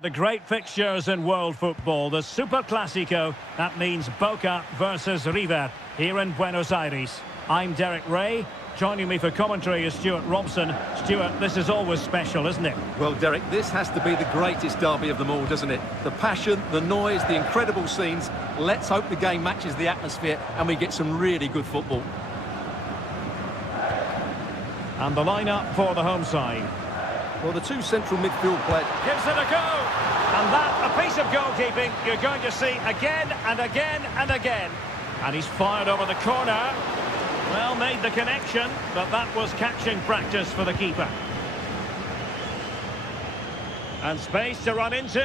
The great fixtures in world football, the Super Clásico, that means Boca versus River, here in Buenos Aires. I'm Derek Ray. Joining me for commentary is Stuart Robson. Stuart, this is always special, isn't it? Well, Derek, this has to be the greatest derby of them all, doesn't it? The passion, the noise, the incredible scenes. Let's hope the game matches the atmosphere and we get some really good football. And the lineup for the home side. Well, the two central midfield players... Gives it a go. And that, a piece of goalkeeping you're going to see again and again and again. And he's fired over the corner. Well, made the connection, but that was catching practice for the keeper. And space to run into.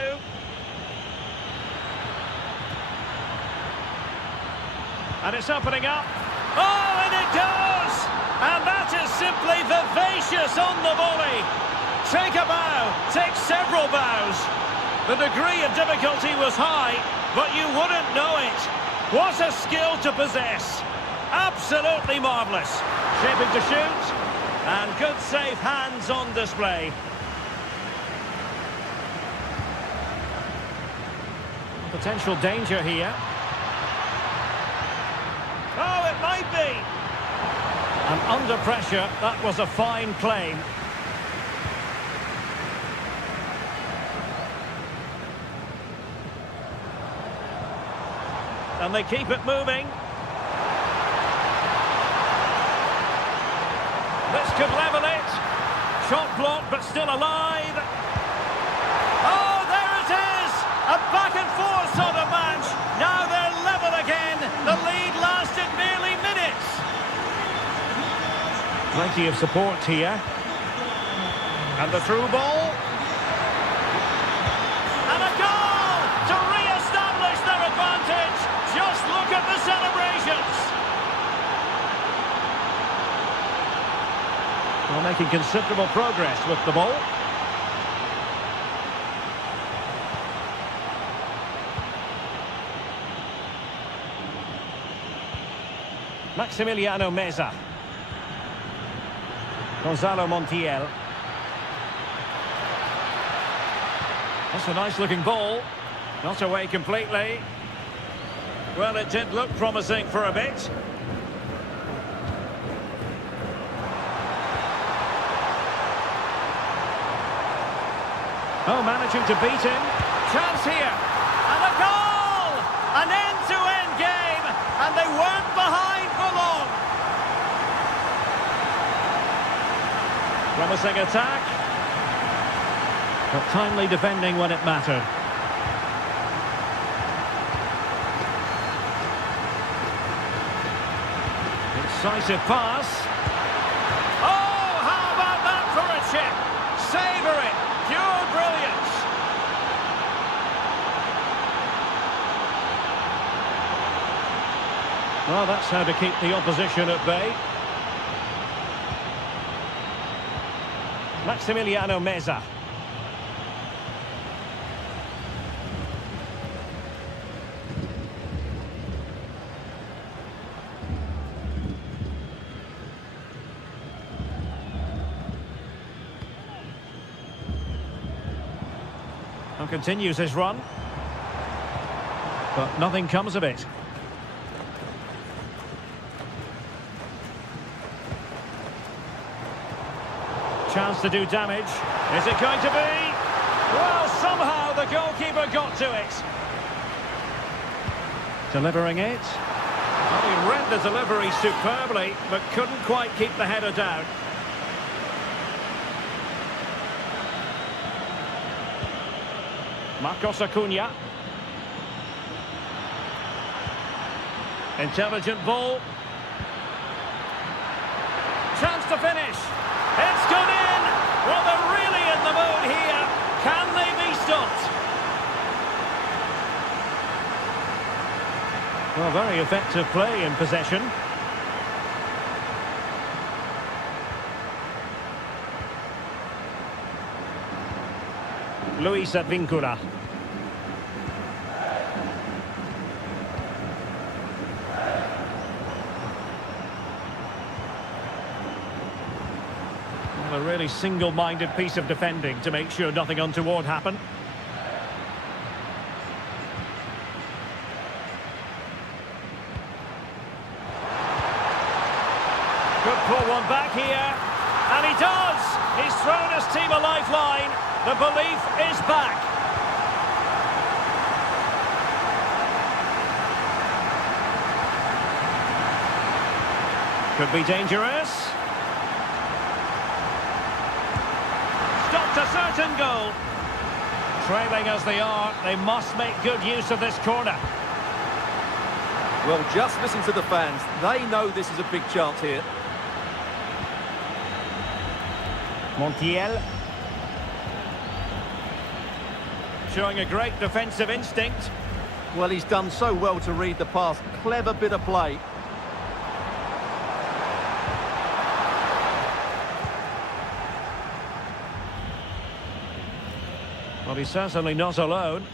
And it's opening up. Oh, and it goes! And that is simply vivacious on the volley. Take a bow, take several bows. The degree of difficulty was high, but you wouldn't know it. What a skill to possess. Absolutely marvellous. Shaping to shoot. And good safe hands on display. Potential danger here. Oh, it might be. And under pressure, that was a fine claim. And they keep it moving. This could level it. Shot blocked, but still alive. Oh, there it is! A back and forth sort of match. Now they're level again. The lead lasted merely minutes. Plenty of support here. And the through ball. And a goal to re-establish their advantage. Just look at the celebrations. Well, making considerable progress with the ball. Maximiliano Meza. Gonzalo Montiel. That's a nice-looking ball. Not away completely. Well, it did look promising for a bit. Oh, managing to beat him. Chance here. And a goal! An end-to-end game. And they weren't behind for long. Promising attack. But timely defending when it mattered. Decisive pass. Oh, how about that for a chip? Savour it. Pure brilliance. Well, that's how to keep the opposition at bay. Maximiliano Meza. And continues his run. But nothing comes of it. Chance to do damage. Is it going to be? Well, somehow the goalkeeper got to it. Delivering it. Well, he read the delivery superbly, but couldn't quite keep the header down. Marcos Acuna. Intelligent ball. Chance to finish. It's gone in. Well, they're really in the mood here. Can they be stopped? Well, very effective play in possession. Luis Advíncula. A really single-minded piece of defending to make sure nothing untoward happened. team a lifeline. The belief is back. Could be dangerous. Stopped a certain goal. Trailing as they are, they must make good use of this corner. Well, just listen to the fans. They know this is a big chance here. Montiel. Showing a great defensive instinct. Well, he's done so well to read the pass. Clever bit of play. Well, he's certainly not alone.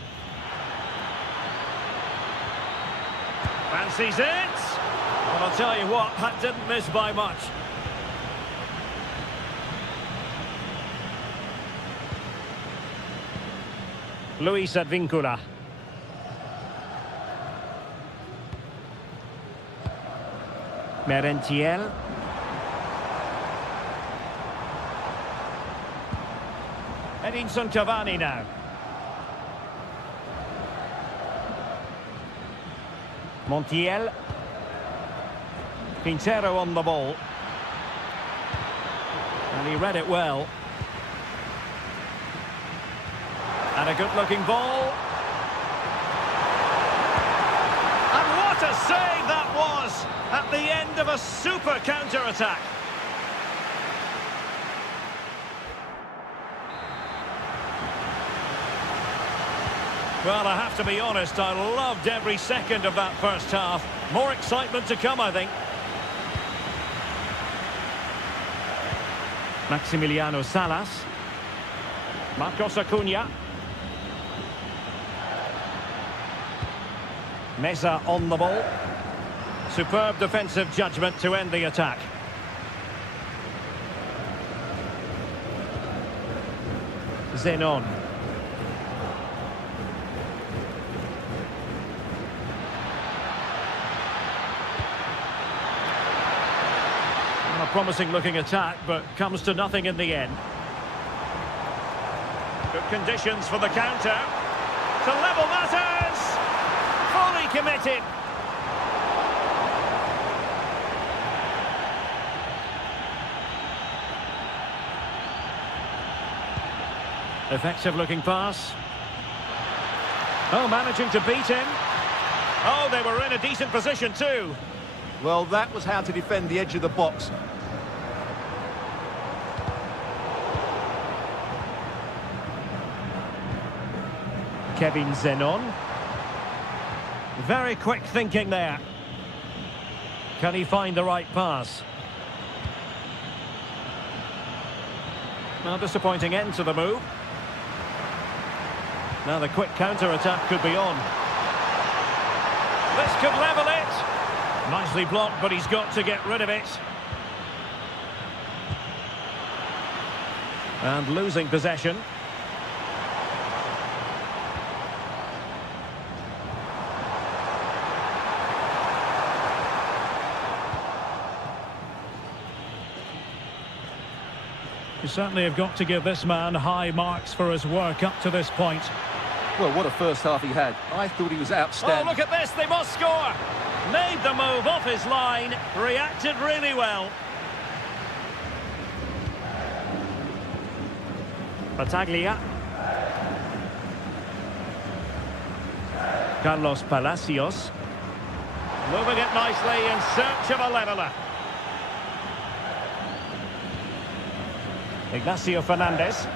Fancies it. Well, I'll tell you what, that didn't miss by much. Luis Advíncula. Merentiel. Edinson Cavani now. Montiel. Quintero on the ball. And he read it well. And a good-looking ball. And what a save that was at the end of a super counter-attack. Well, I have to be honest, I loved every second of that first half. More excitement to come, I think. Maximiliano Salas. Marcos Acuna. Meza on the ball. Superb defensive judgment to end the attack. Zenon. A promising looking attack, but comes to nothing in the end. Good conditions for the counter. To level matters! Fully committed. Effective looking pass. Oh, managing to beat him. Oh, they were in a decent position too. Well, that was how to defend the edge of the box. Kevin Zenon. Very quick thinking there. Can he find the right pass? Now, disappointing end to the move. Now the quick counter-attack could be on. This could level it. Nicely blocked, but he's got to get rid of it. And losing possession. You certainly have got to give this man high marks for his work up to this point. Well, what a first half he had. I thought he was outstanding. Oh, look at this, they must score. Made the move off his line, reacted really well. Battaglia. Carlos Palacios. Moving it nicely in search of a leveller. Ignacio Fernandez.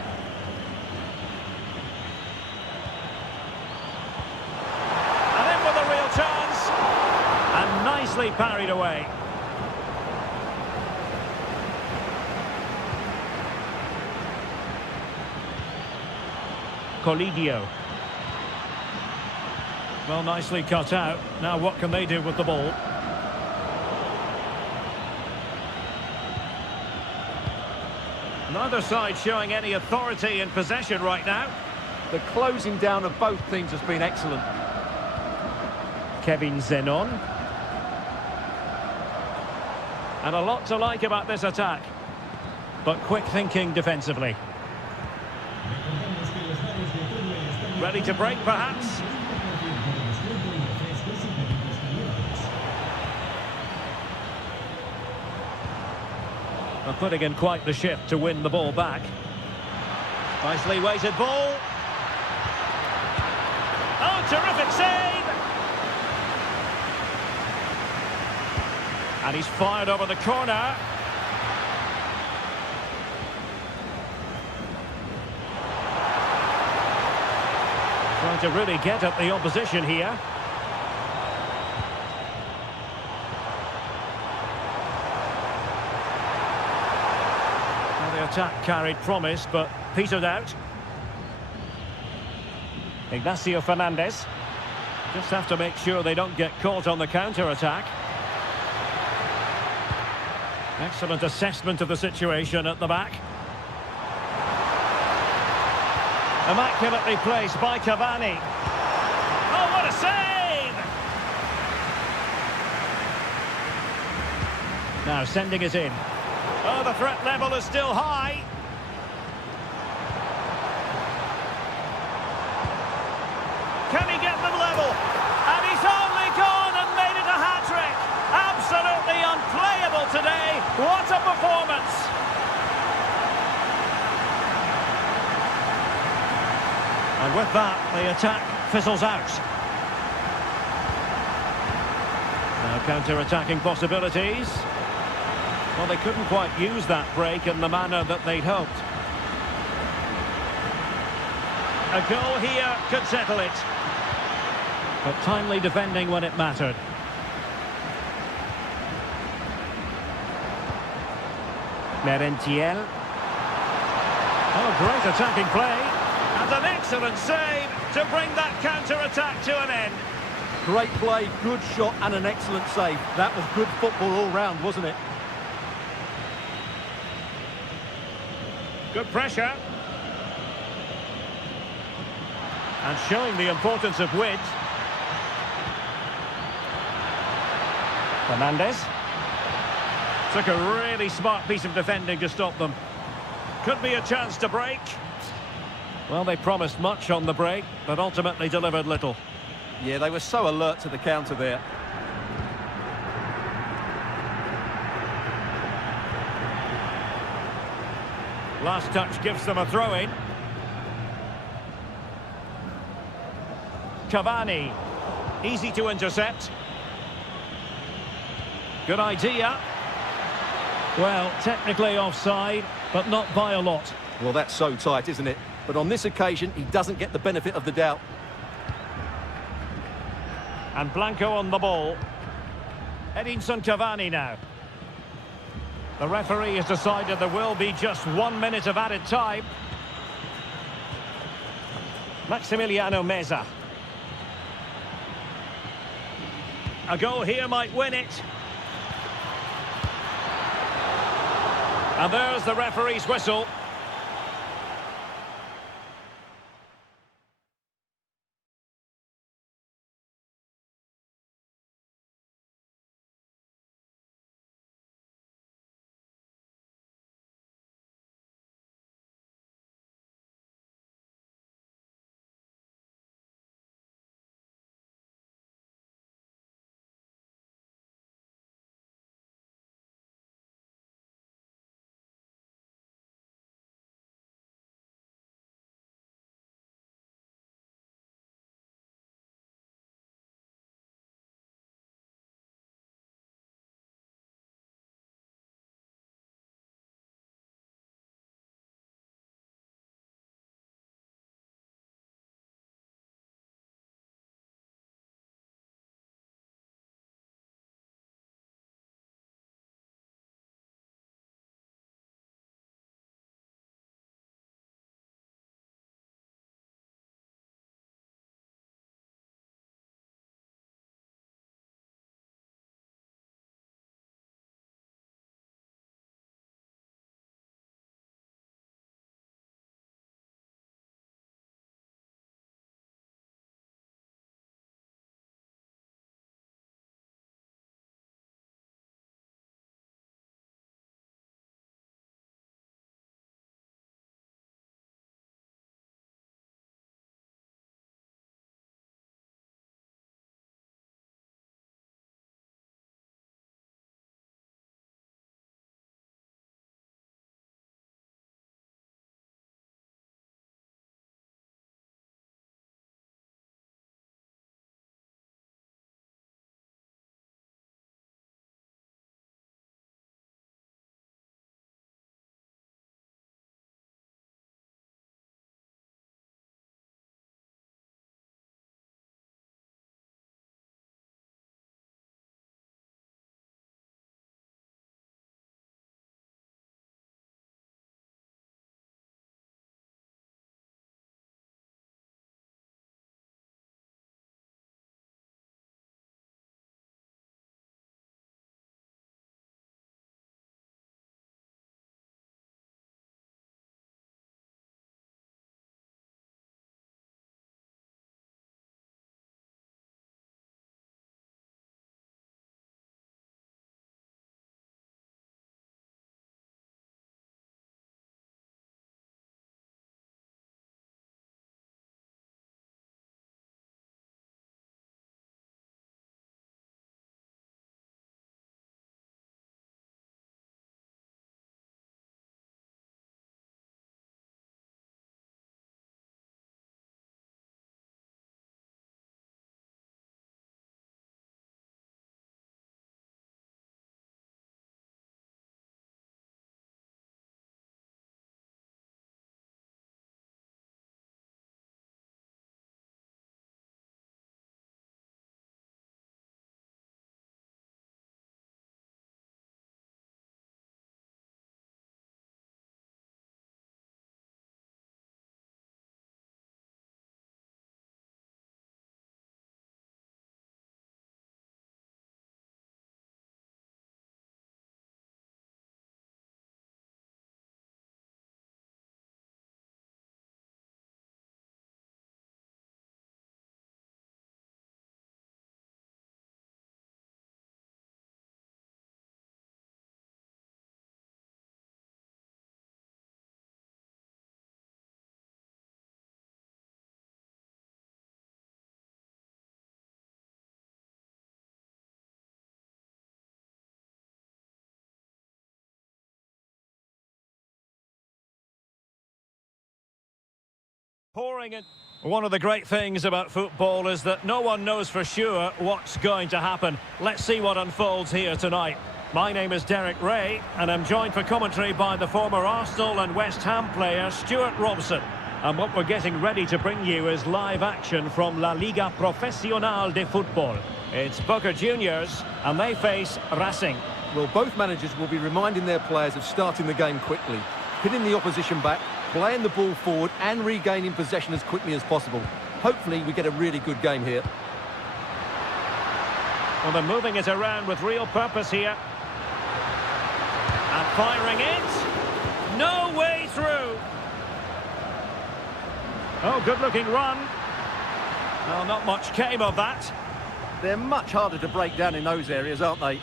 And in with a real chance. And nicely parried away. Colidio. Well, nicely cut out. Now what can they do with the ball? Neither side showing any authority in possession right now. The closing down of both teams has been excellent. Kevin Zenon. And a lot to like about this attack. But quick thinking defensively. Ready to break, perhaps? And putting in quite the shift to win the ball back. Nicely weighted ball. Oh, terrific save! And he's fired over the corner. Trying to really get at the opposition here. Well, the attack carried promise, but petered out. Ignacio Fernandez. Just have to make sure they don't get caught on the counter-attack. Excellent assessment of the situation at the back. Immaculately placed by Cavani. Oh, what a save! Now sending it in. Oh, the threat level is still high. Can he get them level? And he's only gone and made it a hat-trick. Absolutely unplayable today. What a performance! And with that, the attack fizzles out. Now counter-attacking possibilities. Well, they couldn't quite use that break in the manner that they'd hoped. A goal here could settle it. But timely defending when it mattered. Merentiel. Oh, great attacking play. And an excellent save to bring that counter-attack to an end. Great play, good shot and an excellent save. That was good football all round, wasn't it? Good pressure. And showing the importance of width. Fernandez. Took a really smart piece of defending to stop them. Could be a chance to break. Well, they promised much on the break, but ultimately delivered little. Yeah, they were so alert to the counter there. Last touch gives them a throw-in. Cavani. Easy to intercept. Good idea. Well, technically offside, but not by a lot. Well, that's so tight, isn't it? But on this occasion, he doesn't get the benefit of the doubt. And Blanco on the ball. Edinson Cavani now. The referee has decided there will be just 1 minute of added time. Maximiliano Meza. A goal here might win it. And there's the referee's whistle. Pouring in. One of the great things about football is that no one knows for sure what's going to happen. Let's see what unfolds here tonight. My name is Derek Ray, and I'm joined for commentary by the former Arsenal and West Ham player Stuart Robson. And what we're getting ready to bring you is live action from La Liga Profesional de Football. It's Boca Juniors, and they face Racing. Well, both managers will be reminding their players of starting the game quickly, pinning the opposition back, playing the ball forward and regaining possession as quickly as possible. Hopefully we get a really good game here. Well, they're moving it around with real purpose here. And firing it. No way through. Oh, good-looking run. Well, not much came of that. They're much harder to break down in those areas, aren't they?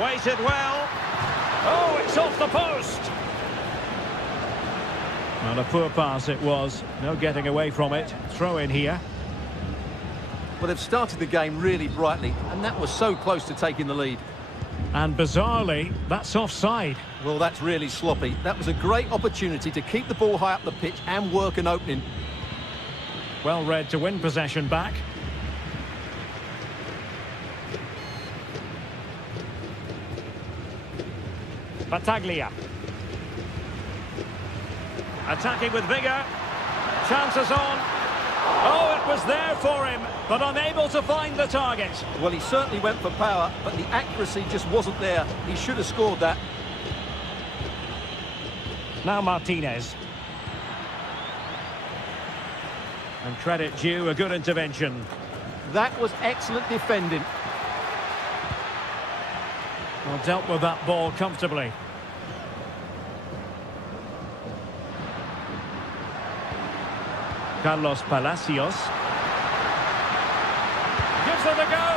Waited well. Oh, it's off the post. Well, a poor pass it was. No getting away from it. Throw in here. Well, they've started the game really brightly, and that was so close to taking the lead. And bizarrely, that's offside. Well, that's really sloppy. That was a great opportunity to keep the ball high up the pitch and work an opening. Well read to win possession back. Battaglia. Attacking with vigour. Chances on. Oh, it was there for him, but unable to find the target. Well, he certainly went for power, but the accuracy just wasn't there. He should have scored that. Now Martinez. And credit due, a good intervention. That was excellent defending. Well, dealt with that ball comfortably. Carlos Palacios. Gives it a go.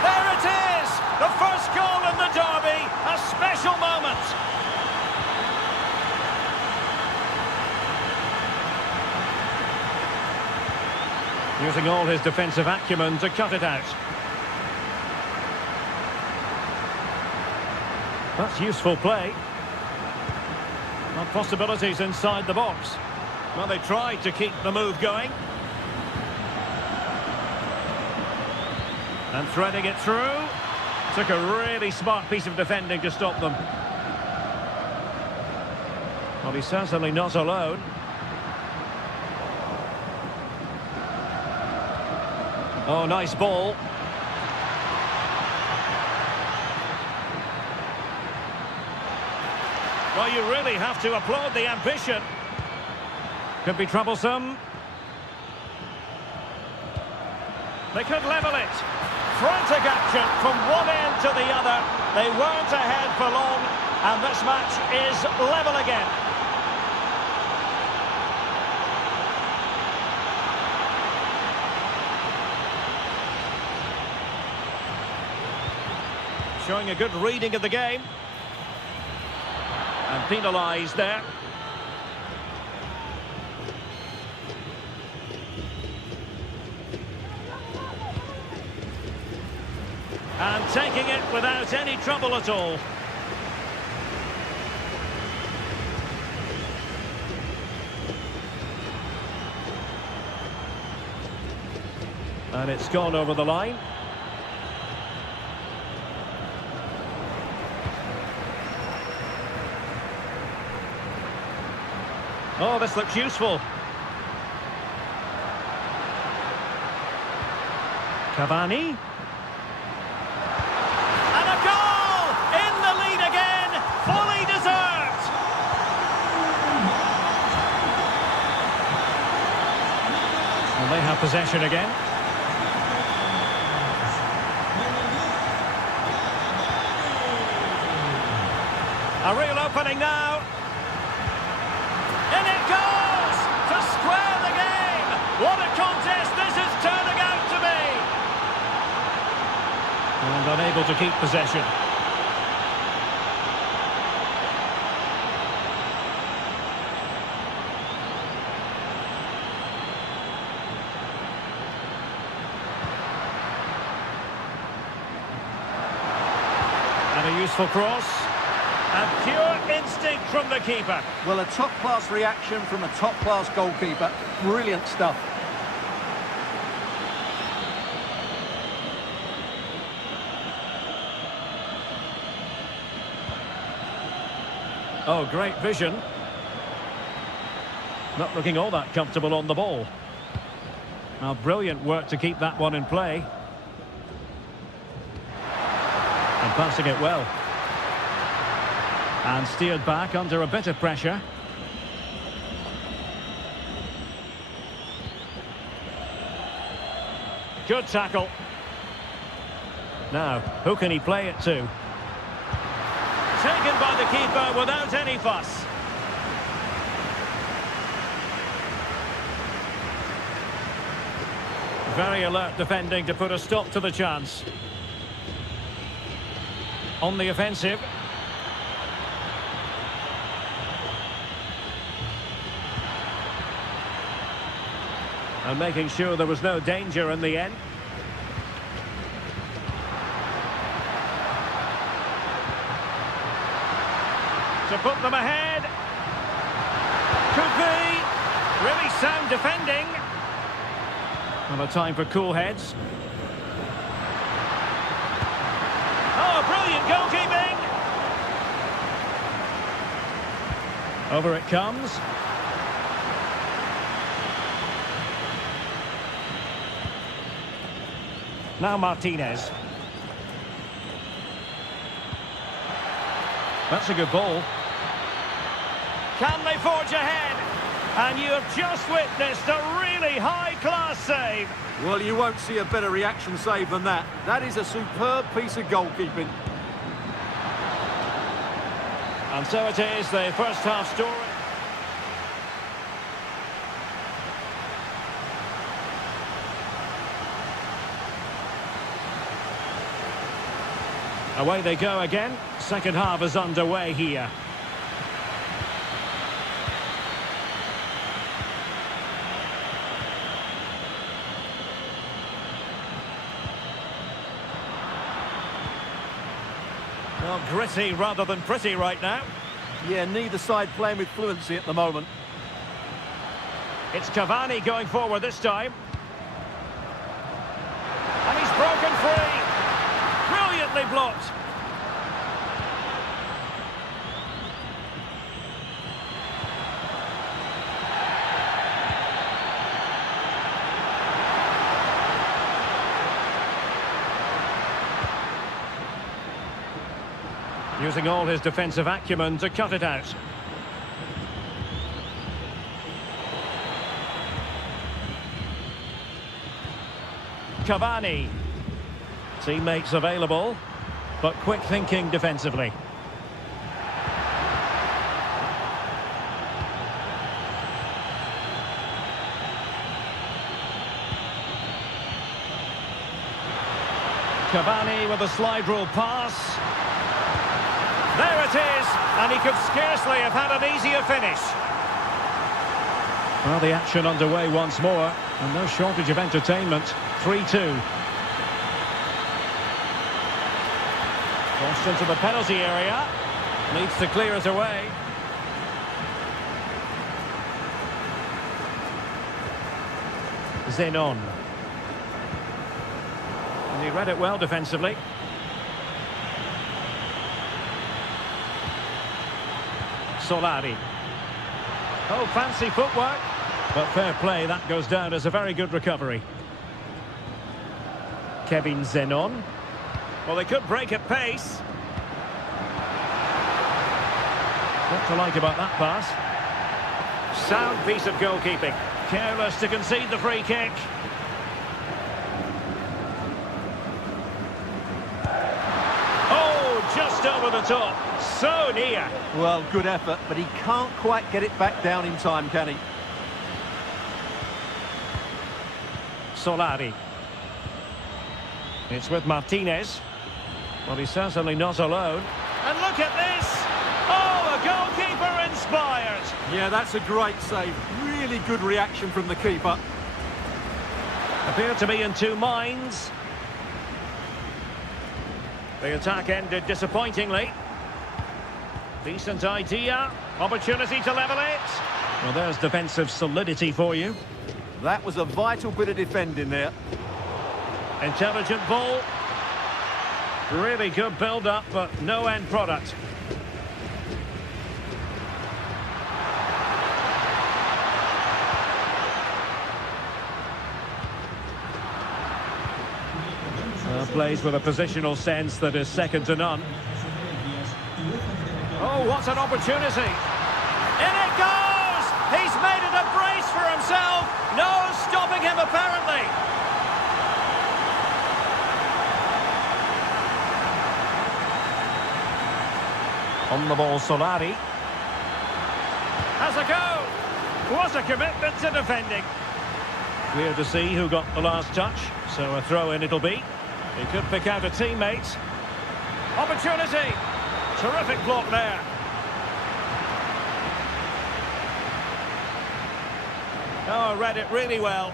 There it is! The first goal in the derby. A special moment. Using all his defensive acumen to cut it out. That's useful play. Well, possibilities inside the box. Well, they tried to keep the move going. And threading it through. Took a really smart piece of defending to stop them. Well, he's certainly not alone. Oh, nice ball. Well, you really have to applaud the ambition. Could be troublesome. They could level it. Frantic action from one end to the other. They weren't ahead for long, and this match is level again. Showing a good reading of the game. And penalised there. And taking it without any trouble at all. And it's gone over the line. Oh, this looks useful. Cavani. And a goal! In the lead again! Fully deserved! And they have possession again. A real opening now. In it goes! To square the game! What a contest this is turning out to be! And unable to keep possession. And a useful cross. And pure instinct from the keeper. Well, a top-class reaction from a top-class goalkeeper. Brilliant stuff. Oh, great vision. Not looking all that comfortable on the ball. Now, brilliant work to keep that one in play. And passing it well. And steered back under a bit of pressure. Good tackle. Now, who can he play it to? Taken by the keeper without any fuss. Very alert defending to put a stop to the chance. On the offensive. And making sure there was no danger in the end. To put them ahead. Could be. Really sound defending. And a time for cool heads. Oh, brilliant goalkeeping. Over it comes. Now Martinez. That's a good ball. Can they forge ahead? And you have just witnessed a really high-class save. Well, you won't see a better reaction save than that. That is a superb piece of goalkeeping. And so it is, the first half story. Away they go again. Second half is underway here. Well, gritty rather than pretty right now. Yeah, neither side playing with fluency at the moment. It's Cavani going forward this time. And he's broken free. Brilliantly blocked. Using all his defensive acumen to cut it out. Cavani. Teammates available, but quick thinking defensively. Cavani with a slide rule pass. There it is, and he could scarcely have had an easier finish. Well, the action underway once more, and no shortage of entertainment. 3-2. Crossed into the penalty area. Needs to clear it away. Zenon. And he read it well defensively. Solari. Oh, fancy footwork. But fair play, that goes down as a very good recovery. Kevin Zenon. Well, they could break at pace. What to like about that pass? Sound piece of goalkeeping. Careless to concede the free kick. Oh, just over the top. So near. Well, good effort, but he can't quite get it back down in time, can he? Solari. It's with Martinez. Well, he's certainly not alone. And look at this! Oh, a goalkeeper inspired! Yeah, that's a great save. Really good reaction from the keeper. Appeared to be in two minds. The attack ended disappointingly. Decent idea. Opportunity to level it. Well, there's defensive solidity for you. That was a vital bit of defending there. Intelligent ball. Really good build-up, but no end product. Plays with a positional sense that is second to none. Oh, what an opportunity. In it goes! He's made it a brace for himself. No stopping him, apparently. On the ball, Solari. Has a go. What a commitment to defending. Clear to see who got the last touch. So a throw-in it'll be. He could pick out a teammate. Opportunity. Terrific block there. Oh, read it really well.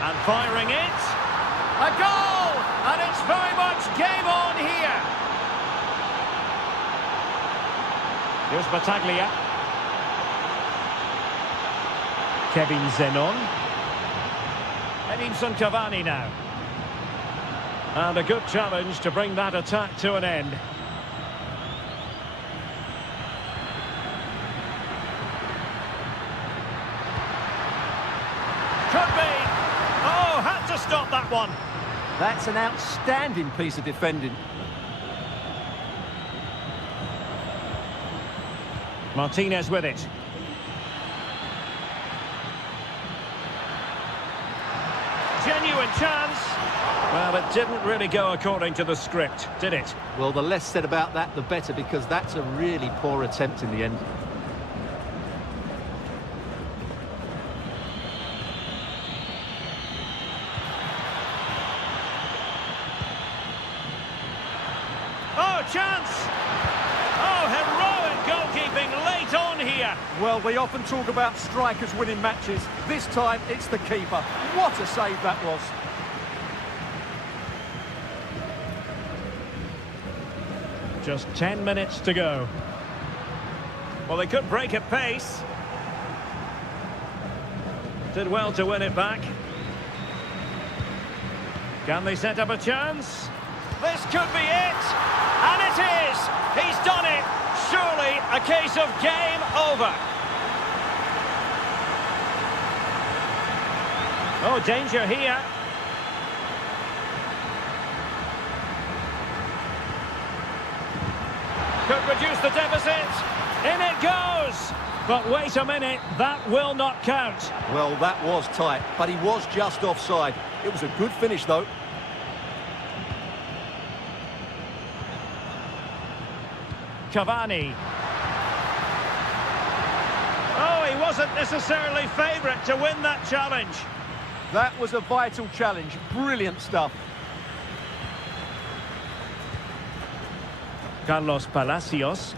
And firing it. A goal! And it's very much game on here. Here's Battaglia. Kevin Zenon. Edinson Cavani now. And a good challenge to bring that attack to an end. Could be. Oh, had to stop that one. That's an outstanding piece of defending. Martinez with it. Genuine chance. Well, it didn't really go according to the script, did it? Well, the less said about that, the better, because that's a really poor attempt in the end. Oh, chance! Oh, heroic goalkeeping late on here. Well, we often talk about strikers winning matches. This time, it's the keeper. What a save that was. Just 10 minutes to go. Well, they could break at pace. Did well to win it back. Can they set up a chance? This could be it. And it is. He's done it. Surely a case of game over. Oh, danger here. Could reduce the deficit. In it goes. But wait a minute, that will not count. Well, that was tight, but he was just offside. It was a good finish, though. Cavani. Oh, he wasn't necessarily favourite to win that challenge. That was a vital challenge. Brilliant stuff. Carlos Palacios.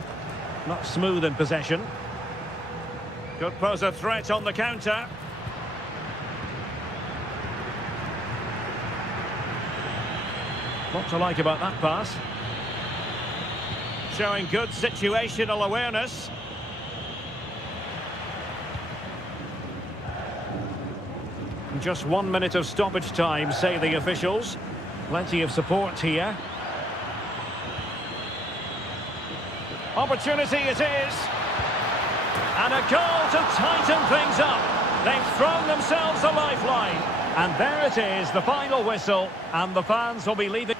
Not smooth in possession. Could pose a threat on the counter. What to like about that pass? Showing good situational awareness. Just 1 minute of stoppage time, say the officials. Plenty of support here. Opportunity it is. And a goal to tighten things up. They've thrown themselves a lifeline. And there it is, the final whistle. And the fans will be leaving.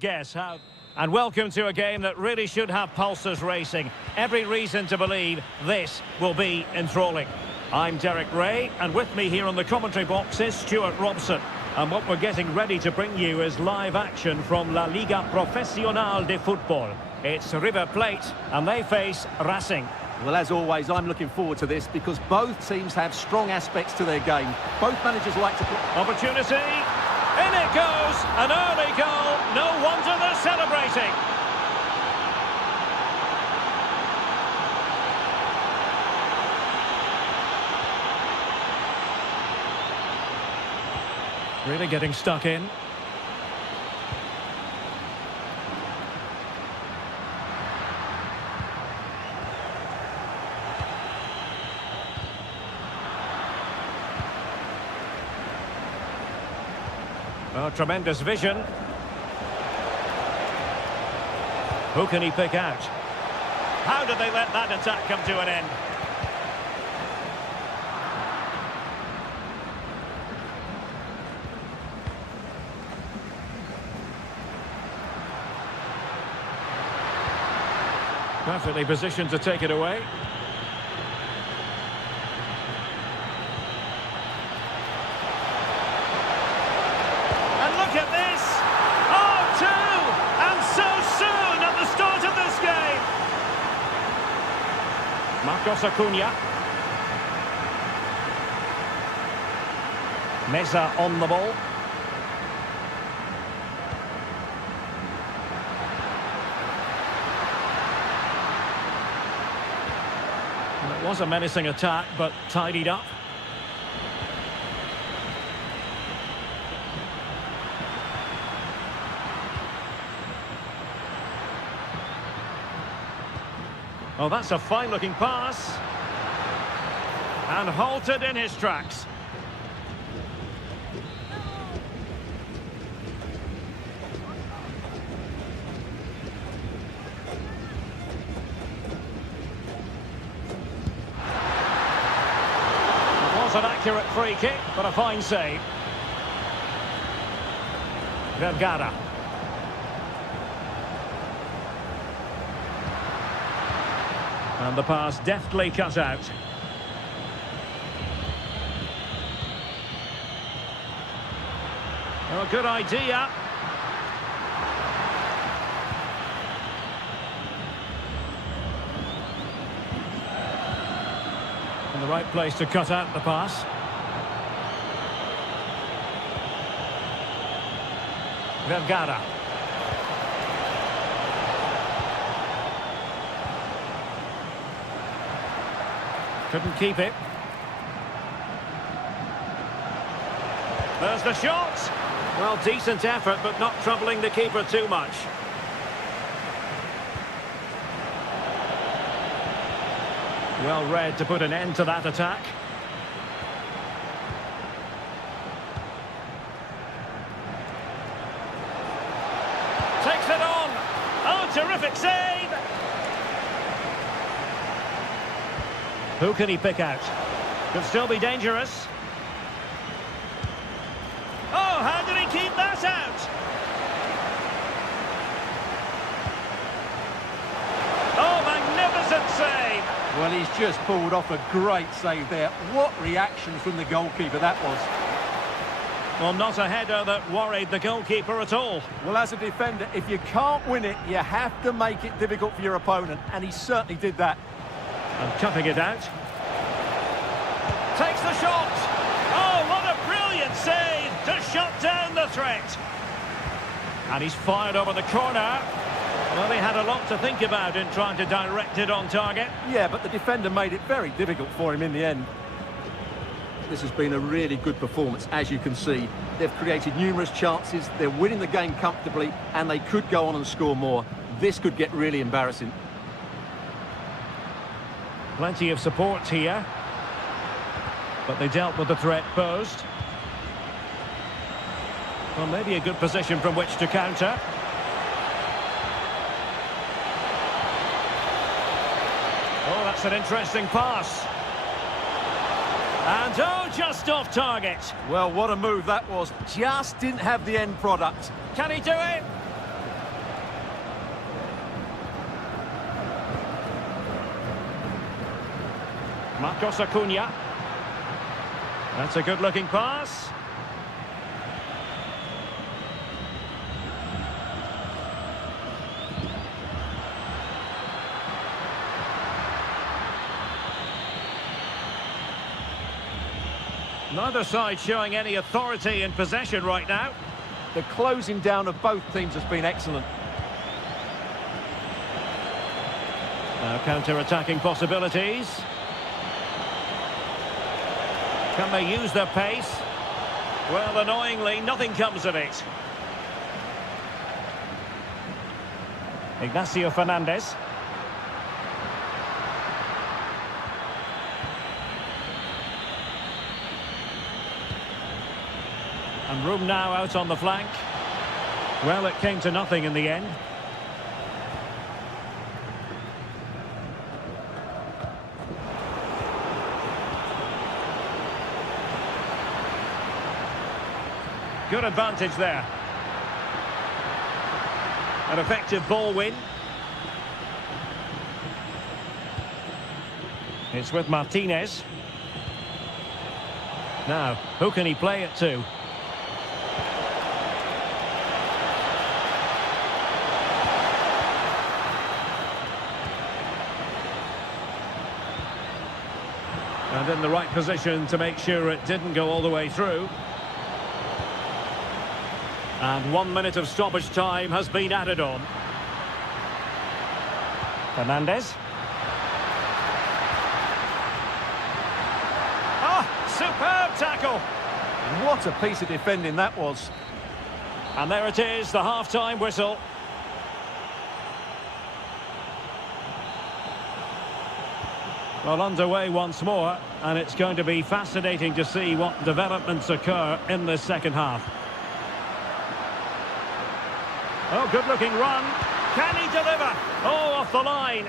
Guess how. And welcome to a game that really should have pulses racing. Every reason to believe this will be enthralling. I'm Derek Ray, and with me here on the commentary box is Stuart Robson. And what we're getting ready to bring you is live action from La Liga Profesional de Football. It's River Plate, and they face Racing. Well, as always, I'm looking forward to this because both teams have strong aspects to their game. Both managers like to play. Opportunity. In it goes. An early goal. No wonder they're celebrating. Really getting stuck in. Oh, tremendous vision. Who can he pick out? How did they let that attack come to an end? Perfectly positioned to take it away. And look at this! Oh, two! And so soon at the start of this game! Marcos Acuna. Meza on the ball. It was a menacing attack, but tidied up. Oh, that's a fine-looking pass. And halted in his tracks. An accurate free kick, but a fine save. Vergara. And the pass deftly cut out. Oh, good idea. In the right place to cut out the pass. Vergara. Couldn't keep it. There's the shot. Well, decent effort, but not troubling the keeper too much. Well read to put an end to that attack. Takes it on. Oh, terrific save. Who can he pick out? Could still be dangerous. Oh, how did he keep that out? Oh, magnificent save. Well, he's just pulled off a great save there. What reaction from the goalkeeper that was. Well, not a header that worried the goalkeeper at all. Well, as a defender, if you can't win it, you have to make it difficult for your opponent, and he certainly did that. And cutting it out. Takes the shot. Oh, what a brilliant save to shut down the threat. And he's fired over the corner. Well, they had a lot to think about in trying to direct it on target. Yeah, but the defender made it very difficult for him in the end. This has been a really good performance, as you can see. They've created numerous chances, they're winning the game comfortably, and they could go on and score more. This could get really embarrassing. Plenty of support here. But they dealt with the threat posed. Well, maybe a good position from which to counter. Oh, that's an interesting pass. And oh, just off target. Well, what a move that was. Just didn't have the end product. Can he do it? Marcos Acuna. That's a good-looking pass. Neither side showing any authority in possession right now. The closing down of both teams has been excellent. Now counter-attacking possibilities. Can they use their pace? Well, annoyingly, nothing comes of it. Ignacio Fernandez. And room now out on the flank. Well, it came to nothing in the end. Good advantage there. An effective ball win. It's with Martinez. Now, who can he play it to? And in the right position to make sure it didn't go all the way through. And 1 minute of stoppage time has been added on. Fernandez. Superb tackle. What a piece of defending that was. And there it is, the half-time whistle. Well, underway once more, and it's going to be fascinating to see what developments occur in this second half. Oh, good-looking run. Can he deliver? Oh, off the line.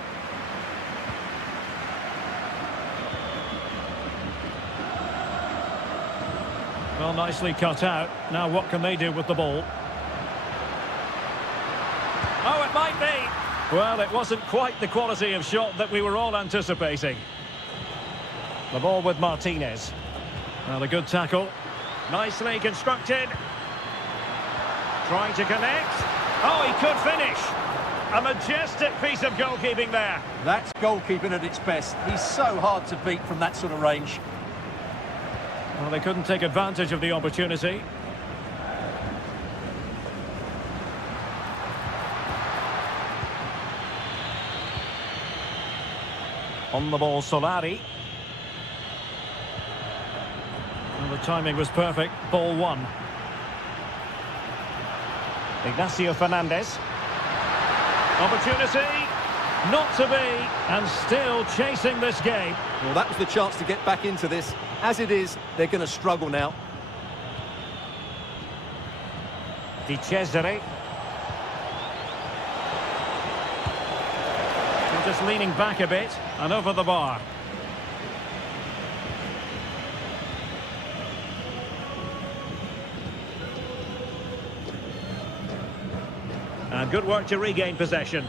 Well, nicely cut out. Now what can they do with the ball? Oh, it might be. Well, it wasn't quite the quality of shot that we were all anticipating. The ball with Martinez. Well, a good tackle. Nicely constructed. Trying to connect. Oh, he could finish. A majestic piece of goalkeeping there. That's goalkeeping at its best. He's so hard to beat from that sort of range. Well, they couldn't take advantage of the opportunity. On the ball, Solari. Well, the timing was perfect. Ball one. Ignacio Fernandez. Opportunity. Not to be. And still chasing this game. Well, that was the chance to get back into this. As it is, they're going to struggle now. Di Cesare. Just leaning back a bit and over the bar. And good work to regain possession.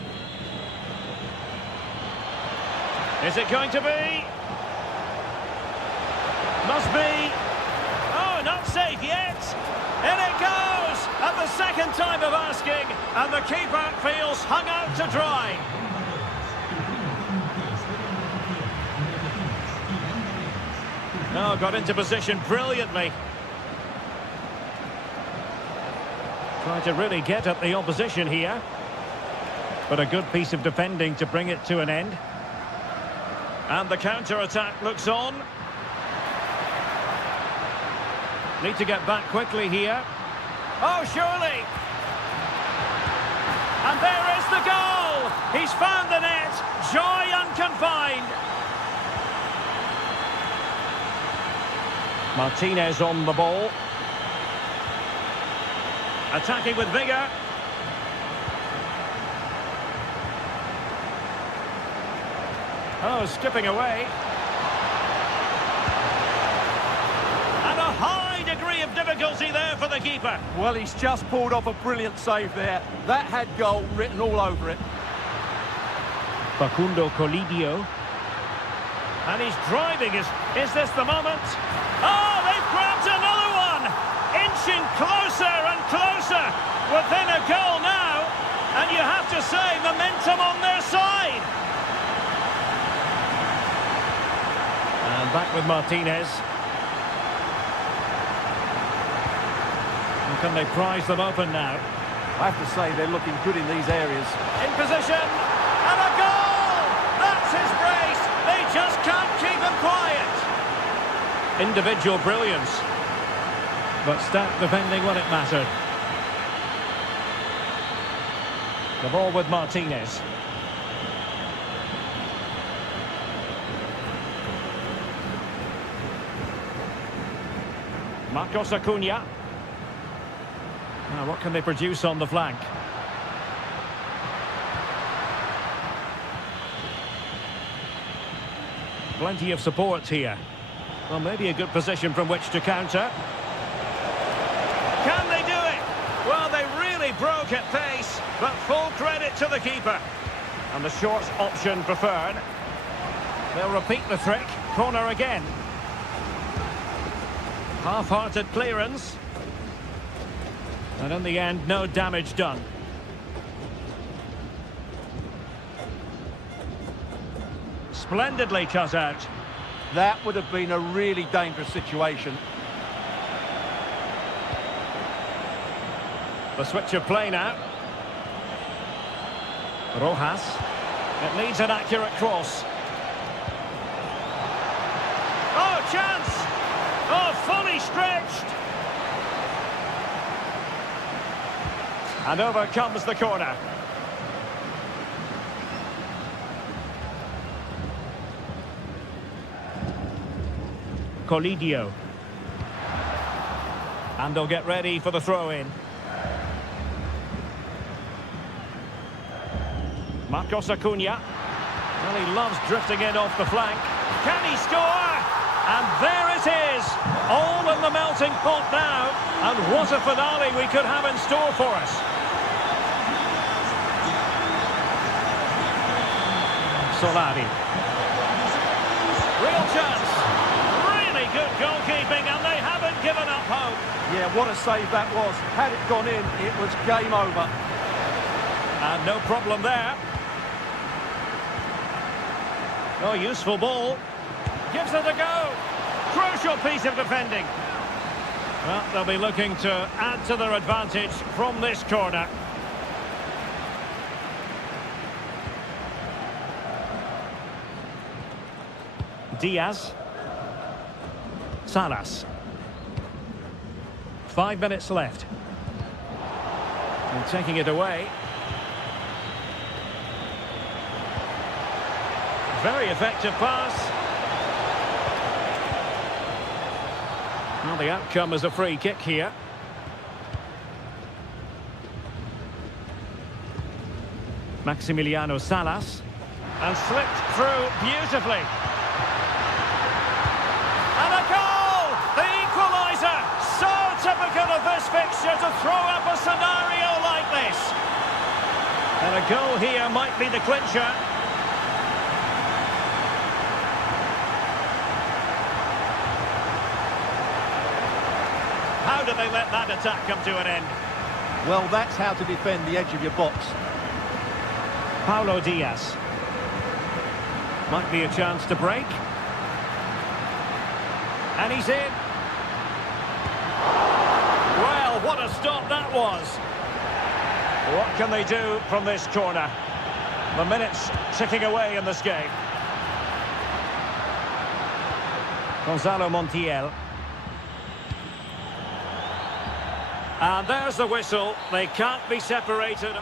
Is it going to be? Must be. Oh, not safe yet. In it goes. At the second time of asking. And the keeper feels hung out to dry. Oh, got into position brilliantly. Trying to really get at the opposition here. But a good piece of defending to bring it to an end. And the counter-attack looks on. Need to get back quickly here. Oh, surely! And there is the goal! He's found the net! Joy unconfined! Martinez on the ball. Attacking with vigour. Oh, skipping away. And a high degree of difficulty there for the keeper. Well, he's just pulled off a brilliant save there. That had goal written all over it. Facundo Colidio. And he's driving. Is this the moment? Oh, they've grabbed another one! Inching closer and closer. Within a goal now. And you have to say, momentum on their side. And back with Martinez. And can they prize them open now? I have to say they're looking good in these areas. In position. And a goal! That's his brace. They just can't keep him quiet. Individual brilliance. But stat defending when it mattered. The ball with Martinez. Marcos Acuna. Now, what can they produce on the flank? Plenty of support here. Well, maybe a good position from which to counter. Can they do it? Well, they really broke at pace, but full credit to the keeper. And the short option preferred. They'll repeat the trick. Corner again. Half-hearted clearance. And in the end, no damage done. Splendidly cut out. That would have been a really dangerous situation. The switch of play now. Rojas. It needs an accurate cross. Oh, chance! Oh, fully stretched! And over comes the corner. Colidio. And they'll get ready for the throw-in. Marcos Acuna. Well, he loves drifting in off the flank. Can he score? And there it is. All in the melting pot now. And what a finale we could have in store for us. Solari. Real chance. Really good goalkeeping, and they haven't given up hope. Yeah, what a save that was. Had it gone in, it was game over. And no problem there. Oh, useful ball. Gives it a go. Crucial piece of defending. Well, they'll be looking to add to their advantage from this corner. Diaz. Salas. 5 minutes left. And taking it away. Very effective pass. Well, the outcome is a free kick here. Maximiliano Salas. And slipped through beautifully. And a goal! The equaliser! So typical of this fixture to throw up a scenario like this. And a goal here might be the clincher. How did they let that attack come to an end? Well, that's how to defend the edge of your box. Paulo Diaz. Might be a chance to break. And he's in. Well, what a stop that was. What can they do from this corner? The minutes ticking away in this game. Gonzalo Montiel. And there's the whistle. They can't be separated.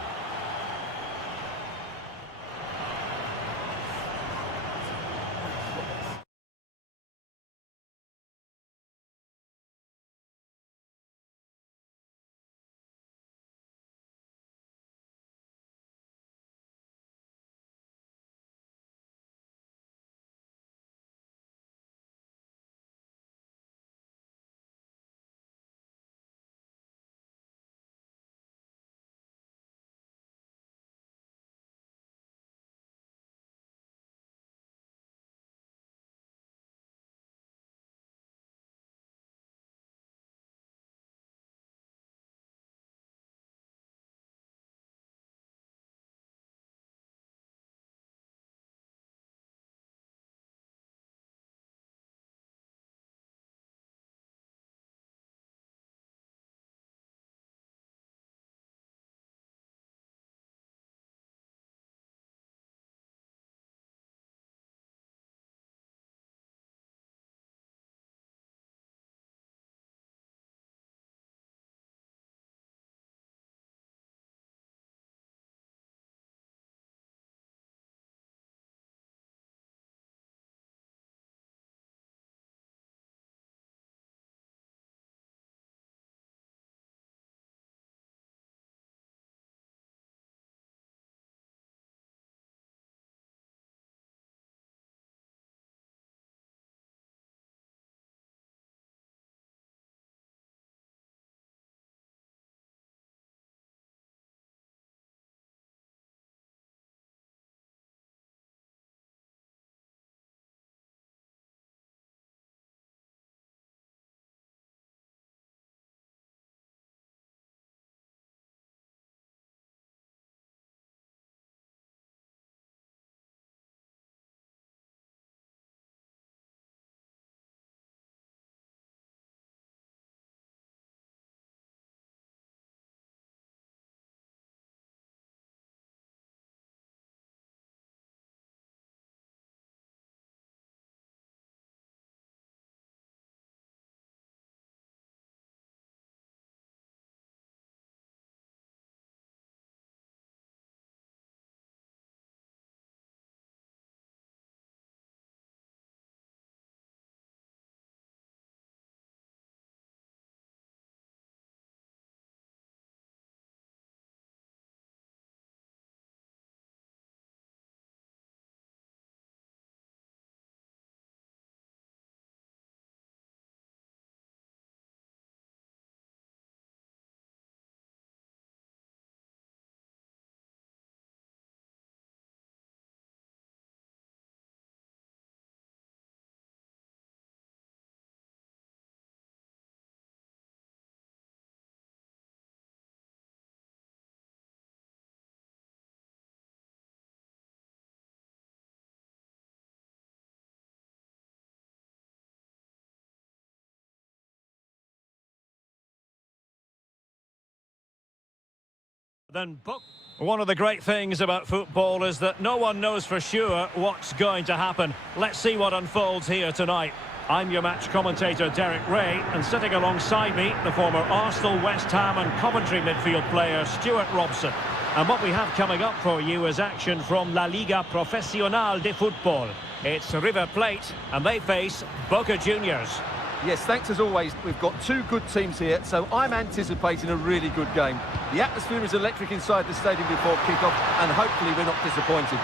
Then book. One of the great things about football is that no one knows for sure what's going to happen. Let's see what unfolds here tonight. I'm your match commentator Derek Ray, and sitting alongside me, the former Arsenal, West Ham and Coventry midfield player Stuart Robson. And what we have coming up for you is action from La Liga Profesional de Fútbol. It's River Plate, and they face Boca Juniors. Yes, thanks as always. We've got two good teams here, so I'm anticipating a really good game. The atmosphere is electric inside the stadium before kick-off, and hopefully we're not disappointed.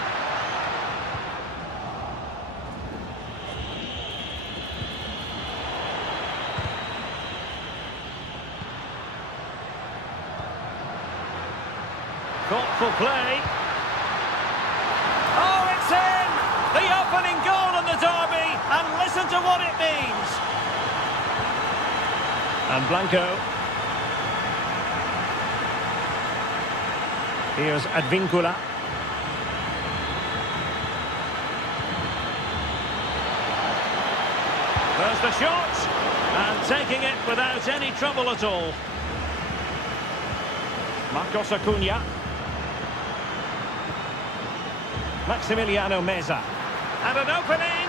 Thoughtful play. Oh, it's in! The opening goal in the derby, and listen to what it means. And Blanco. Here's Advincula. There's the shot, and taking it without any trouble at all. Marcos Acuna. Maximiliano Meza. And an opening!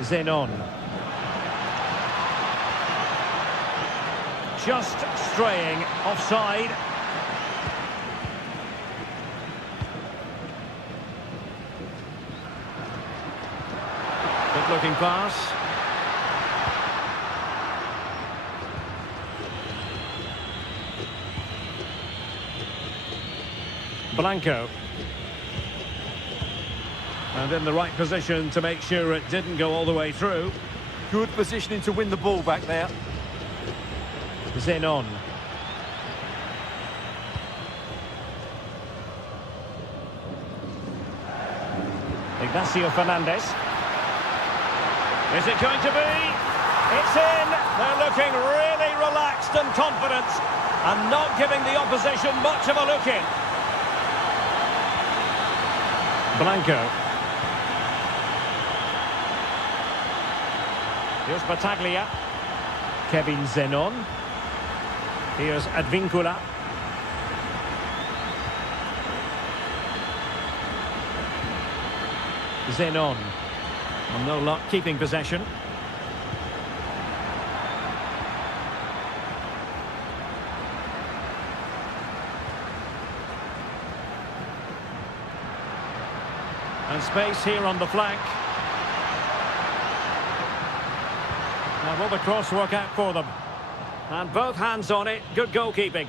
Zenon. Just straying offside. Good looking pass. Blanco. And in the right position to make sure it didn't go all the way through. Good positioning to win the ball back there. Zenon. Ignacio Fernandez. Is it going to be? It's in! They're looking really relaxed and confident and not giving the opposition much of a look in. Blanco. Here's Battaglia. Kevin Zenon. Here's Advincula. Zenon. Well, no luck keeping possession. And space here on the flank. Now will the cross work out for them? And both hands on it, good goalkeeping.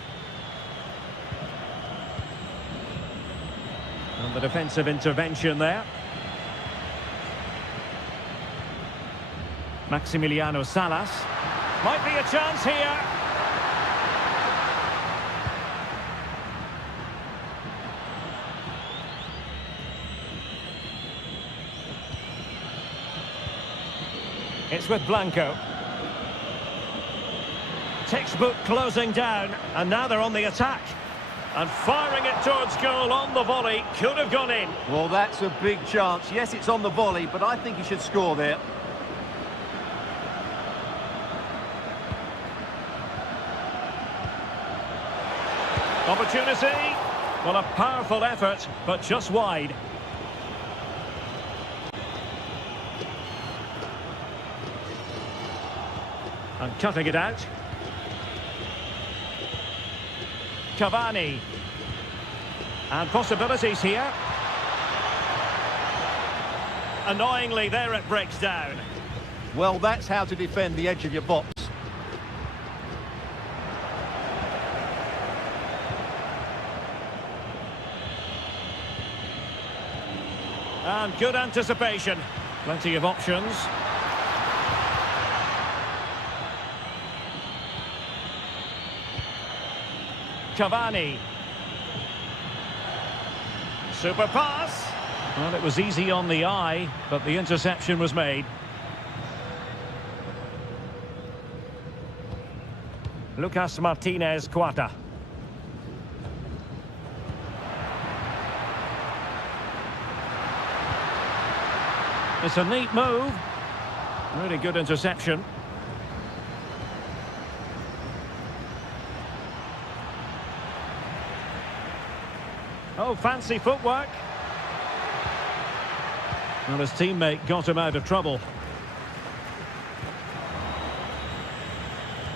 And the defensive intervention there. Maximiliano Salas. Might be a chance here. It's with Blanco. Textbook closing down, and now they're on the attack. And firing it towards goal on the volley, could have gone in. Well, that's a big chance. Yes, it's on the volley, but I think he should score there. Opportunity. Well, a powerful effort, but just wide. And cutting it out. Cavani. And possibilities here. Annoyingly, there it breaks down. Well, that's how to defend the edge of your box. And good anticipation. Plenty of options. Cavani. Super pass. Well, it was easy on the eye, but the interception was made. Lucas Martinez Cuata. It's a neat move. Really good interception. Oh, fancy footwork. Well, his teammate got him out of trouble.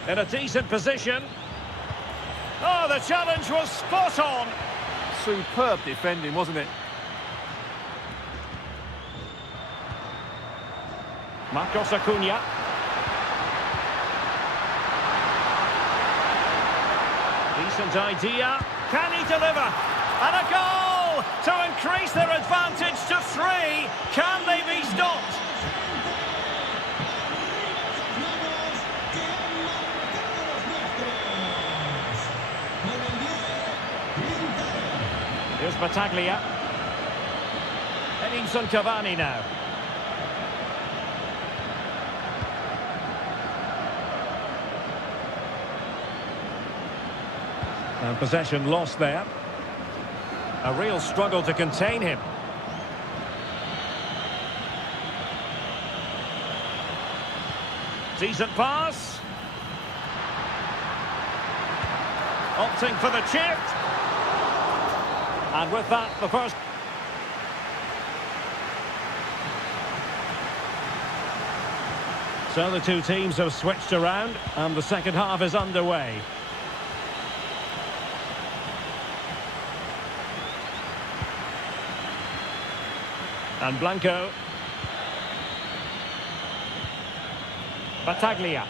In a decent position. Oh, the challenge was spot on. Superb defending, wasn't it? Marcos Acuna. Decent idea. Can he deliver? And a goal to increase their advantage to 3. Can they be stopped? Here's Battaglia. Edinson Cavani now. And possession lost there. A real struggle to contain him. Decent pass. Opting for the chip. And with that, the first... So the two teams have switched around, and the second half is underway. And Blanco. Battaglia.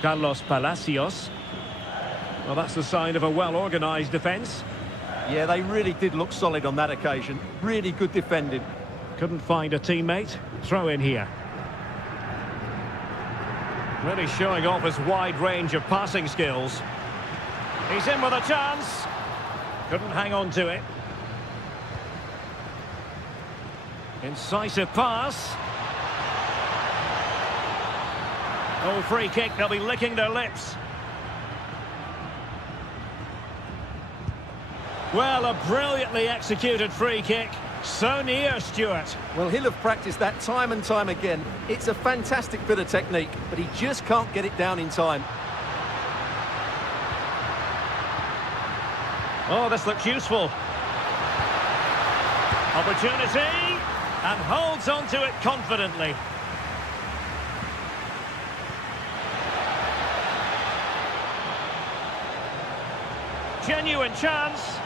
Carlos Palacios. Well, that's the sign of a well-organised defence. Yeah, they really did look solid on that occasion. Really good defending. Couldn't find a teammate. Throw in here. Really showing off his wide range of passing skills. He's in with a chance. Couldn't hang on to it. Incisive pass. Oh, free kick. They'll be licking their lips. Well, a brilliantly executed free kick. So near, Stuart. Well, he'll have practiced that time and time again. It's a fantastic bit of technique, but he just can't get it down in time. Oh, this looks useful. Opportunity, and holds on to it confidently. Genuine chance.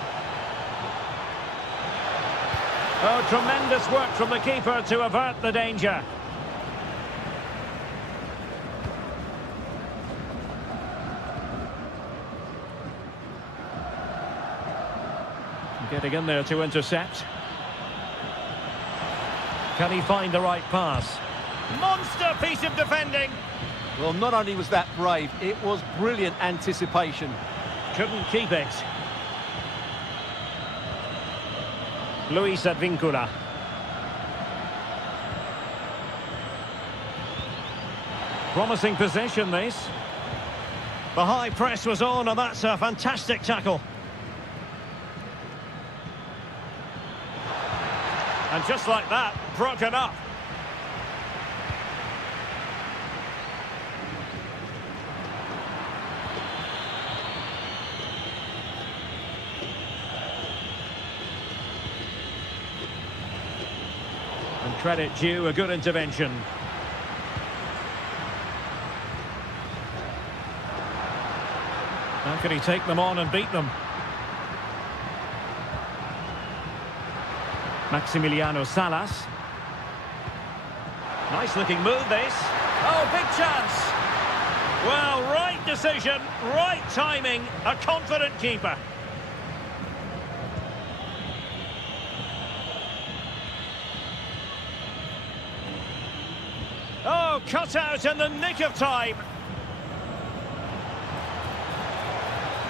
Oh, tremendous work from the keeper to avert the danger. Getting in there to intercept. Can he find the right pass? Monster piece of defending. Well, not only was that brave, it was brilliant anticipation. Couldn't keep it. Luis Advíncula. Promising possession, this. The high press was on, and that's a fantastic tackle. And just like that, broken up. And credit due, a good intervention. How can he take them on and beat them? Maximiliano Salas. Nice looking move, this. Oh, big chance. Well, right decision, right timing, a confident keeper. Oh, cut out in the nick of time.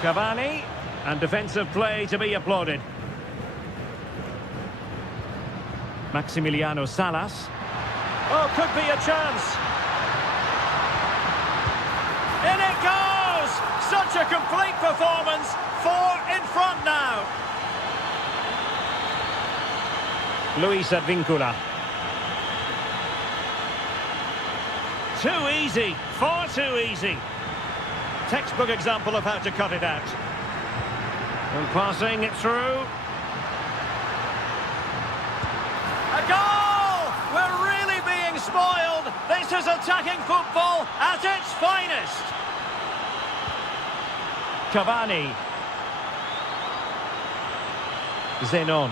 Cavani, and defensive play to be applauded. Maximiliano Salas. Oh, could be a chance. In it goes! Such a complete performance. 4 in front now. Luis Advincula. Too easy, far too easy. Textbook example of how to cut it out. And passing it through. A goal! We're really being spoiled. This is attacking football at its finest. Cavani. Zenon.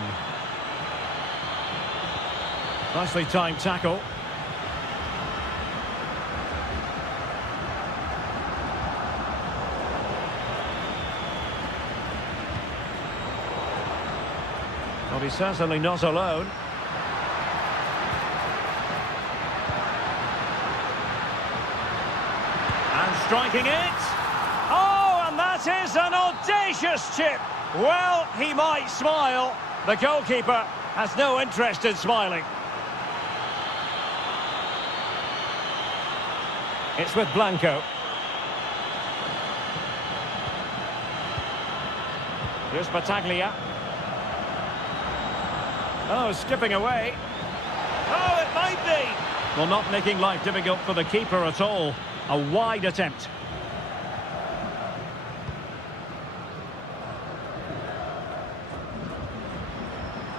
Nicely timed tackle. Well, he's certainly not alone. And striking it. Oh, and that is an audacious chip. Well, he might smile. The goalkeeper has no interest in smiling. It's with Blanco. Here's Battaglia. Oh, skipping away. Oh, it might be. Well, not making life difficult for the keeper at all. A wide attempt.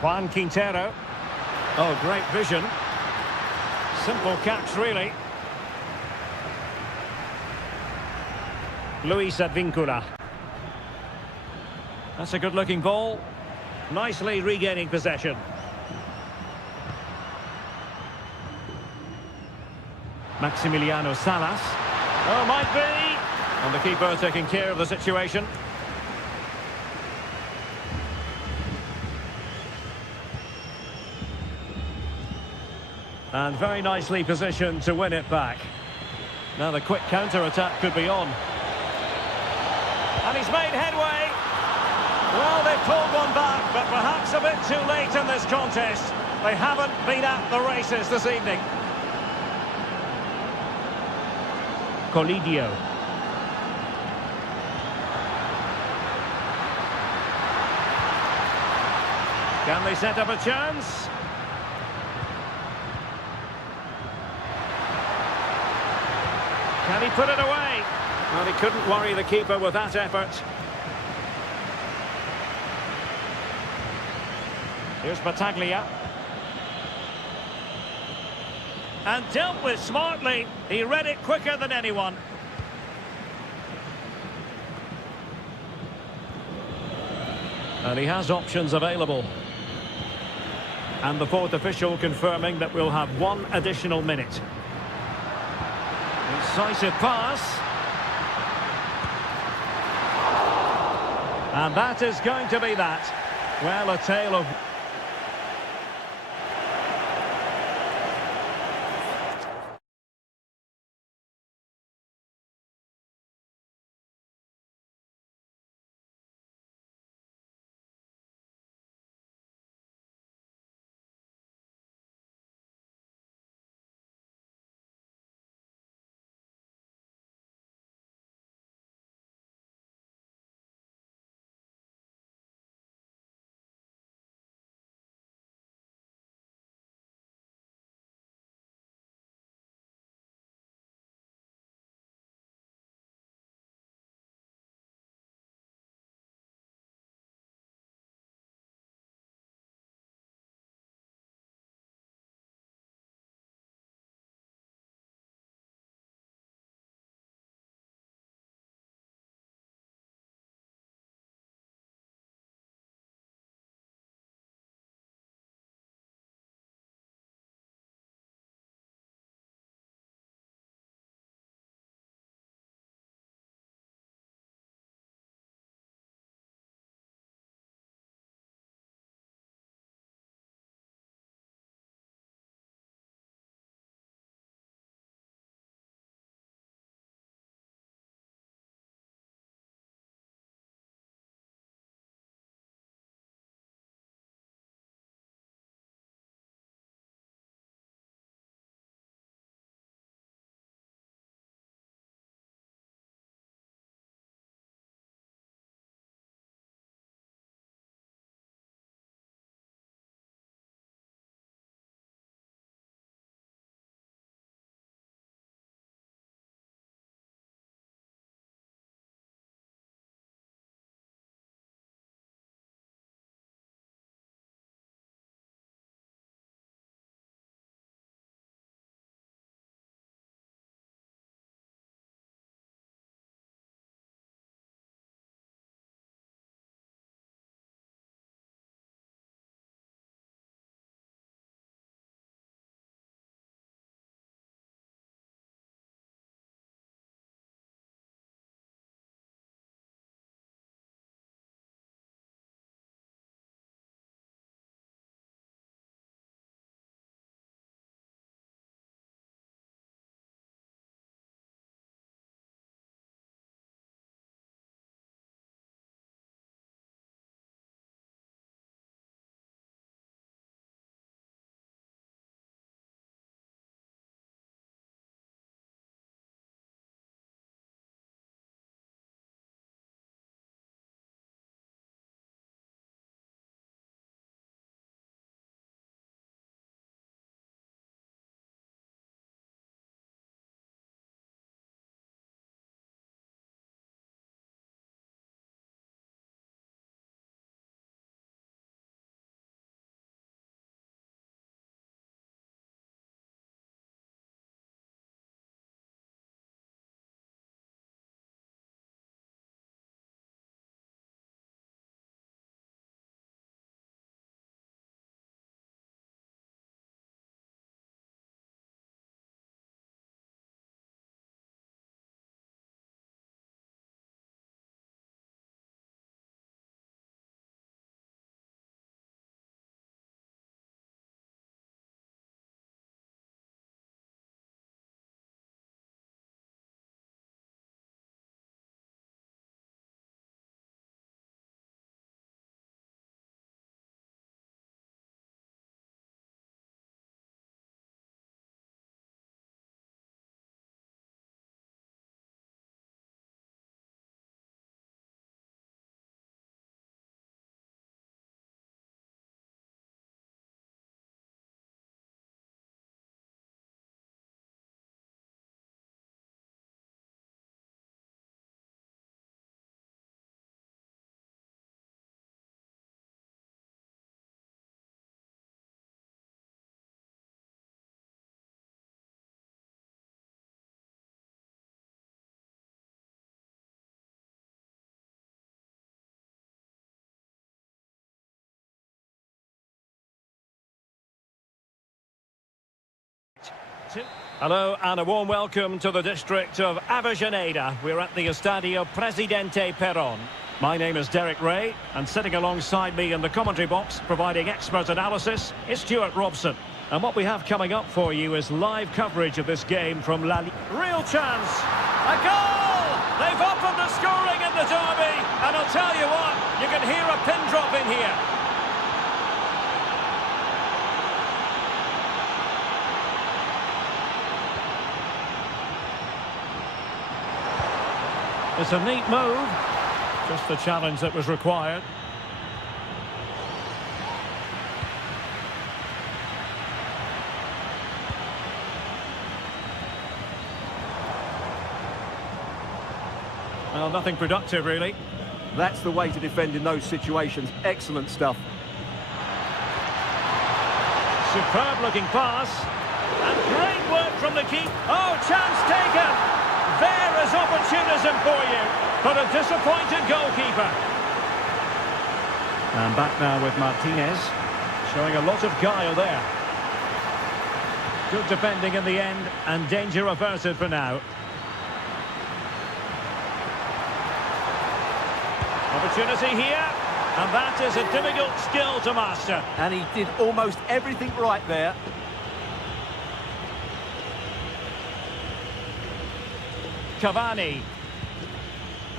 Juan Quintero. Oh, great vision. Simple catch, really. Luis Advincula. That's a good-looking ball. Nicely regaining possession. Maximiliano Salas. Oh, might be. And the keeper taking care of the situation. And very nicely positioned to win it back. Now the quick counter-attack could be on. And he's made headway. Well, they've pulled one back, but perhaps a bit too late in this contest. They haven't been at the races this evening. Colidio. Can they set up a chance? Can he put it away? Well, he couldn't worry the keeper with that effort. Here's Battaglia. And dealt with smartly. He read it quicker than anyone. And he has options available. And the fourth official confirming that we'll have one additional minute. Incisive pass. And that is going to be that. Well, a tale of... to. Hello and a warm welcome to the district of Avellaneda. We're at the Estadio Presidente Perón. My name is Derek Ray, and sitting alongside me in the commentary box, providing expert analysis, is Stuart Robson. And what we have coming up for you is live coverage of this game from La Liga. Real chance! A goal! They've opened the scoring in the derby, and I'll tell you what, you can hear a pin drop in here. It's a neat move, just the challenge that was required. Well, nothing productive, really. That's the way to defend in those situations. Excellent stuff. Superb-looking pass. And great work from the keeper. Oh, chance taken! There is opportunism for you, but a disappointed goalkeeper. And back now with Martinez, showing a lot of guile there. Good defending in the end, and danger averted for now. Opportunity here, and that is a difficult skill to master. And he did almost everything right there. Cavani.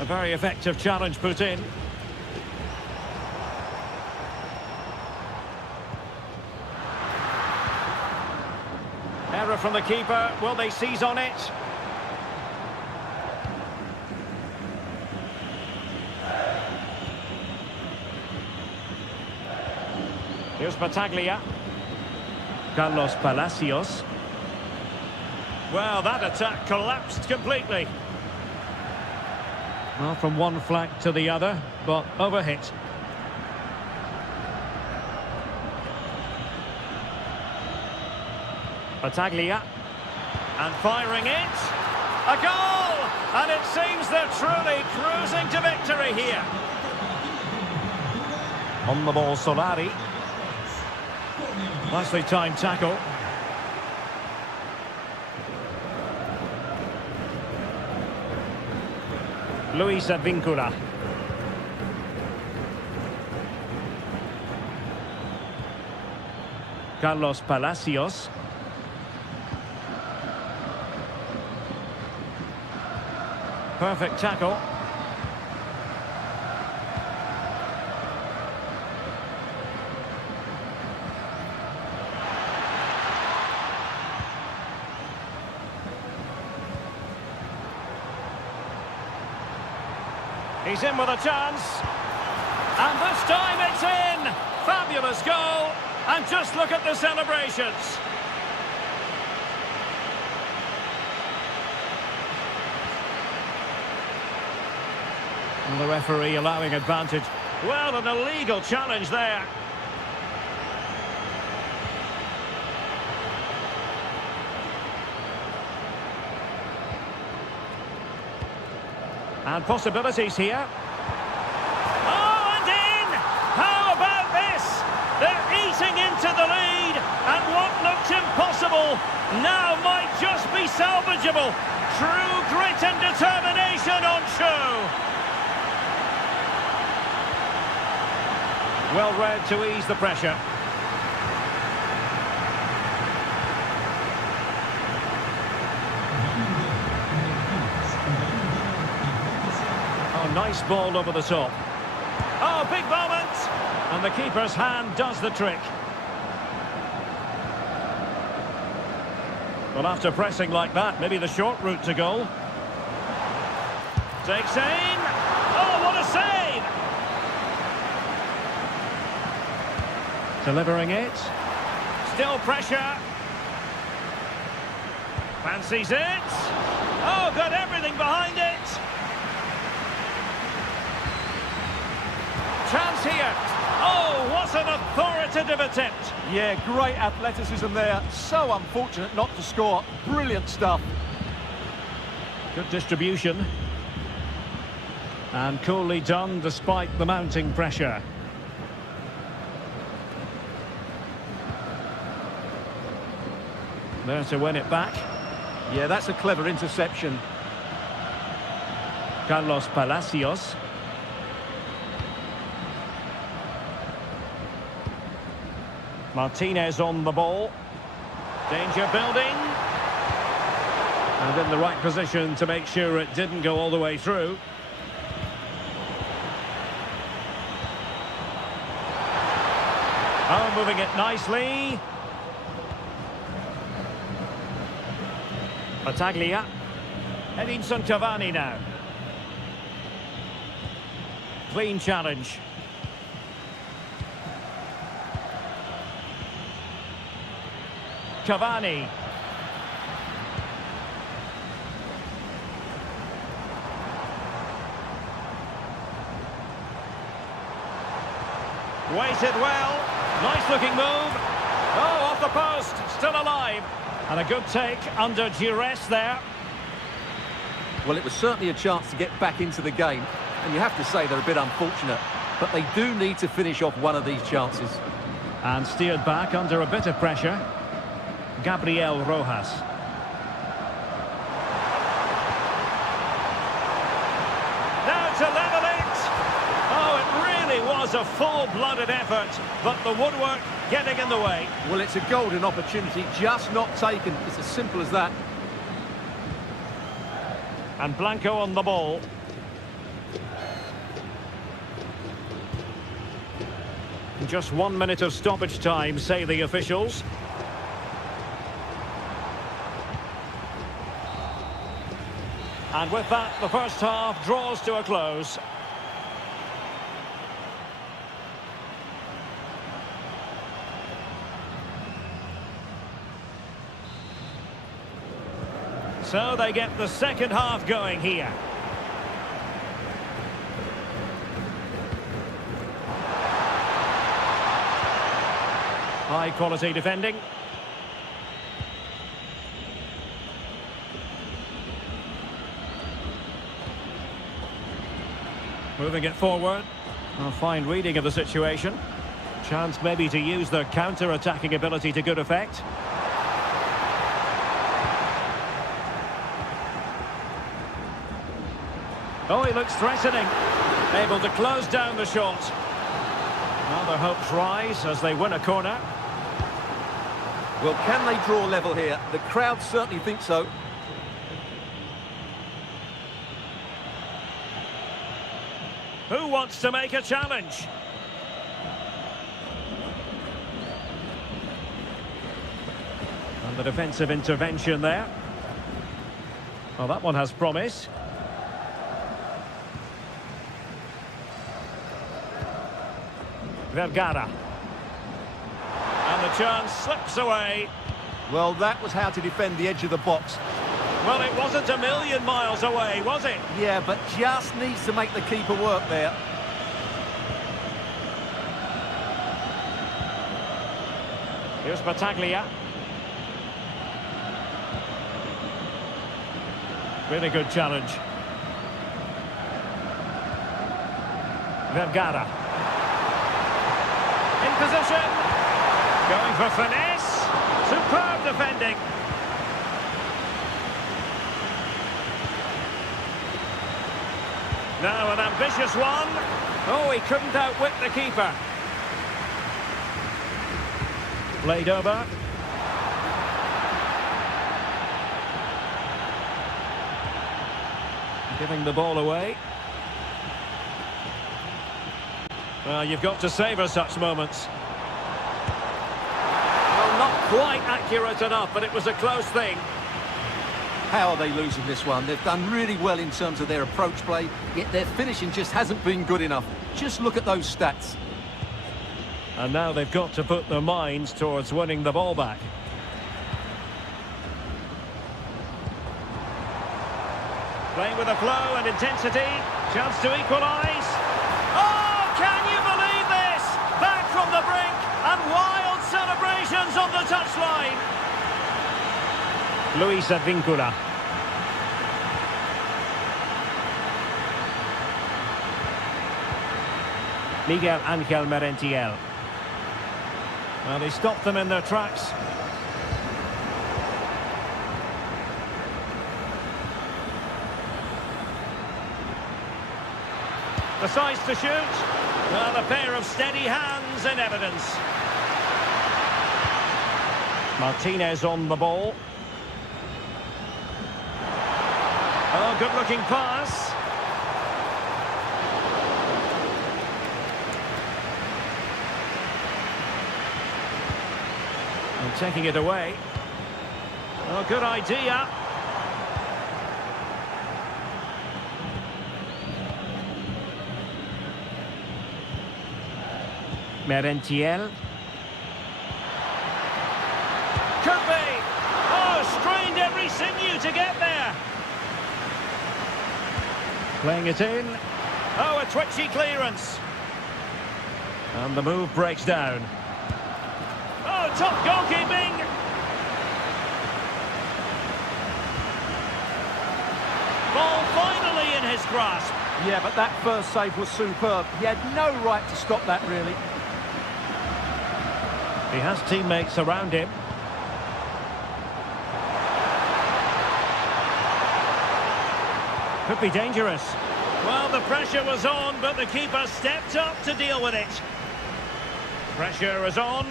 A very effective challenge put in. Error from the keeper. Will they seize on it? Here's Battaglia. Carlos Palacios. Well, that attack collapsed completely. Well, from one flank to the other, but overhit. Battaglia. And firing it. A goal! And it seems they're truly cruising to victory here. On the ball, Solari. Nicely timed tackle. Luis Advíncula. Carlos Palacios. Perfect tackle. He's in with a chance. And this time it's in! Fabulous goal. And just look at the celebrations. And the referee allowing advantage. Well, an illegal challenge there. And possibilities here. Oh, and in! How about this? They're eating into the lead, and what looked impossible now might just be salvageable. True grit and determination on show. Well read to ease the pressure. Nice ball over the top. Oh, big moment! And the keeper's hand does the trick. Well, after pressing like that, maybe the short route to goal. Takes aim. Oh, what a save! Delivering it. Still pressure. Fancies it. Oh, got everything behind it. Chance here. Oh, what an authoritative attempt. Yeah, great athleticism there. So unfortunate not to score. Brilliant stuff. Good distribution. And coolly done despite the mounting pressure. There to win it back. Yeah, that's a clever interception. Carlos Palacios. Martinez on the ball. Danger building. And in the right position to make sure it didn't go all the way through. Oh, moving it nicely. Battaglia. Edinson Cavani now. Clean challenge. Cavani. Weighted well. Nice looking move. Oh, off the post. Still alive. And a good take under duress there. Well, it was certainly a chance to get back into the game. And you have to say they're a bit unfortunate. But they do need to finish off one of these chances. And steered back under a bit of pressure. Gabriel Rojas. Now to level it. Oh, it really was a full-blooded effort, but the woodwork getting in the way. Well, it's a golden opportunity, just not taken. It's as simple as that. And Blanco on the ball. Just 1 minute of stoppage time, say the officials. And with that, the first half draws to a close. So they get the second half going here. High quality defending. Moving it forward. A fine reading of the situation. Chance maybe to use their counter-attacking ability to good effect. Oh, he looks threatening. Able to close down the shot. Now their hopes rise as they win a corner. Well, can they draw level here? The crowd certainly think so. Who wants to make a challenge? And the defensive intervention there. Well, that one has promise. Vergara. And the chance slips away. Well, that was how to defend the edge of the box. Well, it wasn't a million miles away, was it? Yeah, but just needs to make the keeper work there. Here's Battaglia. Really good challenge. Vergara. In position. Going for finesse. Superb defending. Now an ambitious one. Oh, he couldn't outwit the keeper. Played over. Giving the ball away. Well, you've got to savour such moments. Well, not quite accurate enough, but it was a close thing. How are they losing this one? They've done really well in terms of their approach play, yet their finishing just hasn't been good enough. Just look at those stats. And now they've got to put their minds towards winning the ball back. Playing with a flow and intensity. Chance to equalise. Oh, can you believe this? Back from the brink and wild celebrations on the touchline. Luis Advíncula. Miguel Ángel Merentiel. Well, they stopped them in their tracks. Decides to shoot. Well, a pair of steady hands in evidence. Martinez on the ball. Oh, good-looking pass. And taking it away. Oh, good idea. Merentiel. Could be. Oh, strained every sinew to get there. Playing it in. Oh, a twitchy clearance. And the move breaks down. Oh, top goalkeeping. Ball finally in his grasp. Yeah, but that first save was superb. He had no right to stop that, really. He has teammates around him. Could be dangerous. Well, the pressure was on, but the keeper stepped up to deal with it. Pressure is on.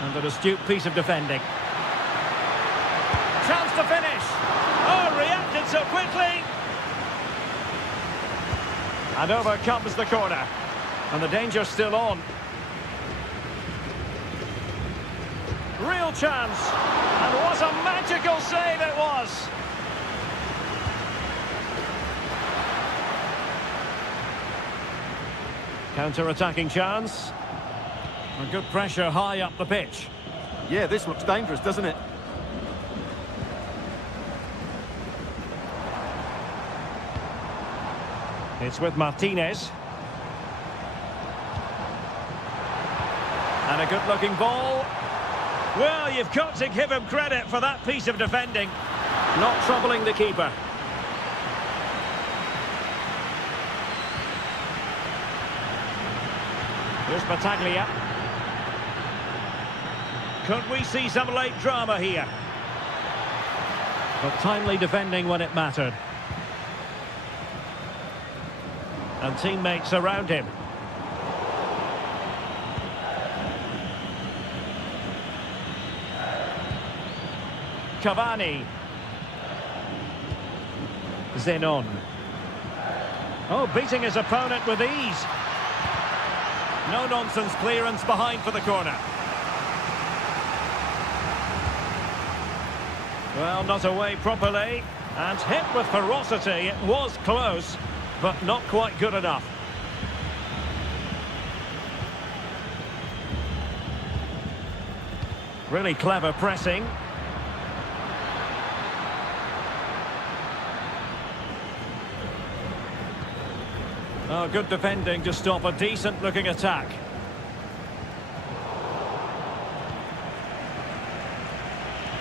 And an astute piece of defending. Chance to finish. Oh, reacted so quickly. And over comes the corner. And the danger's still on. Real chance. And what a magical save it was. Counter-attacking chance. And good pressure high up the pitch. Yeah, this looks dangerous, doesn't it? It's with Martinez. And a good-looking ball. Well, you've got to give him credit for that piece of defending. Not troubling the keeper. Here's Battaglia. Could we see some late drama here? But timely defending when it mattered. And teammates around him. Cavani. Zenon. Oh, beating his opponent with ease. No-nonsense clearance behind for the corner. Well, not away properly. And hit with ferocity. It was close, but not quite good enough. Really clever pressing. Oh, good defending to stop a decent-looking attack.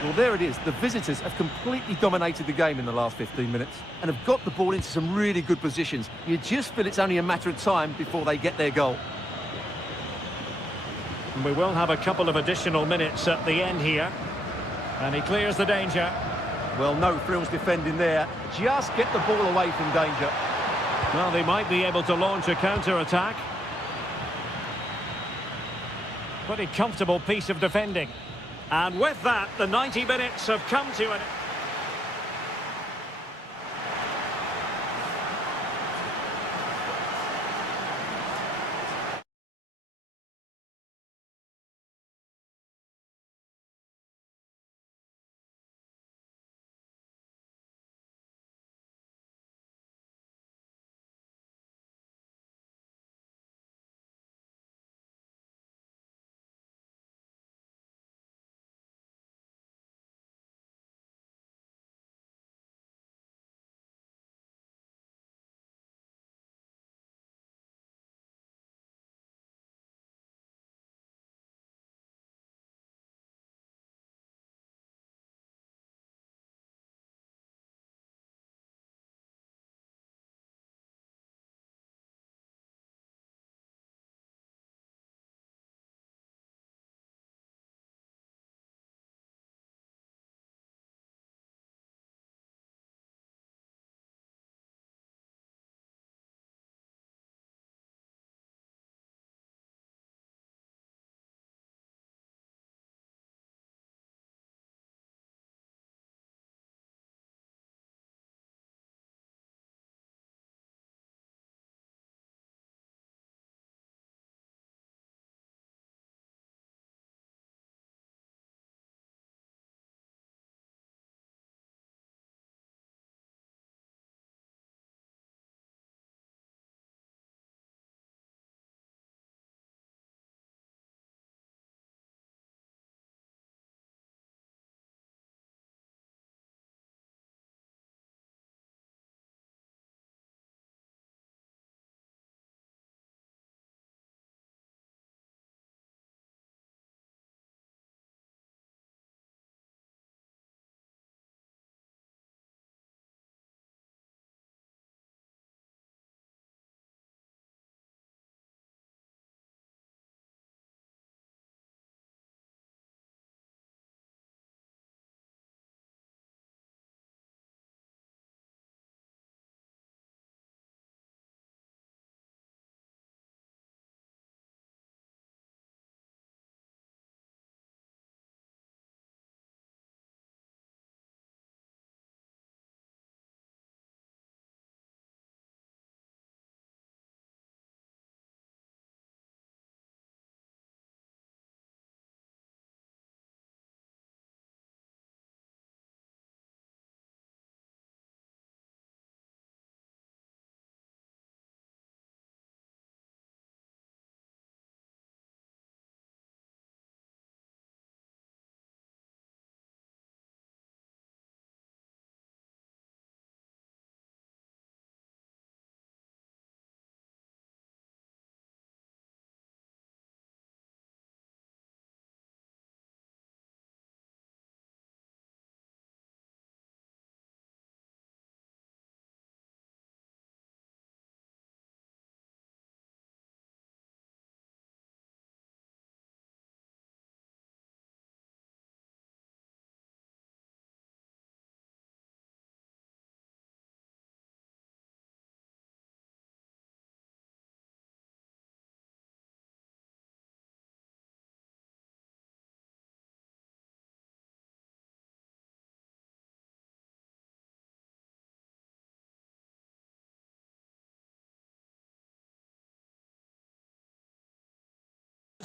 Well, there it is. The visitors have completely dominated the game in the last 15 minutes and have got the ball into some really good positions. You just feel it's only a matter of time before they get their goal. And we will have a couple of additional minutes at the end here. And he clears the danger. Well, no frills defending there. Just get the ball away from danger. Well, they might be able to launch a counter-attack. Pretty comfortable piece of defending. And with that, the 90 minutes have come to an...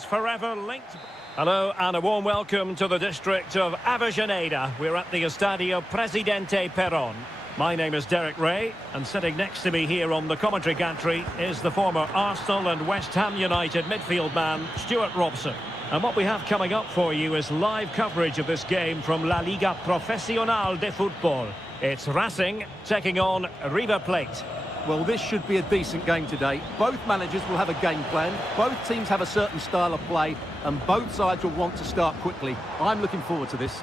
It's forever linked. Hello and a warm welcome to the district of Avellaneda. We're at the Estadio Presidente Perón. My name is Derek Ray, and sitting next to me here on the commentary gantry is the former Arsenal and West Ham United midfield man, Stuart Robson. And what we have coming up for you is live coverage of this game from La Liga Profesional de Fútbol. It's Racing taking on River Plate. Well, this should be a decent game today. Both managers will have a game plan. Both teams have a certain style of play, and both sides will want to start quickly. I'm looking forward to this.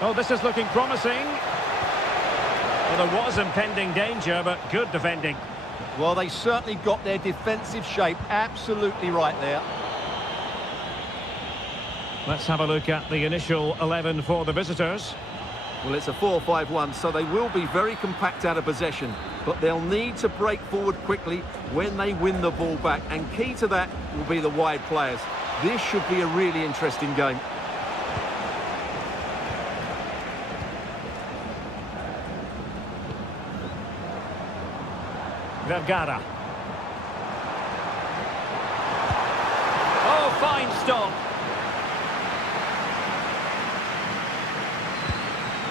Oh, this is looking promising. Well, there was impending danger, but good defending. Well, they certainly got their defensive shape absolutely right there. Let's have a look at the initial 11 for the visitors. Well, it's a 4-5-1, so they will be very compact out of possession, but they'll need to break forward quickly when they win the ball back, and key to that will be the wide players. This should be a really interesting game. Vergara. Oh, fine stop.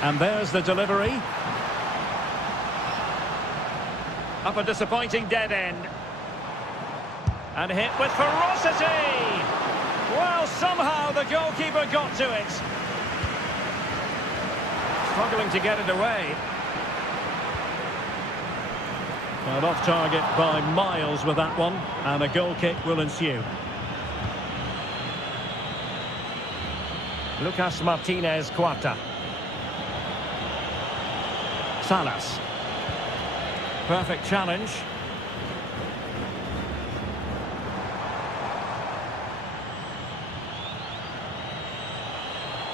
And there's the delivery. Up a disappointing dead end. And hit with ferocity. Well, somehow the goalkeeper got to it. Struggling to get it away. Well, off target by miles with that one. And a goal kick will ensue. Lucas Martinez Cuarta. Salas. Perfect challenge.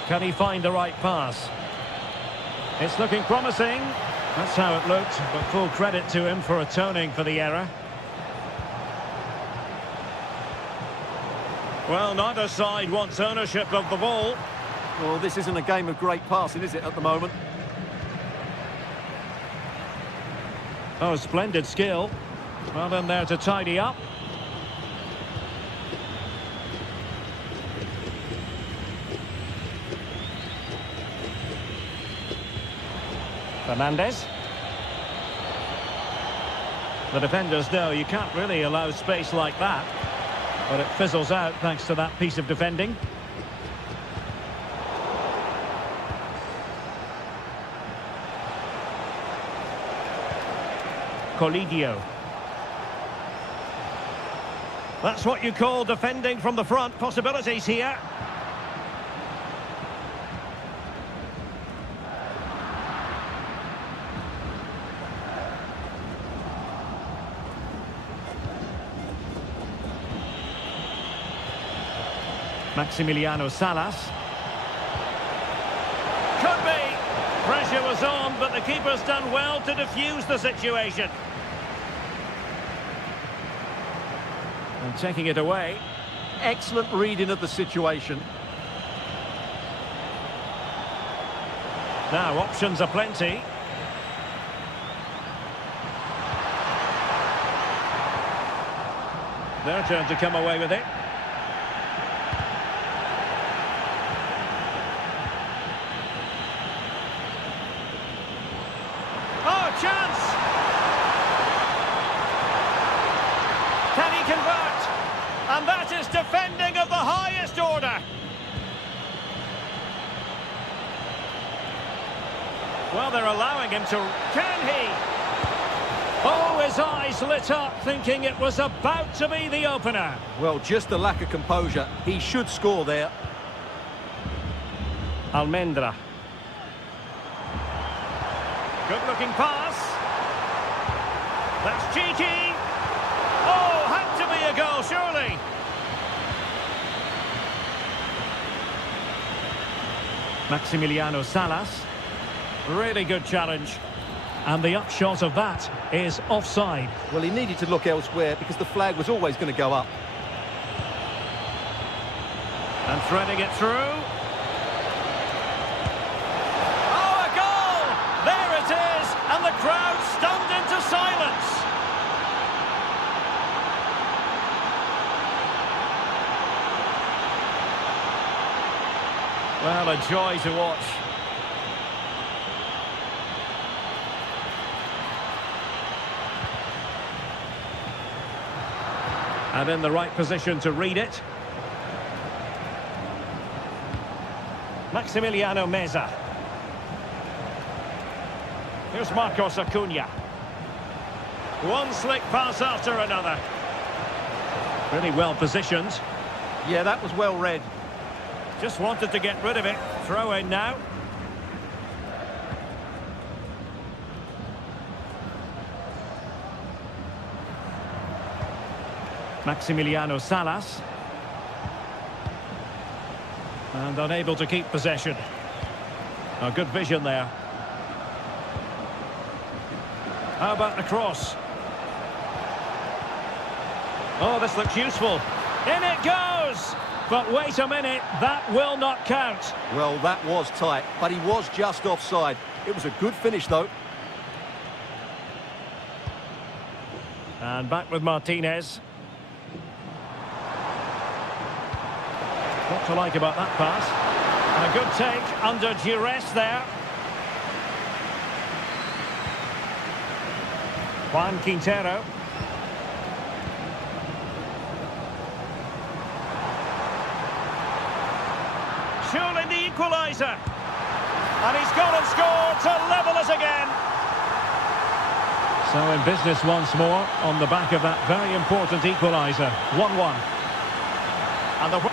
Can he find the right pass? It's looking promising. That's how it looked, but full credit to him for atoning for the error. Well, neither side wants ownership of the ball. Well, this isn't a game of great passing, is it, at the moment? Oh, splendid skill. Well in there to tidy up. Fernandez. The defenders know you can't really allow space like that. But it fizzles out thanks to that piece of defending. Colidio. That's what you call defending from the front. Possibilities here. Maximiliano Salas. Could be. Pressure was on, but the keeper's done well to defuse the situation. And taking it away. Excellent reading of the situation. Now, options are plenty. Their turn to come away with it. Oh, chance! Can he convert? And that is defending of the highest order. Well, they're allowing him to... Can he? Oh, his eyes lit up, thinking it was about to be the opener. Well, just a lack of composure. He should score there. Almendra. Good-looking pass. That's cheeky. Oh, had to be a goal, surely. Maximiliano Salas. Really good challenge. And the upshot of that is offside. Well, he needed to look elsewhere because the flag was always going to go up. And threading it through. Oh, a goal! There it is! And the crowd stunned into silence. Well, a joy to watch. And in the right position to read it. Maximiliano Meza. Here's Marcos Acuna. One slick pass after another. Really well positioned. Yeah, that was well read. Just wanted to get rid of it. Throw in now. Maximiliano Salas. And unable to keep possession. A good vision there. How about the cross? Oh, this looks useful. In it goes! But wait a minute, that will not count. Well, that was tight, but he was just offside. It was a good finish, though. And back with Martinez. What to like about that pass? And a good take under duress there. Juan Quintero. Surely the equaliser. And he's gone and scored to level us again. So in business once more on the back of that very important equaliser. 1-1. And the...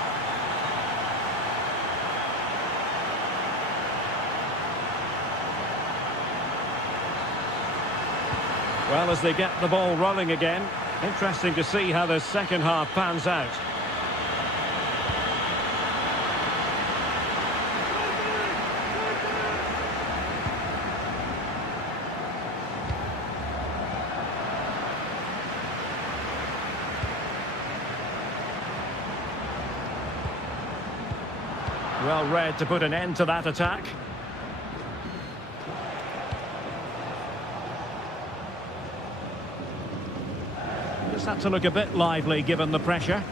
Well, as they get the ball rolling again, interesting to see how the second half pans out. Well read to put an end to that attack. Just had to look a bit lively given the pressure.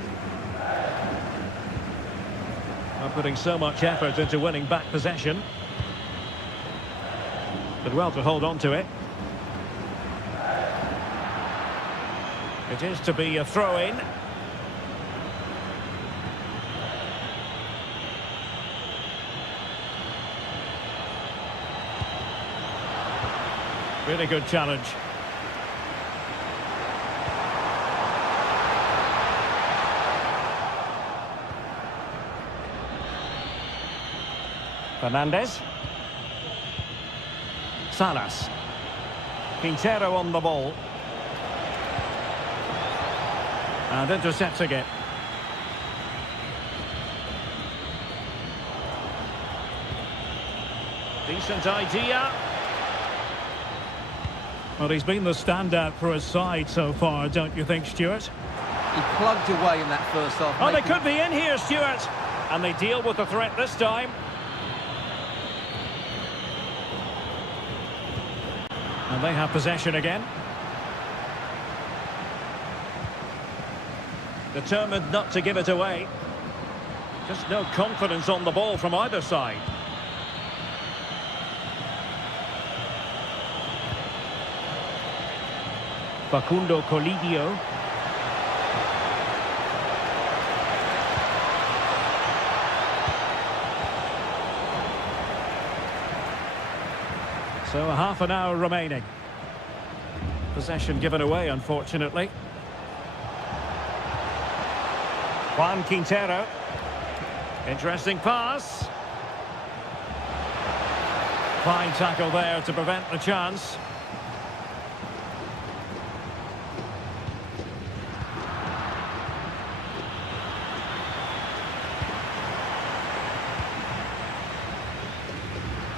Not putting so much effort into winning back possession. But well to hold on to it. It is to be a throw-in. Really good challenge. Fernandez. Salas. Quintero on the ball. And intercepting it. Decent idea. Well, he's been the standout for his side so far, don't you think, Stuart? He plugged away in that first half. Oh, they could be in here, Stuart. And they deal with the threat this time. And they have possession again. Determined not to give it away. Just no confidence on the ball from either side. Facundo Colidio. So a half an hour remaining. Possession given away, unfortunately. Juan Quintero. Interesting pass. Fine tackle there to prevent the chance.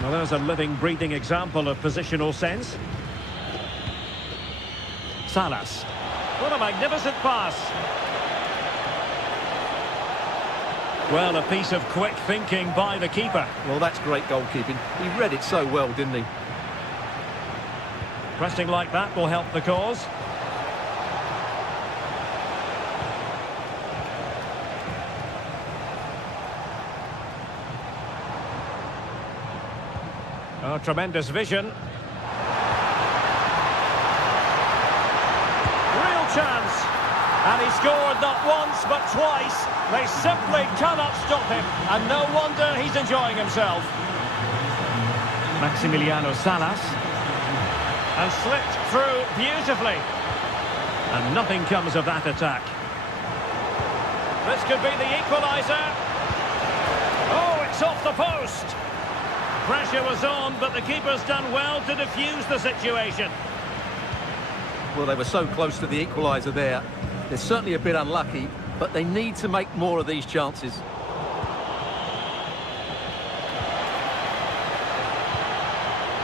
Well, there's a living, breathing example of positional sense. Salas. What a magnificent pass. Well, a piece of quick thinking by the keeper. Well, that's great goalkeeping. He read it so well, didn't he? Pressing like that will help the cause. Oh, tremendous vision. Real chance. And he scored not once, but twice. They simply cannot stop him. And no wonder he's enjoying himself. Maximiliano Salas. And slipped through beautifully. And nothing comes of that attack. This could be the equaliser. Oh, it's off the post. Pressure was on, but the keeper's done well to defuse the situation. Well, they were so close to the equaliser there. They're certainly a bit unlucky, but they need to make more of these chances.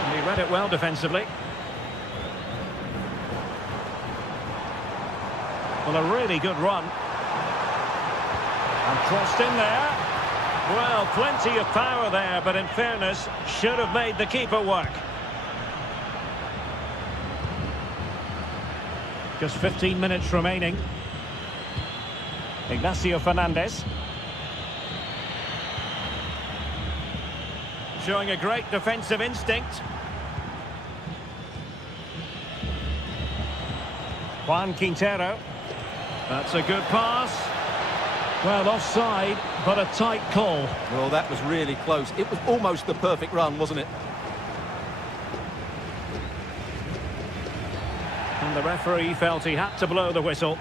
And he read it well defensively. Well, a really good run. And crossed in there. Well, plenty of power there, but in fairness, should have made the keeper work. Just 15 minutes remaining. Ignacio Fernandez. Showing a great defensive instinct. Juan Quintero. That's a good pass. Well, offside, but a tight call. Well, that was really close. It was almost the perfect run, wasn't it? And the referee felt he had to blow the whistle.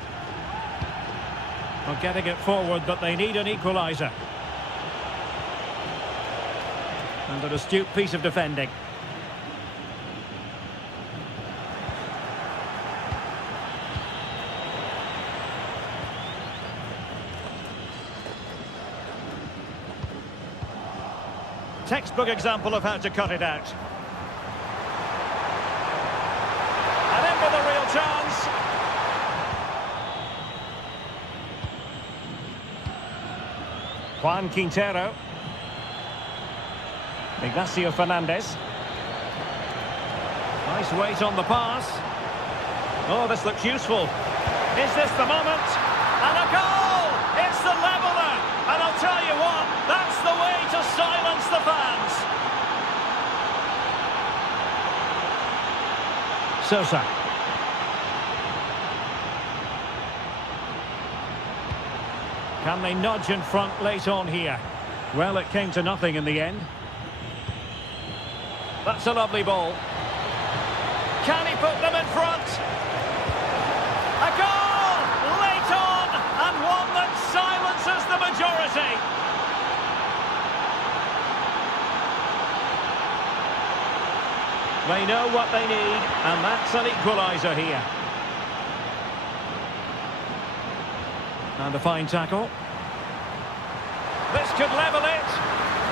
Well, getting it forward, but they need an equaliser. And an astute piece of defending. Textbook example of how to cut it out. And in with a real chance. Juan Quintero. Ignacio Fernandez. Nice weight on the pass. Oh, this looks useful. Is this the moment? And a goal! It's the leveller! And I'll tell you what, that's the way to silence the fans. Sosa. Can they nudge in front late on here? Well, it came to nothing in the end. That's a lovely ball. Can he put them in front? A goal! Late on! And one that silences the majority. They know what they need, and that's an equaliser here. And a fine tackle. This could level it,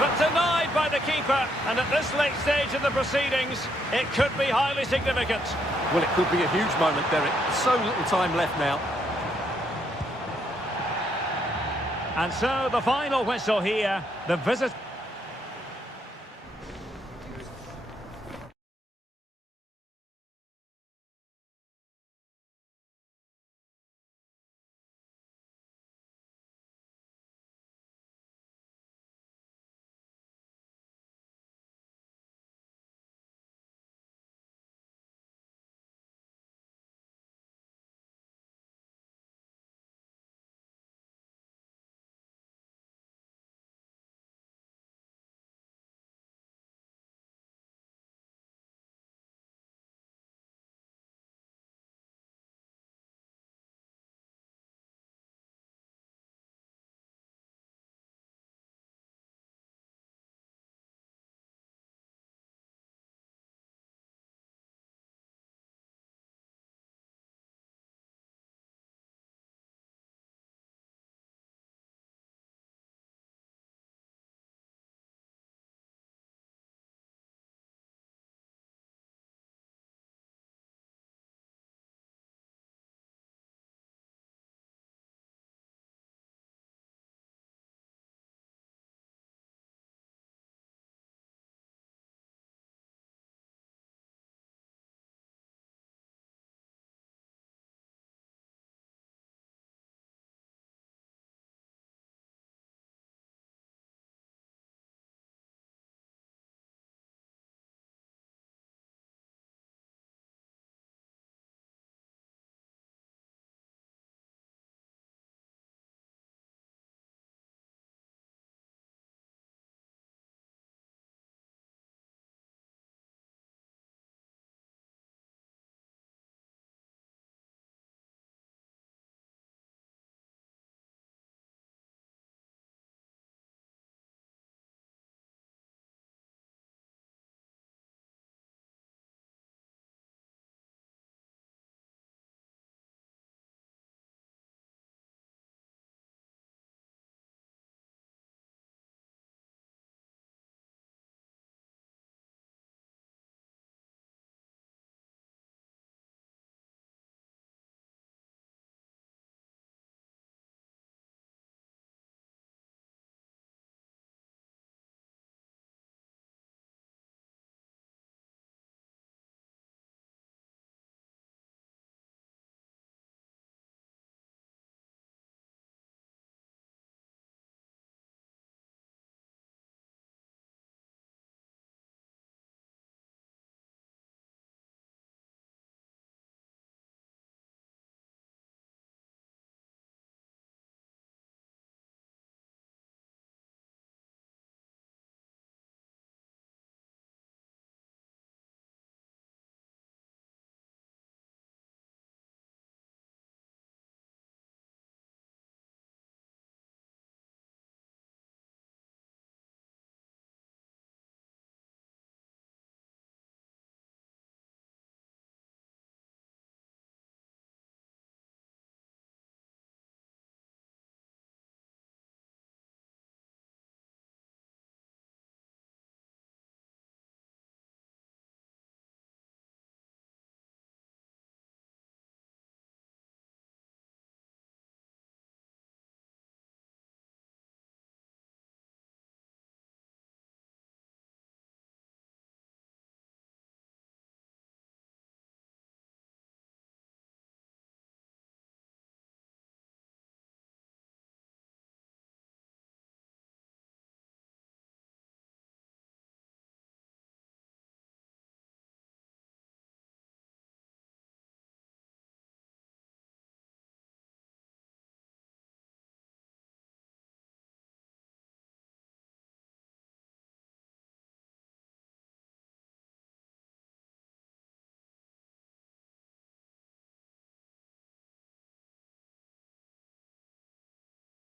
but denied by the keeper. And at this late stage of the proceedings, it could be highly significant. Well, it could be a huge moment, Derek. So little time left now. And so the final whistle here. The visit.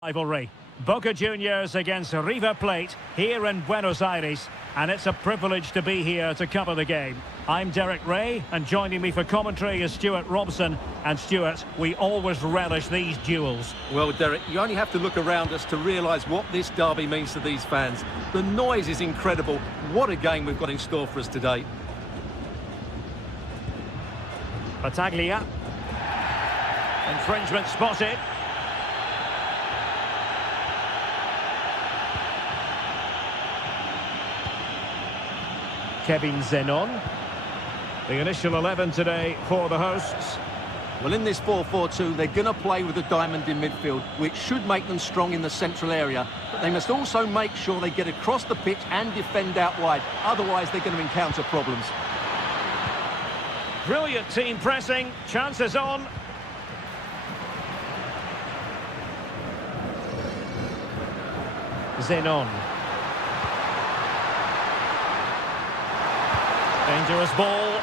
Rivalry. Boca Juniors against River Plate here in Buenos Aires, and it's a privilege to be here to cover the game. I'm Derek Ray, and joining me for commentary is Stuart Robson. And Stuart, we always relish these duels. Well, Derek, you only have to look around us to realise what this derby means to these fans. The noise is incredible. What a game we've got in store for us today. Battaglia. Infringement spotted. Kevin Zenon. The initial 11 today for the hosts. Well, in this 4-4-2, they're going to play with a diamond in midfield, which should make them strong in the central area. But they must also make sure they get across the pitch and defend out wide. Otherwise, they're going to encounter problems. Brilliant team pressing. Chances on. Zenon. Dangerous ball,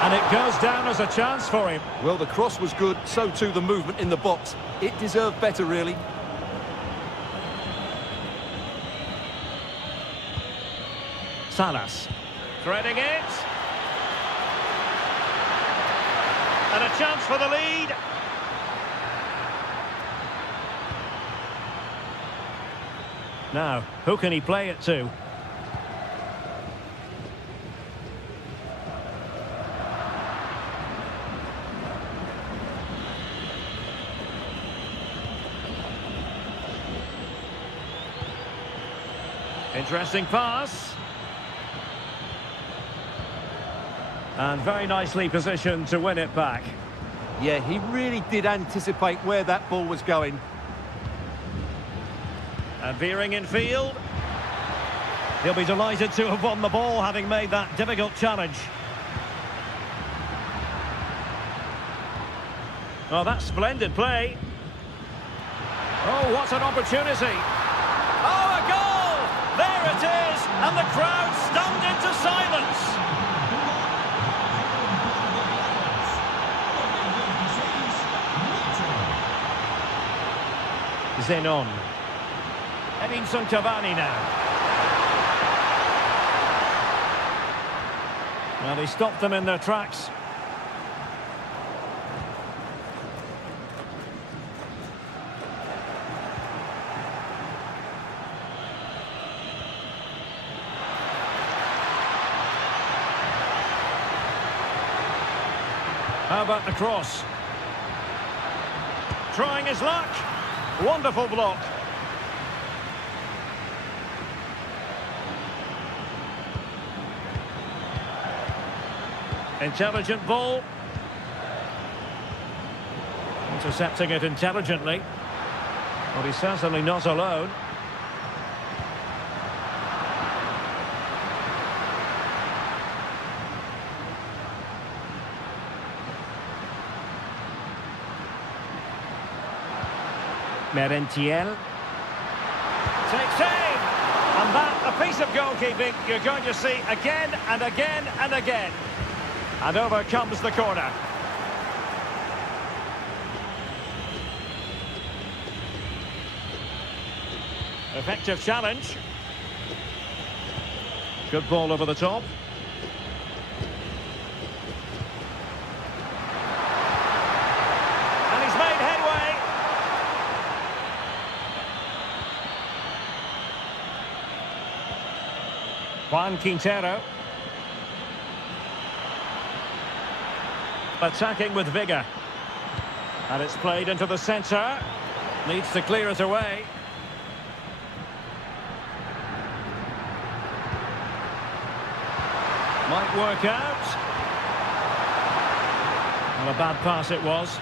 and it goes down as a chance for him. Well, the cross was good, so too the movement in the box. It deserved better, really. Salas, threading it. And a chance for the lead. Now, who can he play it to? Interesting pass. And very nicely positioned to win it back. Yeah, he really did anticipate where that ball was going. And veering in field. He'll be delighted to have won the ball, having made that difficult challenge. Oh, that's splendid play. Oh, what an opportunity. Oh, a goal! There it is, and the crowd stunned into silence. Zenon. Edinson Cavani now. Well, he stopped them in their tracks. How about the cross? Trying his luck. Wonderful block. Intelligent ball. Intercepting it intelligently. Well, he's certainly not alone. Merentiel takes aim, and that a piece of goalkeeping you're going to see again and again and again. And over comes the corner. Effective challenge. Good ball over the top. And he's made headway. Juan Quintero. Attacking with vigour. And it's played into the centre. Needs to clear it away. Might work out. Well, a bad pass it was.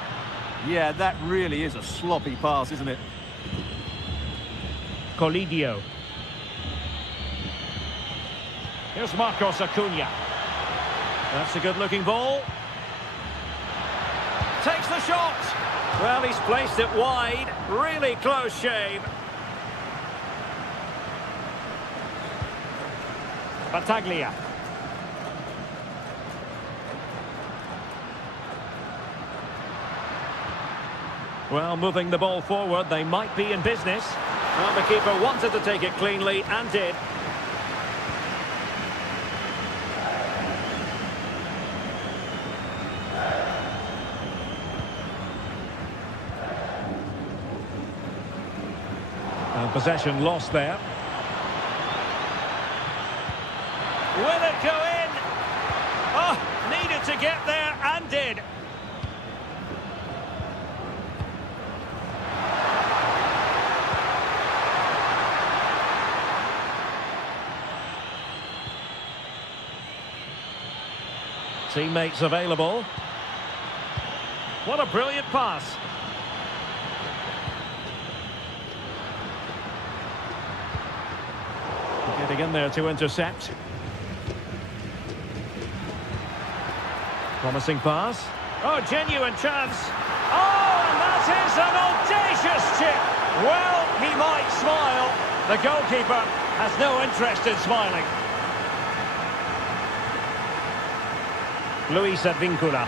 Yeah, that really is a sloppy pass, isn't it? Colidio. Here's Marcos Acuna. That's a good-looking ball. Takes the shot. Well, he's placed it wide. Really close shave. Battaglia. Well, moving the ball forward, they might be in business. Well, the keeper wanted to take it cleanly and did. And possession lost there. Will it go in? Oh, needed to get there and did. Teammates available. What a brilliant pass. Getting in there to intercept. Promising pass. Oh, genuine chance. Oh, and that is an audacious chip. Well, he might smile. The goalkeeper has no interest in smiling. Luis Advíncula.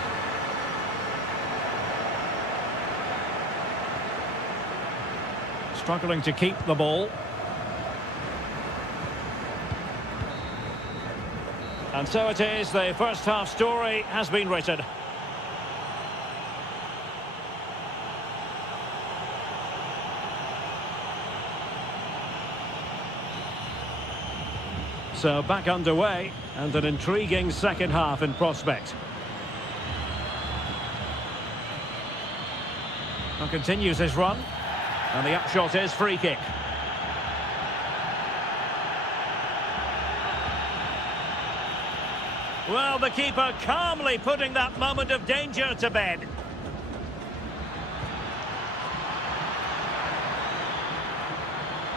Struggling to keep the ball. And so it is, the first half story has been written. So back underway, and an intriguing second half in prospect. And continues his run, and the upshot is free kick. Well, the keeper calmly putting that moment of danger to bed.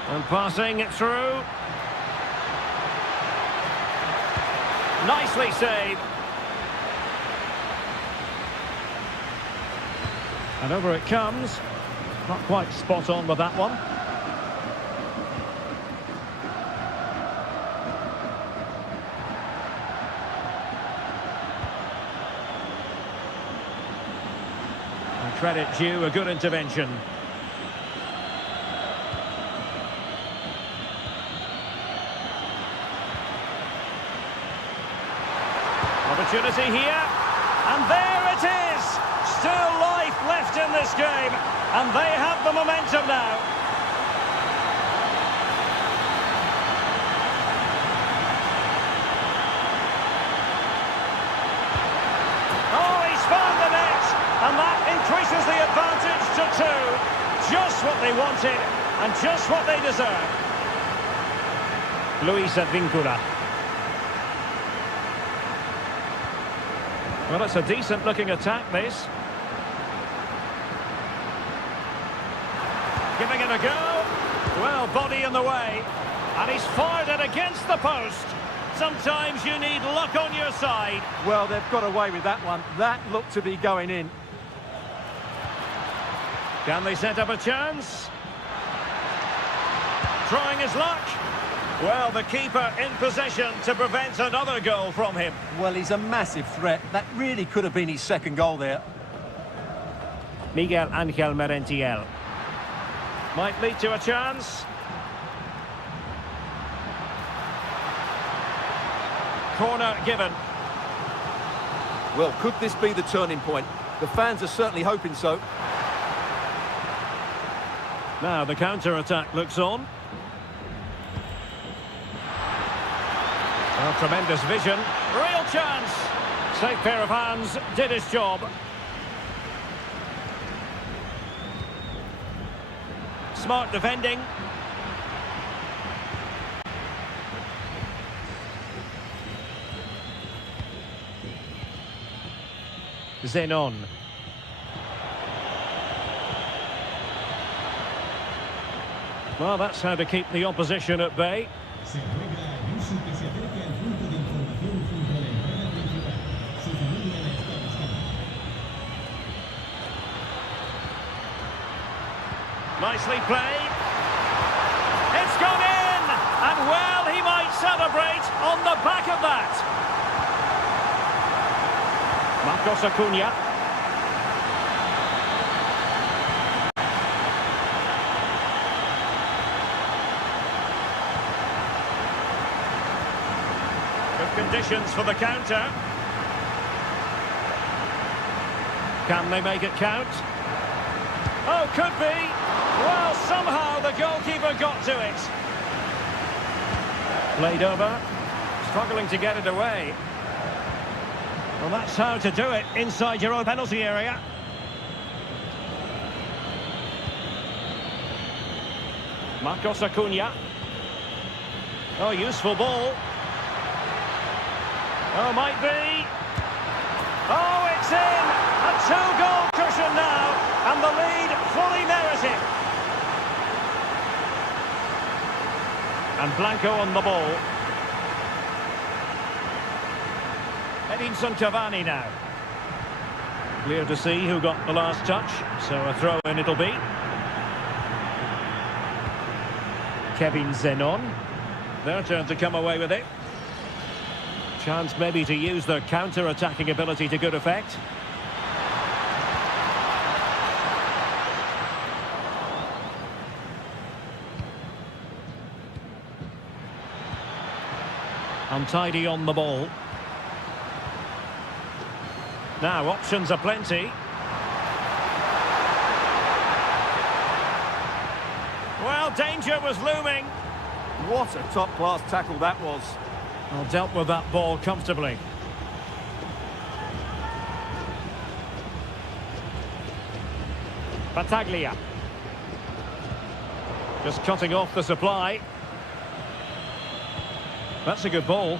And passing it through. Nicely saved. And over it comes. Not quite spot on with that one. And credit due, a good intervention. Opportunity here, and there it is! Still life left in this game, and they have the momentum now. Oh, he's found the net, and that increases the advantage to 2. Just what they wanted, and just what they deserve. Luis Advíncula. Well, it's a decent-looking attack, this. Giving it a go. Well, body in the way. And he's fired it against the post. Sometimes you need luck on your side. Well, they've got away with that one. That looked to be going in. Can they set up a chance? Trying his luck. Well, the keeper in possession to prevent another goal from him. Well, he's a massive threat. That really could have been his second goal there. Miguel Ángel Merentiel. Might lead to a chance. Corner given. Well, could this be the turning point? The fans are certainly hoping so. Now the counter-attack looks on. Well, tremendous vision. Real chance. Safe pair of hands. Did his job. Smart defending. Zenon. Well, that's how to keep the opposition at bay. Nicely played. It's gone in! And well, he might celebrate on the back of that. Marcos Acuna. conditions for the counter. Can they make it count? Oh, could be. Well, somehow the goalkeeper got to it. Played over. Struggling to get it away. Well, that's how to do it inside your own penalty area. Marcos Acuna. Oh, useful ball. Oh, might be. Oh, it's in! A two-goal cushion now, and the lead fully merited. And Blanco on the ball. Edinson Cavani now. Clear to see who got the last touch, so a throw-in it'll be. Kevin Zenon. Their turn to come away with it. Chance maybe to use their counter-attacking ability to good effect. Untidy on the ball. Now options are plenty. Well, danger was looming. What a top-class tackle that was. Well, dealt with that ball comfortably. Battaglia. Just cutting off the supply. That's a good ball.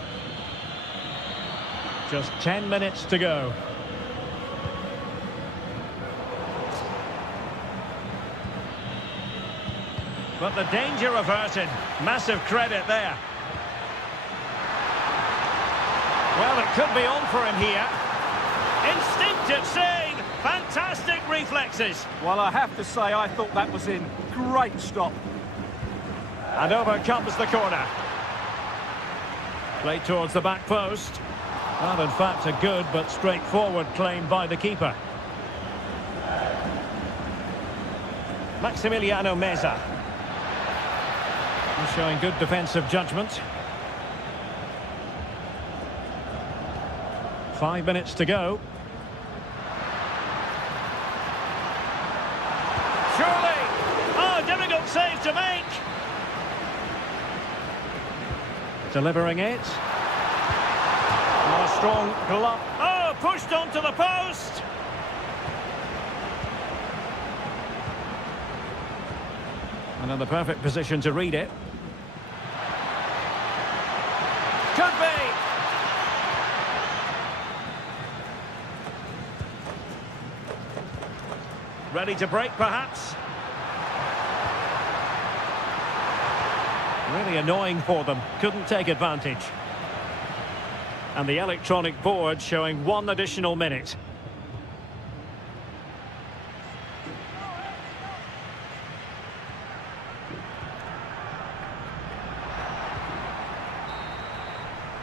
Just 10 minutes to go. But the danger averted. Massive credit there. Well, it could be on for him here. Instinctive save. Fantastic reflexes. Well, I have to say, I thought that was in. Great stop. And over comes the corner. Played towards the back post. Well, in fact, a good but straightforward claim by the keeper. Maximiliano Meza. He's showing good defensive judgment. 5 minutes to go. Surely! Oh, difficult save to make! Delivering it. Oh, a strong glove. Oh, pushed onto the post! Another perfect position to read it. Could be! Ready to break, perhaps? Really annoying for them. Couldn't take advantage. And the electronic board showing 1 additional minute.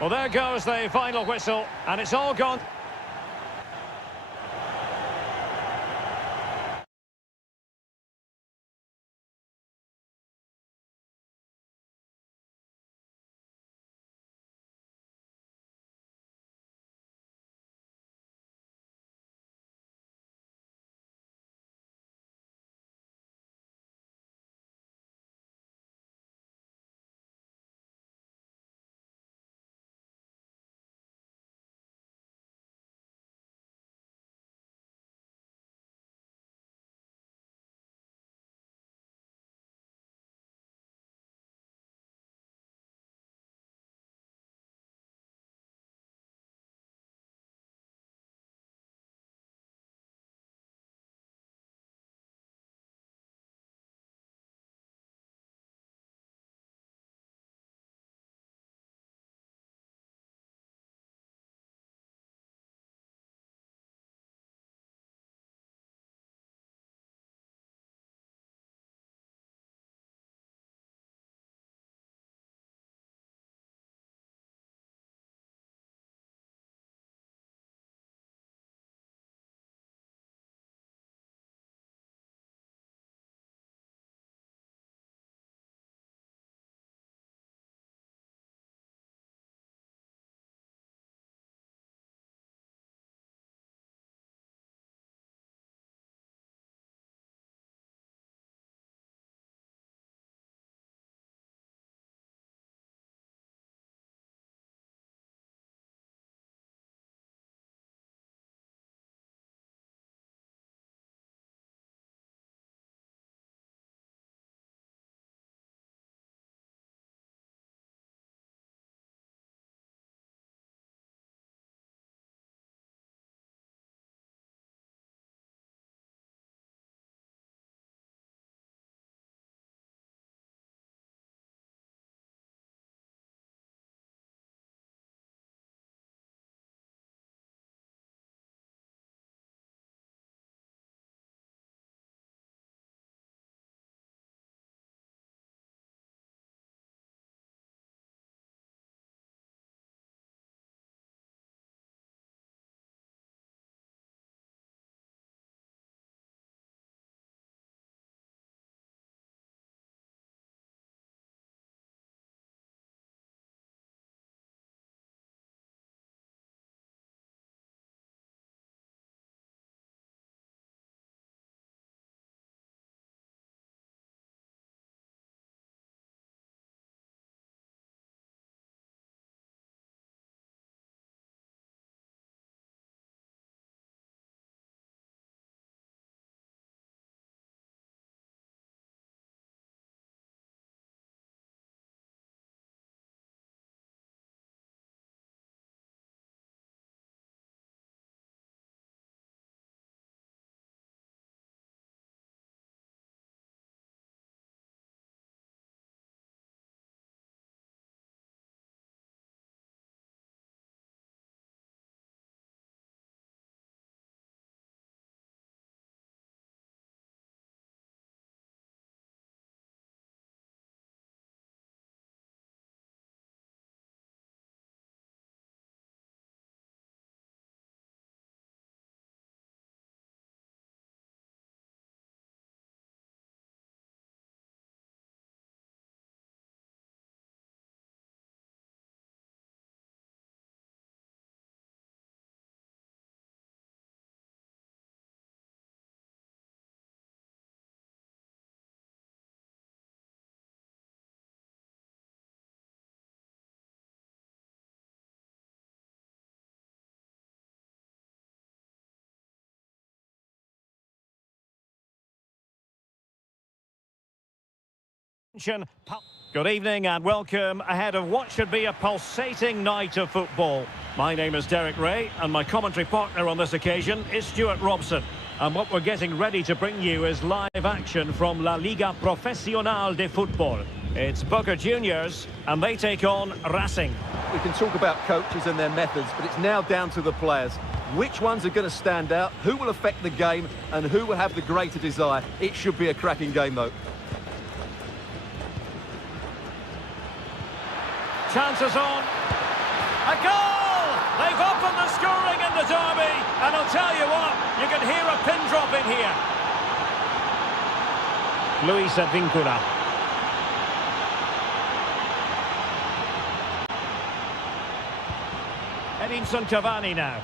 Well, there goes the final whistle, and it's all gone. Good evening and welcome ahead of what should be a pulsating night of football. My name is Derek Ray and my commentary partner on this occasion is Stuart Robson. And what we're getting ready to bring you is live action from La Liga Profesional de Football. It's Boca Juniors and they take on Racing. We can talk about coaches and their methods, but it's now down to the players. Which ones are going to stand out, who will affect the game, and who will have the greater desire? It should be a cracking game, though. Chances on. A goal! They've opened the scoring in the derby, and I'll tell you what, you can hear a pin drop in here. Luis Advíncula. Edinson Cavani now.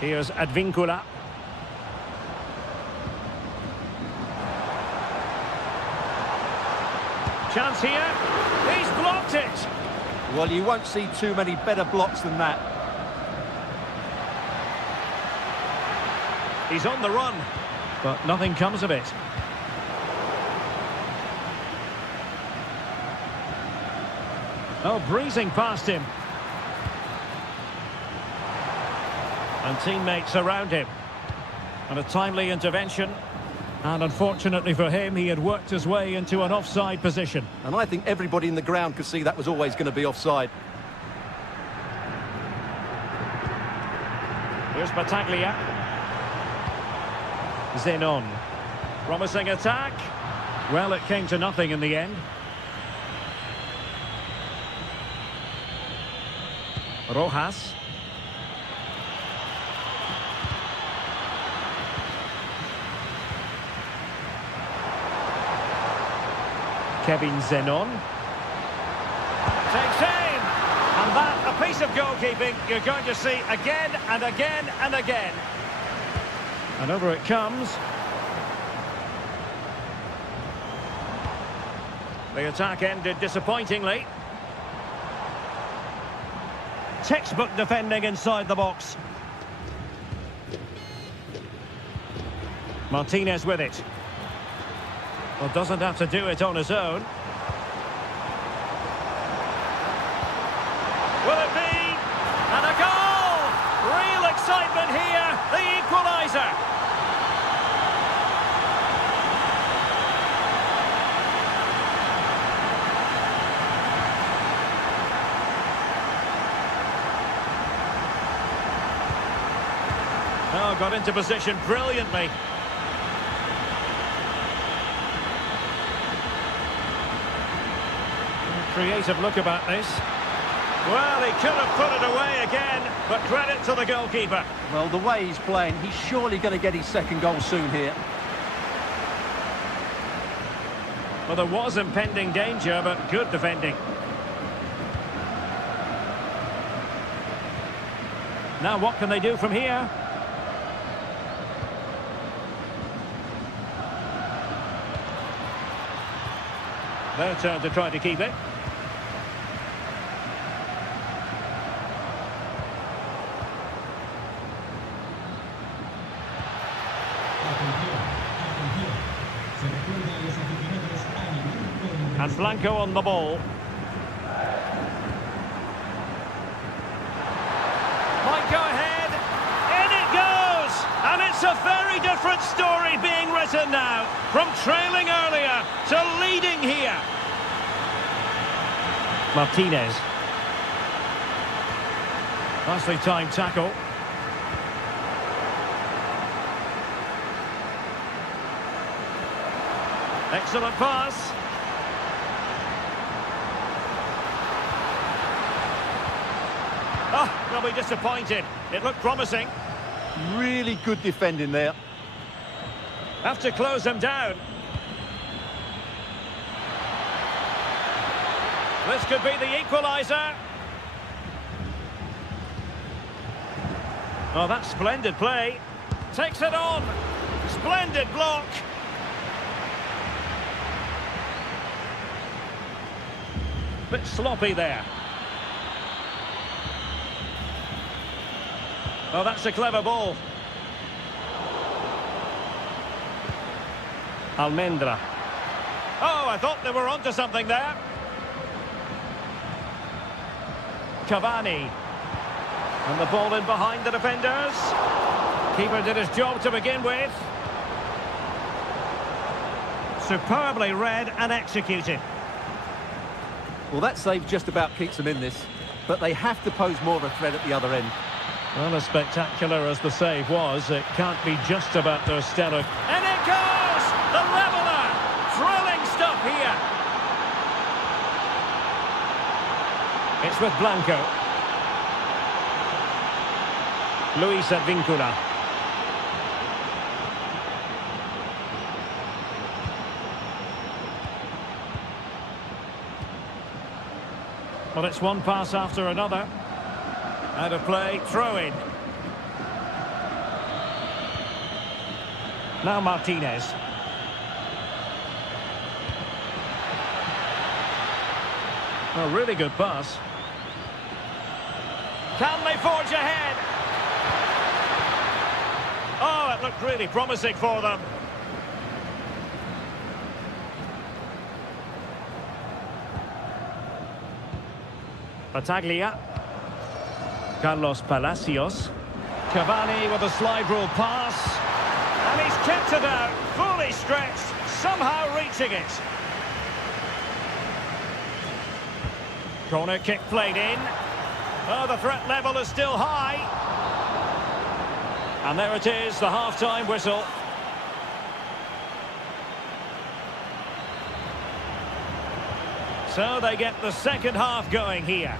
Here's Advíncula. Chance here. He's blocked it. Well, you won't see too many better blocks than that. He's on the run, but nothing comes of it. Oh, breezing past him. And teammates around him. And a timely intervention. And unfortunately for him, he had worked his way into an offside position. And I think everybody in the ground could see that was always going to be offside. Here's Battaglia. Zenon. Promising attack. Well, it came to nothing in the end. Rojas. Kevin Zenon takes aim, and that a piece of goalkeeping you're going to see again and again and again. And over it comes. The attack ended disappointingly. Textbook defending inside the box. Martinez with it. Well, doesn't have to do it on his own. Will it be? And a goal! Real excitement here, the equaliser. Oh, got into position brilliantly. Creative look about this. Well, he could have put it away again, but credit to the goalkeeper. Well, the way he's playing, he's surely going to get his second goal soon here. Well, there was impending danger, but good defending. Now, what can they do from here? Their turn to try to keep it. And Blanco on the ball. Might go ahead. In it goes! And it's a very different story being written now. From trailing earlier to leading here. Martinez. Nicely timed tackle. Excellent pass. Oh, they'll be disappointed. It looked promising. Really good defending there. Have to close them down. This could be the equaliser. Oh, that's splendid play. Takes it on. Splendid block. Bit sloppy there. Oh, that's a clever ball. Almendra. Oh, I thought they were onto something there. Cavani. And the ball in behind the defenders. Keeper did his job to begin with. Superbly read and executed. Well, that save just about keeps them in this, but they have to pose more of a threat at the other end. Well, as spectacular as the save was, it can't be just about their stellar... And it goes! The leveller! Thrilling stuff here. It's with Blanco. Luis Advíncula. Well, it's one pass after another. Out of play, throw in. Now Martinez. A really good pass. Can they forge ahead? Oh, it looked really promising for them. Battaglia. Carlos Palacios. Cavani with a slide rule pass. And he's kept it out, fully stretched, somehow reaching it. Corner kick played in. Oh, the threat level is still high. And there it is, the half-time whistle. So they get the second half going here.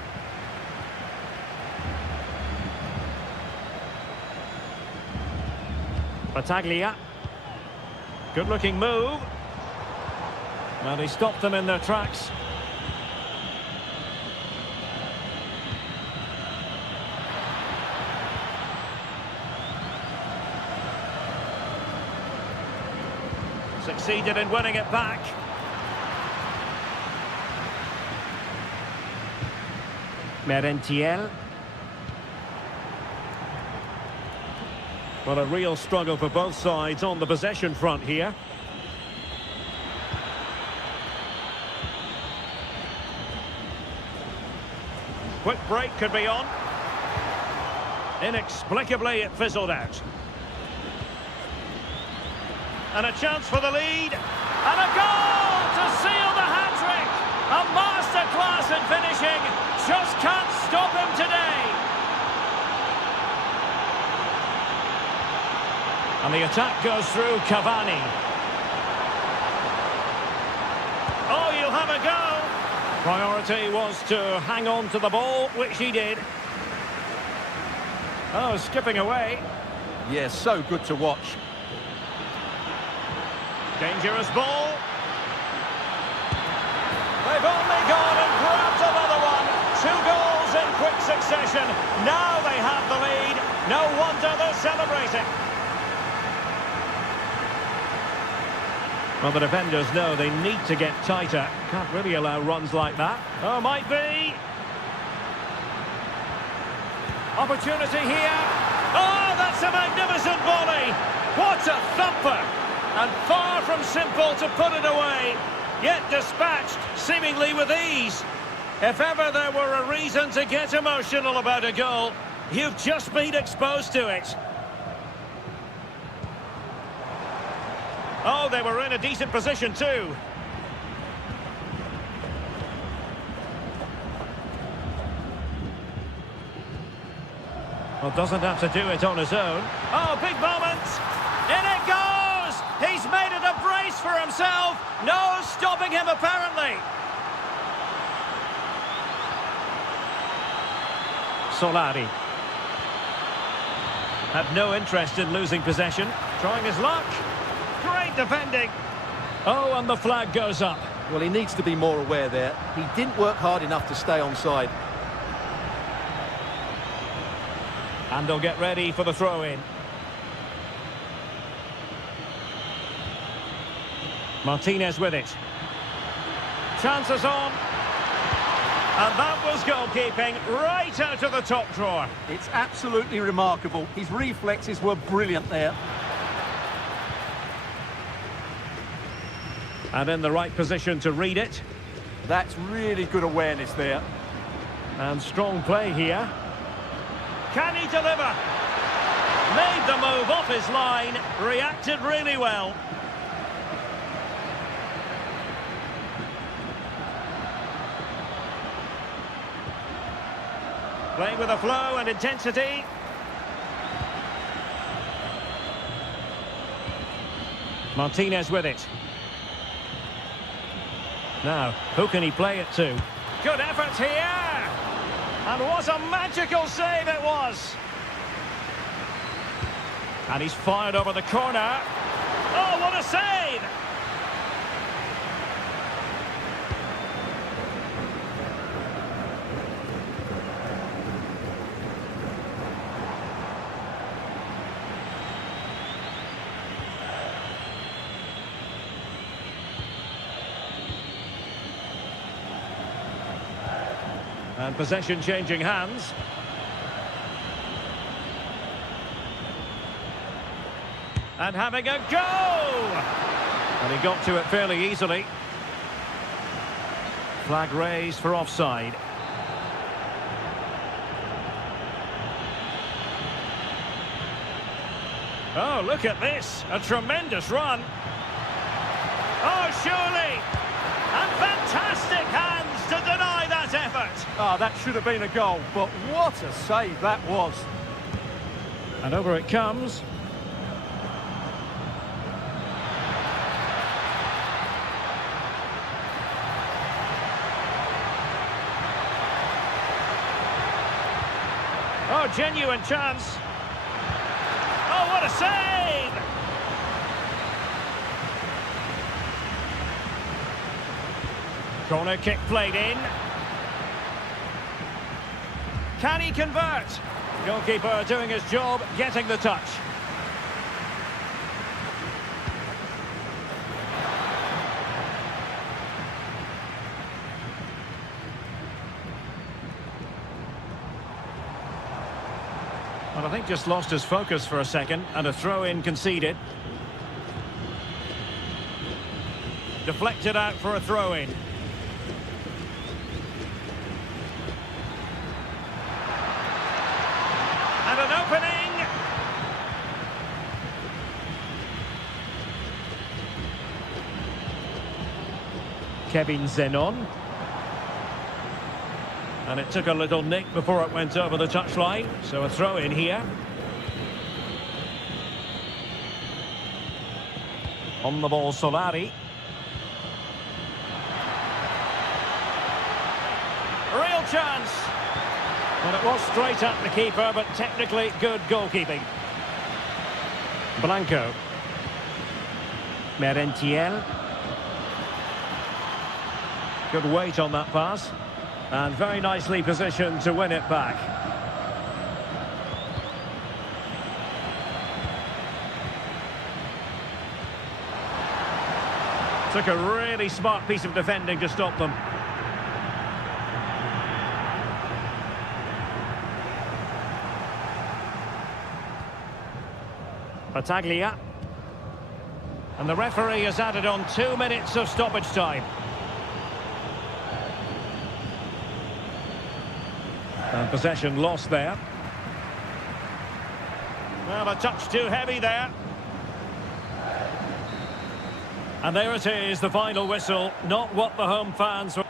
Battaglia. Good-looking move. Well, he stopped them in their tracks. Succeeded in winning it back. Merentiel. Well, a real struggle for both sides on the possession front here. Quick break could be on. Inexplicably, it fizzled out. And a chance for the lead. And a goal to seal the hat-trick. A masterclass in finishing. Just can't stop him today. And the attack goes through Cavani. Oh, you'll have a go. Priority was to hang on to the ball, which he did. Oh, skipping away. Yeah, so good to watch. Dangerous ball. They've only gone and grabbed another one. 2 goals in quick succession. Now they have the lead. No wonder they're celebrating. Well, the defenders know they need to get tighter. Can't really allow runs like that. Oh, might be. Opportunity here. Oh, that's a magnificent volley. What a thumper. And far from simple to put it away. Yet dispatched, seemingly with ease. If ever there were a reason to get emotional about a goal, you've just been exposed to it. Oh, they were in a decent position too. Well, doesn't have to do it on his own. Oh, big moment. In it goes! He's made it a brace for himself. No stopping him, apparently. Solari. Had no interest in losing possession. Trying his luck. Great defending. Oh, and the flag goes up. Well, he needs to be more aware there. He didn't work hard enough to stay onside. And they'll get ready for the throw-in. Martinez with it. Chances on. And that was goalkeeping right out of the top drawer. It's absolutely remarkable. His reflexes were brilliant there. And in the right position to read it. That's really good awareness there. And strong play here. Can he deliver? Made the move off his line. Reacted really well. Playing with a flow and intensity. Martinez with it. Now, who can he play it to? Good effort here! And what a magical save it was! And he's fired over the corner. Oh, what a save! And possession changing hands. And having a go! And he got to it fairly easily. Flag raised for offside. Oh, look at this. A tremendous run. Oh, surely! And fantastic hands to deny that effort. Oh, that should have been a goal, but what a save that was. And over it comes. Oh, genuine chance. Oh, what a save! Corner kick played in. Can he convert? Goalkeeper doing his job, getting the touch. Well, I think just lost his focus for a second, and a throw-in conceded. Deflected out for a throw-in. And an opening! Kevin Zenon. And it took a little nick before it went over the touchline, so a throw in here. On the ball, Solari. Real chance! Well, it was straight at the keeper, but technically good goalkeeping. Blanco. Merentiel. Good weight on that pass. And very nicely positioned to win it back. Took a really smart piece of defending to stop them. Battaglia. And the referee has added on 2 minutes of stoppage time. And possession lost there. Well, a touch too heavy there. And there it is, the final whistle. Not what the home fans were.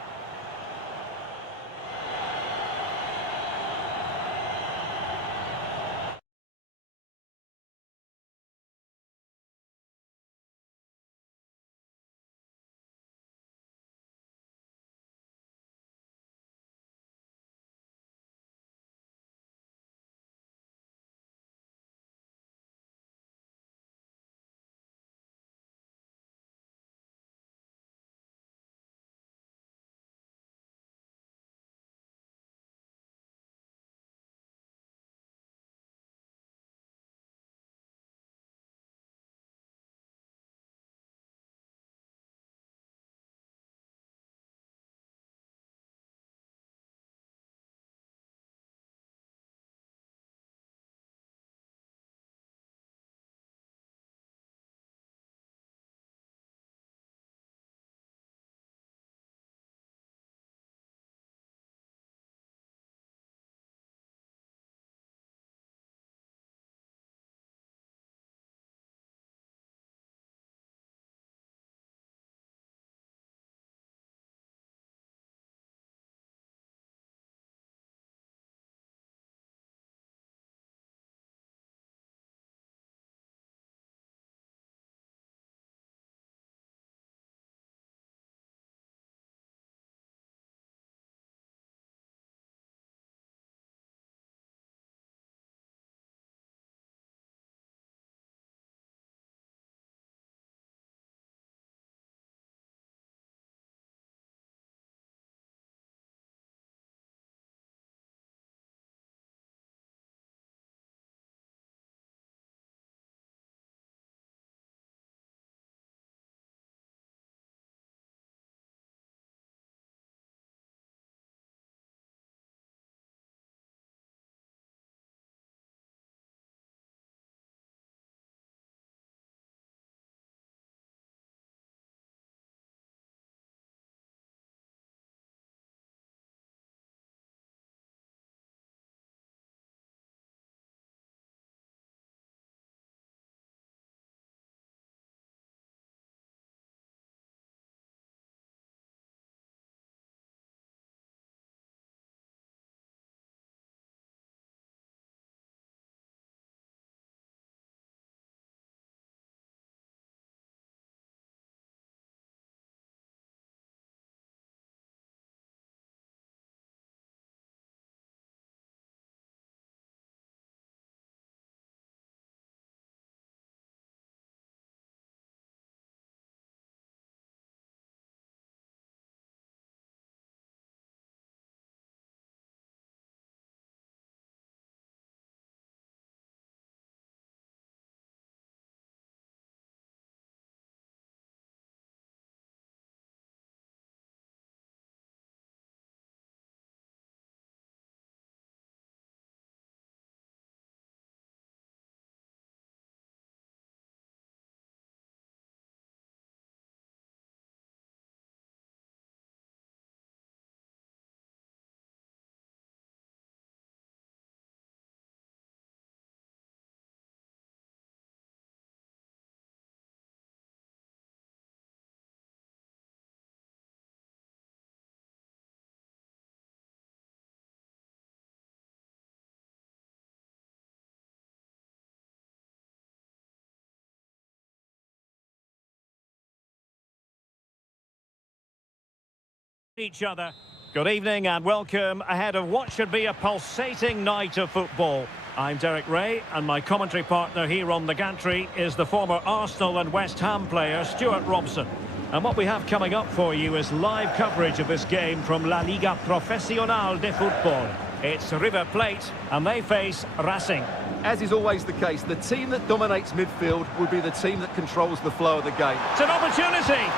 each other. Good evening and welcome ahead of what should be a pulsating night of football. I'm Derek Ray and my commentary partner here on the gantry is the former Arsenal and West Ham player Stuart Robson. And what we have coming up for you is live coverage of this game from La Liga Profesional de Fútbol. It's River Plate and they face Racing. As is always the case, the team that dominates midfield will be the team that controls the flow of the game. It's an opportunity.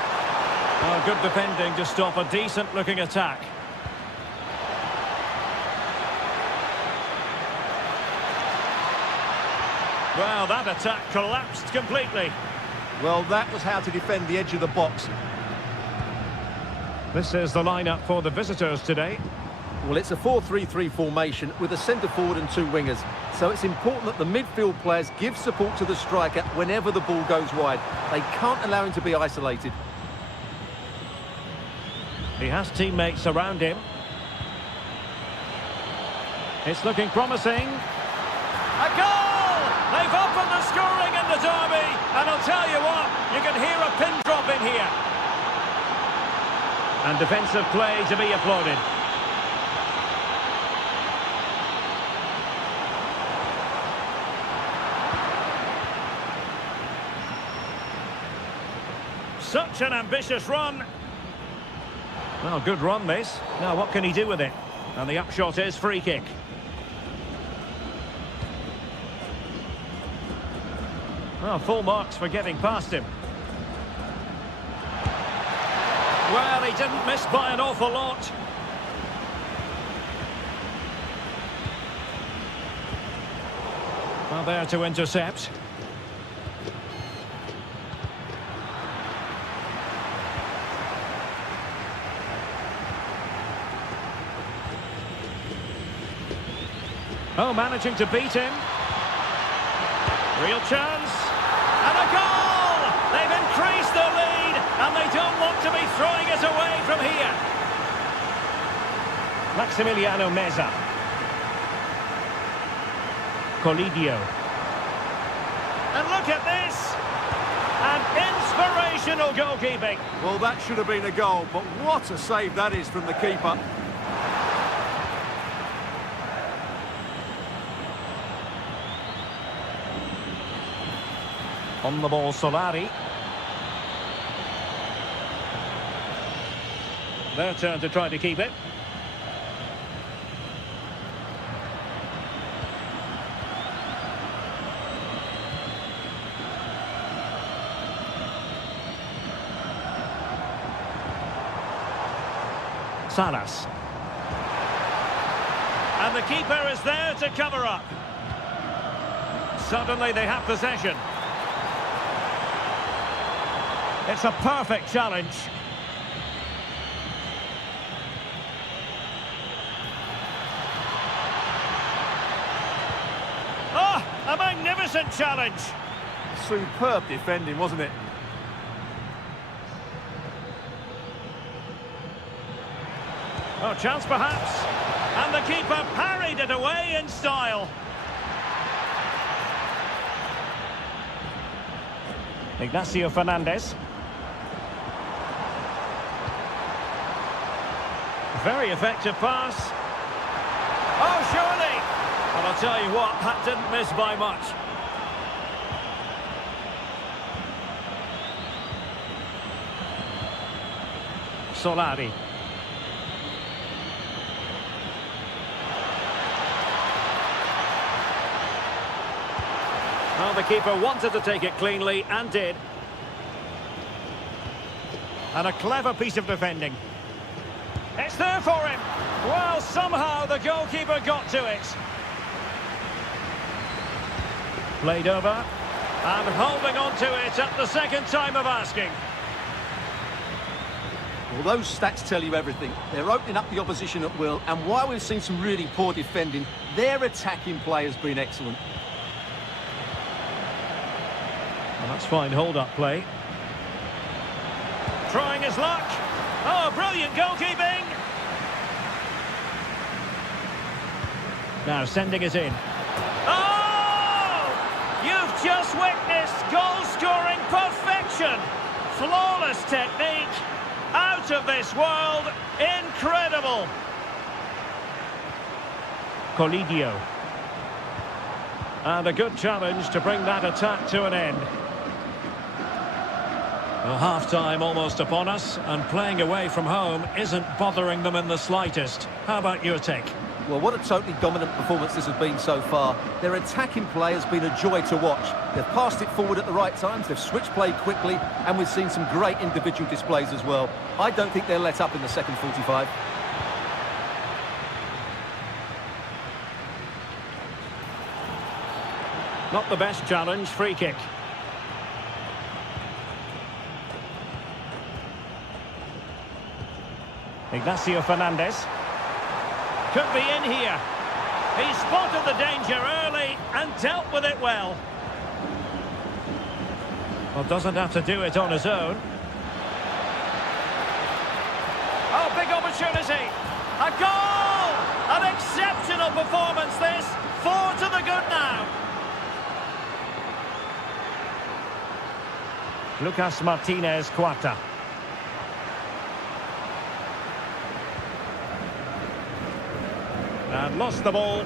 Oh, good defending to stop a decent-looking attack. Well, that attack collapsed completely. Well, that was how to defend the edge of the box. This is the lineup for the visitors today. Well, it's a 4-3-3 formation with a centre forward and two wingers. So it's important that the midfield players give support to the striker whenever the ball goes wide. They can't allow him to be isolated. He has teammates around him. It's looking promising. A goal! They've opened the scoring in the derby. And I'll tell you what, you can hear a pin drop in here. And defensive play to be applauded. Such an ambitious run. Well, good run this. Now what can he do with it? And the upshot is free kick. Well, full marks for getting past him. Well, he didn't miss by an awful lot. Well, there to intercept. Oh, managing to beat him. Real chance. And a goal! They've increased their lead, and they don't want to be throwing it away from here. Maximiliano Meza. Colidio. And look at this! An inspirational goalkeeping. Well, that should have been a goal, but what a save that is from the keeper. On the ball, Solari. Their turn to try to keep it. Salas. And the keeper is there to cover up. Suddenly they have possession. It's a perfect challenge. Oh, a magnificent challenge. Superb defending, wasn't it? Oh, chance perhaps. And the keeper parried it away in style. Ignacio Fernandez. Very effective pass. Oh, surely! Well, I'll tell you what, that didn't miss by much. Solari. Well, the keeper wanted to take it cleanly and did. And a clever piece of defending. It's there for him. Well, somehow the goalkeeper got to it. Played over. And holding on to it at the second time of asking. Well, those stats tell you everything. They're opening up the opposition at will. And while we've seen some really poor defending, their attacking play has been excellent. Well, that's fine hold-up play. Trying his luck. Oh, brilliant goalkeeping. Now sending it in. Oh! You've just witnessed goal-scoring perfection. Flawless technique. Out out of this world. Incredible. Colidio. And a good challenge to bring that attack to an end. Well, half-time almost upon us, and playing away from home isn't bothering them in the slightest. How about your take? Well, what a totally dominant performance this has been so far. Their attacking play has been a joy to watch. They've passed it forward at the right times, they've switched play quickly, and we've seen some great individual displays as well. I don't think they'll let up in the second 45. Not the best challenge, free kick. Ignacio Fernandez. Could be in here. He spotted the danger early and dealt with it well. Well, doesn't have to do it on his own. Oh, big opportunity. A goal! An exceptional performance this. 4 to the good now. Lucas Martinez Cuarta. And lost the ball.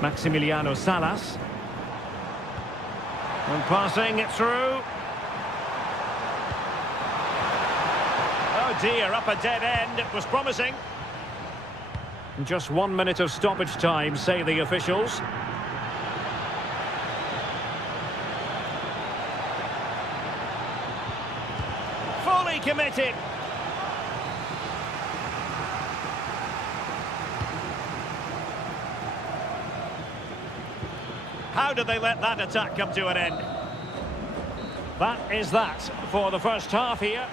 Maximiliano Salas. And passing it through. Oh dear, up a dead end. It was promising. Just 1 minute of stoppage time, say the officials. Fully committed. How did they let that attack come to an end? That is that for the first half here.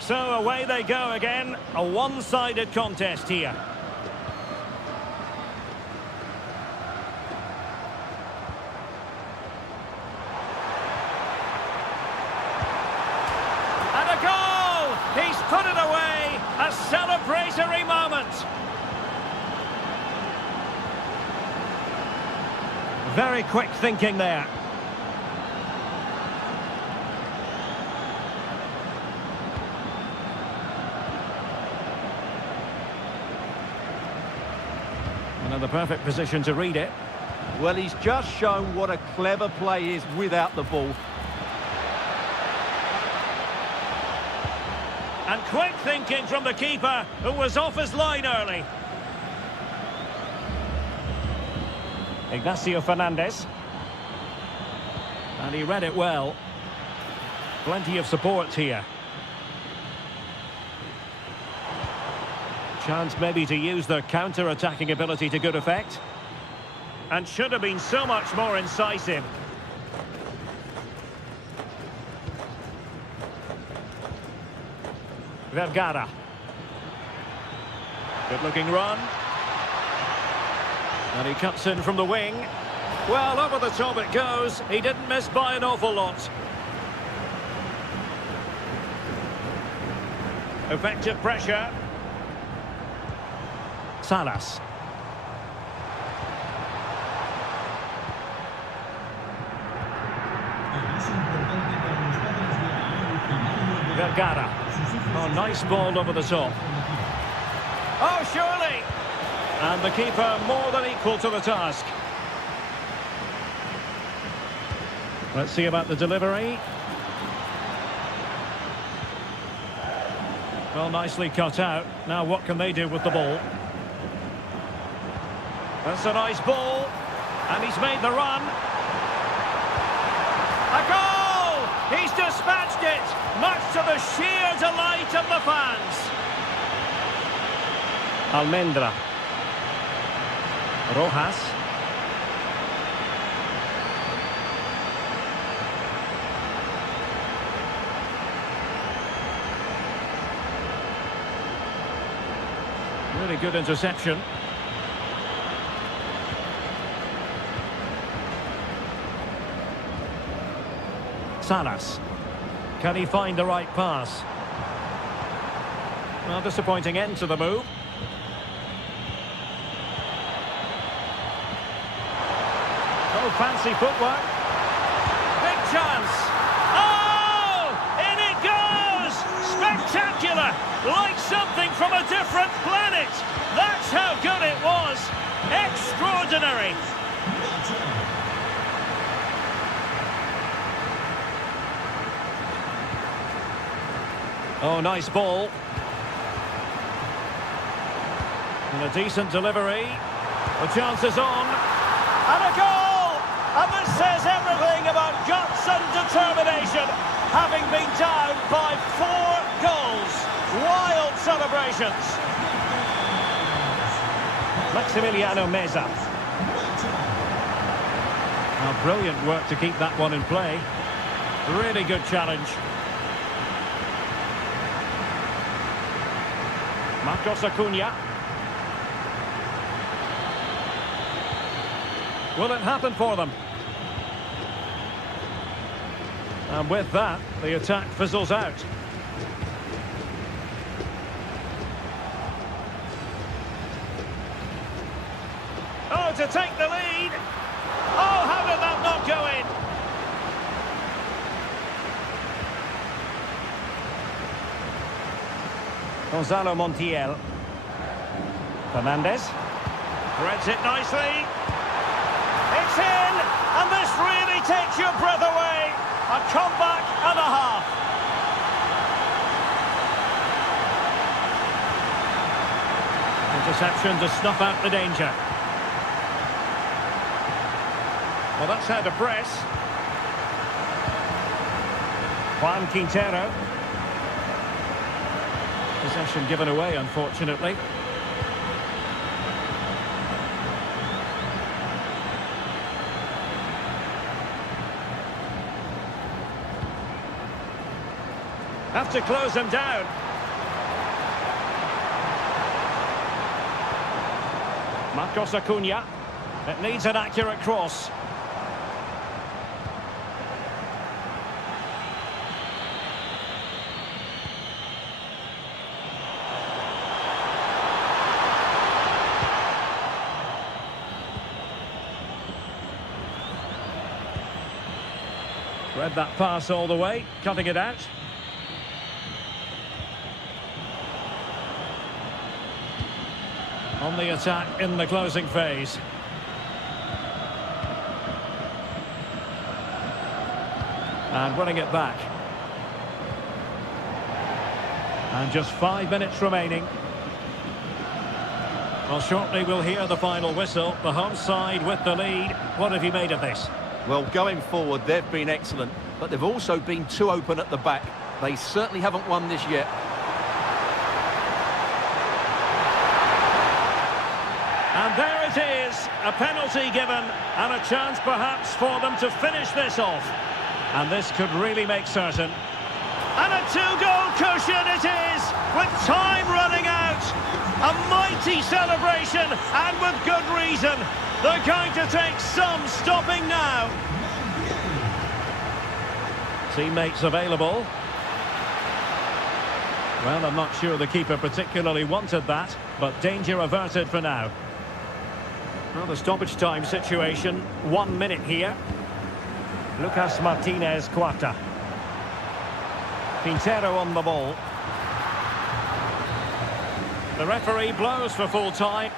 So away they go again. A one-sided contest here. And a goal! He's put it away. A celebratory moment. Very quick thinking there. The perfect position to read it. Well, he's just shown what a clever play is without the ball. And quick thinking from the keeper, who was off his line early. Ignacio Fernandez. And he read it well. Plenty of support here. Chance maybe to use their counter-attacking ability to good effect. And should have been so much more incisive. Vergara. Good-looking run. And he cuts in from the wing. Well, over the top it goes. He didn't miss by an awful lot. Effective pressure. Salas. Vergara. Oh, nice ball over the top. Oh, surely! And the keeper more than equal to the task. Let's see about the delivery. Well, nicely cut out. Now what can they do with the ball? That's a nice ball. And he's made the run. A goal! He's dispatched it, much to the sheer delight of the fans. Almendra. Rojas. Really good interception. Salas. Can he find the right pass? Well, disappointing end to the move. fancy footwork. Big chance. Oh! In it goes! Spectacular! Like something from a different planet. That's how good it was. Extraordinary. Oh, nice ball. And a decent delivery. The chance is on. And a goal! And this says everything about guts and determination. Having been down by 4 goals. Wild celebrations. Maximiliano Meza. Oh, brilliant work to keep that one in play. Really good challenge. Marcos Acuna. Will it happen for them? And with that, the attack fizzles out. Oh, to take the lead! Oh, how did that not go in? Gonzalo Montiel. Fernandez. Threads it nicely. It's in! And this really takes your breath away. A comeback and a half. Interception to snuff out the danger. Well, that's how to press. Juan Quintero. Possession given away, unfortunately. Have to close them down. Marcos Acuna. It needs an accurate cross. Read that pass all the way, cutting it out. On the attack in the closing phase. And winning it back. And just 5 minutes remaining. Well, shortly we'll hear the final whistle. The home side with the lead. What have you made of this? Well, going forward, they've been excellent, but they've also been too open at the back. They certainly haven't won this yet. And there it is, a penalty given, and a chance perhaps for them to finish this off. And this could really make certain. And a 2-goal cushion it is, with time running out. A mighty celebration, and with good reason. They're going to take some stopping now. Teammates available. Well, I'm not sure the keeper particularly wanted that, but danger averted for now. Well, the stoppage time situation, 1 minute here. Lucas Martinez Cuarta. Quintero on the ball. The referee blows for full time.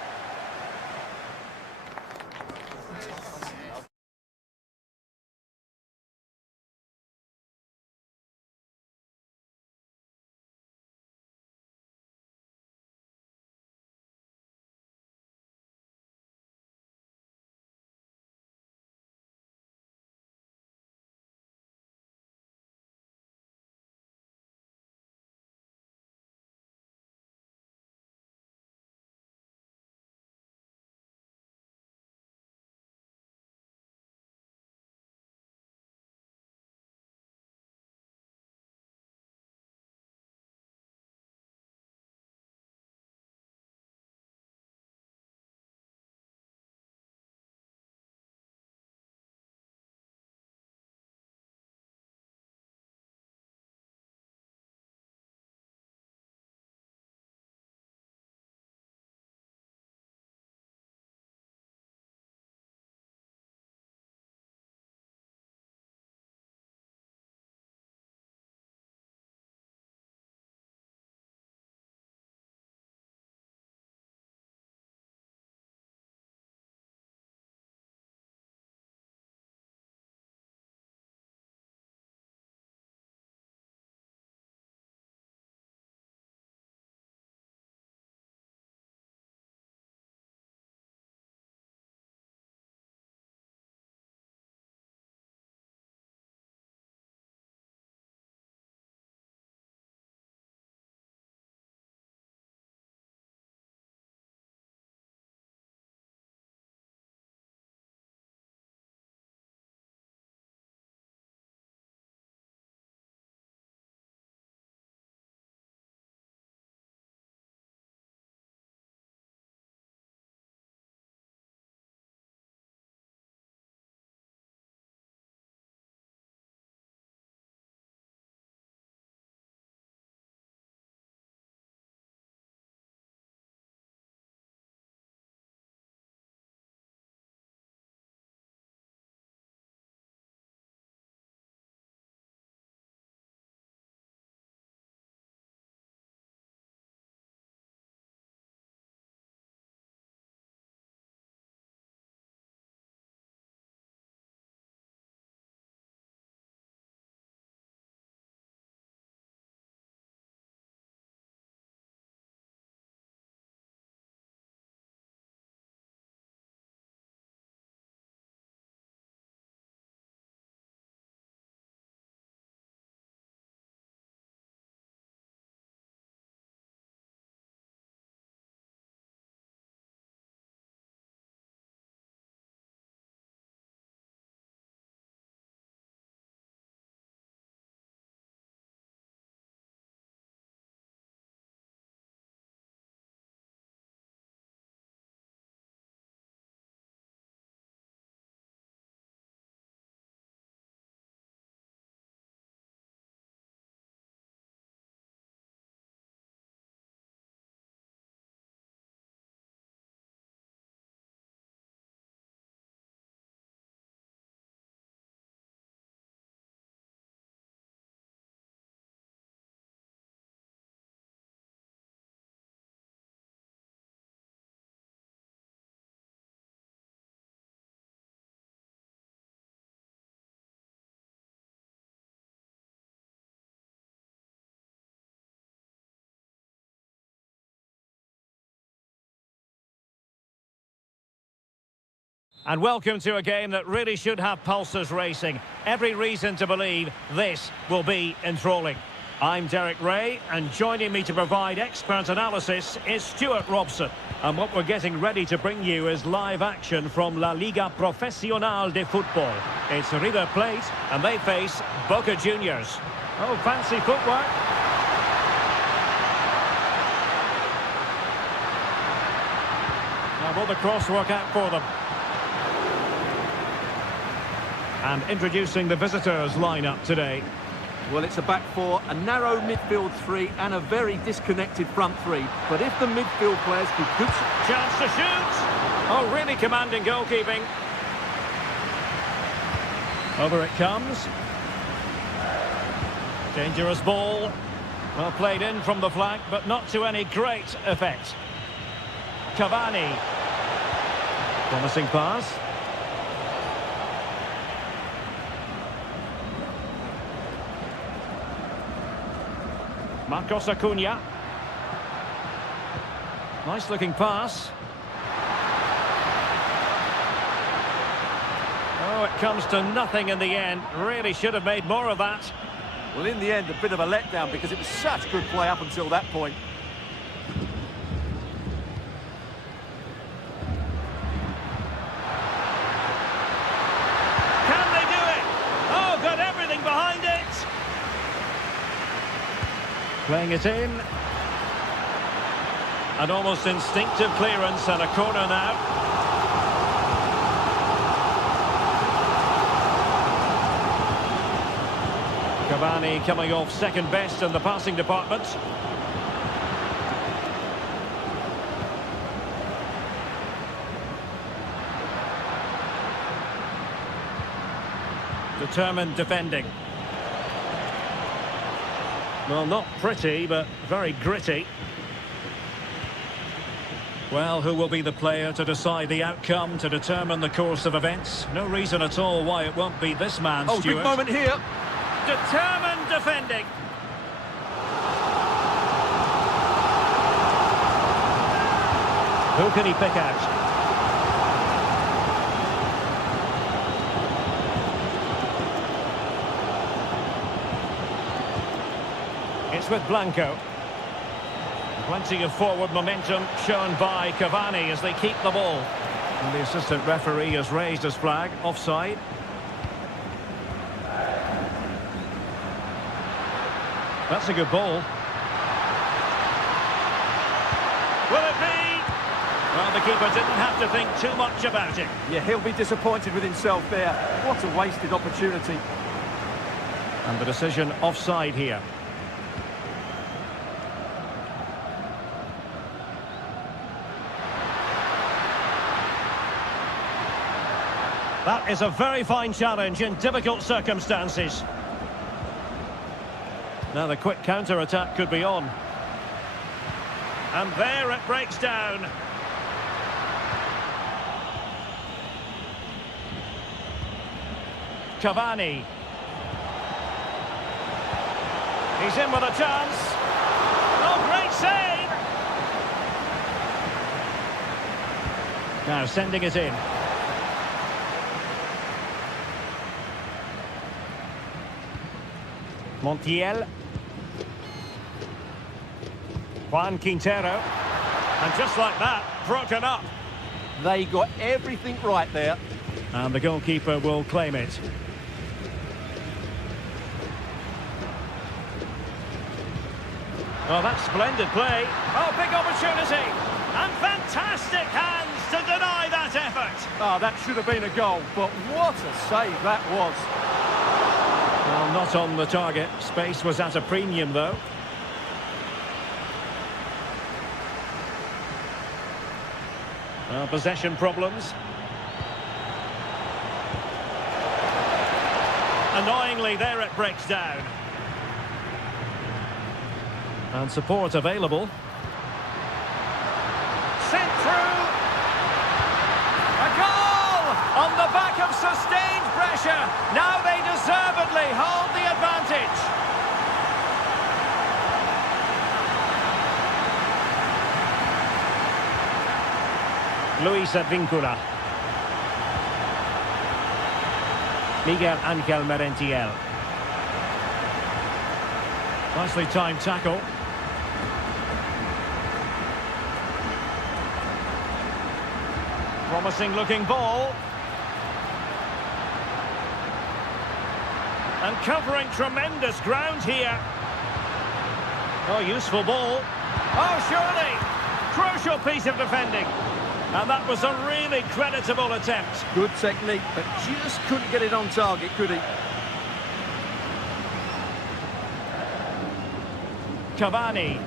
And welcome to a game that really should have pulses racing. Every reason to believe this will be enthralling. I'm Derek Ray, and joining me to provide expert analysis is Stuart Robson. And what we're getting ready to bring you is live action from La Liga Profesional de Football. It's River Plate, and they face Boca Juniors. Oh, fancy footwork. Now will the cross work out for them? And introducing the visitors lineup today. Well, it's a back four, a narrow midfield three, and a very disconnected front three. But if the midfield players keep good... Chance to shoot! Oh, really commanding goalkeeping. Over it comes. Dangerous ball. Well played in from the flank, but not to any great effect. Cavani. Promising pass. Marcos Acuna. Nice looking pass. Oh, it comes to nothing in the end. Really should have made more of that. Well, in the end, a bit of a letdown because it was such good play up until that point. Can they do it? Oh, got everything behind it. Playing it in. An almost instinctive clearance and a corner now. Cavani coming off second best in the passing department. Determined defending. Well, not pretty, but very gritty. Well, who will be the player to decide the outcome, to determine the course of events? No reason at all why it won't be this man, Oh, Stuart. big moment here. Determined defending. Who can he pick out? It's with Blanco. Plenty of forward momentum shown by Cavani as they keep the ball. And the assistant referee has raised his flag, offside. That's a good ball. Will it be? Well, the keeper didn't have to think too much about it. Yeah, he'll be disappointed with himself there. What a wasted opportunity. And the decision offside here. That is a very fine challenge in difficult circumstances. Now the quick counter-attack could be on. And there it breaks down. Cavani. He's in with a chance. Oh, great save! Now sending it in. Montiel. Juan Quintero. And just like that, broken up. They got everything right there. And the goalkeeper will claim it. Well, that's splendid play. Oh, big opportunity. And fantastic hands to deny that effort. Oh, that should have been a goal, but what a save that was. Well, not on the target. Space was at a premium, though. Well, possession problems. Annoyingly, there it breaks down. And support available. Sent through. A goal! On the back of sustained pressure. Now they deservedly hold the advantage. Luis Advíncula. Miguel Angel Merentiel. Nicely timed tackle. Promising looking ball. And covering tremendous ground here. Oh, useful ball. Oh, surely. Crucial piece of defending. And that was a really creditable attempt. Good technique, but just couldn't get it on target, could he? Cavani.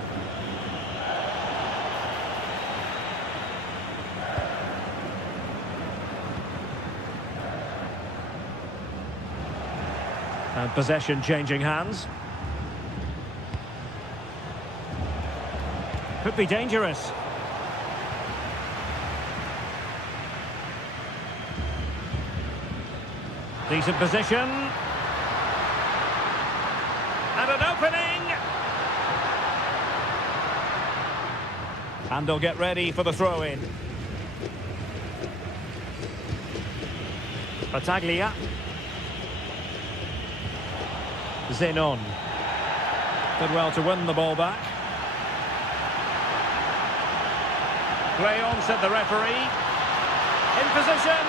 And possession changing hands. Could be dangerous. Decent position. And an opening. And they'll get ready for the throw-in. Battaglia. Zenon. Did well to win the ball back. Play on, said the referee. In position.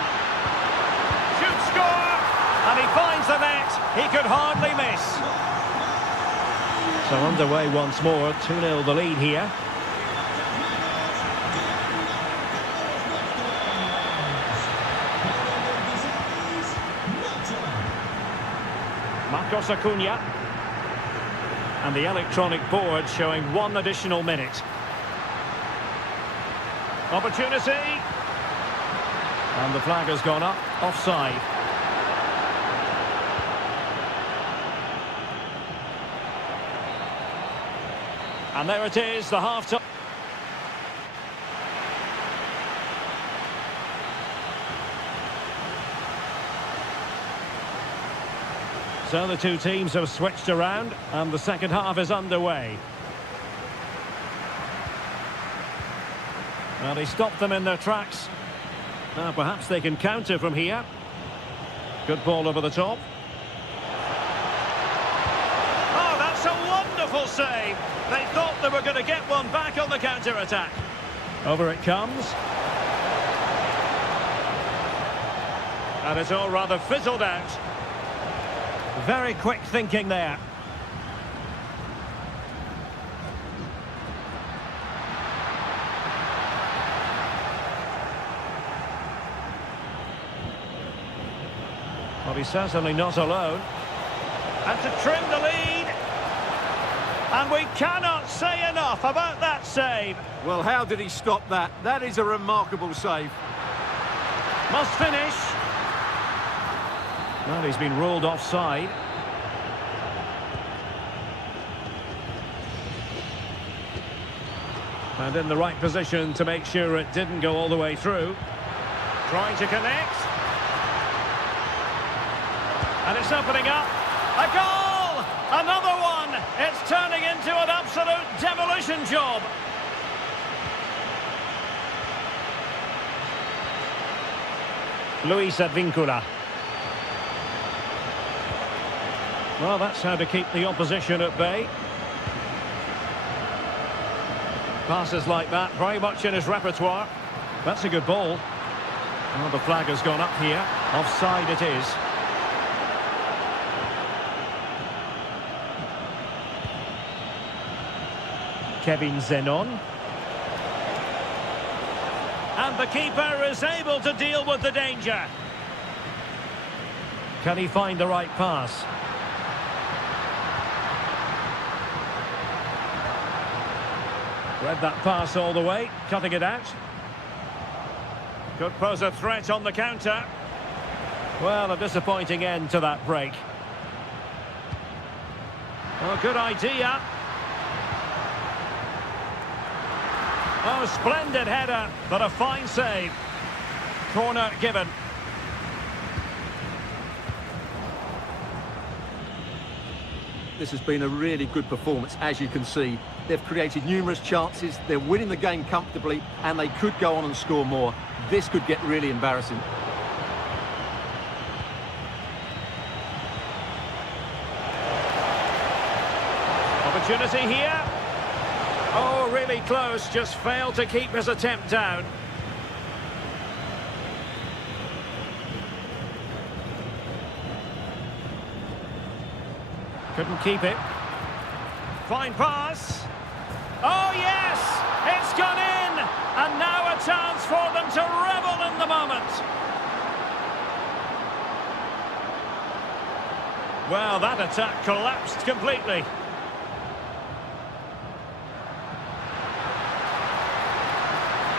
Shoot, score! And he finds the net. He could hardly miss. So underway once more. 2-0 the lead here. Marcos Acuna. And the electronic board showing 1 additional minute. Opportunity. And the flag has gone up. Offside. And there it is, the half-time. So the two teams have switched around and the second half is underway. Well, he stopped them in their tracks. Now perhaps they can counter from here. Good ball over the top. Oh, that's a wonderful save. They thought they were going to get one back on the counter-attack. Over it comes. And it's all rather fizzled out. Very quick thinking there. Well, he's certainly not alone. And to trim the lead. And we cannot say enough about that save. Well, how did he stop that? That is a remarkable save. Must finish. Well, he's been ruled offside. And in the right position to make sure it didn't go all the way through. Trying to connect. And it's opening up. A goal! Another one! It's turning into an absolute demolition job. Luis Advíncula. Well, that's how to keep the opposition at bay. Passes like that, very much in his repertoire. That's a good ball. Well, the flag has gone up here. Offside it is. Kevin Zenon. And the keeper is able to deal with the danger. Can he find the right pass? Read that pass all the way, cutting it out. Could pose a threat on the counter. Well, a disappointing end to that break. Oh, good idea. Oh, splendid header, but a fine save. Corner given. This has been a really good performance, as you can see. They've created numerous chances, they're winning the game comfortably, and they could go on and score more. This could get really embarrassing. opportunity here. Oh, really close, just failed to keep his attempt down. Couldn't keep it. Fine pass. Oh, yes! It's gone in! And now a chance for them to revel in the moment. Well, that attack collapsed completely.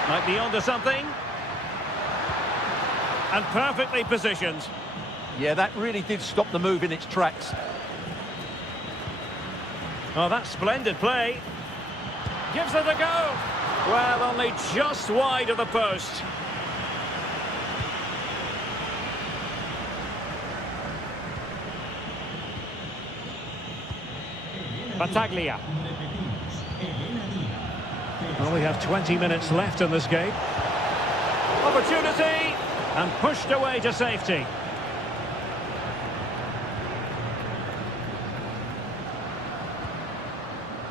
Might be onto something. And perfectly positioned. Yeah, that really did stop the move in its tracks. Oh, that's splendid play. Gives it a go. Well, only just wide of the post. Battaglia. Well, we have 20 minutes left in this game. Opportunity. And pushed away to safety.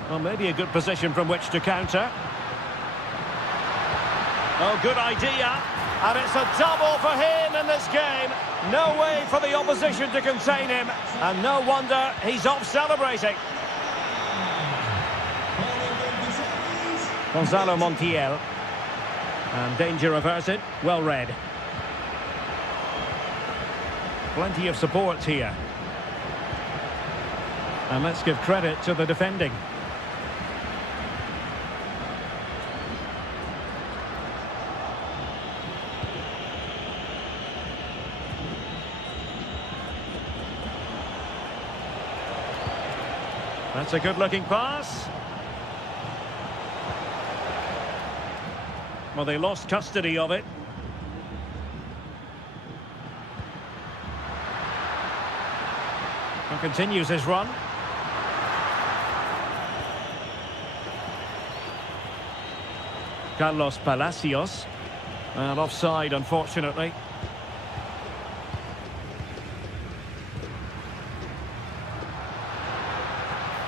Well, maybe a good position from which to counter. Oh, good idea. And it's a double for him in this game. No way for the opposition to contain him. And no wonder he's off celebrating. Gonzalo Montiel. And danger averted. Well read. Plenty of support here. And let's give credit to the defending. That's a good-looking pass. Well, they lost custody of it. And continues his run. Carlos Palacios. And offside, unfortunately.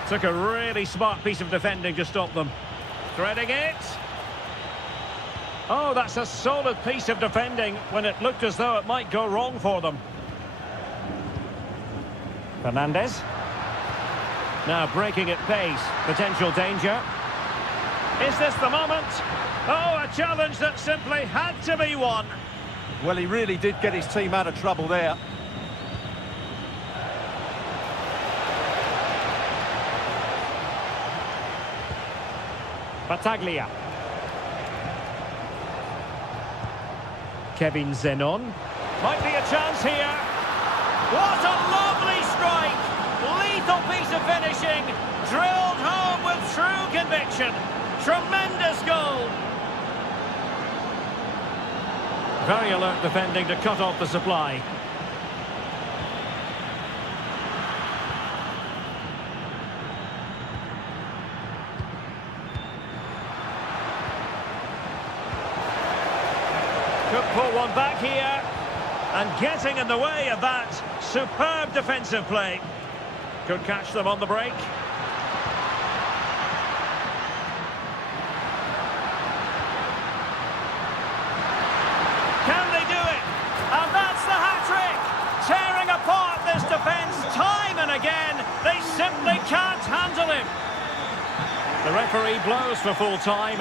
Took a really smart piece of defending to stop them. Threading it. Oh, that's a solid piece of defending when it looked as though it might go wrong for them. Fernandez. Now breaking at pace. Potential danger. Is this the moment? Oh, a challenge that simply had to be won. Well, he really did get his team out of trouble there. Battaglia. Kevin Zenon. Might be a chance here. What a lovely strike! Lethal piece of finishing. Drilled home with true conviction. Tremendous goal. Very alert defending to cut off the supply. Could pull one back here. And getting in the way of that superb defensive play. Could catch them on the break. Can they do it? And that's the hat-trick! Tearing apart this defence time and again. They simply can't handle him. The referee blows for full time.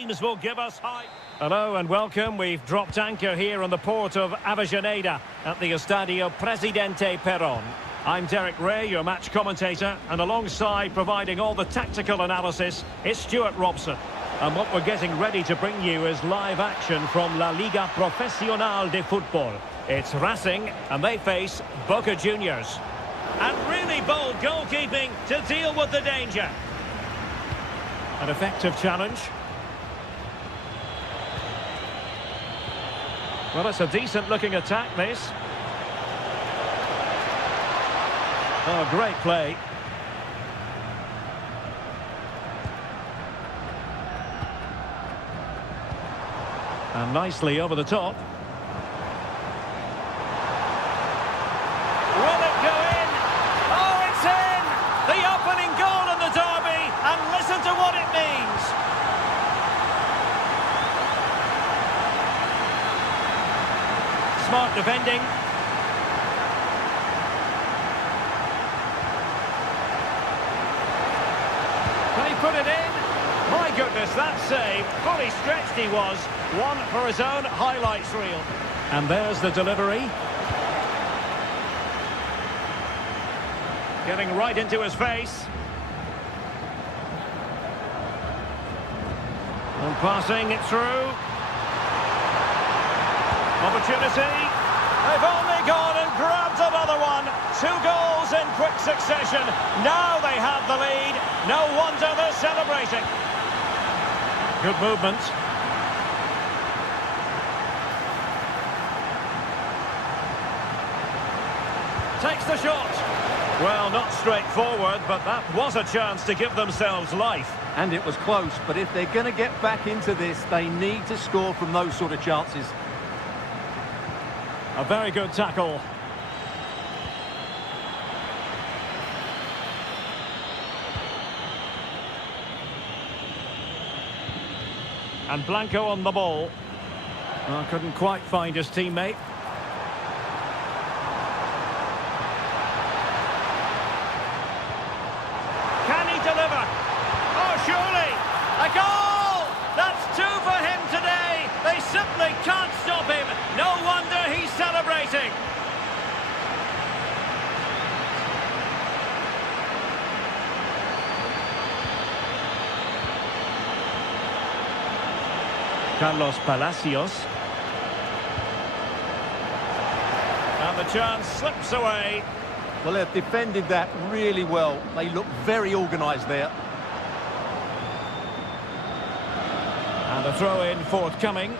Teams will give us hype. Hello and welcome. We've dropped anchor here on the port of Avellaneda at the Estadio Presidente Perón. I'm Derek Ray, your match commentator, and alongside providing all the tactical analysis is Stuart Robson. And what we're getting ready to bring you is live action from La Liga Profesional de Fútbol. It's Racing, and they face Boca Juniors. And really bold goalkeeping to deal with the danger. An effective challenge. Well, it's a decent-looking attack, this. Oh, great play. And nicely over the top. Will it go in? Oh, it's in! The opening goal in the derby, and listen to what it means. Smart defending. Can he put it in? My goodness, that save. Fully stretched he was. One for his own highlights reel. And there's the delivery. Getting right into his face. And passing it through. Opportunity. They've only gone and grabbed another one. 2 goals in quick succession. Now they have the lead. No wonder they're celebrating. Good movement. Takes the shot. Well, not straightforward, but that was a chance to give themselves life. And it was close, but if they're going to get back into this, they need to score from those sort of chances. A very good tackle. And Blanco on the ball. Well, couldn't quite find his teammate. Can he deliver? Oh, surely! A goal! That's 2 for him today! They simply can't stop him! No wonder he's celebrating! Carlos Palacios. And the chance slips away. Well, they've defended that really well. They look very organised there. And a throw-in forthcoming.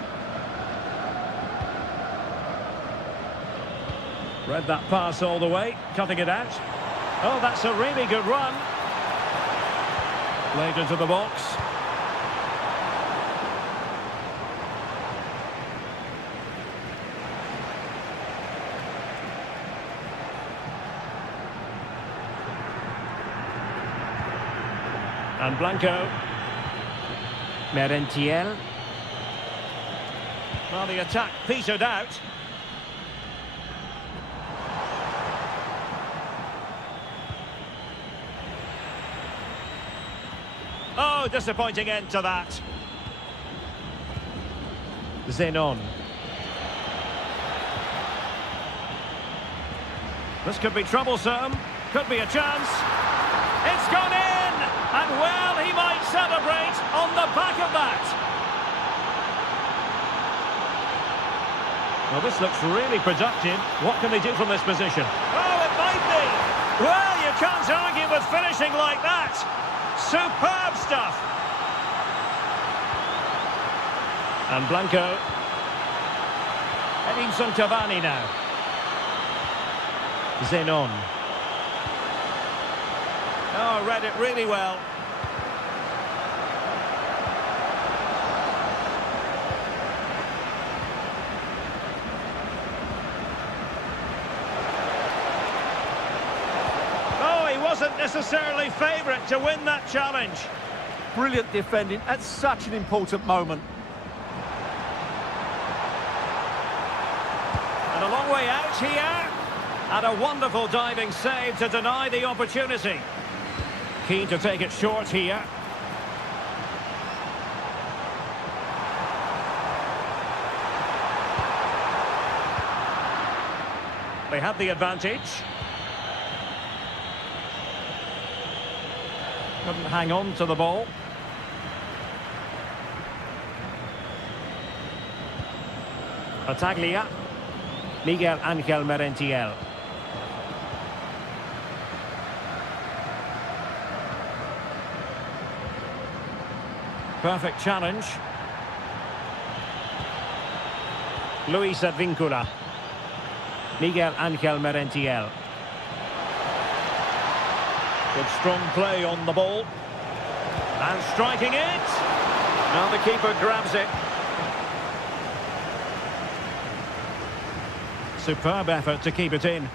Read that pass all the way, cutting it out. Oh, that's a really good run. Played into the box. And Blanco. Merentiel. Well, the attack petered out. Oh, disappointing end to that. Zenon. This could be troublesome. Could be a chance. It's gone in! And well, he might celebrate on the back of that. Well, this looks really productive. What can they do from this position? Oh, it might be. Well, you can't argue with finishing like that. Superb stuff. And Blanco. Edinson Cavani now. Zenon. Oh, read it really well. Oh, he wasn't necessarily favourite to win that challenge. Brilliant defending at such an important moment. And a long way out here. And a wonderful diving save to deny the opportunity. Keen to take it short here. They had the advantage. Couldn't hang on to the ball. Battaglia. Miguel Ángel Merentiel. Perfect challenge. Luis Advíncula. Miguel Ángel Merentiel. Good strong play on the ball. And striking it. Now the keeper grabs it. Superb effort to keep it in.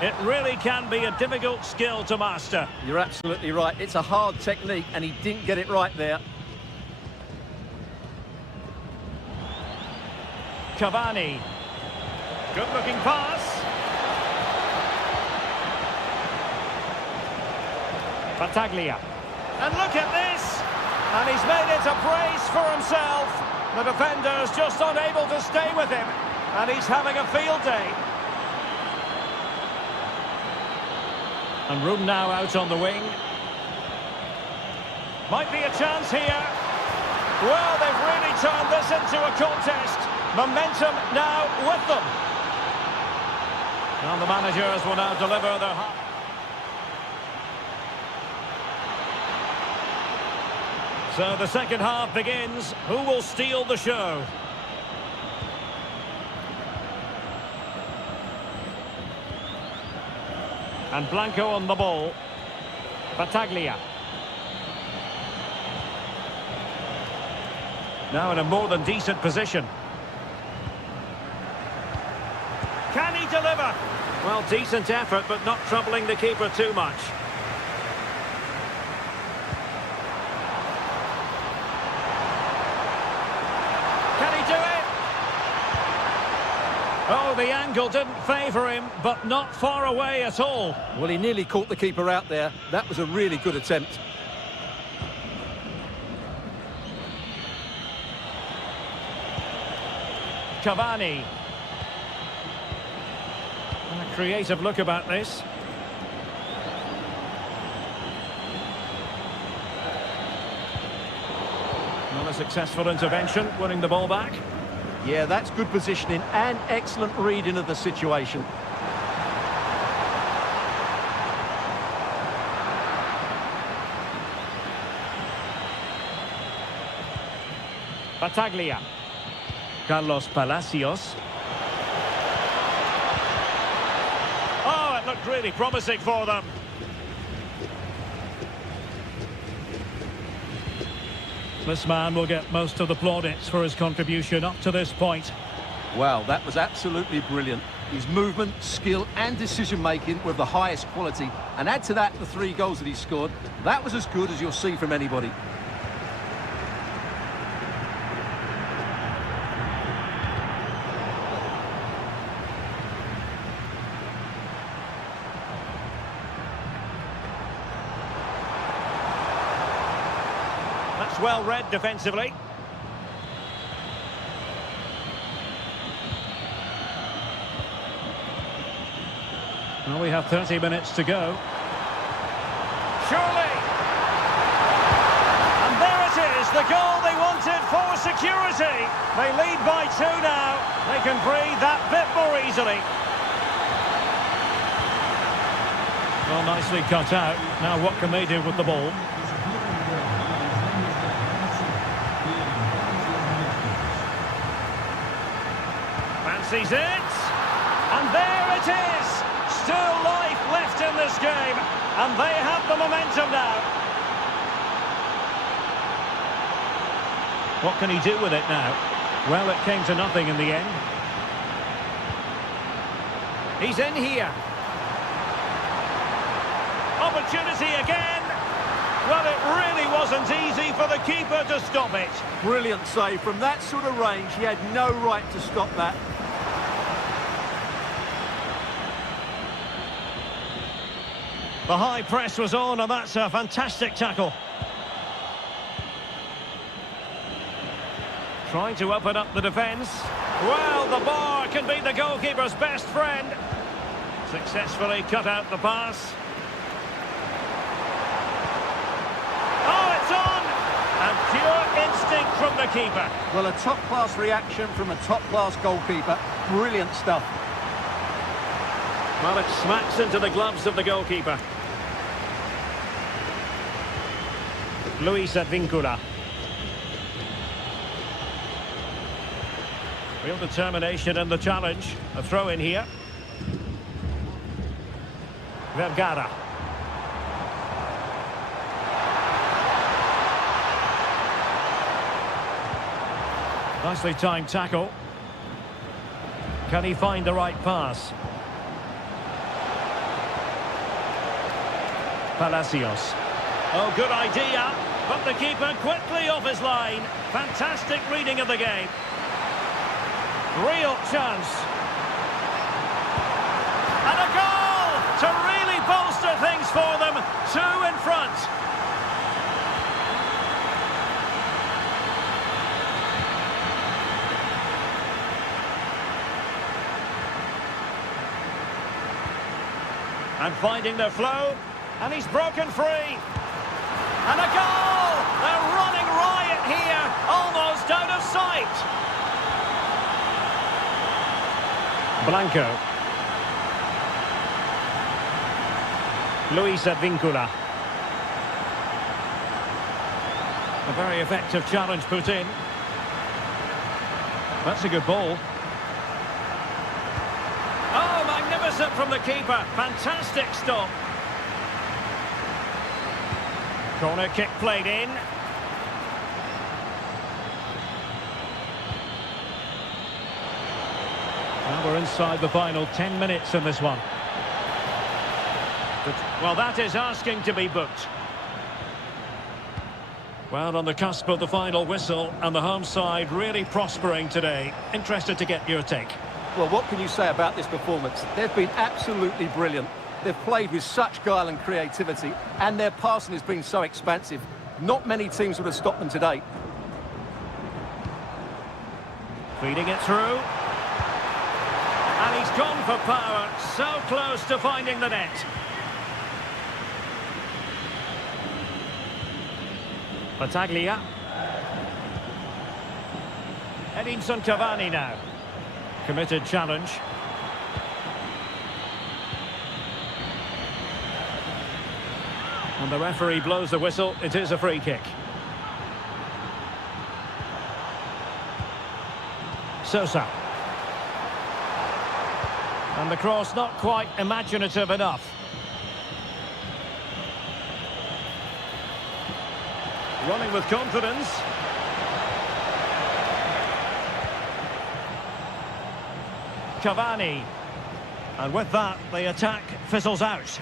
It really can be a difficult skill to master. You're absolutely right. It's a hard technique, and he didn't get it right there. Cavani. Good-looking pass. Battaglia. And look at this. And he's made it a brace for himself. The defender's just unable to stay with him. And he's having a field day. And room now out on the wing. Might be a chance here. Well, they've really turned this into a contest. Momentum now with them. And the managers will now deliver their... So the second half begins. Who will steal the show? And Blanco on the ball. Battaglia. Now in a more than decent position. Can he deliver? Well, decent effort, but not troubling the keeper too much. Can he do it? Oh, the angle didn't favour him, but not far away at all. Well, he nearly caught the keeper out there. That was a really good attempt. Cavani. And a creative look about this. Not a successful intervention, winning the ball back. Yeah, that's good positioning and excellent reading of the situation. Battaglia. Carlos Palacios. Oh, it looked really promising for them. This man will get most of the plaudits for his contribution up to this point. Wow, that was absolutely brilliant. His movement, skill and decision-making were of the highest quality. And add to that the 3 goals that he scored. That was as good as you'll see from anybody. That's well read defensively. Well, we have 30 minutes to go. Surely! And there it is, the goal they wanted for security. They lead by 2 now. They can breathe that bit more easily. Well, nicely cut out. Now what can they do with the ball? Fancies it. And there it is. Still life left in this game, and they have the momentum now. What can he do with it now? Well, it came to nothing in the end. He's in here. Opportunity again. Well, it really wasn't easy for the keeper to stop it. Brilliant save. From that sort of range, he had no right to stop that. The high press was on, and that's a fantastic tackle. Trying to open up the defence. Well, the bar can be the goalkeeper's best friend. Successfully cut out the pass. Oh, it's on! And pure instinct from the keeper. Well, a top-class reaction from a top-class goalkeeper. Brilliant stuff. Well, it smacks into the gloves of the goalkeeper. Luis Advíncula. Real determination in the challenge. A throw in here. Vergara. Nicely timed tackle. Can he find the right pass? Palacios. Oh, good idea. But the keeper quickly off his line. Fantastic reading of the game. Real chance. And a goal to really bolster things for them. 2 in front. And finding their flow. And he's broken free. And a goal! They're running riot here. Almost out of sight. Blanco. Luis Advíncula. A very effective challenge put in. That's a good ball. Oh, magnificent from the keeper. Fantastic stop. Corner kick played in. Well, we're inside the final 10 minutes in this one. Well, that is asking to be booked. Well, on the cusp of the final whistle, and the home side really prospering today. Interested to get your take. Well, what can you say about this performance? They've been absolutely brilliant. They've played with such guile and creativity, and their passing has been so expansive. Not many teams would have stopped them today. Feeding it through. And he's gone for power, so close to finding the net. Battaglia. Edinson Cavani now. Committed challenge. And the referee blows the whistle. It is a free kick. Sosa. And the cross not quite imaginative enough. Running with confidence. Cavani. And with that, the attack fizzles out.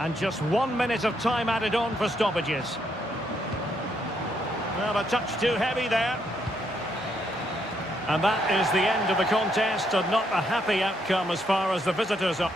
And just 1 minute of time added on for stoppages. Well, a touch too heavy there. And that is the end of the contest, and not a happy outcome as far as the visitors are.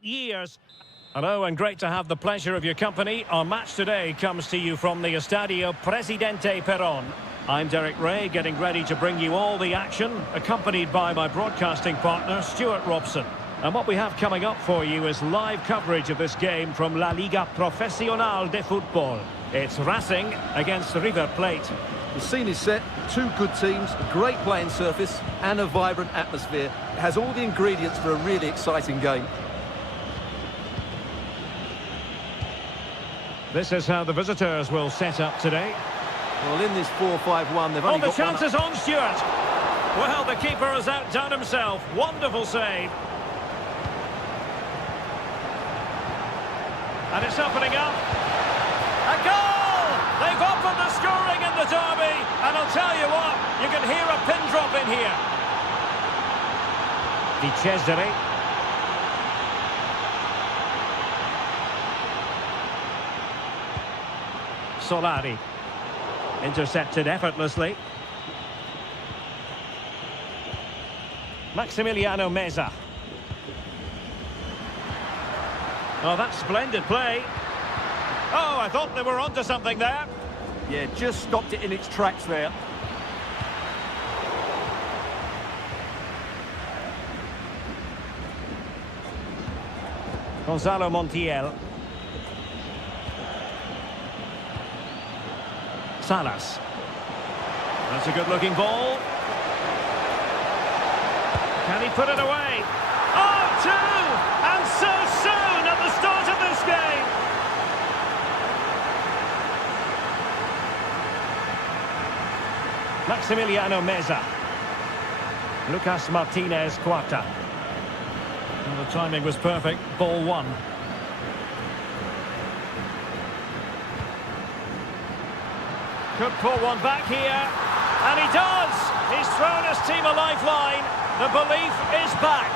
Years. Hello and great to have the pleasure of your company. Our match today comes to you from the Estadio Presidente Perón. I'm Derek Ray, getting ready to bring you all the action, accompanied by my broadcasting partner, Stuart Robson. And what we have coming up for you is live coverage of this game from La Liga Profesional de Fútbol. It's Racing against River Plate. The scene is set, two good teams, a great playing surface and a vibrant atmosphere. It has all the ingredients for a really exciting game. This is how the visitors will set up today. Well, in this 4-5-1, they've only the got one... chance is on, Stuart. Well, the keeper has outdone himself. Wonderful save. And it's opening up. A goal! They've opened the scoring in the derby. And I'll tell you what, you can hear a pin drop in here. Di Cesare. Solari. Intercepted effortlessly. Maximiliano Meza. Oh, that's splendid play. Oh, I thought they were onto something there. Yeah, just stopped it in its tracks there. Gonzalo Montiel. Salas. That's a good-looking ball. Can he put it away? Oh, two! And so soon at the start of this game! Maximiliano Meza. Lucas Martinez Cuarta. Well, the timing was perfect. Ball one. Could pull one back here. And he does! He's thrown his team a lifeline. The belief is back.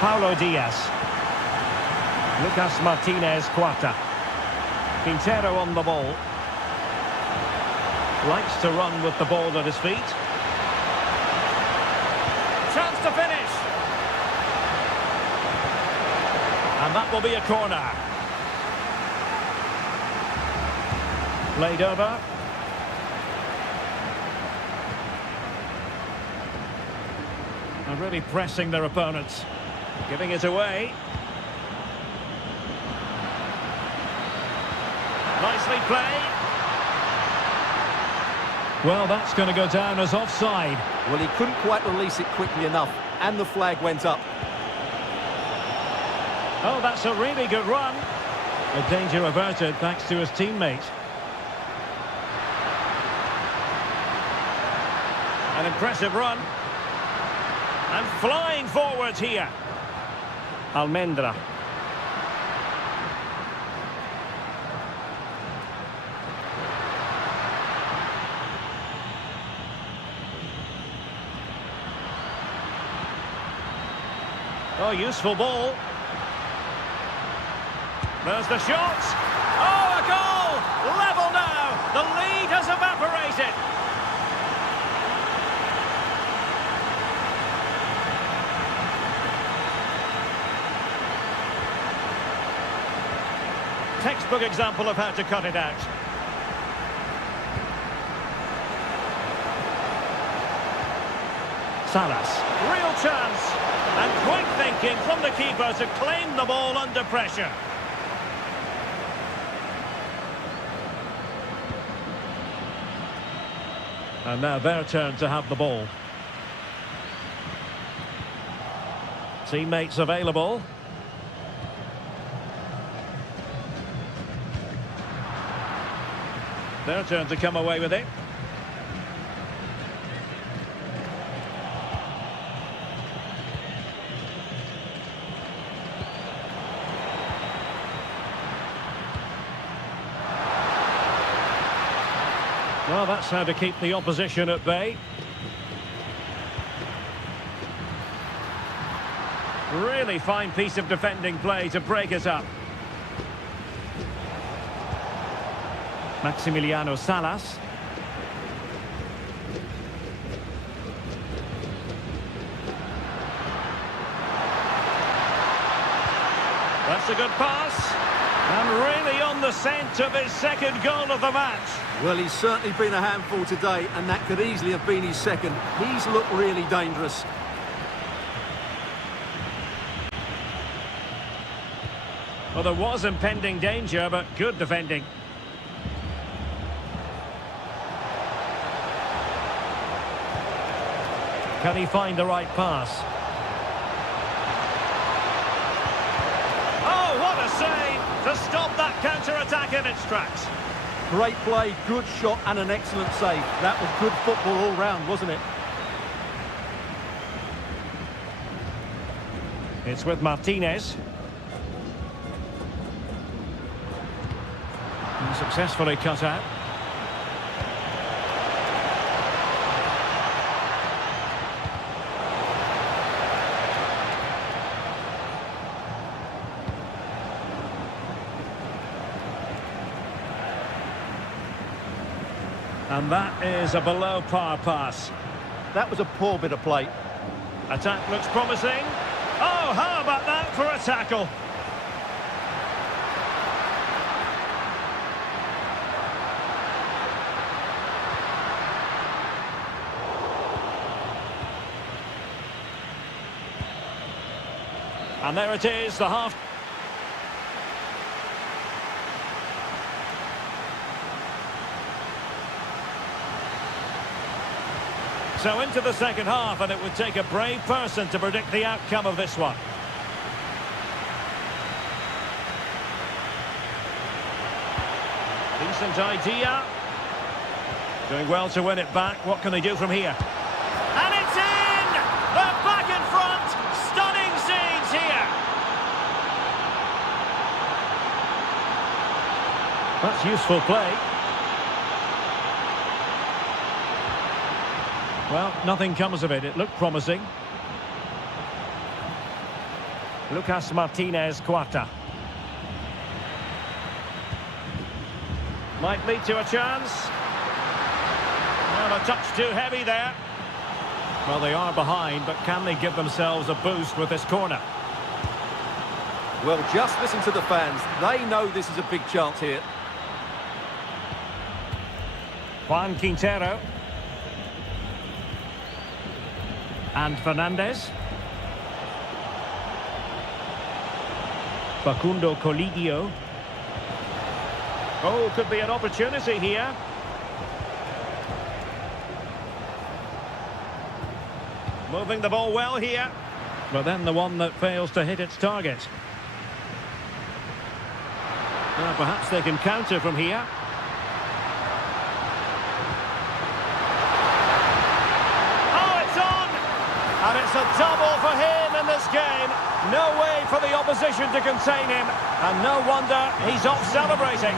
Paulo Diaz. Lucas Martinez Cuarta. Quintero on the ball. Likes to run with the ball at his feet. Chance to finish. And that will be a corner. Played over. And really pressing their opponents. Giving it away. Nicely played. Well, that's going to go down as offside. Well, he couldn't quite release it quickly enough, and the flag went up. Oh, that's a really good run. A danger averted thanks to his teammate. An impressive run. And flying forwards here. Almendra. Oh, useful ball. There's the shot. Oh, a goal! Level now. The lead has evaporated. Textbook example of how to cut it out. Salas. Real chance. And quick thinking from the keeper to claim the ball under pressure. And now their turn to have the ball. Teammates available. Their turn to come away with it. Well, that's how to keep the opposition at bay. Really fine piece of defending play to break it up. Maximiliano Salas. That's a good pass. And really on the scent of his second goal of the match. Well, he's certainly been a handful today, and that could easily have been his second. He's looked really dangerous. Well, there was impending danger, but good defending. Can he find the right pass? Oh, what a save to stop that counter-attack in its tracks. Great play, good shot and an excellent save. That was good football all round, wasn't it? It's with Martinez. And successfully cut out. And that is a below par pass. That was a poor bit of play. Attack looks promising. Oh, how about that for a tackle? And there it is, the half. So into the second half, and it would take a brave person to predict the outcome of this one. Decent idea. Doing well to win it back. What can they do from here? And it's in! They're back in front! Stunning scenes here! That's useful play. Well, nothing comes of it. It looked promising. Lucas Martinez Quarta. Might lead to a chance. Well, a touch too heavy there. Well, they are behind, but can they give themselves a boost with this corner? Well, just listen to the fans. They know this is a big chance here. Juan Quintero. And Fernandez. Facundo Colidio. Oh, could be an opportunity here. Moving the ball well here. But then the one that fails to hit its target. Now perhaps they can counter from here. And it's a double for him in this game. No way for the opposition to contain him. And no wonder he's off celebrating.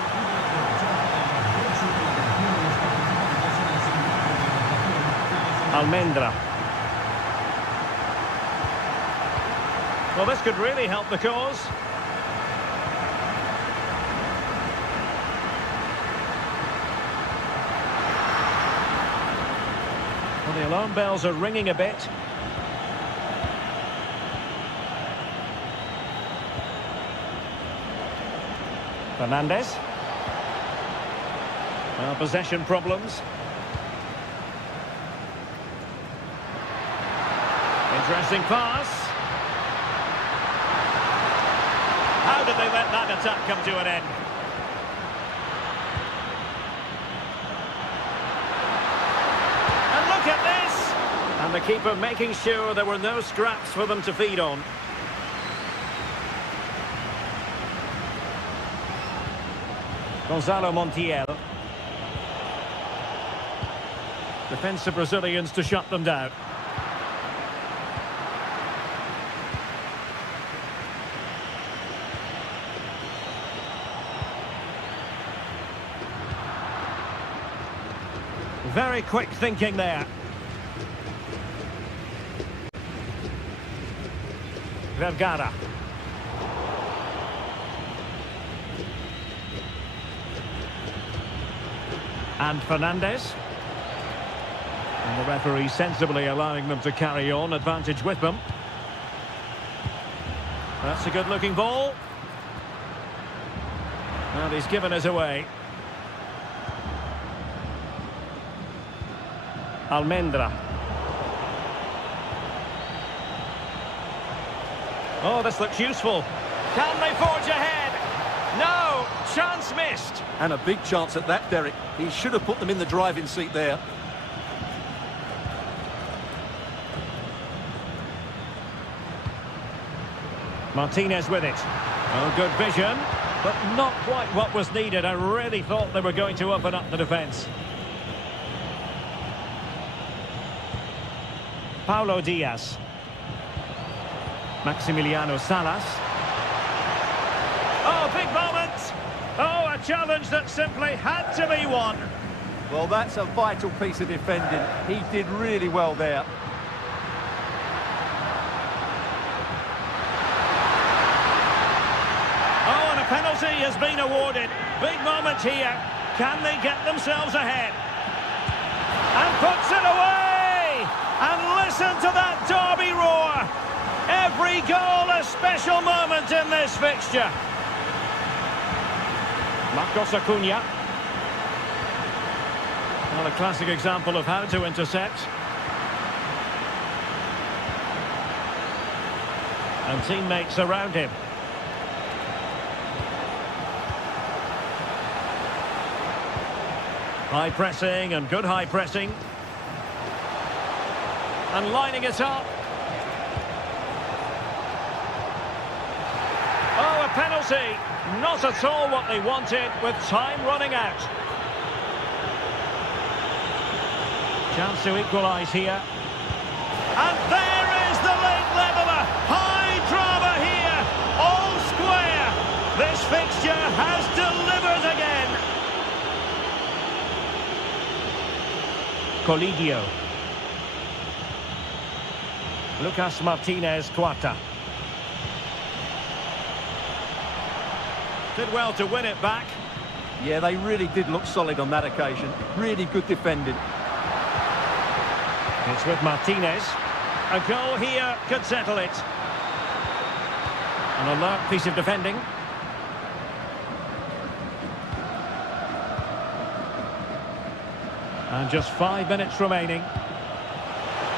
Almendra. Well, this could really help the cause. Well, the alarm bells are ringing a bit. Fernandez. Well, possession problems. Interesting pass. How did they let that attack come to an end? And look at this! And the keeper making sure there were no scraps for them to feed on. Gonzalo Montiel. Defensive Brazilians to shut them down. Very quick thinking there. Vergara. And Fernandez. And the referee sensibly allowing them to carry on, advantage with them. That's a good-looking ball. And he's given us away. Almendra. Oh, this looks useful. Can they forge ahead? No, chance missed. And a big chance at that, Derek. He should have put them in the driving seat there. Martinez with it. Oh, good vision, but not quite what was needed. I really thought they were going to open up the defence. Paulo Diaz. Maximiliano Salas. Oh, big moment! Oh, a challenge that simply had to be won. Well, that's a vital piece of defending. He did really well there. Oh, and a penalty has been awarded. Big moment here. Can they get themselves ahead? And puts it away! And listen to that derby roar! Every goal a special moment in this fixture. Marcos Acuna. Well, a classic example of how to intercept. And teammates around him. High pressing and good high pressing. And lining it up. Oh, a penalty. Not at all what they wanted with time running out. Chance to equalise here. And there is the late leveller. High drama here. All square. This fixture has delivered again. Colidio. Lucas Martinez Cuarta. Did well to win it back. Yeah, they really did look solid on that occasion. Really good defending. It's with Martinez. A goal here could settle it. An alert piece of defending. And just 5 minutes remaining.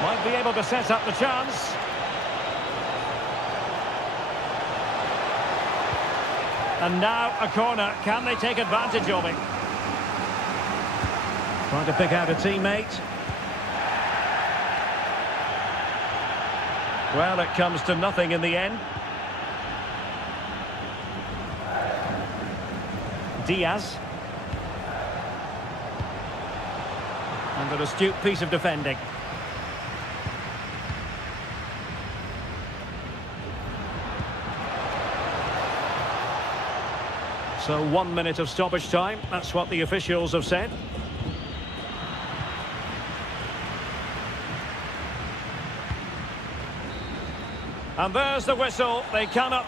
Might be able to set up the chance. And now a corner. Can they take advantage of it? Trying to pick out a teammate. Well, it comes to nothing in the end. Diaz. And an astute piece of defending. So 1 minute of stoppage time. That's what the officials have said. And there's the whistle. They cannot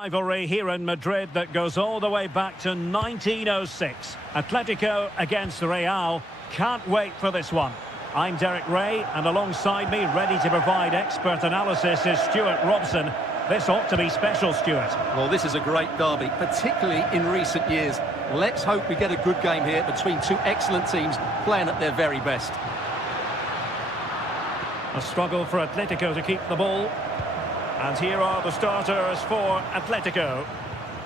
Rivalry here in Madrid that goes all the way back to 1906. Atletico against Real. Can't wait for this one. I'm Derek Ray, and alongside me, ready to provide expert analysis, is Stuart Robson. This ought to be special, Stuart. Well, this is a great derby, particularly in recent years. Let's hope we get a good game here between two excellent teams playing at their very best. A struggle for Atletico to keep the ball. And here are the starters for Atletico.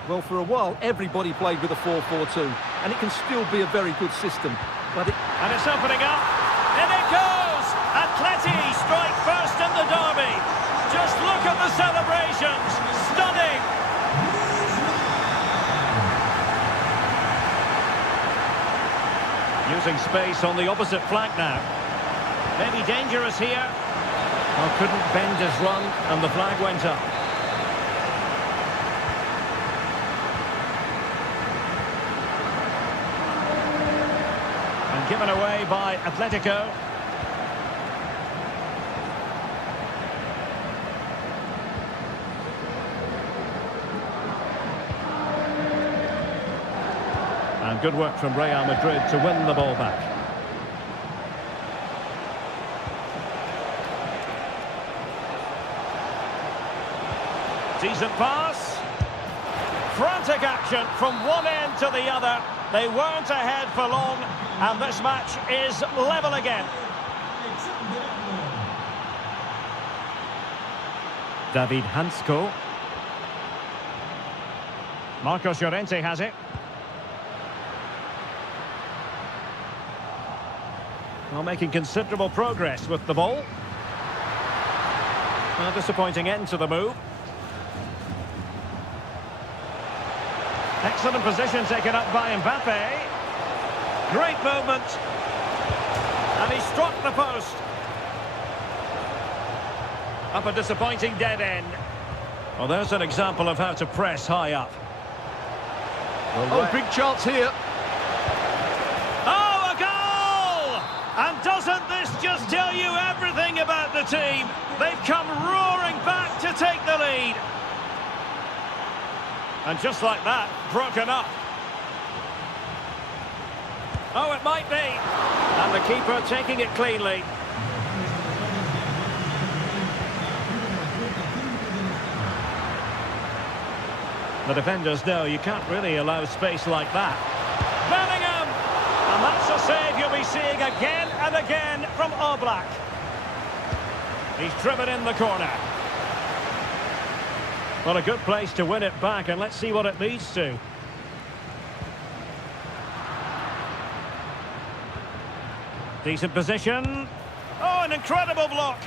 Well, for a while, everybody played with a 4-4-2, and it can still be a very good system. But And it's opening up. In it goes! Atleti strike first in the derby. Just look at the celebrations. Stunning. Using space on the opposite flank now. Maybe dangerous here. Oh, couldn't bend his run, and the flag went up. And given away by Atletico. And good work from Real Madrid to win the ball back. Decent pass. Frantic action from one end to the other. They weren't ahead for long, and this match is level again. David Hansko. Marcos Llorente has it. Well, making considerable progress with the ball. A disappointing end to the move. Excellent position taken up by Mbappe. Great movement. And he struck the post. Up a disappointing dead end. Well, there's an example of how to press high up. Oh, big chance here. Oh, a goal! And doesn't this just tell you everything about the team? They've come roaring back to take the lead. And just like that, broken up. Oh, it might be. And the keeper taking it cleanly. The defenders know you can't really allow space like that. Bellingham! And that's a save you'll be seeing again and again from Oblak. He's driven in the corner. Well, a good place to win it back, and let's see what it leads to. Decent position. Oh, an incredible block.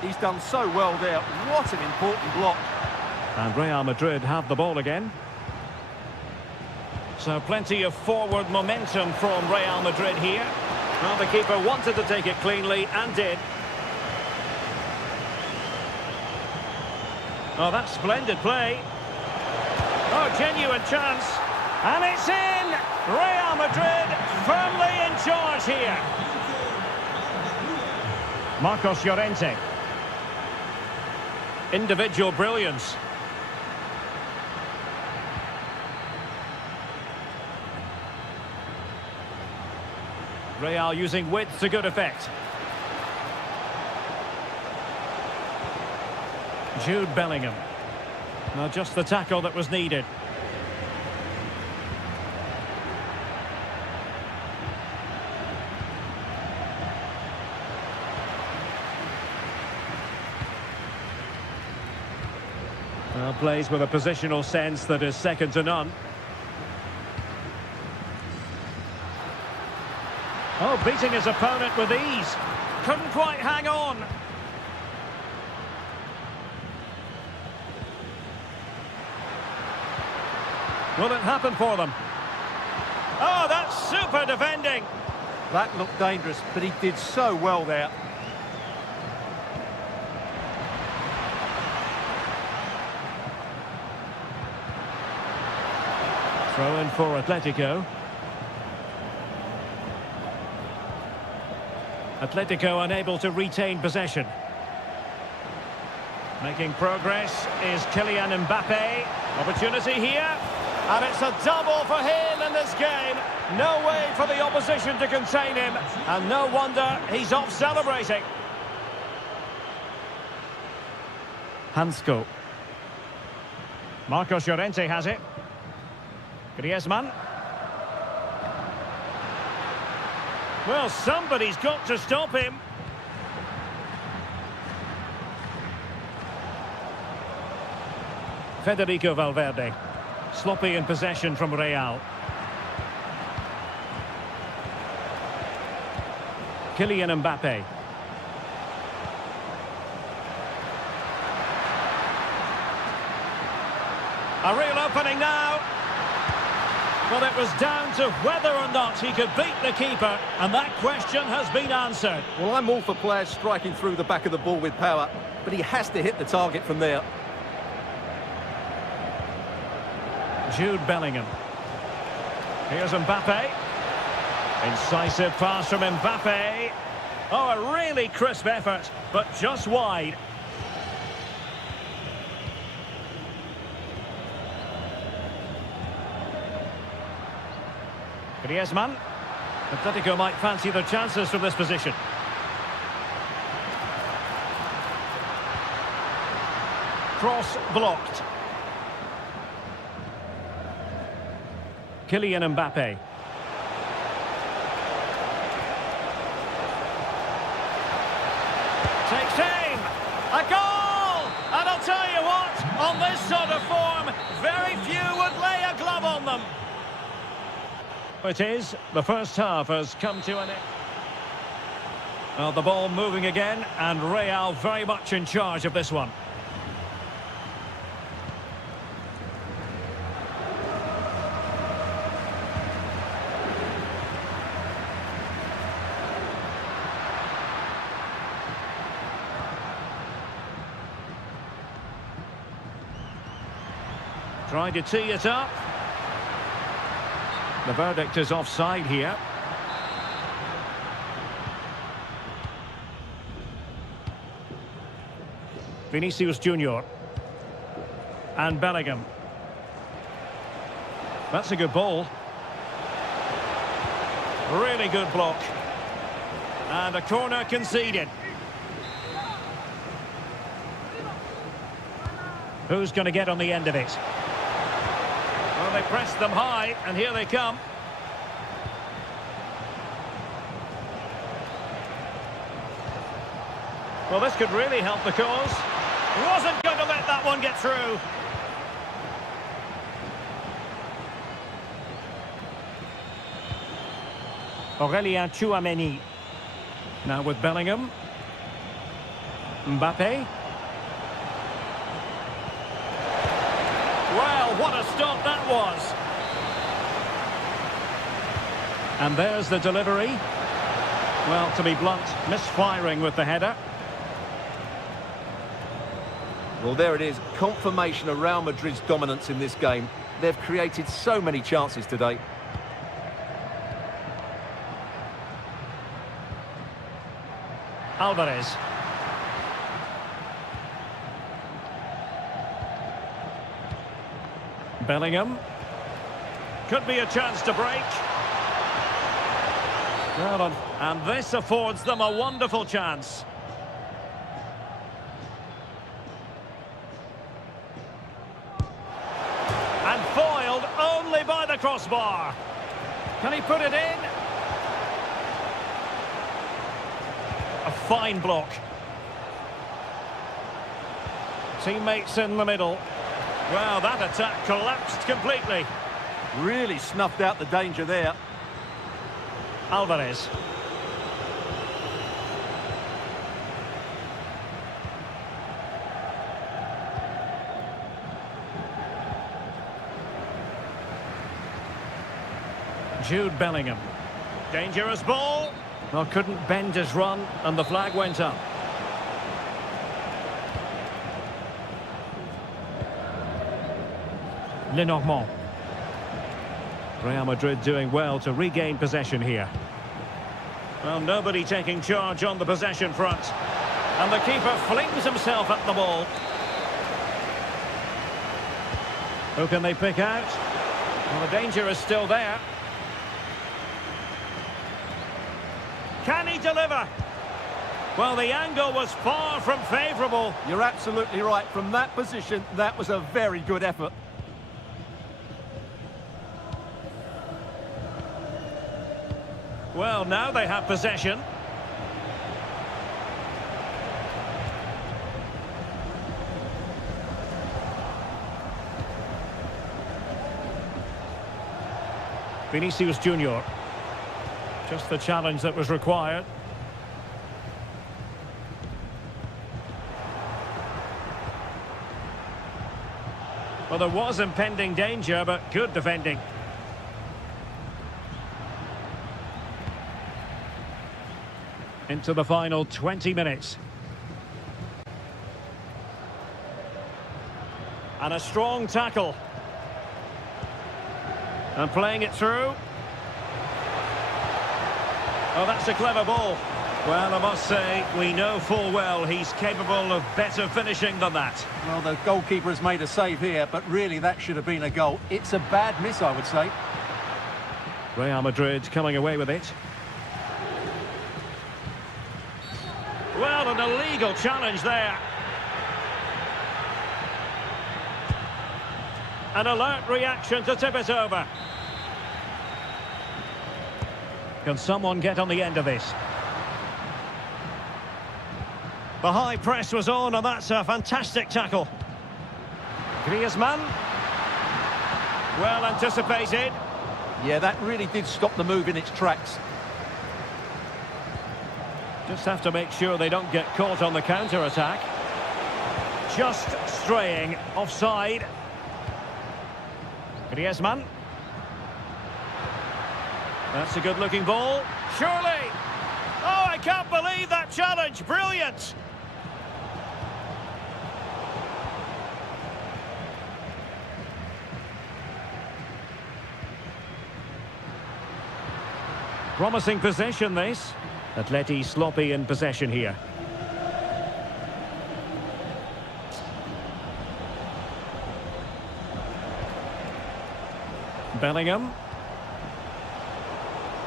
He's done so well there. What an important block. And Real Madrid have the ball again. So plenty of forward momentum from Real Madrid here. Well, the keeper wanted to take it cleanly and did. Oh, that's splendid play. Oh, genuine chance. And it's in! Real Madrid firmly in charge here. Marcos Llorente. Individual brilliance. Real using width to good effect. Jude Bellingham. Now just the tackle that was needed. Well, plays with a positional sense that is second to none. Oh, beating his opponent with ease. Couldn't quite hang on. Will it happen for them? Oh, that's super defending. That looked dangerous, but he did so well there. Throw in for Atletico. Atletico unable to retain possession. Making progress is Kylian Mbappe. Opportunity here. And it's a double for him in this game. No way for the opposition to contain him. And no wonder he's off celebrating. Hansko. Marcos Llorente has it. Griezmann. Well, somebody's got to stop him. Federico Valverde. Sloppy in possession from Real. Kylian Mbappe. A real opening now. Well, it was down to whether or not he could beat the keeper, and that question has been answered. Well, I'm all for players striking through the back of the ball with power, but he has to hit the target from there. Jude Bellingham. Here's Mbappe. Incisive pass from Mbappe. Oh, a really crisp effort, but just wide. Griezmann. Atletico might fancy their chances from this position. Cross blocked. Kylian Mbappe. Takes aim. A goal! And I'll tell you what, on this sort of form, very few would lay a glove on them. It is. The first half has come to an end. Well, the ball moving again, and Real very much in charge of this one. Trying to tee it up. The verdict is offside here. Vinicius Junior. And Bellingham. That's a good ball. Really good block. And a corner conceded. Who's going to get on the end of it? Well, they pressed them high, and here they come. Well, this could really help the cause. Wasn't going to let that one get through. Aurélien Tchouaméni. Now with Bellingham. Mbappe. Well, what a stop that was. And there's the delivery. Well, to be blunt, misfiring with the header. Well, there it is. Confirmation of Real Madrid's dominance in this game. They've created so many chances today. Alvarez. Bellingham. Could be a chance to break. Well done. And this affords them a wonderful chance. And foiled only by the crossbar. Can he put it in? A fine block. Teammates in the middle. Well, that attack collapsed completely. Really snuffed out the danger there. Alvarez. Jude Bellingham. Dangerous ball. Well, couldn't bend his run, and the flag went up. Lenormand. Real Madrid doing well to regain possession here. Well, nobody taking charge on the possession front. And the keeper flings himself at the ball. Who can they pick out? Well, the danger is still there. Can he deliver? Well, the angle was far from favourable. You're absolutely right. From that position, that was a very good effort. Well, now they have possession. Vinicius Junior. Just the challenge that was required. Well, there was impending danger, but good defending. Into the final 20 minutes. And a strong tackle. And playing it through. Oh, that's a clever ball. Well, I must say, we know full well he's capable of better finishing than that. Well, the goalkeeper has made a save here, but really that should have been a goal. It's a bad miss, I would say. Real Madrid coming away with it. Well, an illegal challenge there. An alert reaction to tip it over. Can someone get on the end of this? The high press was on, and that's a fantastic tackle. Griezmann. Well anticipated. Yeah, that really did stop the move in its tracks. Just have to make sure they don't get caught on the counter-attack. Just straying offside. Griezmann. That's a good-looking ball. Surely! Oh, I can't believe that challenge. Brilliant! Promising possession, this. Atleti sloppy in possession here. Bellingham.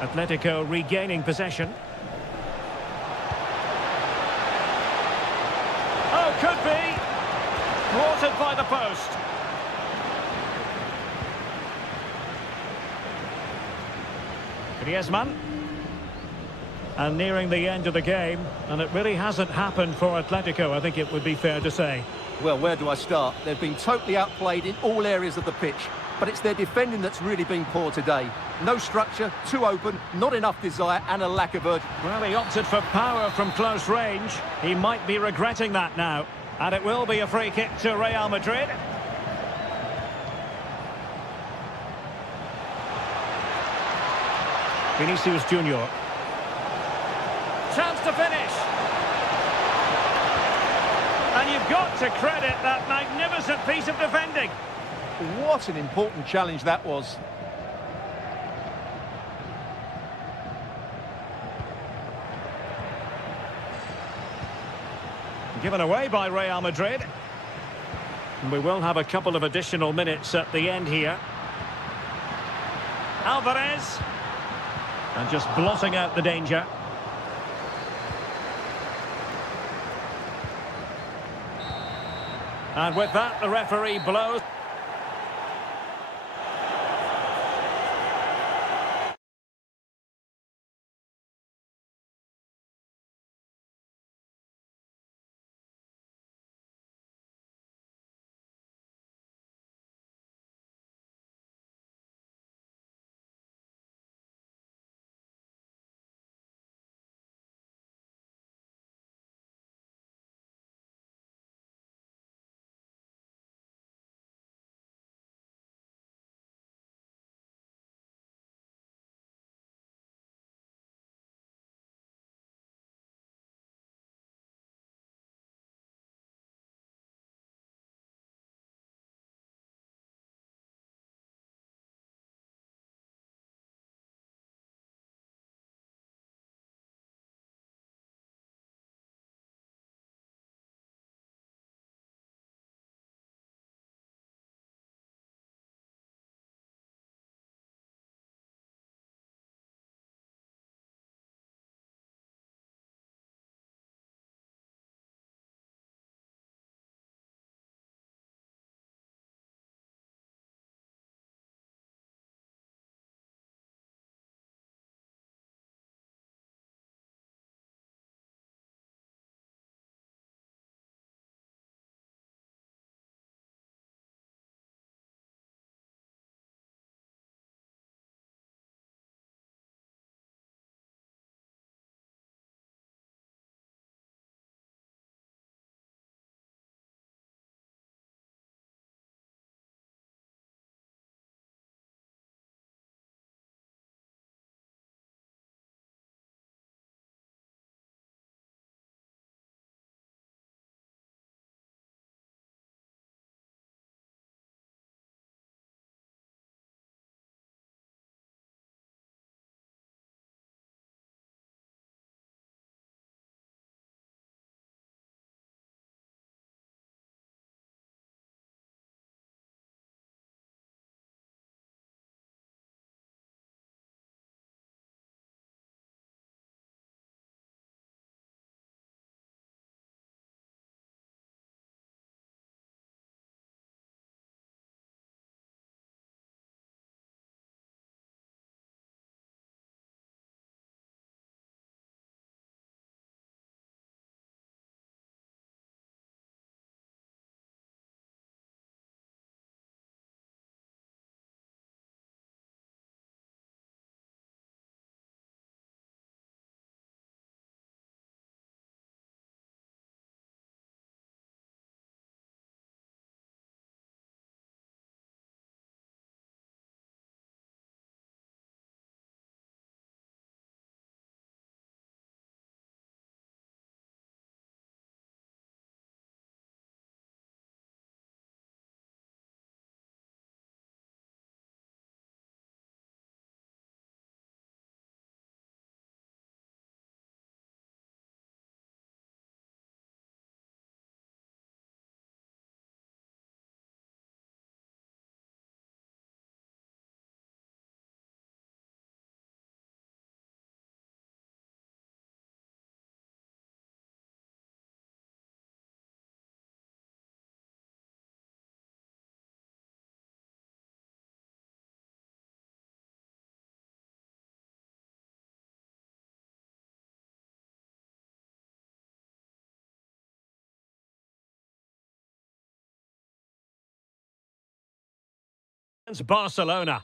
Atletico regaining possession. Oh, could be. Thwarted by the post. Griezmann. And nearing the end of the game, and it really hasn't happened for Atletico, I think it would be fair to say. Well, where do I start? They've been totally outplayed in all areas of the pitch, but it's their defending that's really been poor today. No structure, too open, not enough desire, and a lack of urgency. Well, he opted for power from close range. He might be regretting that now. And it will be a free kick to Real Madrid. Vinicius Junior. Chance to finish. And you've got to credit that magnificent piece of defending. What an important challenge that was. Given away by Real Madrid. And we will have a couple of additional minutes at the end here. Alvarez. And just blotting out the danger. And with that, the referee blows. It's Barcelona.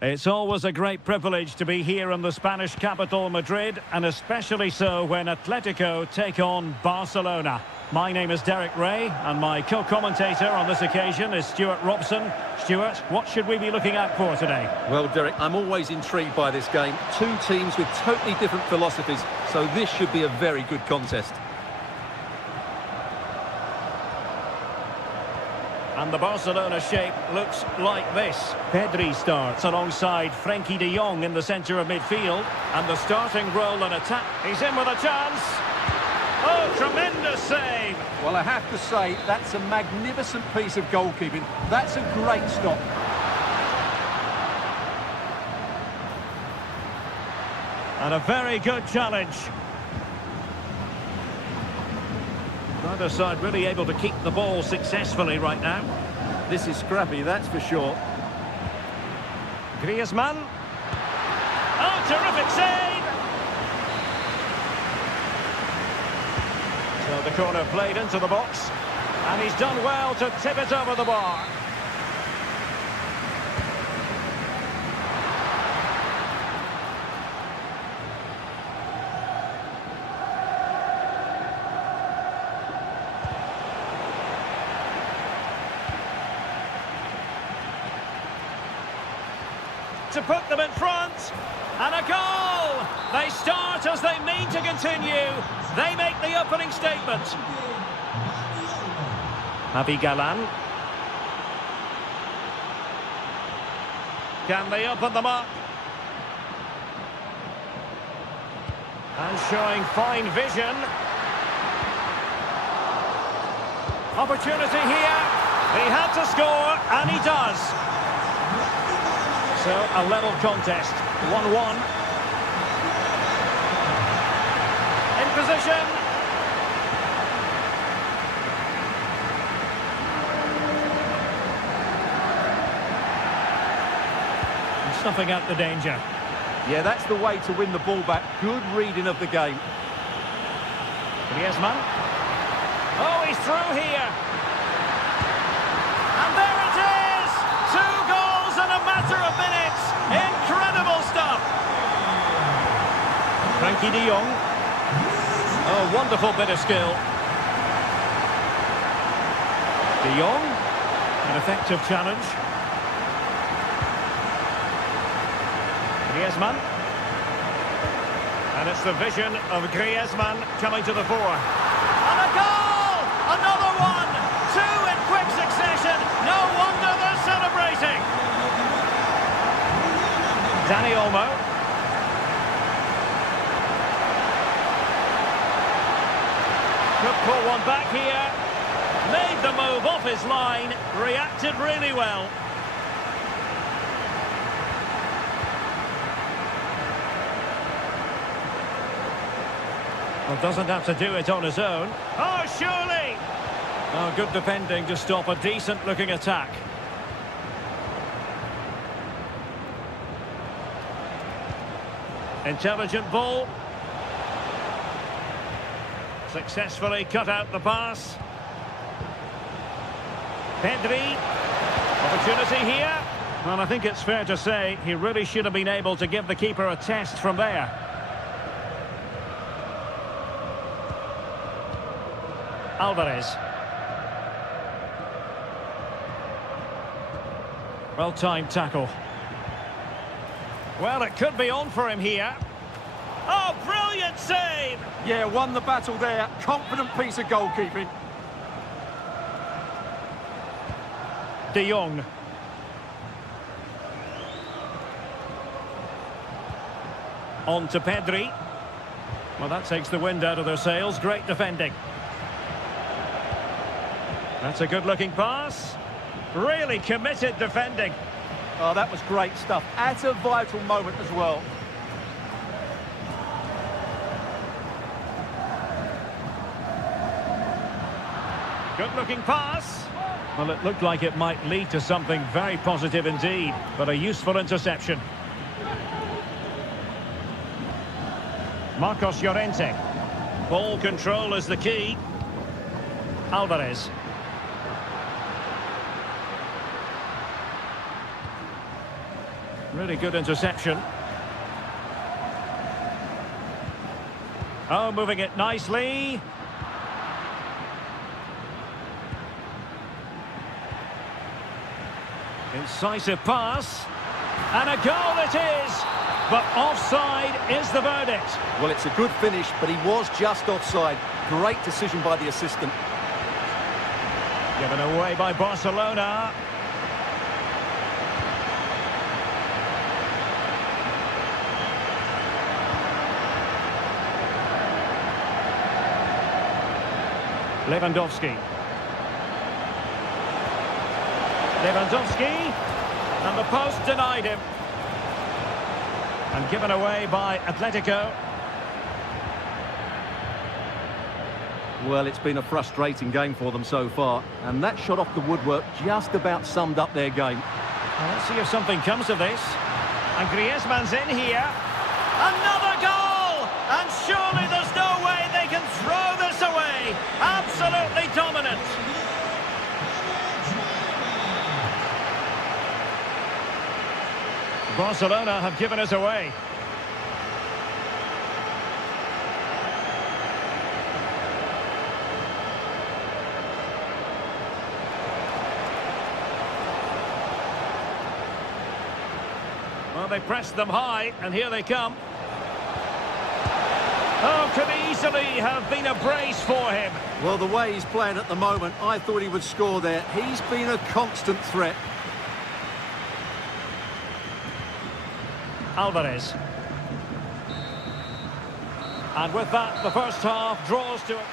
It's always a great privilege to be here in the Spanish capital, Madrid, and especially so when Atletico take on Barcelona. My name is Derek Ray, and my co-commentator on this occasion is Stuart Robson. Stuart, what should we be looking out for today? Well, Derek, I'm always intrigued by this game. Two teams with totally different philosophies, so this should be a very good contest. And the Barcelona shape looks like this. Pedri starts alongside Frenkie de Jong in the centre of midfield. And the starting role in attack. He's in with a chance. Oh, tremendous save. Well, I have to say, that's a magnificent piece of goalkeeping. That's a great stop. And a very good challenge. Neither side really able to keep the ball successfully right now. This is scrappy, that's for sure. Griezmann. Oh, terrific save! So the corner played into the box. And he's done well to tip it over the bar. To put them in front, and a goal! They start as they mean to continue. They make the opening statement. Javi Galan. Can they open them up? And showing fine vision. Opportunity here. He had to score, and he does. So, a level contest, 1-1. In position. And snuffing out the danger. Yeah, that's the way to win the ball back. Good reading of the game. Griezmann. Oh, he's through here. And there it is! 2 goals in a matter of minutes. Incredible stuff. Frenkie de Jong. Oh, wonderful bit of skill. De Jong. An effective challenge. Griezmann. And it's the vision of Griezmann coming to the fore. And a goal! Another one! 2 in quick succession. No wonder they're celebrating. Dani Olmo. Could pull one back here. Made the move off his line. Reacted really well. Well, doesn't have to do it on his own. Oh, surely! Oh, good defending to stop a decent-looking attack. Intelligent ball. Successfully cut out the pass. Pedri. Opportunity here. Well, I think it's fair to say he really should have been able to give the keeper a test from there. Alvarez. Well-timed tackle. Well, it could be on for him here. Oh, brilliant save! Yeah, won the battle there. Confident piece of goalkeeping. De Jong. On to Pedri. Well, that takes the wind out of their sails. Great defending. That's a good-looking pass. Really committed defending. Oh, that was great stuff. At a vital moment as well. Good-looking pass. Well, it looked like it might lead to something very positive indeed, but a useful interception. Marcos Llorente. Ball control is the key. Alvarez. Really good interception. Oh, moving it nicely. Incisive pass. And a goal it is. But offside is the verdict. Well, it's a good finish, but he was just offside. Great decision by the assistant. Given away by Barcelona. Lewandowski. And the post denied him. And given away by Atletico. Well, it's been a frustrating game for them so far, and that shot off the woodwork just about summed up their game. Well, let's see if something comes of this. And Griezmann's in here. Another goal! And surely there's no way they can throw this away. Absolutely dominant. Barcelona have given us away. Well, they pressed them high, and here they come. Oh, could easily have been a brace for him. Well, the way he's playing at the moment, I thought he would score there. He's been a constant threat. Alvarez. And with that, the first half draws to it.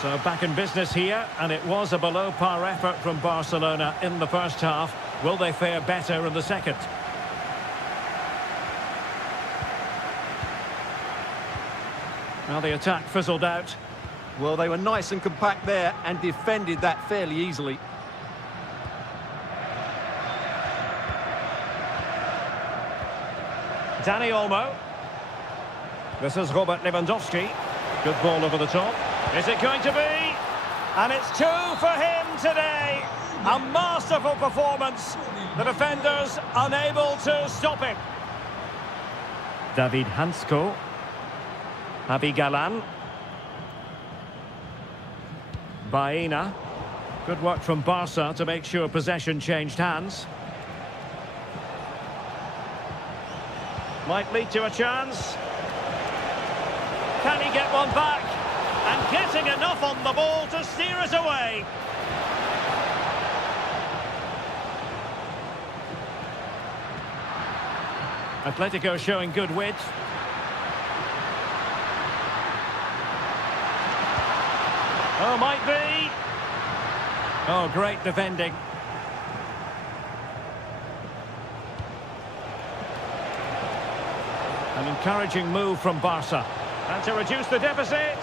So back in business here, and it was a below-par effort from Barcelona in the first half. Will they fare better in the second? Now the attack fizzled out. Well, they were nice and compact there and defended that fairly easily. Dani Olmo. This is Robert Lewandowski. Good ball over the top. Is it going to be? And it's 2 for him today. A masterful performance. The defenders unable to stop him. David Hansko. Javi Galan. Baena. Good work from Barca to make sure possession changed hands. Might lead to a chance. Can he get one back? And getting enough on the ball to steer us away. Atletico showing good width. Oh, might be. Oh, great defending. An encouraging move from Barca. And to reduce the deficit.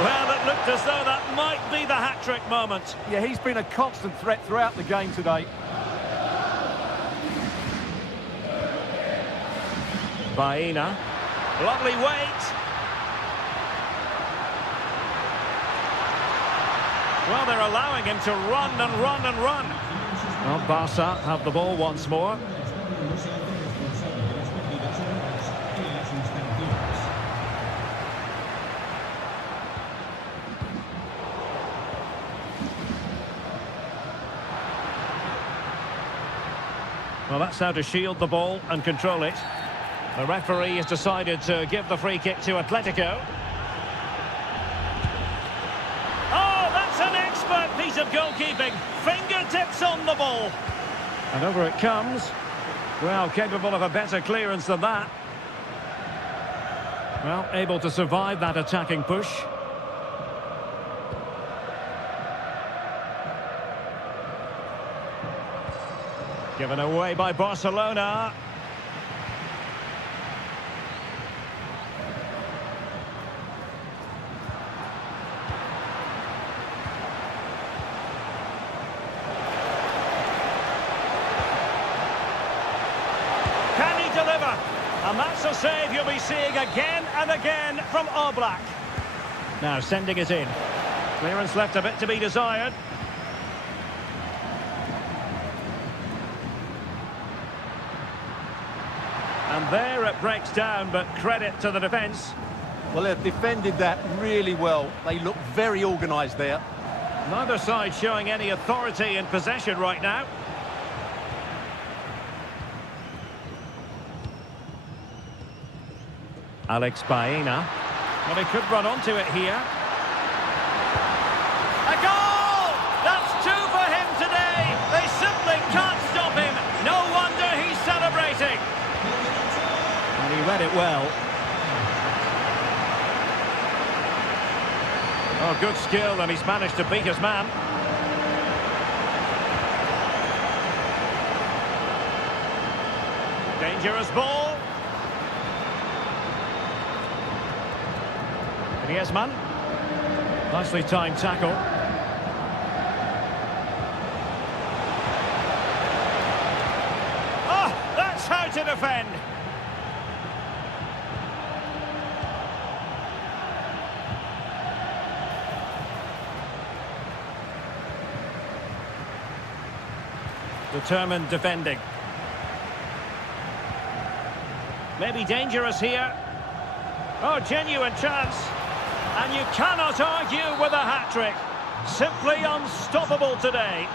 Well, it looked as though that might be the hat-trick moment. Yeah, he's been a constant threat throughout the game today. Baena. Lovely weight. Well, they're allowing him to run and run and run. Well, Barca have the ball once more. Well, that's how to shield the ball and control it. The referee has decided to give the free kick to Atletico. Oh, that's an expert piece of goalkeeping. Fingertips on the ball. And over it comes. Well, capable of a better clearance than that. Well, able to survive that attacking push. Given away by Barcelona. Can he deliver? And that's a save you'll be seeing again and again from Oblak. Now sending it in. Clearance left a bit to be desired. And there it breaks down, but credit to the defence. Well, they've defended that really well. They look very organised there. Neither side showing any authority in possession right now. Alex Baena. Well, he could run onto it here. A goal! That's two for him today. They simply can't stop him. No wonder he's celebrating. And he read it well. Oh, good skill, and he's managed to beat his man. Dangerous ball. Griezmann. Nicely timed tackle. Oh, that's how to defend. Determined defending. Maybe dangerous here. Oh, genuine chance. And you cannot argue with a hat-trick. Simply unstoppable today.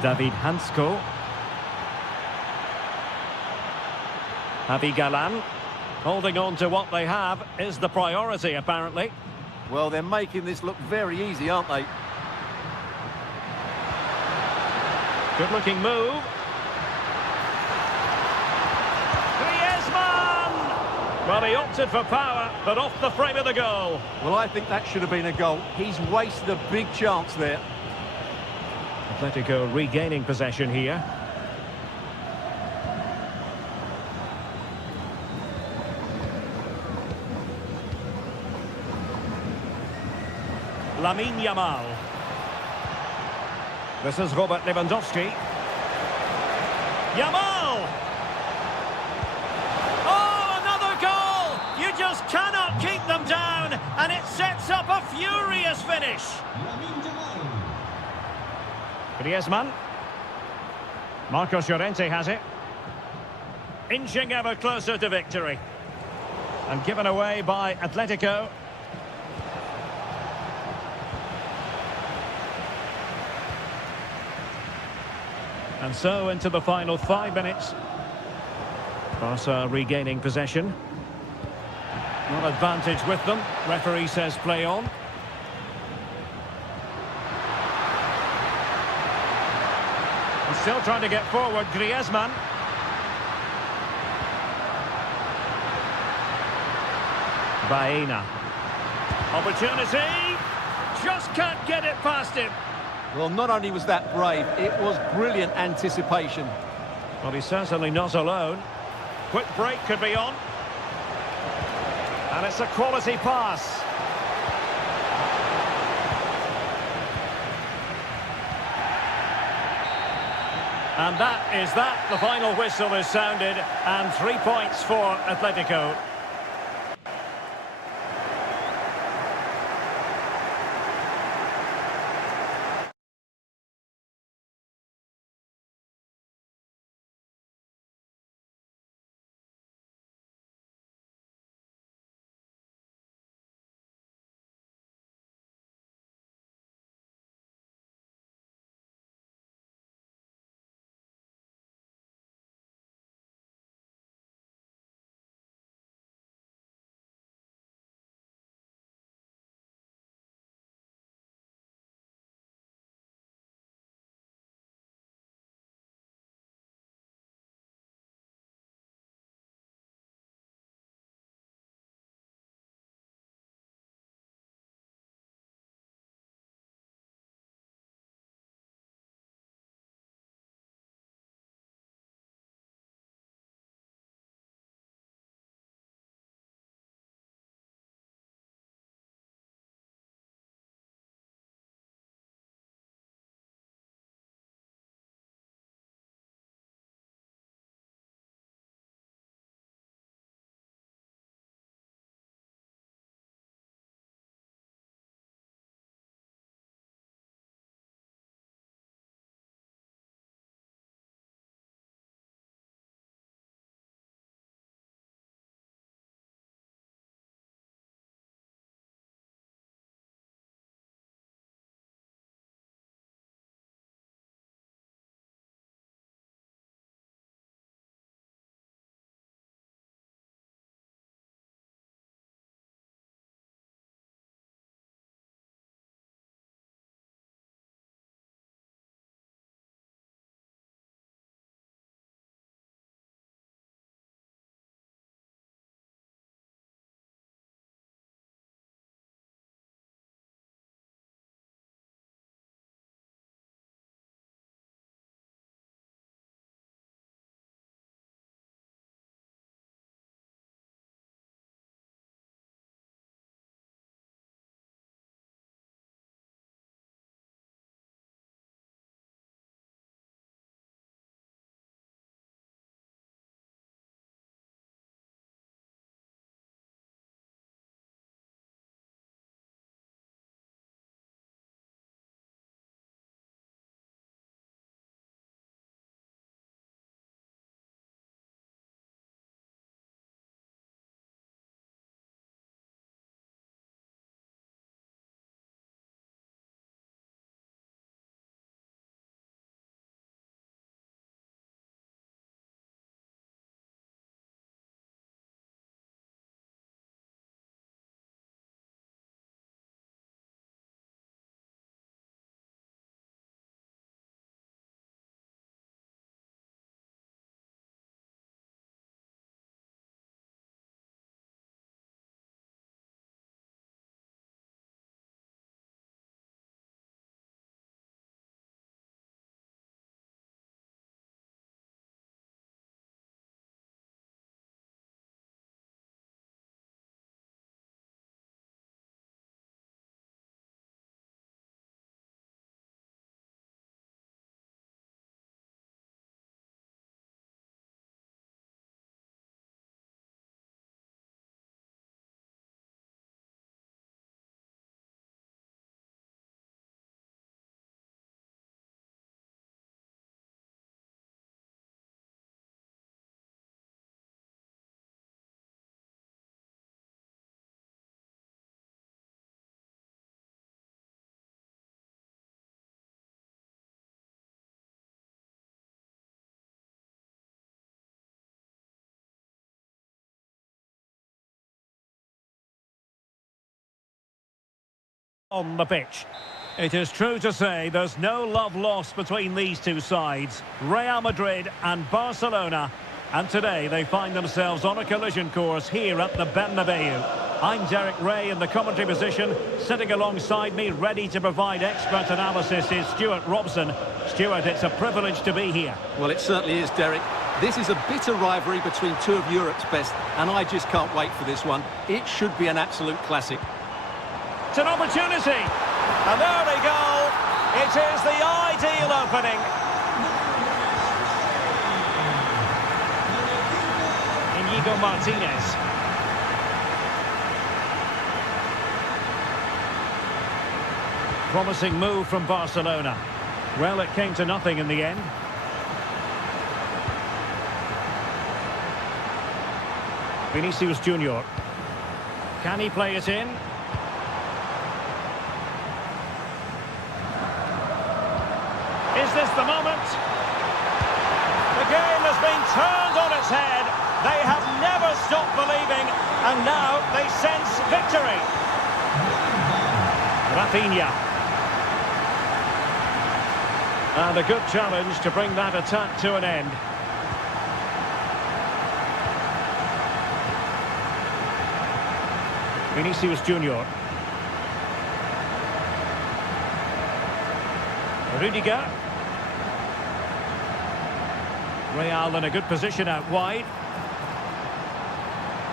David Hansko. Javi Galan. Holding on to what they have is the priority, apparently. Well, they're making this look very easy, aren't they? Good-looking move. Griezmann! Well, he opted for power, but off the frame of the goal. Well, I think that should have been a goal. He's wasted a big chance there. Atletico regaining possession here. Lamine Yamal. This is Robert Lewandowski. Yamal! Oh, another goal! You just cannot keep them down, and it sets up a furious finish. Griezmann. Marcos Llorente has it. Inching ever closer to victory. And given away by Atletico. And so into the final 5 minutes. Barca regaining possession. Not advantage with them. Referee says play on. And still trying to get forward, Griezmann. Baena. Opportunity. Just can't get it past him. Well, not only was that brave, it was brilliant anticipation. Well, he's certainly not alone. Quick break could be on. And it's a quality pass. And that is that. The final whistle is sounded. And 3 points for Atletico. On the pitch. It is true to say there's no love lost between these two sides, Real Madrid and Barcelona, and today they find themselves on a collision course here at the Bernabeu. I'm Derek Ray in the commentary position. Sitting alongside me, ready to provide expert analysis, is Stuart Robson. Stuart, it's a privilege to be here. Well, it certainly is, Derek. This is a bitter rivalry between two of Europe's best, and I just can't wait for this one. It should be an absolute classic. It's an opportunity, and there we go. It is the ideal opening. Inigo Martinez. Promising move from Barcelona. Well, it came to nothing in the end. Vinicius Junior. Can he play it in? Is this the moment? The game has been turned on its head. They have never stopped believing, and now they sense victory. Rafinha. And a good challenge to bring that attack to an end. Vinicius Junior. Rudiger. Real in a good position out wide.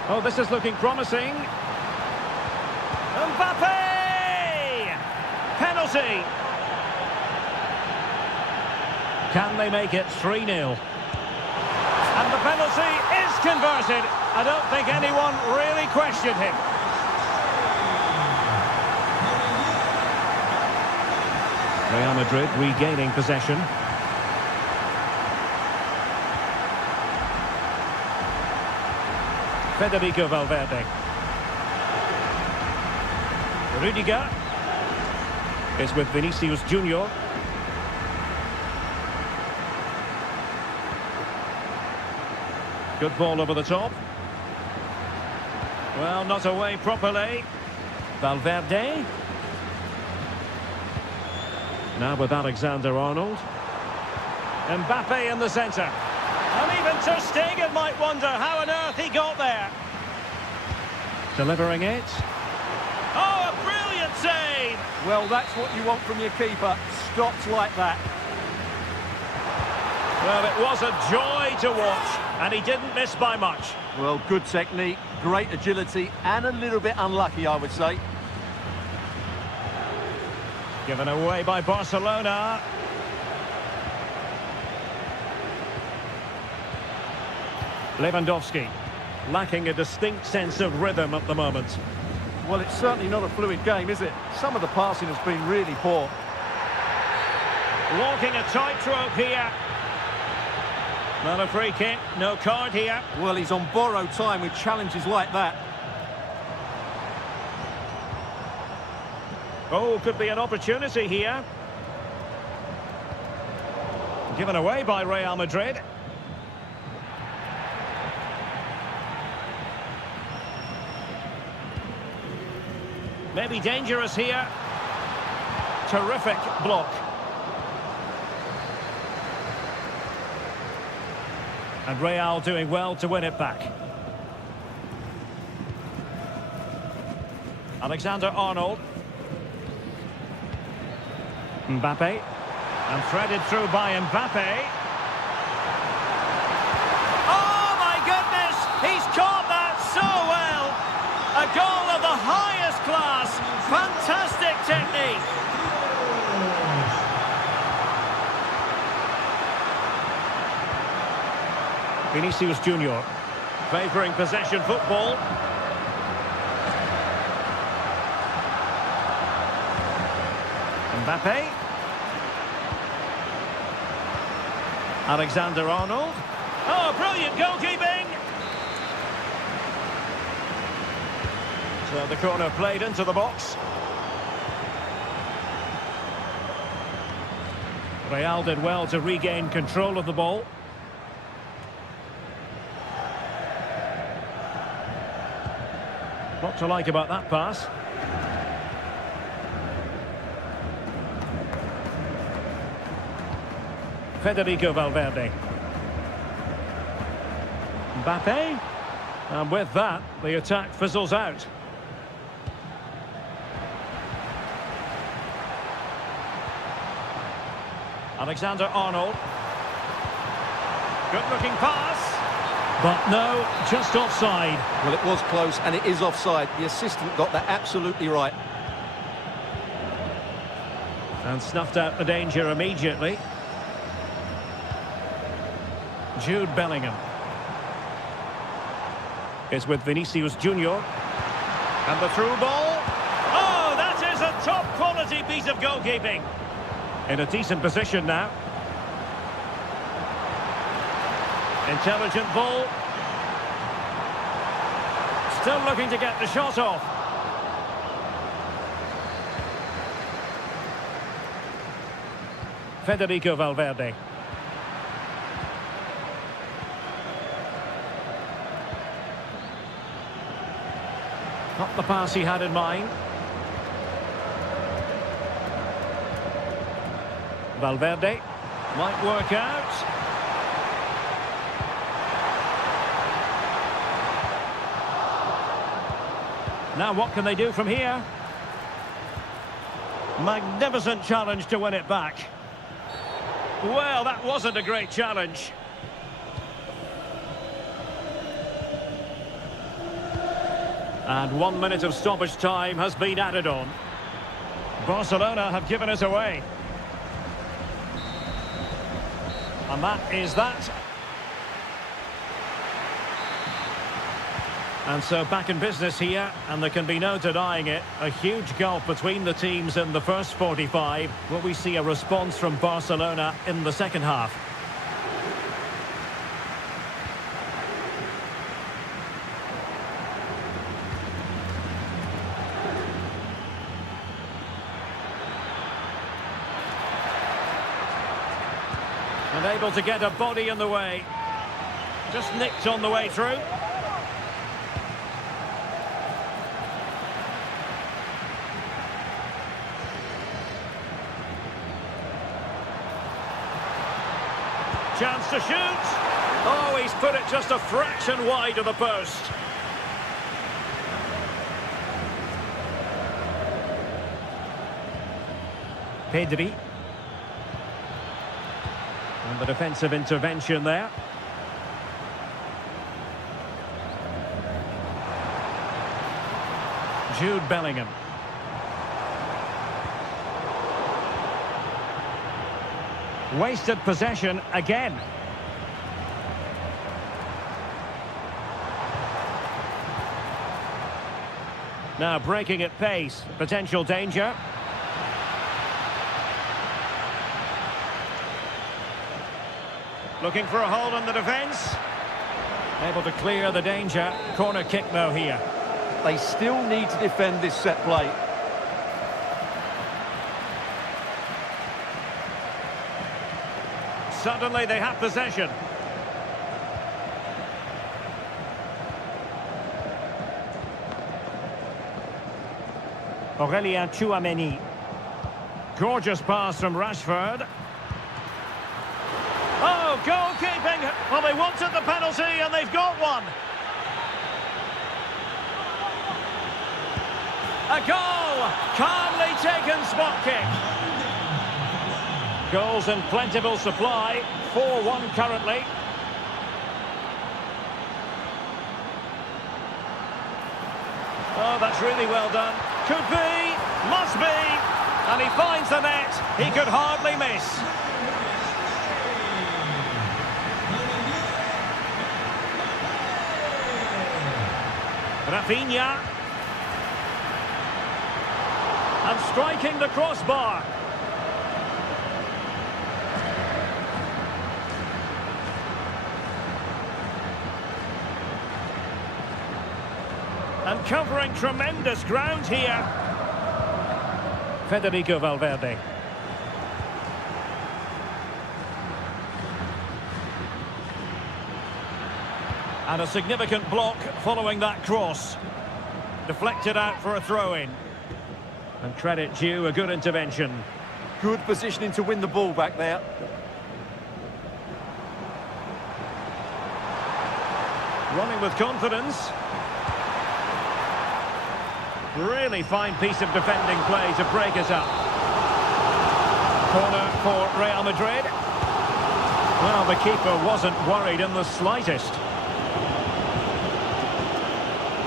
Oh, this is looking promising. Mbappe! Penalty! Can they make it 3-0? And the penalty is converted. I don't think anyone really questioned him. Real Madrid regaining possession. Federico Valverde. Rudiger is with Vinicius Junior. Good ball over the top. Well, not away properly. Valverde. Now with Alexander-Arnold. Mbappe in the centre. And even Ter Stegen might wonder how on earth he got there. Delivering it. Oh, a brilliant save! Well, that's what you want from your keeper. Stops like that. Well, it was a joy to watch, and he didn't miss by much. Well, good technique, great agility, and a little bit unlucky, I would say. Given away by Barcelona. Lewandowski, lacking a distinct sense of rhythm at the moment. Well, it's certainly not a fluid game, is it? Some of the passing has been really poor. Walking a tightrope here. Not a free kick, no card here. Well, he's on borrowed time with challenges like that. Oh, could be an opportunity here. Given away by Real Madrid. Maybe dangerous here. Terrific block. And Real doing well to win it back. Alexander-Arnold. Mbappe. And threaded through by Mbappe. Oh, my goodness! He's caught that so well! A goal of the highest class. Fantastic technique. Vinicius Junior, favouring possession football. Mbappe. Alexander-Arnold. Oh, brilliant goalkeeping! So the corner played into the box. Real did well to regain control of the ball. What to like about that pass? Federico Valverde. Mbappe. And with that, the attack fizzles out. Alexander-Arnold. Good-looking pass. But no, just offside. Well, it was close, and it is offside. The assistant got that absolutely right. And snuffed out the danger immediately. Jude Bellingham. Is with Vinicius Junior. And the through ball. Oh, that is a top-quality piece of goalkeeping. In a decent position now. Intelligent ball. Still looking to get the shot off. Federico Valverde. Not the pass he had in mind. Valverde might work out. Now what can they do from here? Magnificent challenge to win it back. Well, that wasn't a great challenge. And 1 minute of stoppage time has been added on. Barcelona have given us away. And that is that. And so back in business here, and there can be no denying it. A huge gulf between the teams in the first 45. Will we see a response from Barcelona in the second half? And able to get a body in the way. Just nicked on the way through. Chance to shoot. Oh, he's put it just a fraction wide of the post. Pedri. And the defensive intervention there. Jude Bellingham. Wasted possession again. Now breaking at pace. Potential danger. Looking for a hold on the defence. Able to clear the danger. Corner kick though here. They still need to defend this set play. Suddenly they have possession. Aurélien Tchouaméni. Gorgeous pass from Rashford. Oh, goalkeeping! Well, they wanted the penalty and they've got one. A goal! Calmly taken spot kick. Goals in plentiful supply. 4-1 currently. Oh, that's really well done. Could be, must be, and he finds the net. He could hardly miss. Rafinha. And striking the crossbar. And covering tremendous ground here. Federico Valverde. And a significant block following that cross. Deflected out for a throw-in. And credit due, a good intervention. Good positioning to win the ball back there. Running with confidence. Really fine piece of defending play to break us up. Corner for Real Madrid. Well, the keeper wasn't worried in the slightest.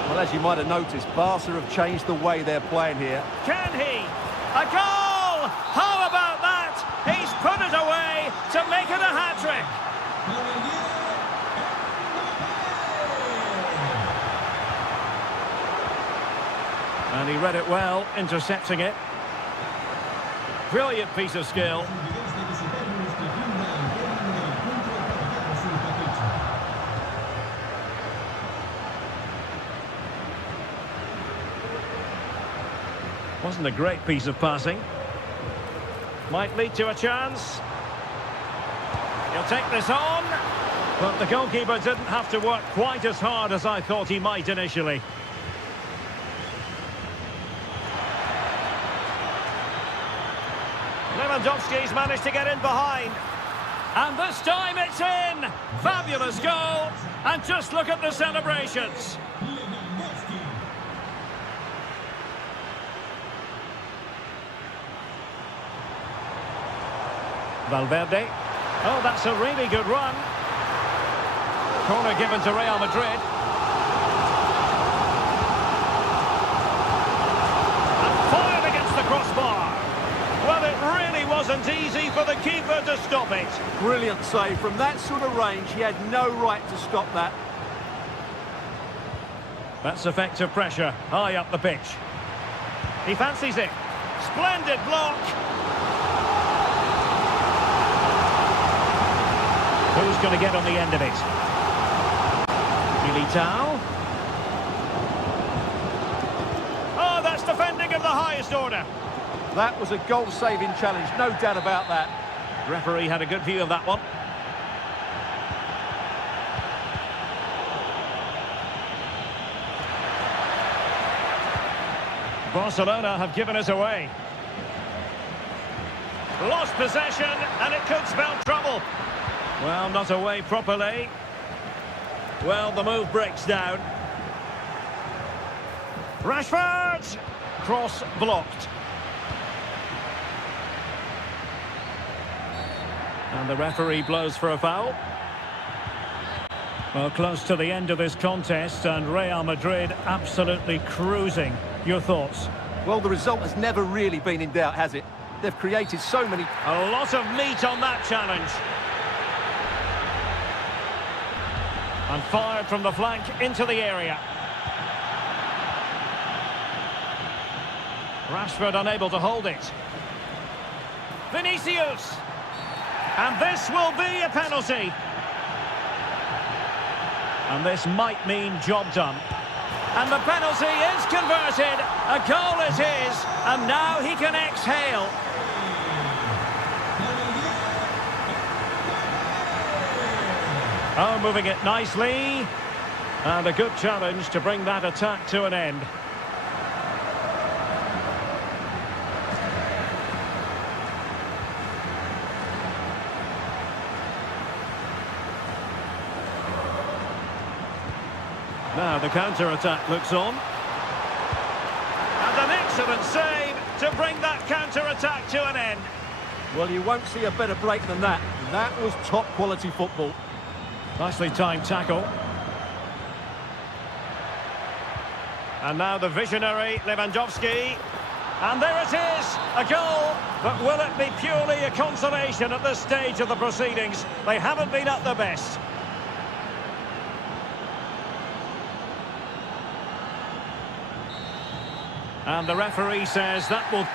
Well, as you might have noticed, Barca have changed the way they're playing here. Can he? A goal! How about that? He's put it away to make it a hat-trick. And he read it well, intercepting it. Brilliant piece of skill. Wasn't a great piece of passing. Might lead to a chance. He'll take this on. But the goalkeeper didn't have to work quite as hard as I thought he might initially. Lewandowski's managed to get in behind. And this time it's in! Fabulous goal! And just look at the celebrations. Valverde. Oh, that's a really good run. Corner given to Real Madrid. And fired against the crossbar. Well, it really wasn't easy for the keeper to stop it. Brilliant save. From that sort of range, he had no right to stop that. That's effective pressure, high up the pitch. He fancies it. Splendid block. Who's going to get on the end of it? Militao. Oh, that's defending of the highest order. That was a goal-saving challenge, no doubt about that. Referee had a good view of that one. Barcelona have given us away. Lost possession, and it could spell trouble. Well, not away properly. Well, the move breaks down. Rashford! Cross blocked. And the referee blows for a foul. Well, close to the end of this contest, and Real Madrid absolutely cruising. Your thoughts? Well, the result has never really been in doubt, has it? They've created so many... A lot of meat on that challenge. And fired from the flank into the area. Rashford unable to hold it. Vinicius. And this will be a penalty. And this might mean job done. And the penalty is converted. A goal is his. And now he can exhale. Oh, moving it nicely. And a good challenge to bring that attack to an end. Now the counter-attack looks on. And an excellent save to bring that counter-attack to an end. Well, you won't see a better break than that. That was top-quality football. Nicely timed tackle. And now the visionary Lewandowski. And there it is, a goal. But will it be purely a consolation at this stage of the proceedings? They haven't been at their best. And the referee says that will...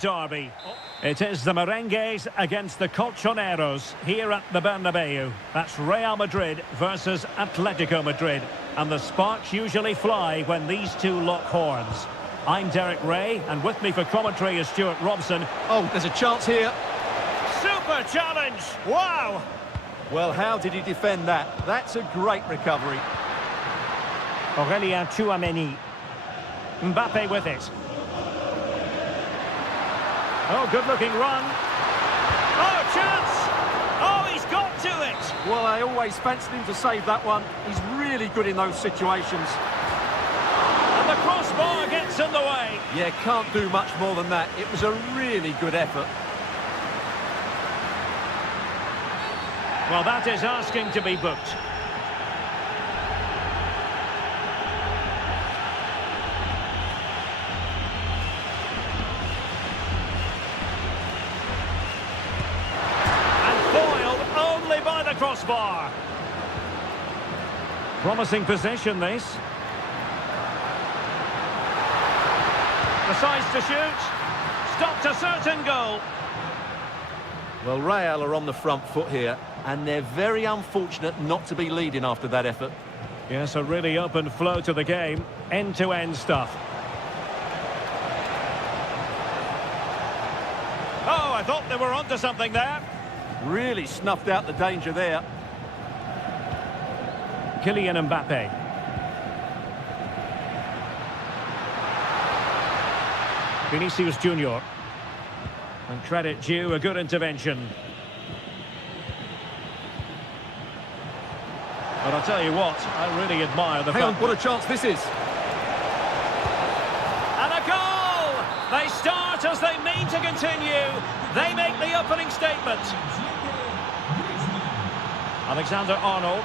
derby. It is the Merengues against the Colchoneros here at the Bernabeu. That's Real Madrid versus Atletico Madrid. And the sparks usually fly when these two lock horns. I'm Derek Ray, and with me for commentary is Stuart Robson. Oh, there's a chance here. Super challenge! Wow! Well, how did he defend that? That's a great recovery. Aurélien Tchouameni. Mbappe with it. Oh, good-looking run. Oh, chance! Oh, he's got to it! Well, I always fancied him to save that one. He's really good in those situations. And the crossbar gets in the way. Yeah, can't do much more than that. It was a really good effort. Well, that is asking to be booked. Crossbar. Promising possession, this. Decides to shoot. Stopped a certain goal. Well, Real are on the front foot here, and they're very unfortunate not to be leading after that effort. Yes, a really open flow to the game. End-to-end stuff. Oh, I thought they were onto something there. Really snuffed out the danger there. Kylian Mbappe. Vinicius Junior. And credit due, a good intervention. But I'll tell you what, I really admire the Hang on, fact... what a chance this is. And a goal! They start as they mean to continue. They make the opening statement. Alexander-Arnold.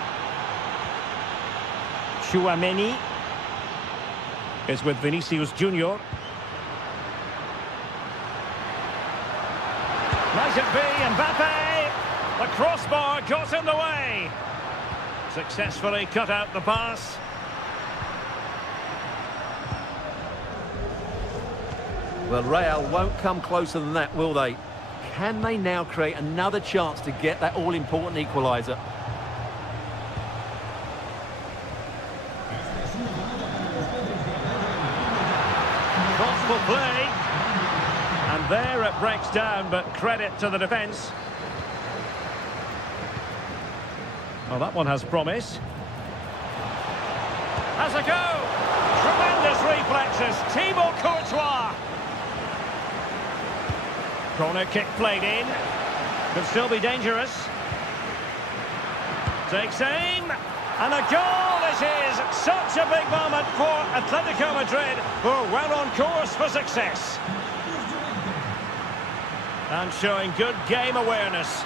Tchouameni is with Vinicius Junior. Might it be Mbappe? The crossbar got in the way. Successfully cut out the pass. Well, Real won't come closer than that, will they? Can they now create another chance to get that all-important equaliser? Thoughtful play. And there it breaks down, but credit to the defence. Well, that one has promise. Has a go. Tremendous reflexes. Thibaut Courtois. Corner kick played in. Could still be dangerous. Takes aim. And a goal it is. Such a big moment for Atletico Madrid, who are well on course for success. And showing good game awareness.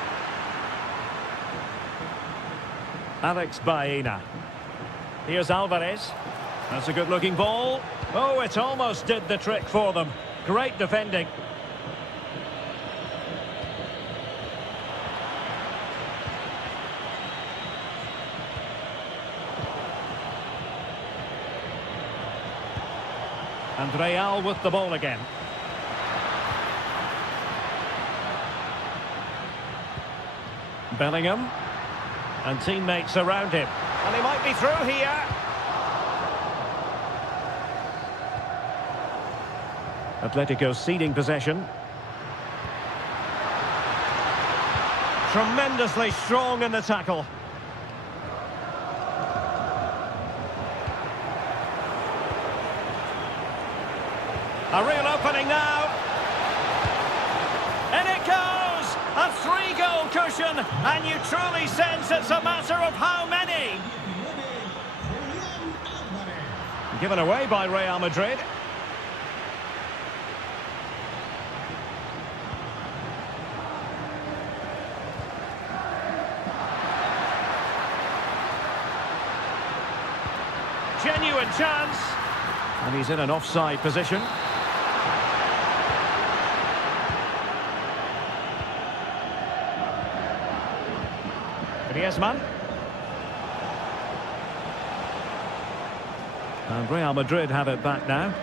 Alex Baena. Here's Alvarez. That's a good-looking ball. Oh, it almost did the trick for them. Great defending. And Real with the ball again. Bellingham. And teammates around him. And he might be through here. Atletico ceding possession. Tremendously strong in the tackle. A real opening now. And it goes! A 3-goal cushion, and you truly sense it's a matter of how many. Given away by Real Madrid. Genuine chance. And he's in an offside position. Griezmann. And Real Madrid have it back now.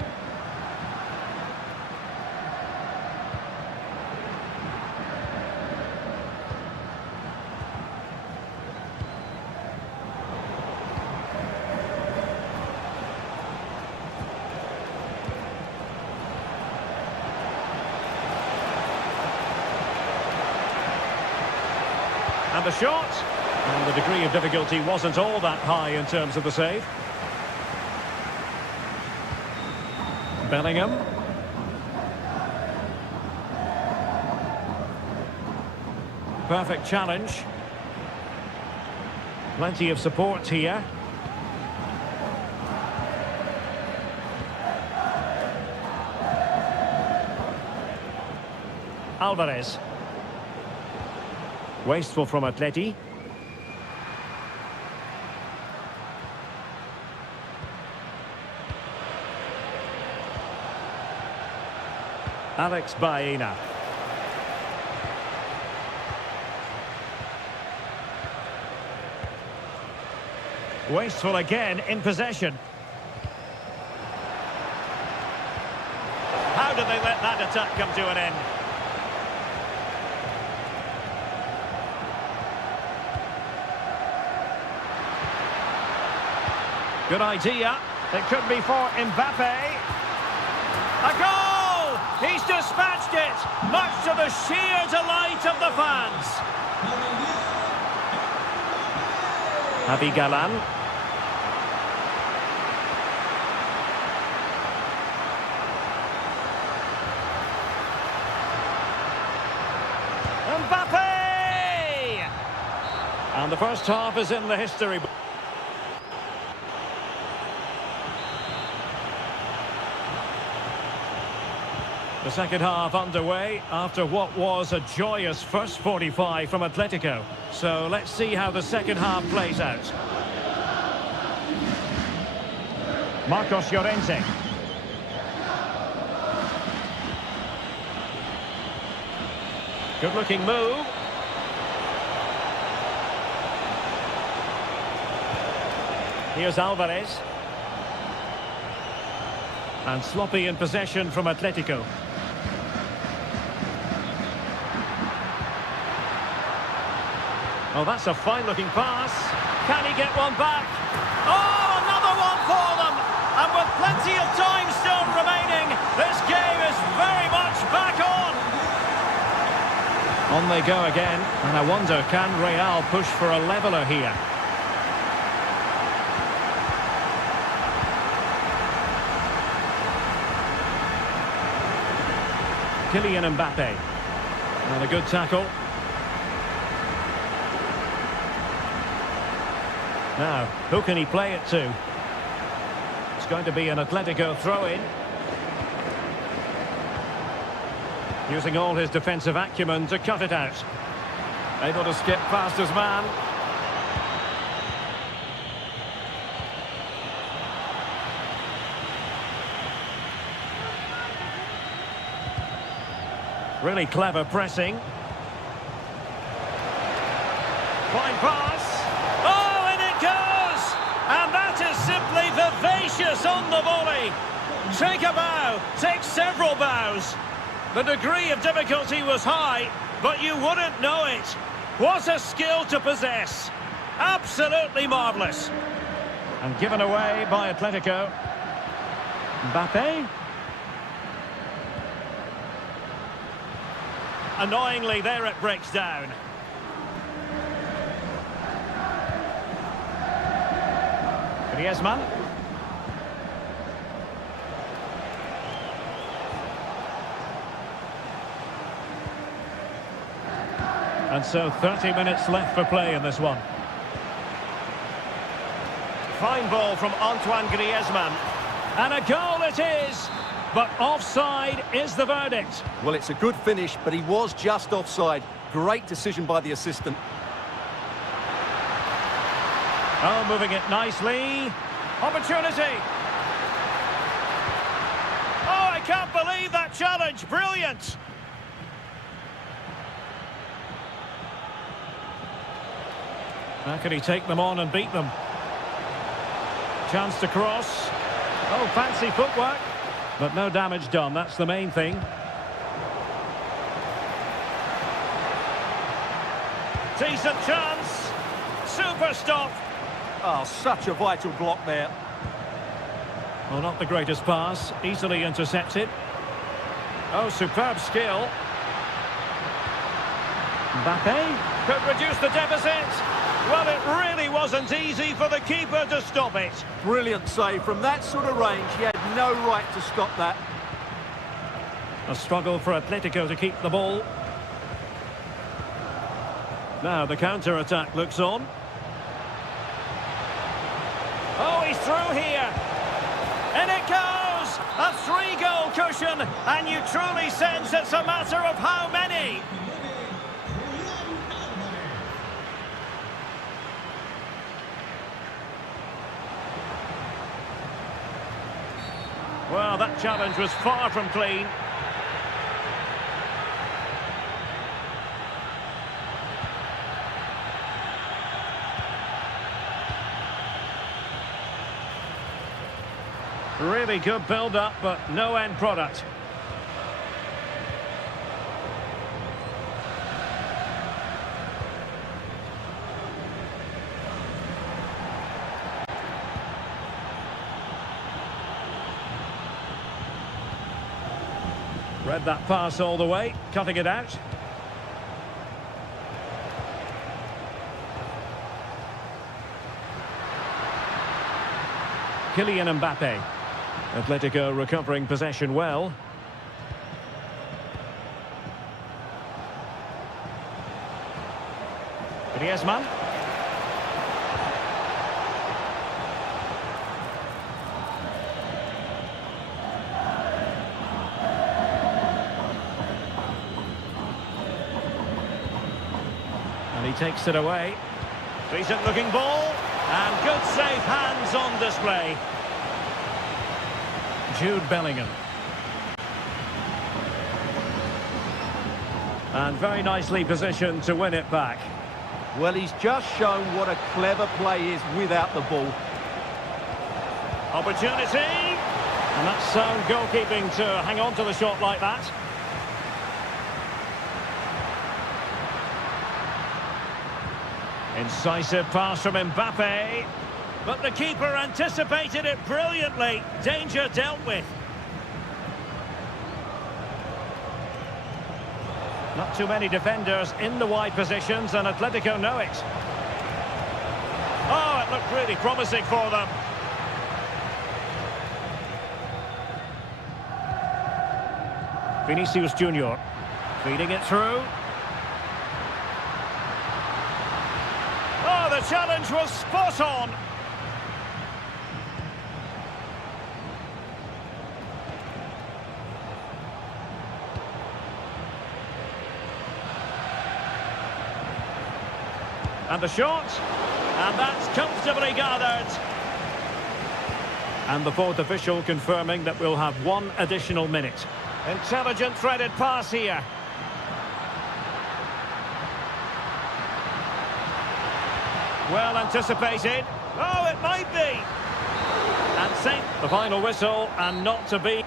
the shot. And the degree of difficulty wasn't all that high in terms of the save. Bellingham. Perfect challenge. Plenty of support here. Alvarez. Wasteful from Atleti. Alex Baena. Wasteful again in possession. How do they let that attack come to an end? Good idea. It could be for Mbappe. A goal! He's dispatched it, much to the sheer delight of the fans. Javi Galan. Mbappe! And the first half is in the history book. The second half underway after what was a joyous first 45 from Atletico. So let's see how the second half plays out. Marcos Llorente. Good-looking move. Here's Alvarez. And sloppy in possession from Atletico. Oh, that's a fine-looking pass. Can he get one back? Oh, another one for them! And with plenty of time still remaining, this game is very much back on! On they go again, and I wonder, can Real push for a leveller here? Kylian Mbappe. And a good tackle. Now, who can he play it to? It's going to be an Atletico throw-in. Using all his defensive acumen to cut it out. Able to skip past his man. Really clever pressing. Fine pass. Oh, and it goes! And that is simply vivacious on the volley. Take a bow, take several bows. The degree of difficulty was high, but you wouldn't know it. What a skill to possess. Absolutely marvellous. And given away by Atletico. Mbappe. Annoyingly, there it breaks down. Griezmann. And so 30 minutes left for play in this one. Fine ball from Antoine Griezmann. And a goal it is! But offside is the verdict. Well, it's a good finish, but he was just offside. Great decision by the assistant. Oh, moving it nicely. Opportunity. Oh, I can't believe that challenge. Brilliant. How can he take them on and beat them? Chance to cross. Oh, fancy footwork. But no damage done, that's the main thing. Decent chance. Super stop. Oh, such a vital block there. Well, not the greatest pass. Easily intercepted. Oh, superb skill. Mbappe. Could reduce the deficit. Well, it really wasn't easy for the keeper to stop it. Brilliant save. From that sort of range, he had no right to stop that. A struggle for Atletico to keep the ball. Now the counter-attack looks on. Oh, he's through here. And it goes! A 3-goal cushion, and you truly sense it's a matter of how many. Well, that challenge was far from clean. Really good build-up, but no end product. Read that pass all the way, cutting it out. Kylian Mbappe. Atletico recovering possession well. Griezmann. And he takes it away. Decent looking ball. And good safe hands on display. Jude Bellingham. And very nicely positioned to win it back. Well, he's just shown what a clever play is without the ball. Opportunity. And that's sound goalkeeping to hang on to the shot like that. Incisive pass from Mbappe. But the keeper anticipated it brilliantly. Danger dealt with. Not too many defenders in the wide positions, and Atletico know it. Oh, it looked really promising for them. Vinicius Junior feeding it through. Oh, the challenge was spot on. And the shot, and that's comfortably gathered. And the fourth official confirming that we'll have one additional minute. Intelligent threaded pass here. Well anticipated. Oh, it might be. And Saint, the final whistle, and not to be.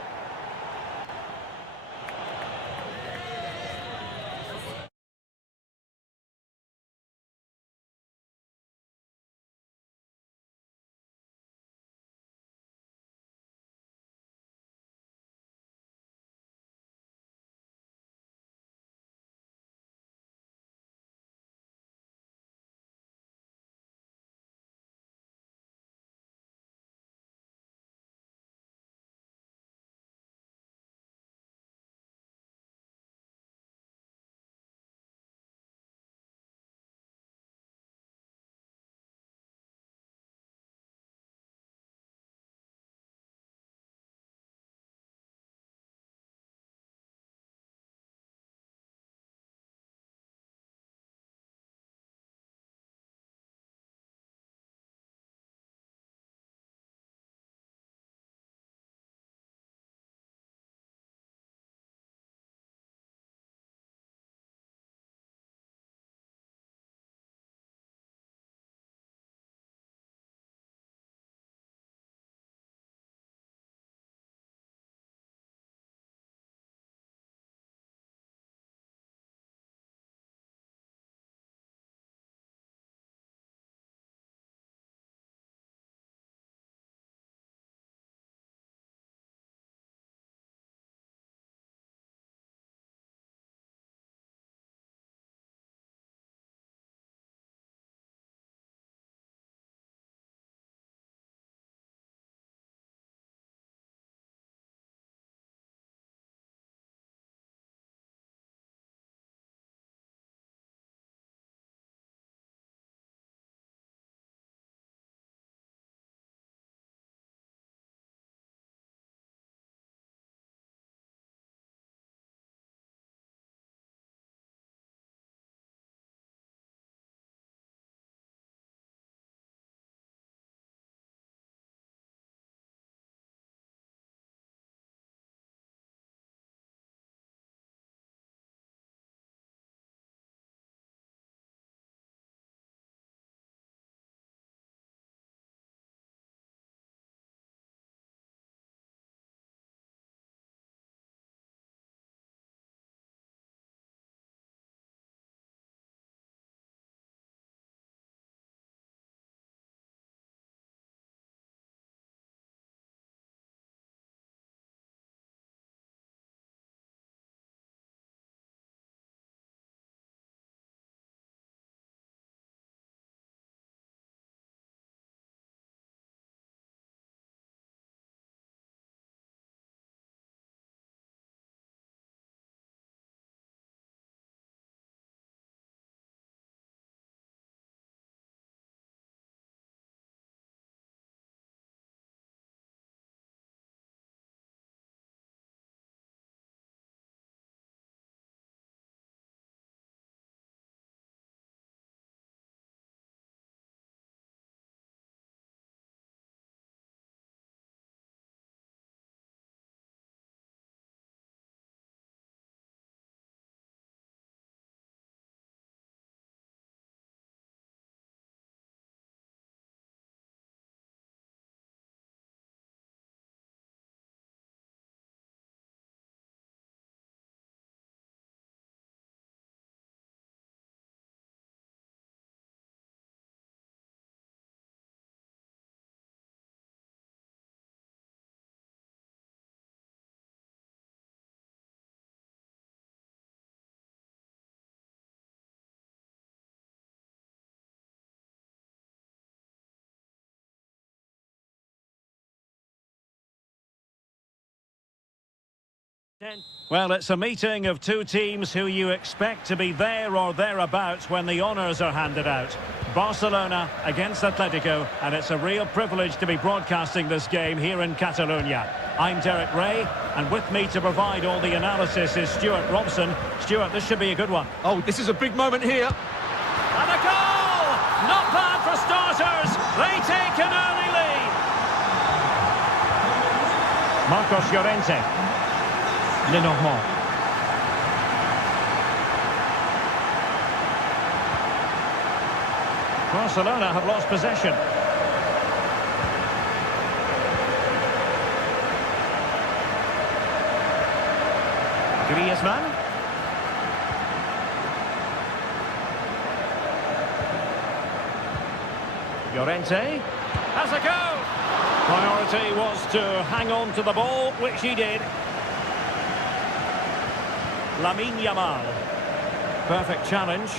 Well, it's a meeting of two teams who you expect to be there or thereabouts when the honours are handed out. Barcelona against Atletico, and it's a real privilege to be broadcasting this game here in Catalonia. I'm Derek Ray, and with me to provide all the analysis is Stuart Robson. Stuart, this should be a good one. Oh, this is a big moment here. And a goal! Not bad for starters. They take an early lead. Marcos Llorente. Lenormand. Barcelona have lost possession. Griezmann. Llorente has a go. Priority was to hang on to the ball, which he did. Lamine Yamal. Perfect challenge.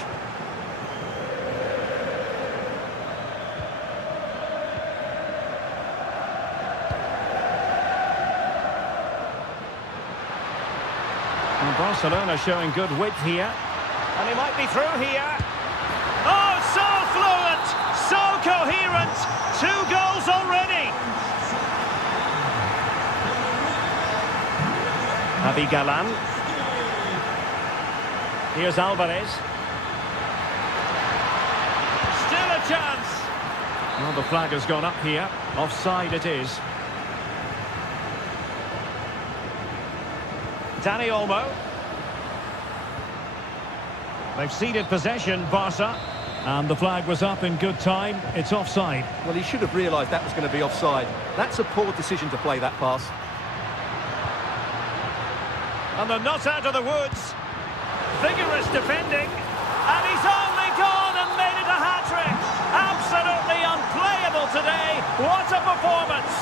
And Barcelona showing good width here. And he might be through here. Oh, so fluent, so coherent. 2 goals already. Avi Galan. Here's Alvarez. Still a chance. Well, the flag has gone up here. Offside it is. Dani Olmo. They've ceded possession, Barca. And the flag was up in good time. It's offside. Well, he should have realised that was going to be offside. That's a poor decision to play that pass. And they're not out of the woods. Vigorous defending, and he's only gone and made it a hat-trick. Absolutely unplayable today. What a performance.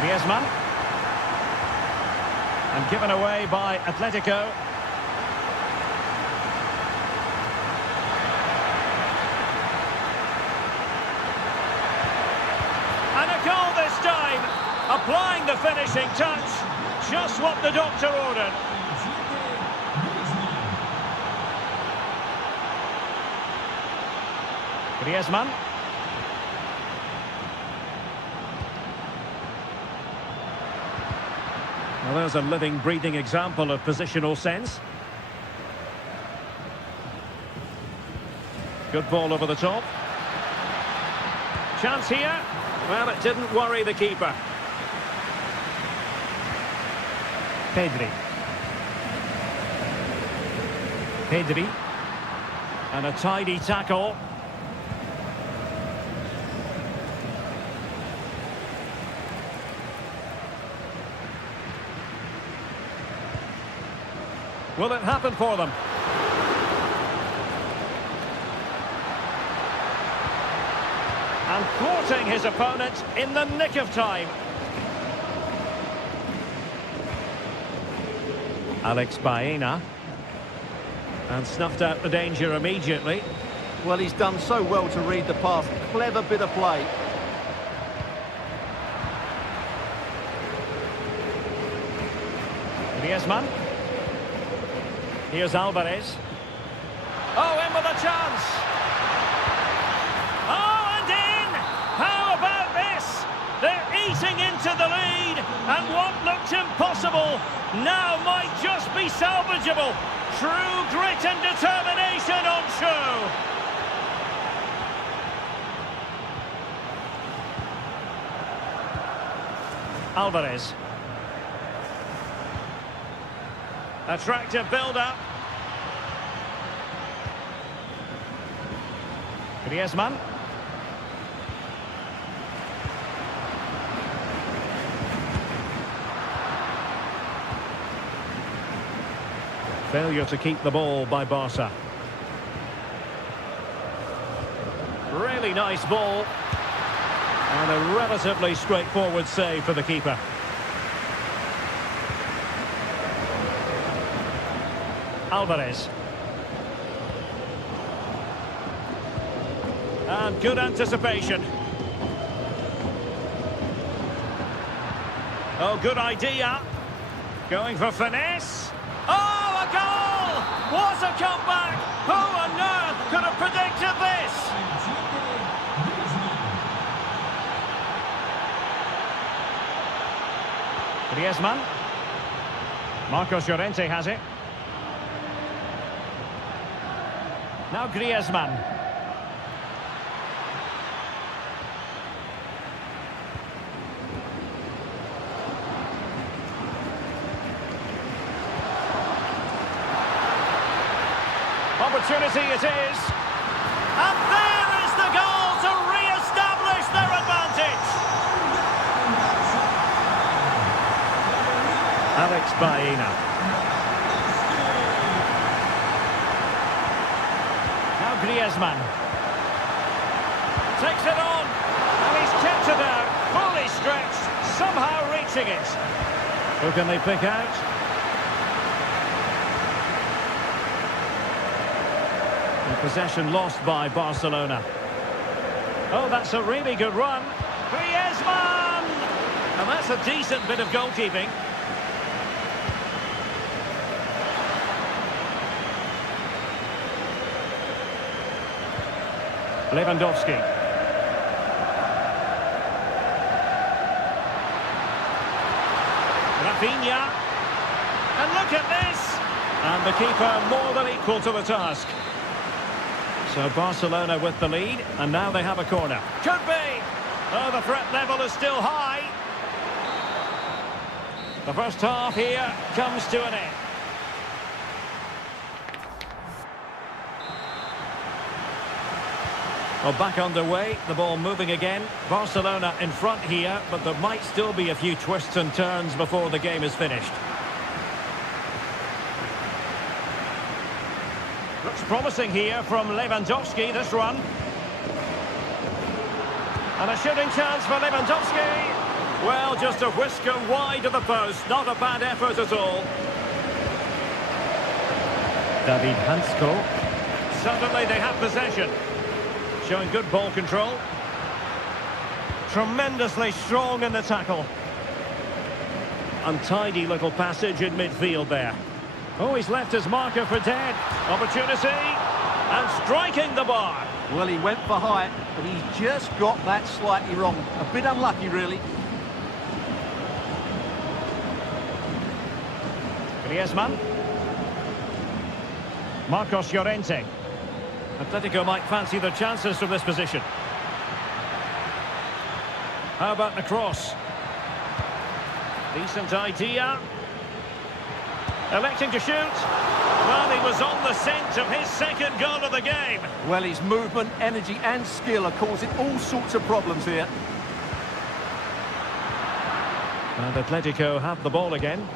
Griezmann. And given away by Atletico. And a goal this time. Applying the finishing touch. Just what the doctor ordered. Griezmann. Well, there's a living, breathing example of positional sense. Good ball over the top. Chance here. Well, it didn't worry the keeper. Pedri. And a tidy tackle. Will it happen for them? And thwarting his opponent in the nick of time. Alex Baena. And snuffed out the danger immediately. Well, he's done so well to read the pass. Clever bit of play. Griezmann. Here's Alvarez. Oh, in with a chance. Oh, and in! How about this? They're eating into the lead, and what looked impossible now might just be salvageable. True grit and determination on show. Alvarez. Attractive build-up. Griezmann. Failure to keep the ball by Barca. Really nice ball. And a relatively straightforward save for the keeper. Alvarez. And good anticipation. Oh, good idea. Going for finesse. Oh, a goal! What a comeback! Who on earth could have predicted this? Griezmann. Marcos Llorente has it. Now Griezmann. Opportunity it is. And there is the goal to re-establish their advantage. Alex Baena. Now Griezmann. Takes it on. And he's kept it out. Fully stretched. Somehow reaching it. Who can they pick out? Possession lost by Barcelona. Oh, that's a really good run. Griezmann! And that's a decent bit of goalkeeping. Lewandowski. Rafinha. And look at this! And the keeper more than equal to the task. So Barcelona with the lead, and now they have a corner. Could be! Oh, the threat level is still high. The first half here comes to an end. Well, back underway, the ball moving again. Barcelona in front here, but there might still be a few twists and turns before the game is finished. Looks promising here from Lewandowski, this run. And a shooting chance for Lewandowski. Well, just a whisker wide of the post. Not a bad effort at all. David Hansko. Suddenly they have possession. Showing good ball control. Tremendously strong in the tackle. Untidy little passage in midfield there. Oh, he's left his marker for dead. Opportunity. And striking the bar. Well, he went for height, but he's just got that slightly wrong. A bit unlucky, really. Griezmann. Marcos Llorente. Atletico might fancy their chances from this position. How about the cross? Decent idea. Electing to shoot. Well, he was on the scent of his second goal of the game. Well, his movement, energy and skill are causing all sorts of problems here. And Atletico have the ball again.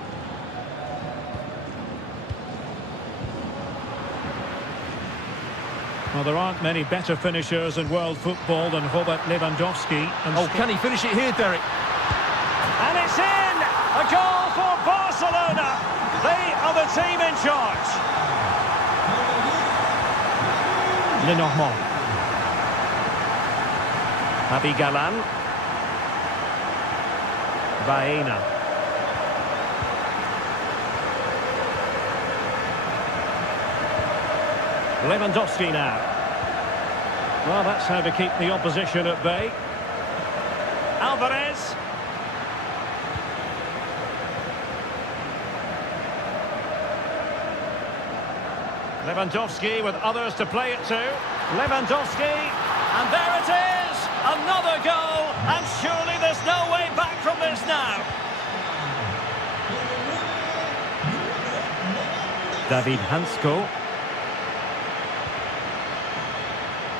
Well, there aren't many better finishers in world football than Robert Lewandowski. And oh, can he finish it here, Derek? And it's in! A goal for Barcelona! They are the team in charge. Lenormand. Abigalan. Baena. Lewandowski now. Well, that's how to keep the opposition at bay. Alvarez. Lewandowski with others to play it to. Lewandowski. And there it is! Another goal! And surely there's no way back from this now. David Hansko.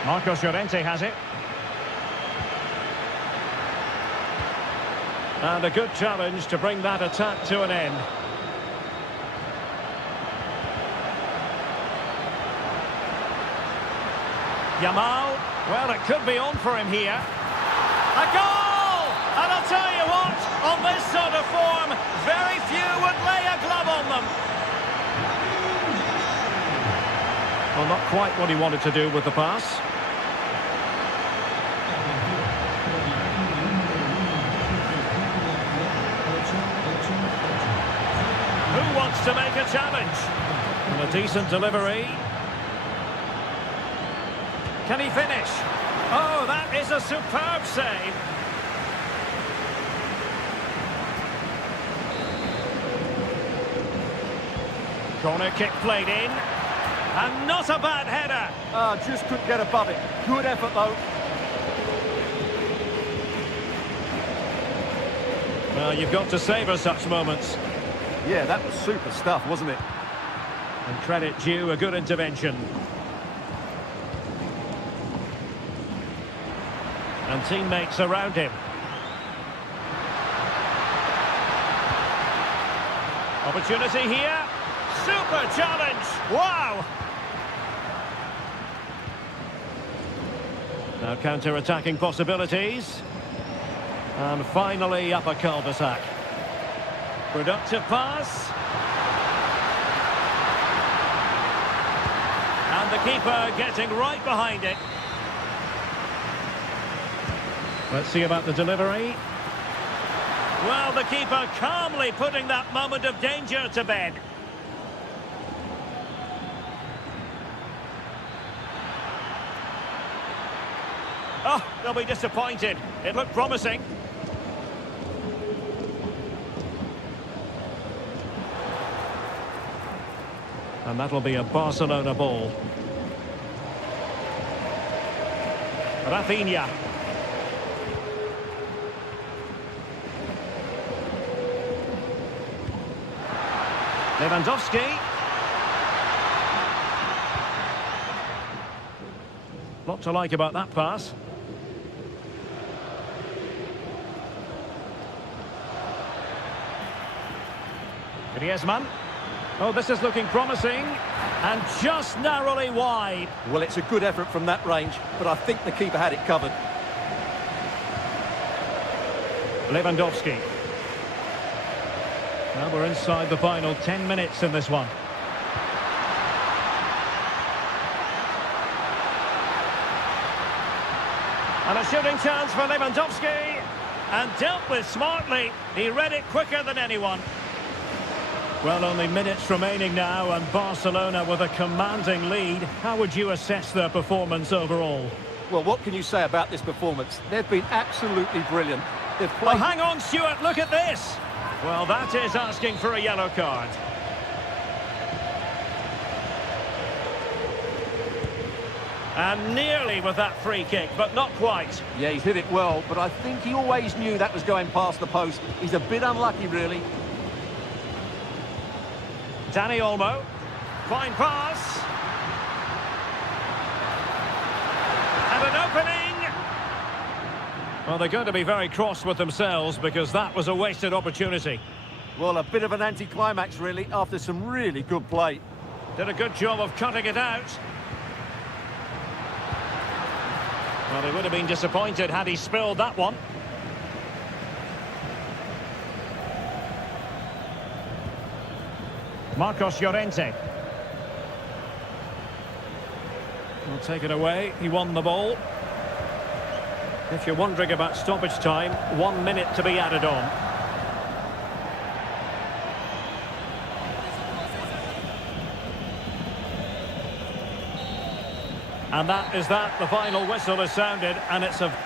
Marcos Llorente has it. And a good challenge to bring that attack to an end. Yamal, well, it could be on for him here. A goal! And I'll tell you what, on this sort of form, very few would lay a glove on them. Well, not quite what he wanted to do with the pass. wants to make a challenge. And a decent delivery. Can he finish? Oh, that is a superb save. Corner kick played in. And not a bad header. Just couldn't get above it. Good effort, though. Well, you've got to savour such moments. Yeah, that was super stuff, wasn't it? And credit due, a good intervention. And teammates around him. Opportunity here. Super challenge. Wow. Now counter-attacking possibilities. And finally up a cul-de-sac. Productive pass. And the keeper getting right behind it. Let's see about the delivery. Well, the keeper calmly putting that moment of danger to bed. Oh, they'll be disappointed. It looked promising. And that'll be a Barcelona ball. Rafinha. Lewandowski. Lot to like about that pass. Griezmann. Oh, this is looking promising. And just narrowly wide. Well, it's a good effort from that range, but I think the keeper had it covered. Lewandowski. Now we're inside the final 10 minutes in this one. And a shooting chance for Lewandowski. And dealt with smartly. He read it quicker than anyone. Well, only minutes remaining now, and Barcelona with a commanding lead. How would you assess their performance overall? Well, what can you say about this performance? They've been absolutely brilliant. They've played... Well, hang on, Stuart, look at this. Well, that is asking for a yellow card. And nearly with that free kick, but not quite. Yeah, he's hit it well, but I think he always knew that was going past the post. He's a bit unlucky, really. Dani Olmo. Fine pass. And an opening. Well, they're going to be very cross with themselves because that was a wasted opportunity. Well, a bit of an anticlimax, really, after some really good play. Did a good job of cutting it out. Well, he would have been disappointed had he spilled that one. Marcos Llorente. Will take it away. He won the ball. If you're wondering about stoppage time, 1 minute to be added on. And that is that. The final whistle is sounded, and it's a...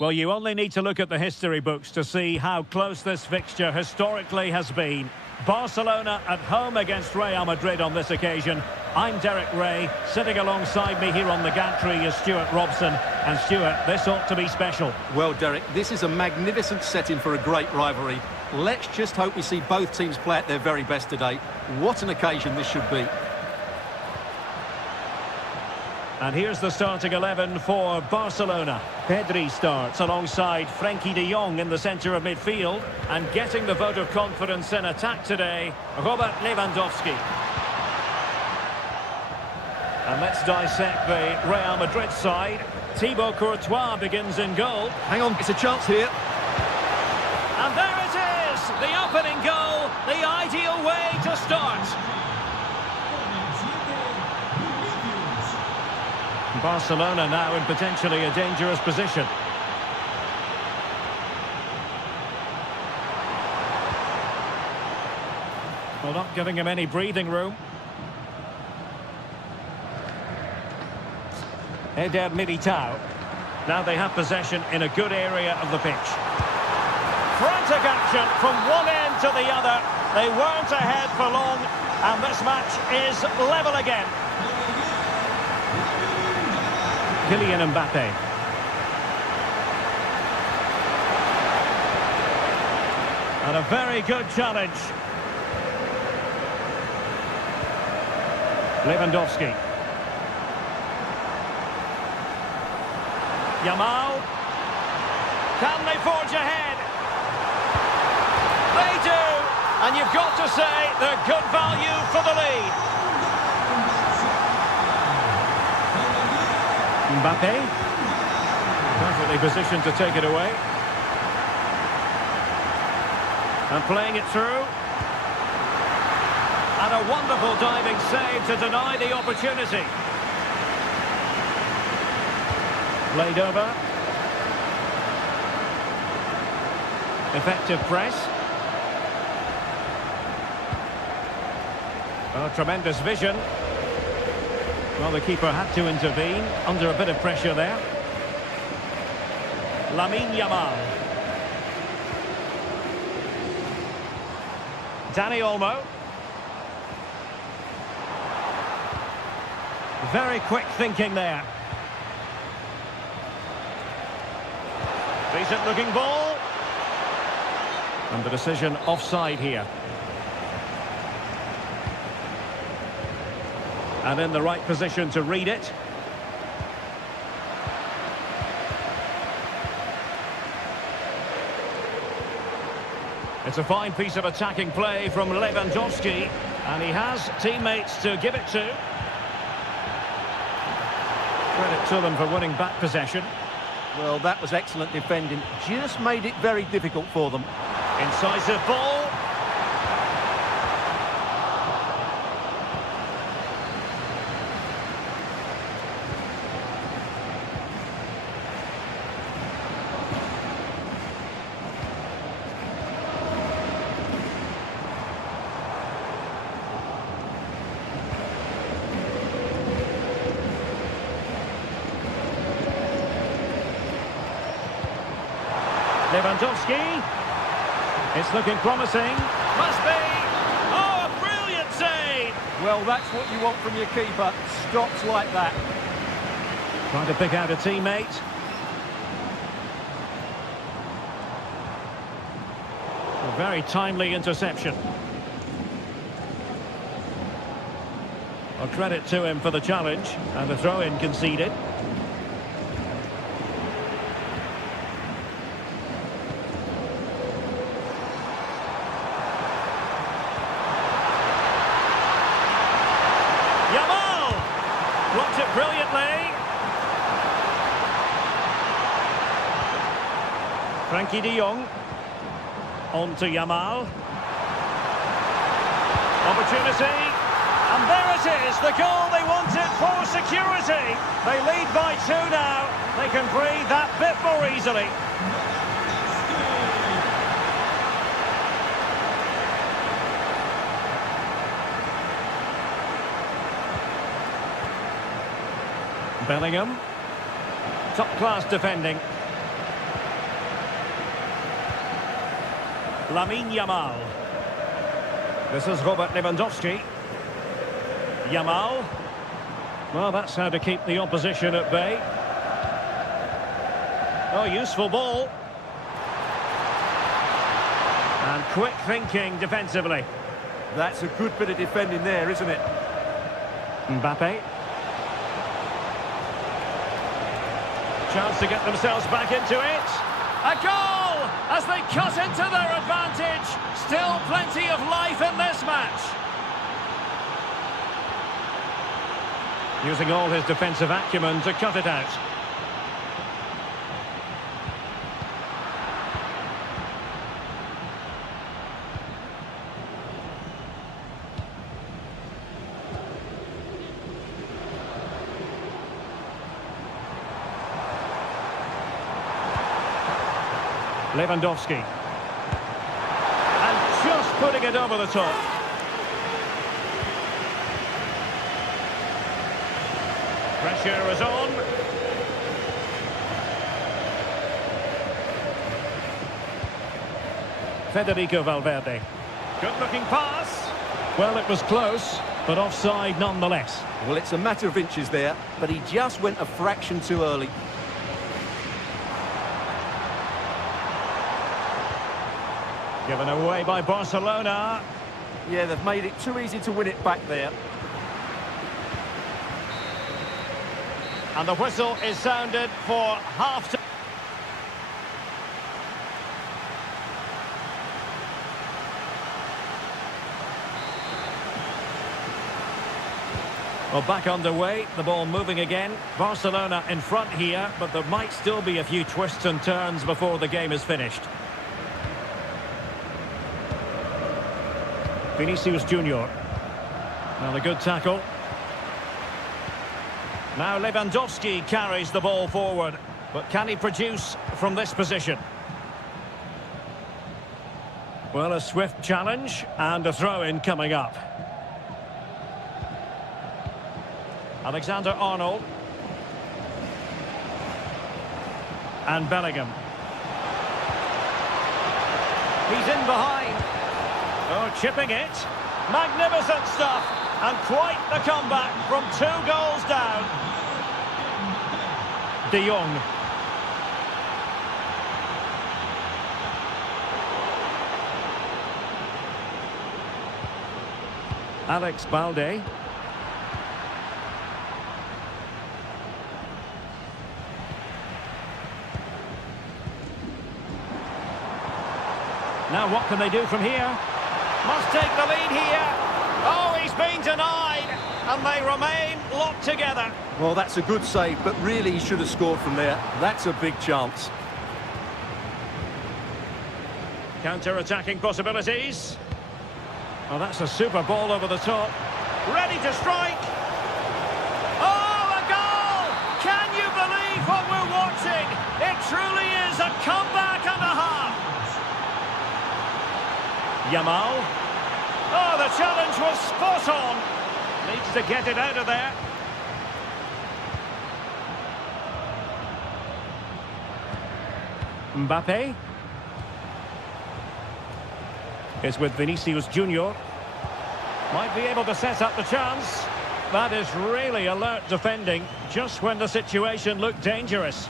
Well, you only need to look at the history books to see how close this fixture historically has been. Barcelona at home against Real Madrid on this occasion. I'm Derek Ray. Sitting alongside me here on the gantry is Stuart Robson. And Stuart, this ought to be special. Well, Derek, this is a magnificent setting for a great rivalry. Let's just hope we see both teams play at their very best today. What an occasion this should be. And here's the starting 11 for Barcelona. Pedri starts alongside Frenkie de Jong in the centre of midfield. And getting the vote of confidence in attack today, Robert Lewandowski. And let's dissect the Real Madrid side. Thibaut Courtois begins in goal. Hang on, it's a chance here. And there it is! The opening goal, the ideal way to start. Barcelona now in potentially a dangerous position. Well, not giving him any breathing room. Eder Militao. Now they have possession in a good area of the pitch. Frantic action from one end to the other. They weren't ahead for long, and this match is level again. Kylian Mbappe. And a very good challenge. Lewandowski. Yamal. Can they forge ahead? They do. And you've got to say they're good value for the lead. Mbappe. Perfectly positioned to take it away. And playing it through. And a wonderful diving save to deny the opportunity. Played over. Effective press. Oh, tremendous vision. Well, the keeper had to intervene under a bit of pressure there. Lamine Yamal. Dani Olmo. Very quick thinking there. Decent looking ball. And the decision offside here. And in the right position to read it. It's a fine piece of attacking play from Lewandowski. And he has teammates to give it to. Credit to them for winning back possession. Well, that was excellent defending. Just made it very difficult for them. Incisive ball. Lewandowski. It's looking promising. Must be. Oh, a brilliant save. Well, that's what you want from your keeper. Stops like that. Trying to pick out a teammate. A very timely interception. Well, credit to him for the challenge. And the throw-in conceded. Blocked it brilliantly. Frenkie de Jong. On to Yamal. Opportunity. And there it is, the goal they wanted for security. They lead by 2 now. They can breathe that bit more easily. Bellingham. Top-class defending. Lamine Yamal. This is Robert Lewandowski. Yamal. Well, that's how to keep the opposition at bay. Oh, useful ball. And quick thinking defensively. That's a good bit of defending there, isn't it? Mbappe. Chance to get themselves back into it. A goal as they cut into their advantage. Still plenty of life in this match. Using all his defensive acumen to cut it out. Lewandowski. And just putting it over the top. Pressure is on. Federico Valverde. Good-looking pass. Well, it was close, but offside nonetheless. Well, it's a matter of inches there, but he just went a fraction too early. Given away by Barcelona. Yeah, they've made it too easy to win it back there. And the whistle is sounded for half-time. Well, back underway, the ball moving again. Barcelona in front here, but there might still be a few twists and turns before the game is finished. Vinicius Junior. Now a good tackle. Now Lewandowski carries the ball forward, but can he produce from this position? Well, a swift challenge and a throw-in coming up. Alexander-Arnold. And Bellingham. He's in behind. Oh, chipping it. Magnificent stuff. And quite the comeback from 2 goals down. De Jong. Alex Balde. Now what can they do from here? Must take the lead here. Oh, he's been denied. And they remain locked together. Well, that's a good save, but really he should have scored from there. That's a big chance. Counter-attacking possibilities. Oh, that's a super ball over the top. Ready to strike. Oh, a goal! Can you believe what we're watching? It truly is a comeback and a half. Yamal. Oh, the challenge was spot on. Needs to get it out of there. Mbappe. Is with Vinicius Junior. Might be able to set up the chance. That is really alert defending, just when the situation looked dangerous.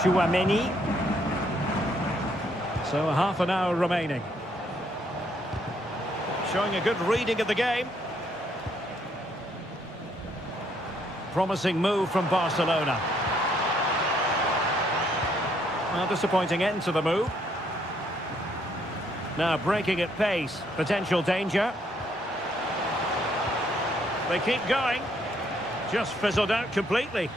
Chouameni. So half an hour remaining. Showing a good reading of the game. Promising move from Barcelona. Well, disappointing end to the move. Now breaking at pace. Potential danger. They keep going. Just fizzled out completely.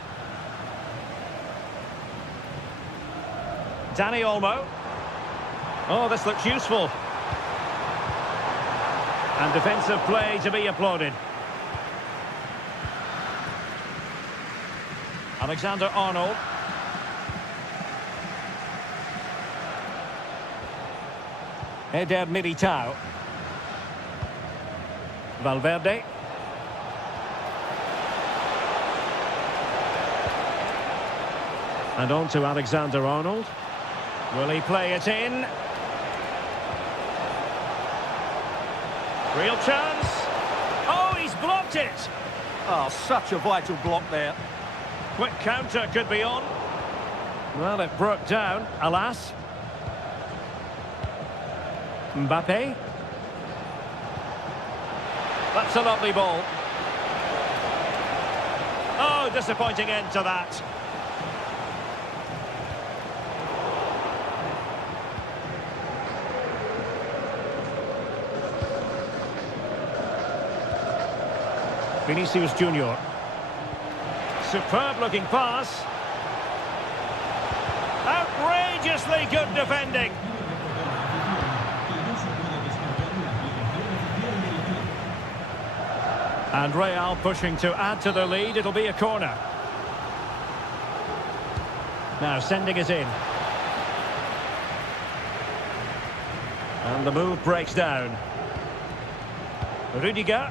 Dani Olmo. Oh, this looks useful. And defensive play to be applauded. Alexander-Arnold. Eder Militao. Valverde. And on to Alexander-Arnold. Will he play it in? Real chance. Oh, he's blocked it. Oh, such a vital block there. Quick counter could be on. Well, it broke down, alas. Mbappe. That's a lovely ball. Oh, disappointing end to that. Vinicius Junior. Superb looking pass. Outrageously good defending. And Real pushing to add to the lead. It'll be a corner. Now sending it in. And the move breaks down. Rudiger.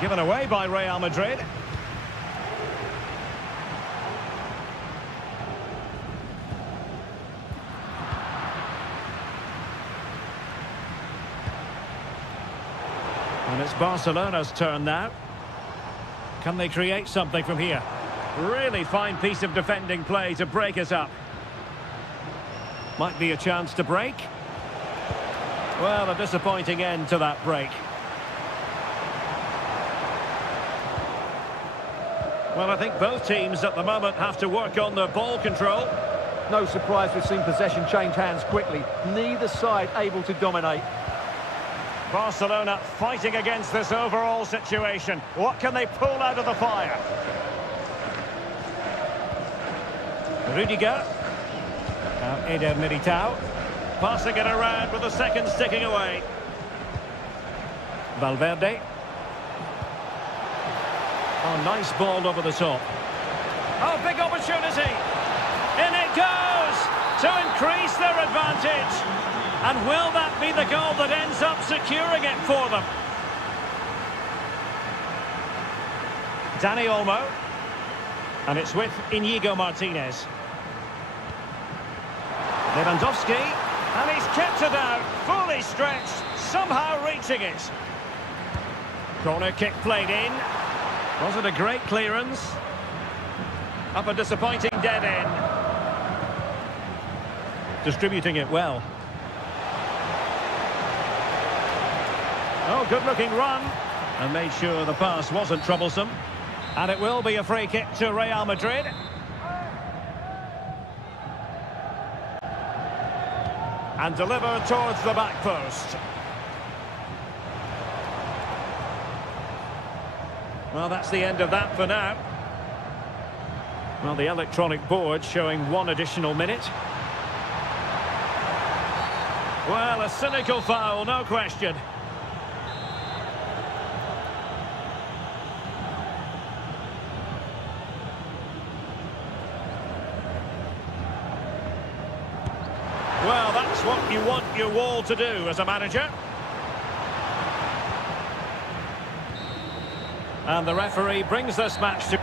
Given away by Real Madrid. And it's Barcelona's turn now. Can they create something from here? Really fine piece of defending play to break us up. Might be a chance to break. Well, a disappointing end to that break. Well, I think both teams at the moment have to work on their ball control. No surprise we've seen possession change hands quickly. Neither side able to dominate. Barcelona fighting against this overall situation. What can they pull out of the fire? Rudiger. Now Eder Militao. Passing it around with the second sticking away. Valverde. Oh, nice ball over the top. Oh, big opportunity. In it goes to increase their advantage. And will that be the goal that ends up securing it for them? Dani Olmo. And it's with Inigo Martinez. Lewandowski. And he's kept it out, fully stretched, somehow reaching it. Corner kick played in. Wasn't a great clearance. Up a disappointing dead end. Distributing it well. Oh, good-looking run. And made sure the pass wasn't troublesome. And it will be a free kick to Real Madrid. And delivered towards the back post. Well, that's the end of that for now. Well, the electronic board showing one additional minute. Well, a cynical foul, no question. Well, that's what you want your wall to do as a manager. And the referee brings this match to...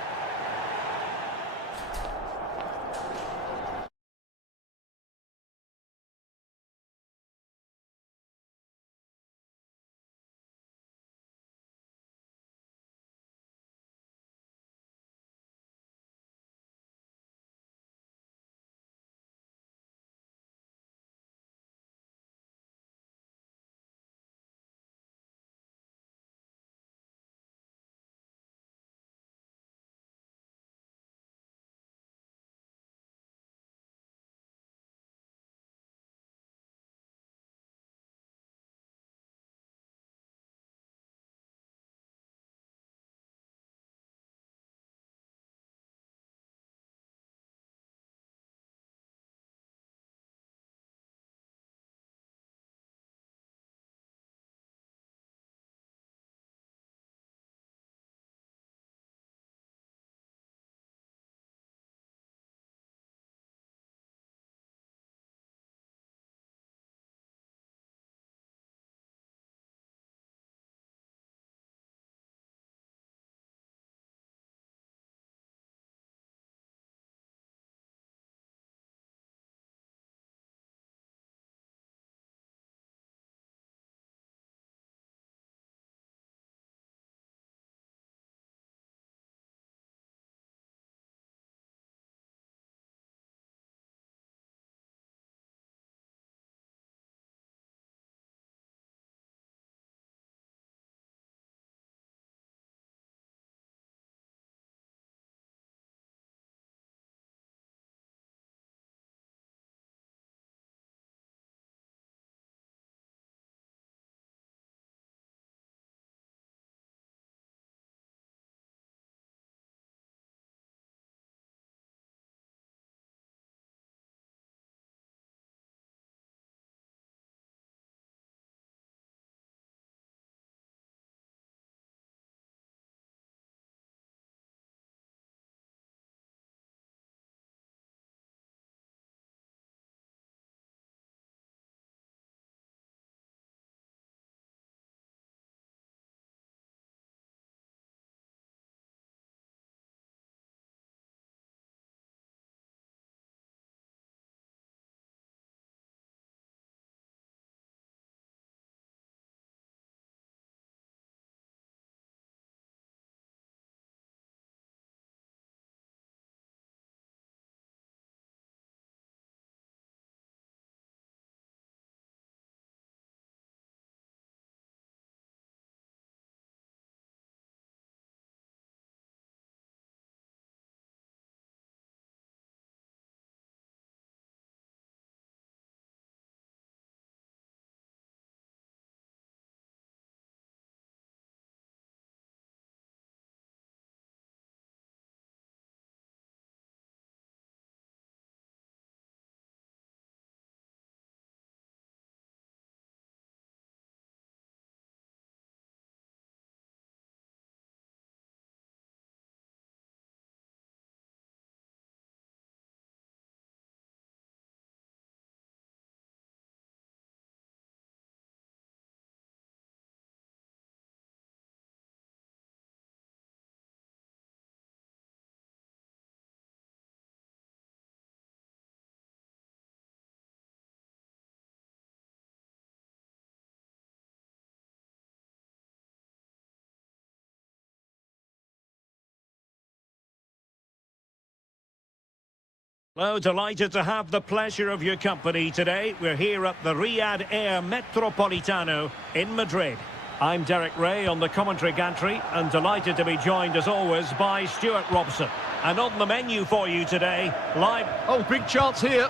Hello, delighted to have the pleasure of your company today. We're here at the Riyadh Air Metropolitano in Madrid. I'm Derek Ray on the commentary gantry and delighted to be joined as always by Stuart Robson. And on the menu for you today, live... Oh, big chance here.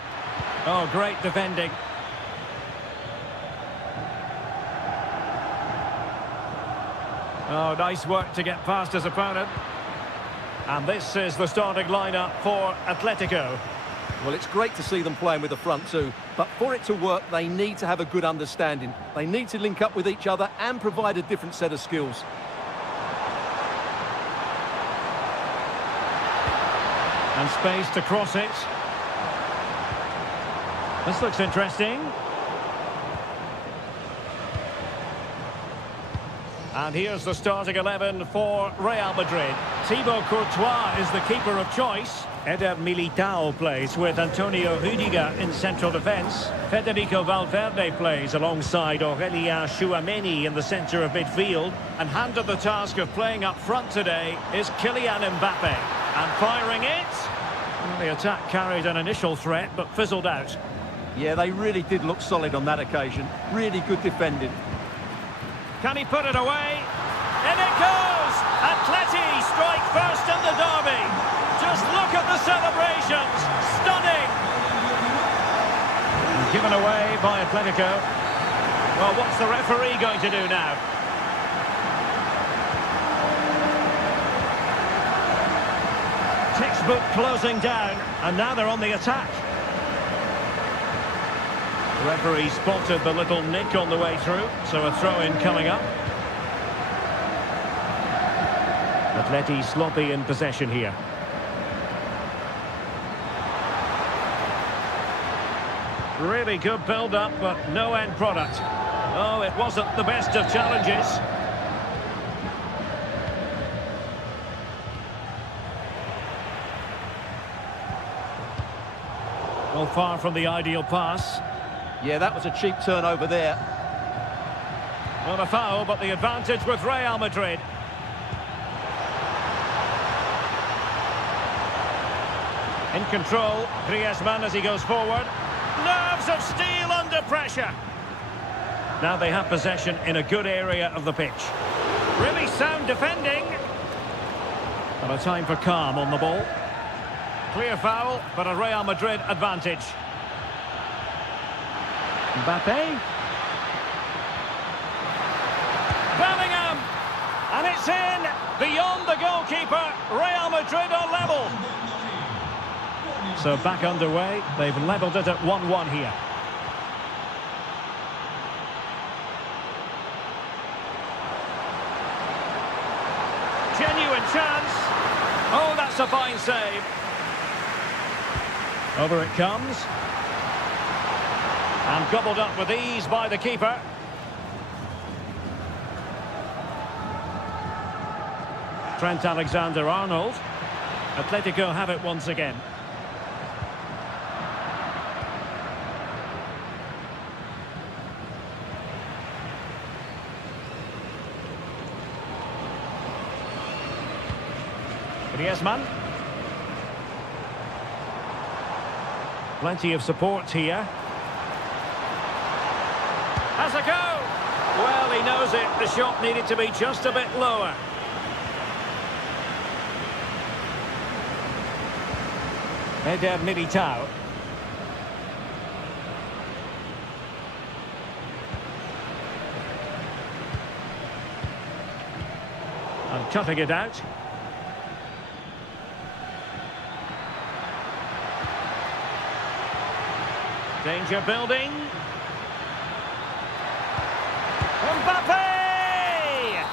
Oh, great defending. Oh, nice work to get past his opponent. And this is the starting lineup for Atletico. Well, it's great to see them playing with the front two, but for it to work, they need to have a good understanding. They need to link up with each other and provide a different set of skills. And space to cross it. This looks interesting. And here's the starting 11 for Real Madrid. Thibaut Courtois is the keeper of choice. Eder Militao plays with Antonio Rüdiger in central defence. Federico Valverde plays alongside Aurélien Tchouaméni in the centre of midfield. And handed the task of playing up front today is Kylian Mbappe. And firing it. Well, the attack carried an initial threat but fizzled out. Yeah, they really did look solid on that occasion. Really good defending. Can he put it away? In it goes! Atleti strike first in the derby. Just look at the celebrations. Stunning. And given away by Atletico. Well, what's the referee going to do now? Textbook closing down, and now they're on the attack. The referee spotted the little nick on the way through, so a throw-in coming up. Atleti sloppy in possession here. Really good build-up, but no end product. Oh, it wasn't the best of challenges. Well, far from the ideal pass. Yeah, that was a cheap turnover there. Not a foul, but the advantage with Real Madrid. In control, Griezmann as he goes forward. Nerves of steel under pressure. Now they have possession in a good area of the pitch. Really sound defending. And a time for calm on the ball. Clear foul, but a Real Madrid advantage. Mbappe. Bellingham. And it's in. Beyond the goalkeeper. Real Madrid are level. So back underway. They've levelled it at 1-1 here. Genuine chance. Oh, that's a fine save. Over it comes. And gobbled up with ease by the keeper. Trent Alexander-Arnold. Atletico have it once again. Griezmann. Plenty of support here. Has a go! Well, he knows it. The shot needed to be just a bit lower. Eder Militao. And cutting it out. Danger building. Mbappe!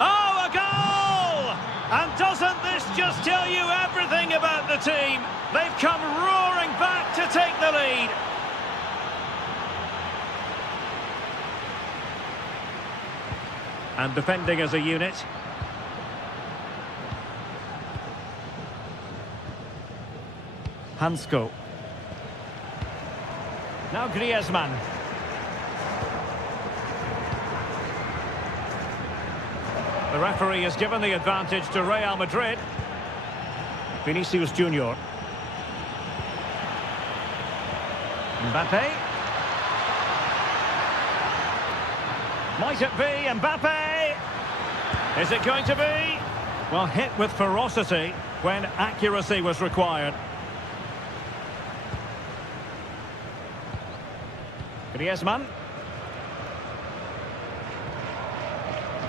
Oh, a goal! And doesn't this just tell you everything about the team? They've come roaring back to take the lead. And defending as a unit. Hansko. Now Griezmann. The referee has given the advantage to Real Madrid. Vinicius Junior. Mbappe. Might it be Mbappe? Is it going to be? Well, hit with ferocity when accuracy was required. Griezmann.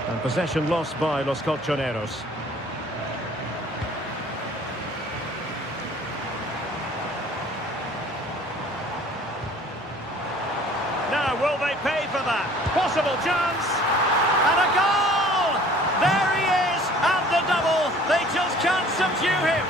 And possession lost by Los Colchoneros. Now, will they pay for that? Possible chance. And a goal! There he is at the double. They just can't subdue him.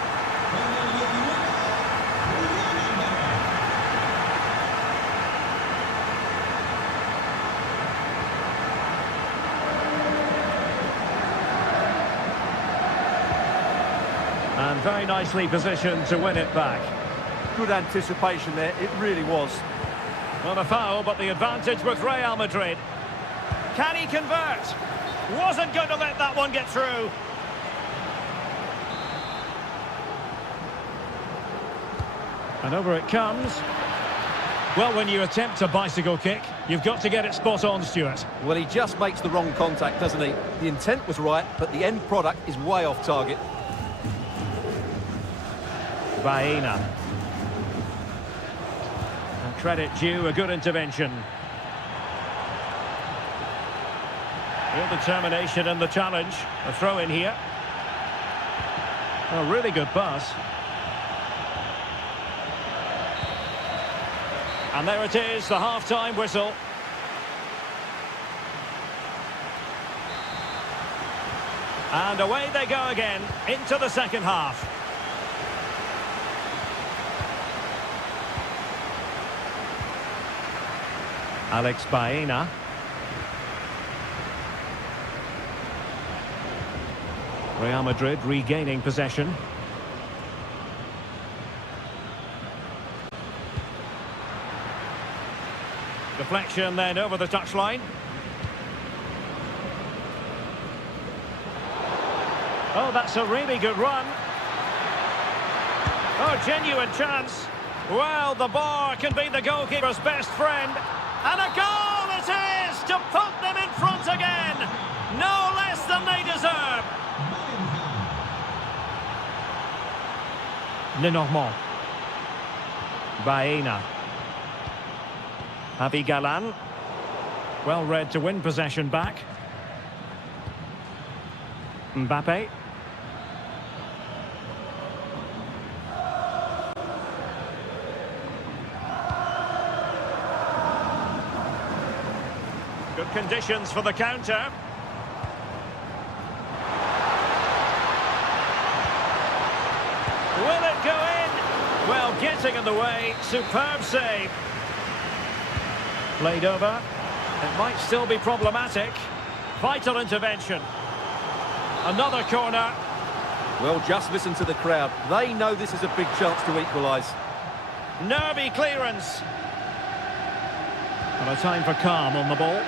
And very nicely positioned to win it back. Good anticipation there, it really was. Not a foul, but the advantage with Real Madrid. Can he convert? Wasn't going to let that one get through. And over it comes. Well, when you attempt a bicycle kick, you've got to get it spot on, Stuart. Well, he just makes the wrong contact, doesn't he? The intent was right, but the end product is way off target. Baena. And credit due, a good intervention. Real determination in the challenge. A throw in here. A really good pass. And there it is, the half-time whistle. And away they go again, into the second half. Alex Baena. Real Madrid regaining possession. Deflection then over the touchline. Oh, that's a really good run. Oh, genuine chance. Well, the bar can be the goalkeeper's best friend. And a goal it is to put them in front again. No less than they deserve. Lenormand. Baena. Javi Galan. Well read to win possession back. Mbappe. Good conditions for the counter. Will it go in? Well, getting in the way. Superb save. Played over. It might still be problematic. Vital intervention. Another corner. Well, just listen to the crowd. They know this is a big chance to equalise. Nervy clearance. And a time for calm on the ball.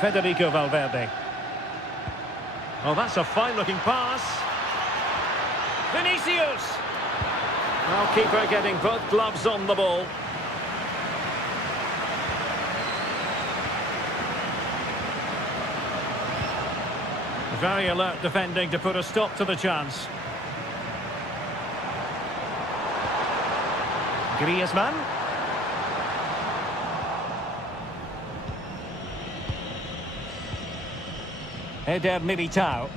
Federico Valverde. Oh, that's a fine-looking pass. Vinicius. Well, keeper getting both gloves on the ball. Very alert defending to put a stop to the chance. Griezmann. Eder Militao.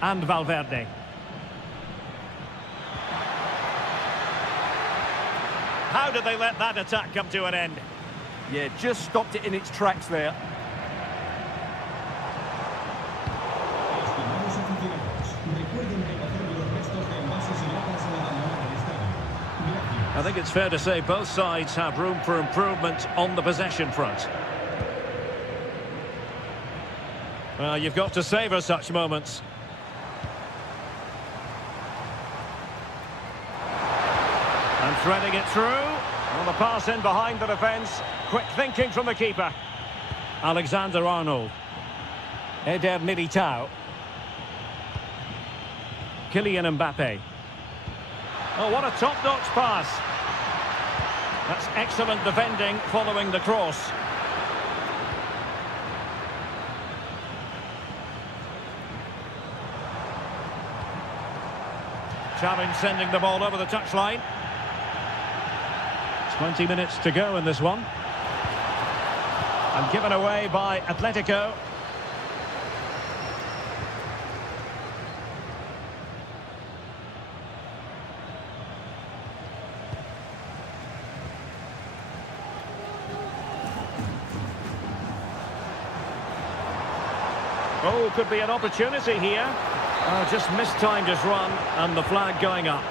And Valverde. How did they let that attack come to an end? Yeah, just stopped it in its tracks there. I think it's fair to say both sides have room for improvement on the possession front. Well, you've got to savour such moments. And threading it through. Well, the pass in behind the defence. Quick thinking from the keeper. Alexander-Arnold. Eder Militao. Kylian Mbappe. Oh, what a top-notch pass. That's excellent defending following the cross. Challenge sending the ball over the touchline. 20 minutes to go in this one. And given away by Atletico. Oh, could be an opportunity here. Oh, just mistimed his run and the flag going up.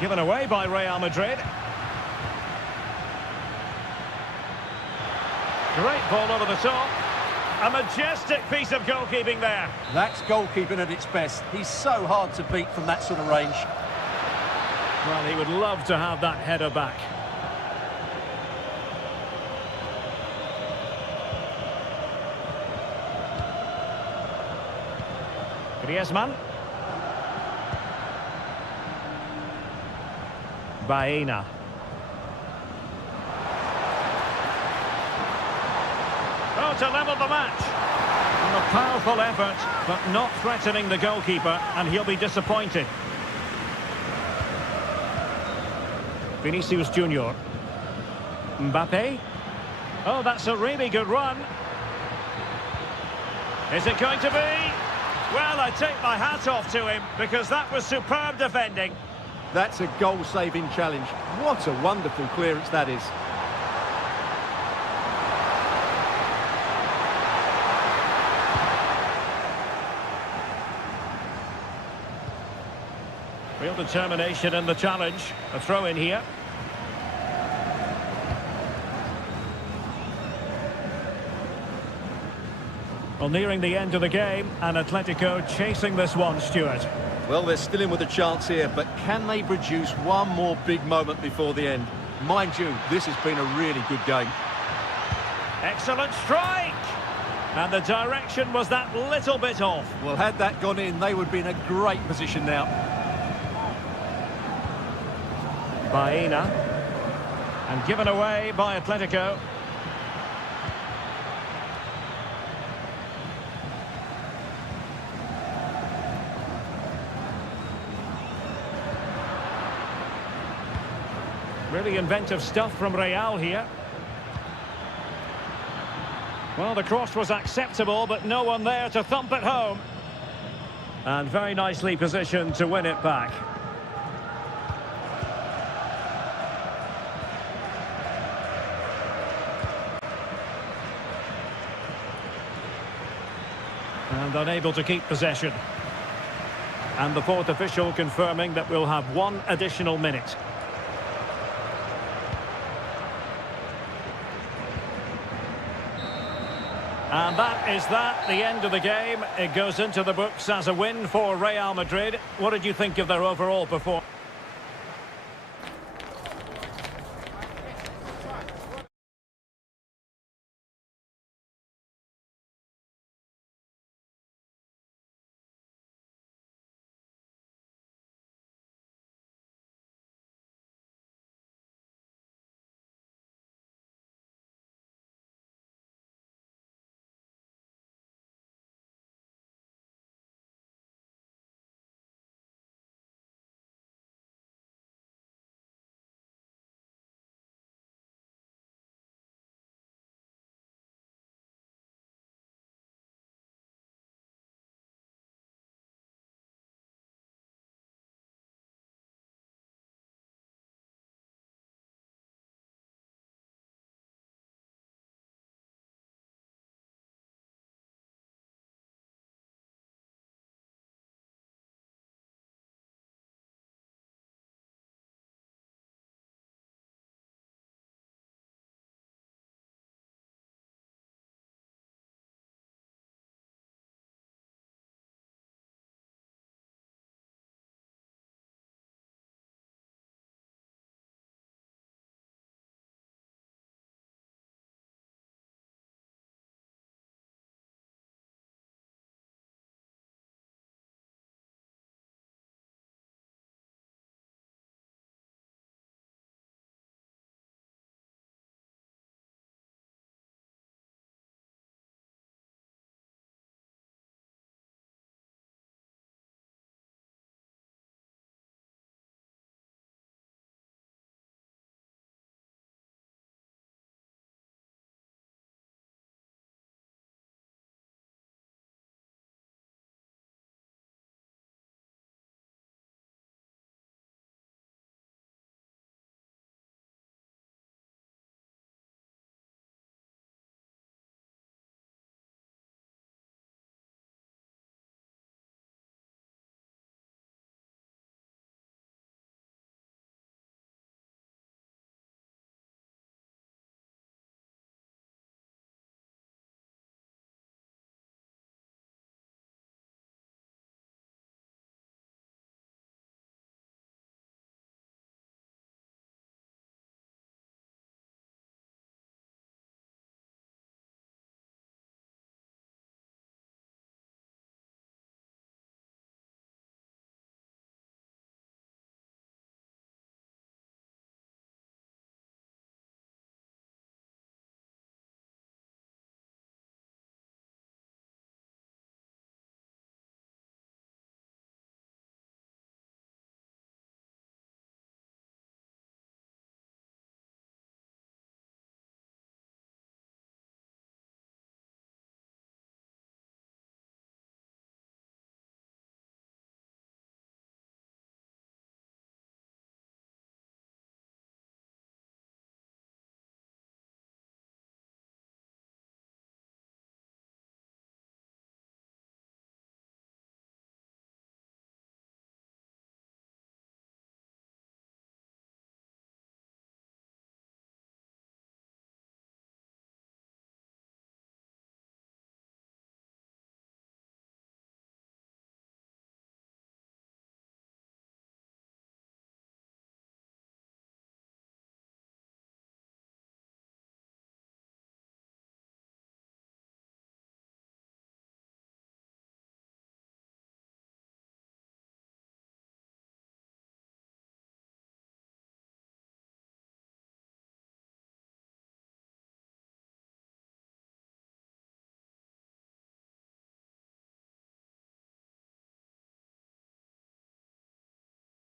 Given away by Real Madrid. Great ball over the top. A majestic piece of goalkeeping there. That's goalkeeping at its best. He's so hard to beat from that sort of range. Well, he would love to have that header back. Griezmann. Baena. Oh, to level the match. And a powerful effort, but not threatening the goalkeeper, and he'll be disappointed. Vinicius Junior. Mbappe. Oh, that's a really good run. Is it going to be? Well, I take my hat off to him, because that was superb defending. That's a goal-saving challenge. What a wonderful clearance that is. Real determination in the challenge. A throw in here. Well, nearing the end of the game, and Atletico chasing this one, Stuart. Well, they're still in with a chance here, but can they produce one more big moment before the end? Mind you, this has been a really good game. Excellent strike! And the direction was that little bit off. Well, had that gone in, they would be in a great position now. Baena. And given away by Atletico. Really inventive stuff from Real here. Well, the cross was acceptable, but no one there to thump it home. And very nicely positioned to win it back. And unable to keep possession. And the fourth official confirming that we'll have one additional minute. And that is that, the end of the game. It goes into the books as a win for Real Madrid. What did you think of their overall performance?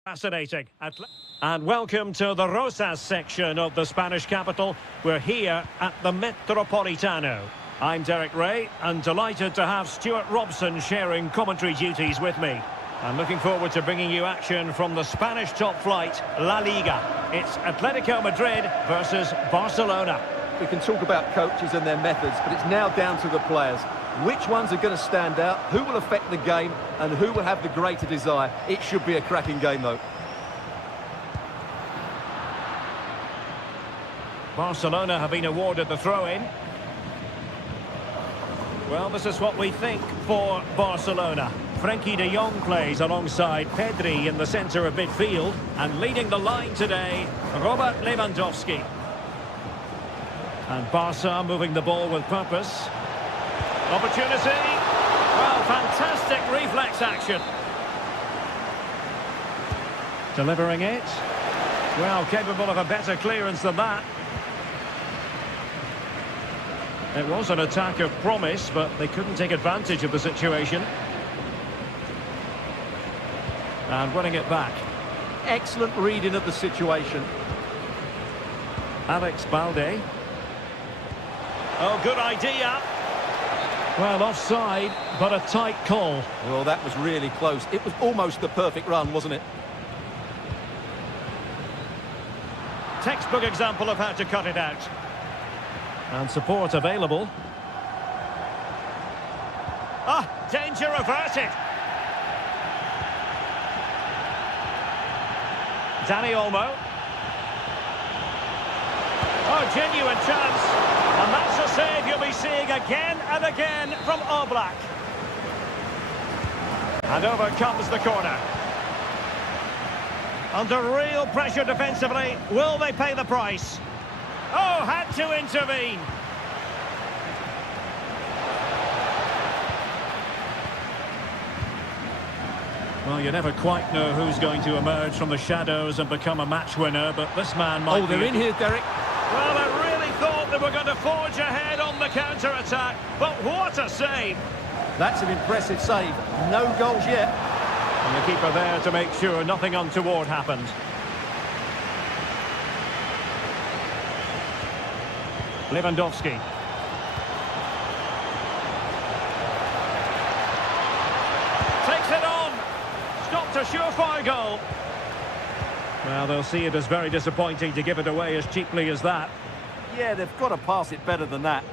Fascinating. And welcome to the Rosas section of the Spanish capital. We're here at the Metropolitano. I'm Derek Ray and delighted to have Stuart Robson sharing commentary duties with me. I'm looking forward to bringing you action from the Spanish top flight, La Liga. It's Atletico Madrid versus Barcelona. We can talk about coaches and their methods, but it's now down to the players. Which ones are going to stand out, who will affect the game, and who will have the greater desire. It should be a cracking game, though. Barcelona have been awarded the throw-in. Well, this is what we think for Barcelona. Frenkie de Jong plays alongside Pedri in the centre of midfield, and leading the line today, Robert Lewandowski. And Barca moving the ball with purpose. Opportunity. Well, fantastic reflex action. Delivering it. Well, capable of a better clearance than that. It was an attack of promise, but they couldn't take advantage of the situation. And winning it back. Excellent reading of the situation. Alex Balde. Oh, good idea. Well, offside, but a tight call. Well, that was really close. It was almost the perfect run, wasn't it? Textbook example of how to cut it out. And support available. Ah, danger averted. Dani Olmo. Oh, genuine chance. And that's a save you'll be seeing again and again from Oblak. And over comes the corner. Under real pressure defensively, will they pay the price? Oh, had to intervene. Well, you never quite know who's going to emerge from the shadows and become a match winner, but this man might be... Oh, they're in here, Derek. Well, I really thought they were going to forge ahead on the counter-attack, but what a save! That's an impressive save. No goals yet. And the keeper there to make sure nothing untoward happened. Lewandowski. Takes it on. Stopped a surefire goal. Well, they'll see it as very disappointing to give it away as cheaply as that. Yeah, they've got to pass it better than that.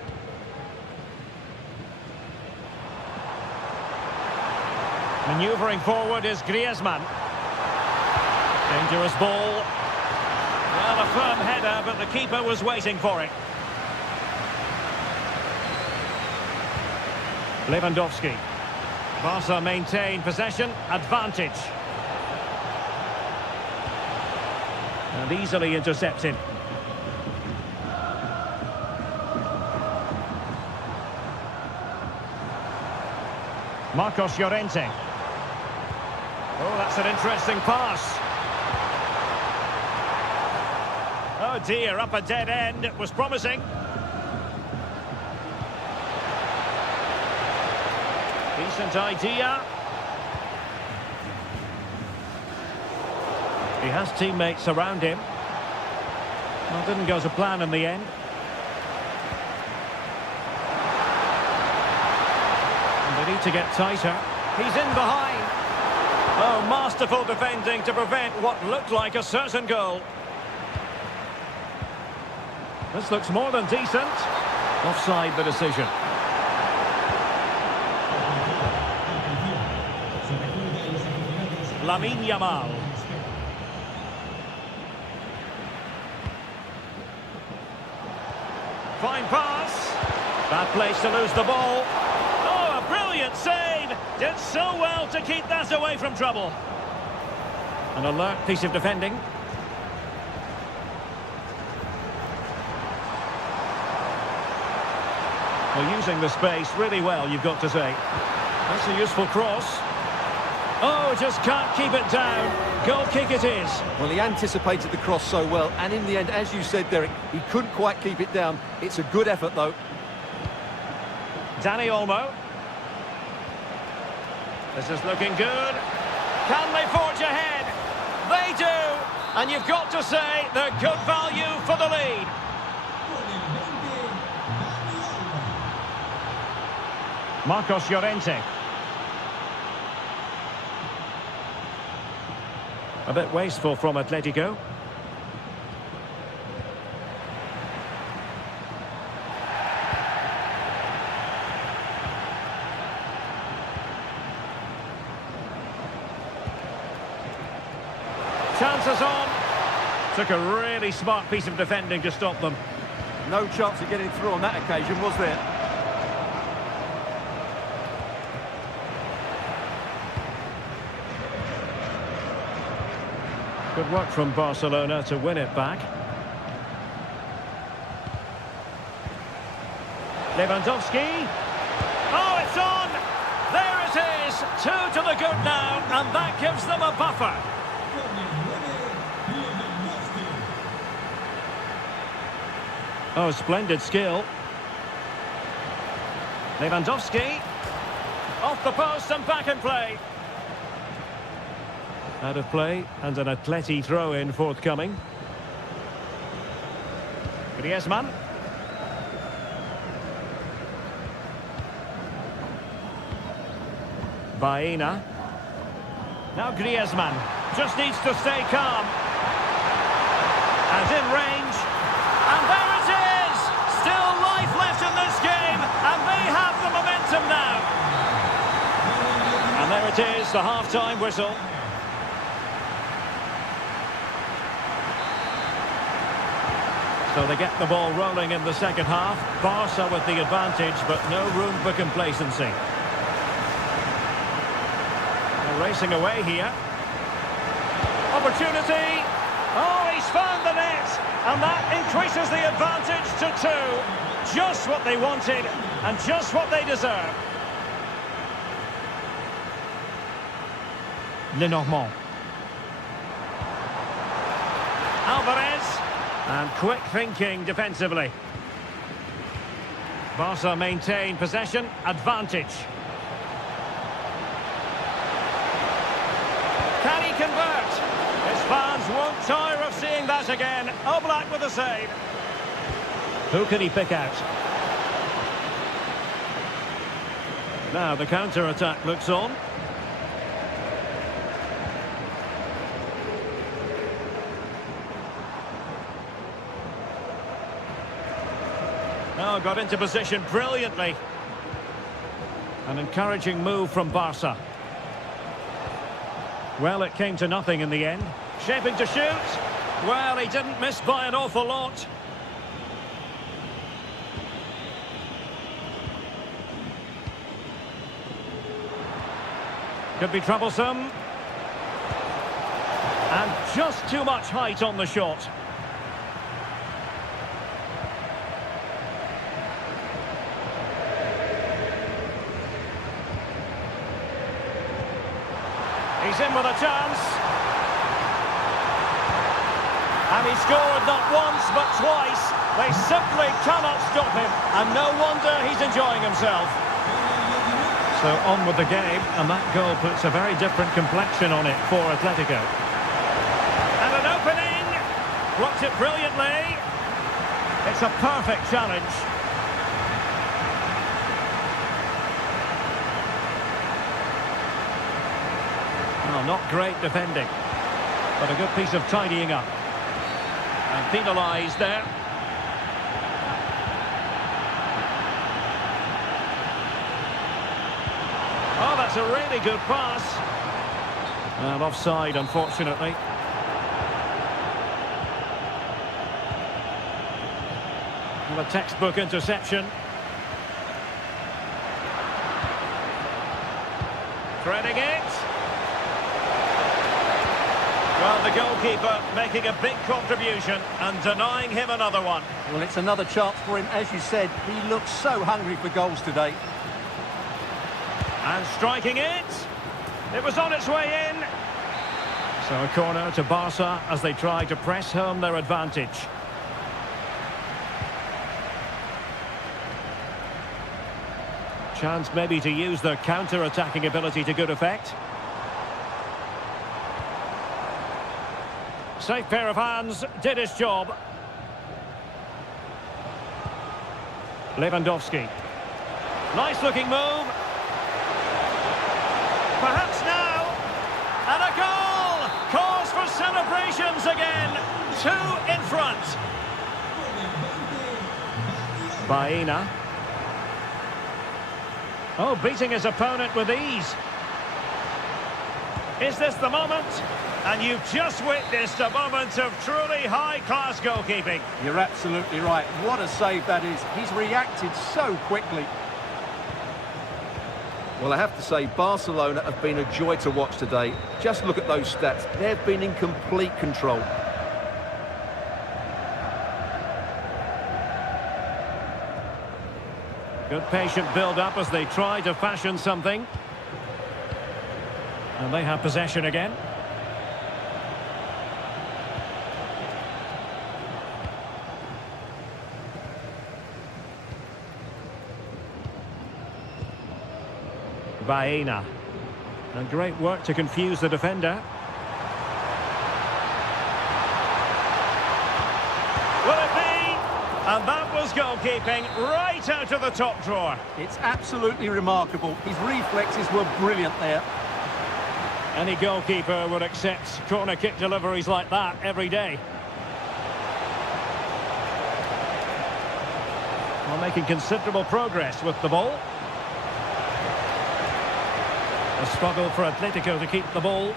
Manoeuvring forward is Griezmann. Dangerous ball. Well, a firm header, but the keeper was waiting for it. Lewandowski. Barca maintain possession, advantage. And easily intercepted. Marcos Llorente. Oh, that's an interesting pass. Oh dear, up a dead end. It was promising. Decent idea. He has teammates around him. Well, didn't go to plan in the end. And they need to get tighter. He's in behind. Oh, masterful defending to prevent what looked like a certain goal. This looks more than decent. Offside the decision. Lamine Yamal. Fine pass. Bad place to lose the ball. Oh, a brilliant save. Did so well to keep that away from trouble. An alert piece of defending. Well, using the space really well, you've got to say. That's a useful cross. Oh, just can't keep it down. Goal kick it is. Well, he anticipated the cross so well, and in the end, as you said, Derek, he couldn't quite keep it down. It's a good effort, though. Dani Olmo. This is looking good. Can they forge ahead? And you've got to say they're good value for the lead. Marcos Llorente. A bit wasteful from Atletico. Chances on. Took a really smart piece of defending to stop them. No chance of getting through on that occasion, was there? Good work from Barcelona to win it back. Lewandowski. Oh, it's on! There it is! 2 to the good now, and that gives them a buffer. Oh, splendid skill. Lewandowski. Off the post and back in play. Out of play, and an Atleti throw-in forthcoming. Griezmann. Baena. Now Griezmann. Just needs to stay calm. And in range. And there it is! Still life left in this game, and they have the momentum now. And there it is, the half-time whistle. So they get the ball rolling in the second half. Barca with the advantage, but no room for complacency. They're racing away here. Opportunity. Oh, he's found the net. And that increases the advantage to 2. Just what they wanted, and just what they deserve. Lenormand. Alvarez. And quick thinking defensively. Barca maintain possession, advantage. Can he convert? His fans won't tire of seeing that again. Oblak with a save. Who can he pick out? Now the counter-attack looks on. Oh, got into position brilliantly. An encouraging move from Barca. Well, it came to nothing in the end. Shaping to shoot. Well, he didn't miss by an awful lot. Could be troublesome. And just too much height on the shot. He's in with a chance. And he scored not once but twice. They simply cannot stop him. And no wonder he's enjoying himself. So on with the game. And that goal puts a very different complexion on it for Atletico. And an opening. Blocked it brilliantly. It's a perfect challenge. Well, not great defending, but a good piece of tidying up. And penalised there. Oh, that's a really good pass. And offside, unfortunately. And a textbook interception. Threading it. Well, the goalkeeper making a big contribution and denying him another one. Well, it's another chance for him. As you said, he looks so hungry for goals today. And striking it. It was on its way in. So a corner to Barca as they try to press home their advantage. Chance maybe to use their counter-attacking ability to good effect. Safe pair of hands, did his job. Lewandowski. Nice looking move. Perhaps now. And a goal! Cause for celebrations again. 2 in front. Baena. Oh, beating his opponent with ease. Is this the moment? And you've just witnessed a moment of truly high-class goalkeeping. You're absolutely right. What a save that is. He's reacted so quickly. Well, I have to say, Barcelona have been a joy to watch today. Just look at those stats. They've been in complete control. Good patient build-up as they try to fashion something. And they have possession again. Baena. And great work to confuse the defender. Will it be? And that was goalkeeping right out of the top drawer. It's absolutely remarkable. His reflexes were brilliant there. Any goalkeeper would accept corner kick deliveries like that every day. Well, making considerable progress with the ball. A struggle for Atletico to keep the ball.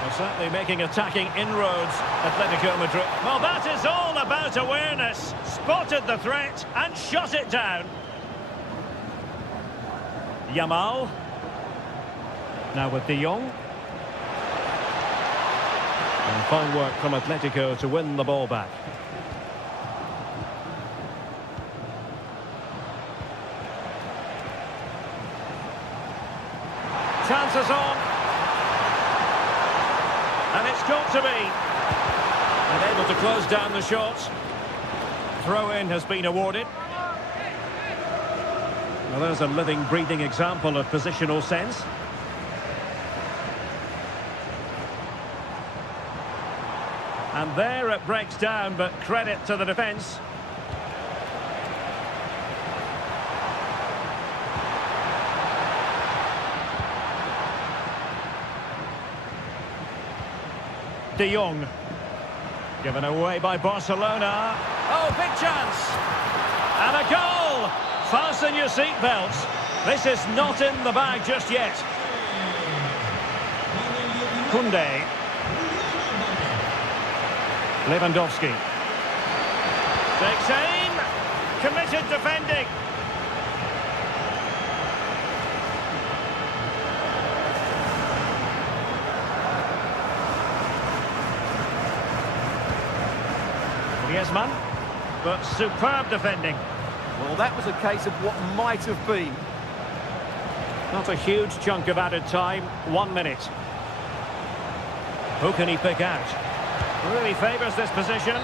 Well, certainly making attacking inroads, Atletico Madrid. Well, that is all about awareness. Spotted the threat and shot it down. Yamal. Now with De Jong. And fine work from Atletico to win the ball back. Chances on. And it's got to be. And able to close down the shots. Throw-in has been awarded. Well, there's a living, breathing example of positional sense. And there it breaks down, but credit to the defence. De Jong. Given away by Barcelona. Oh, big chance. And a goal. Fasten your seatbelts. This is not in the bag just yet. Koundé. Lewandowski. Takes aim. Committed defending. Griezmann. But superb defending. Well, that was a case of what might have been. Not a huge chunk of added time. 1 minute. Who can he pick out? Really favours this position.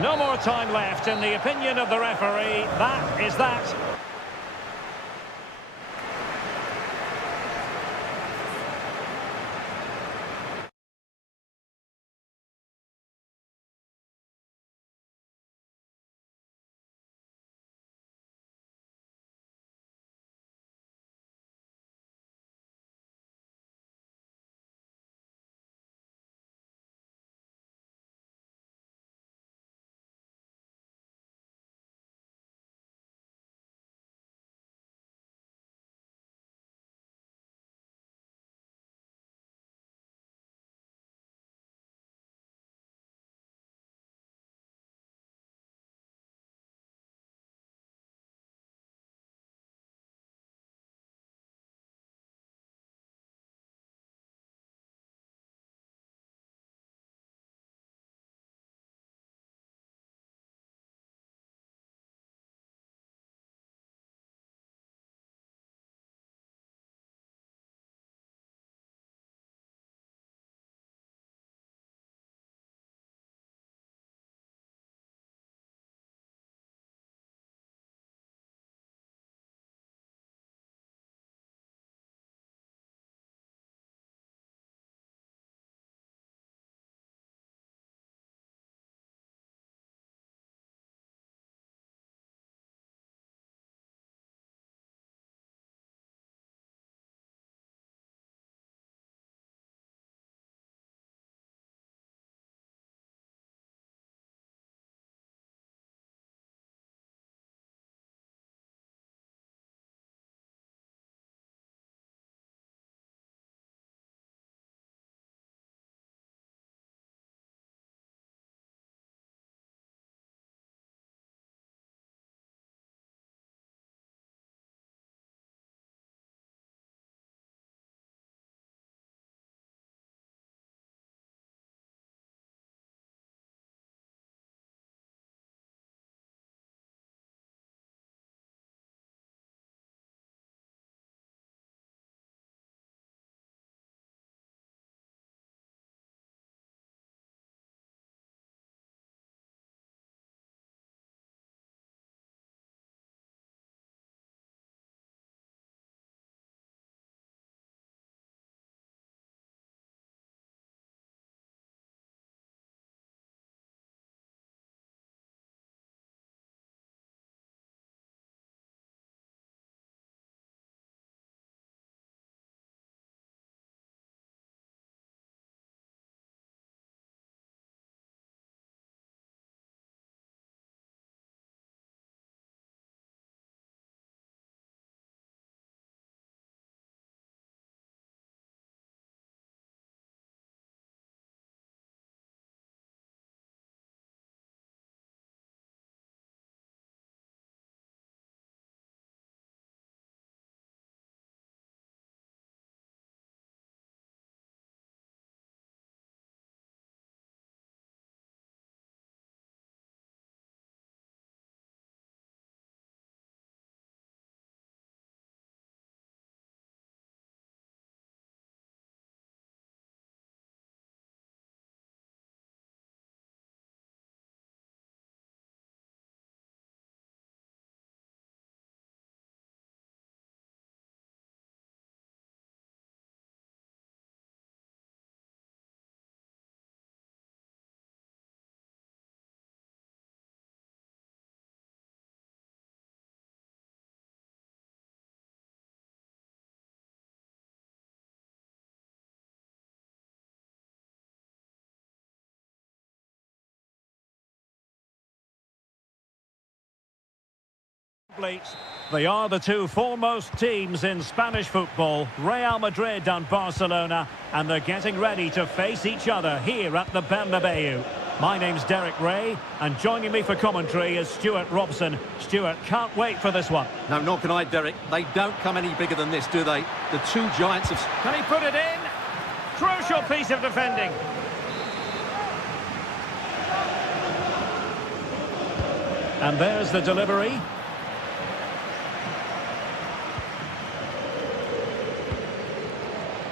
No more time left. In the opinion of the referee, that is that. They are the two foremost teams in Spanish football, Real Madrid and Barcelona, and they're getting ready to face each other here at the Bernabeu. My name's Derek Ray, and joining me for commentary is Stuart Robson. Stuart, can't wait for this one. No, nor can I, Derek. They don't come any bigger than this, do they? The two giants of... Can he put it in? Crucial piece of defending. And there's the delivery.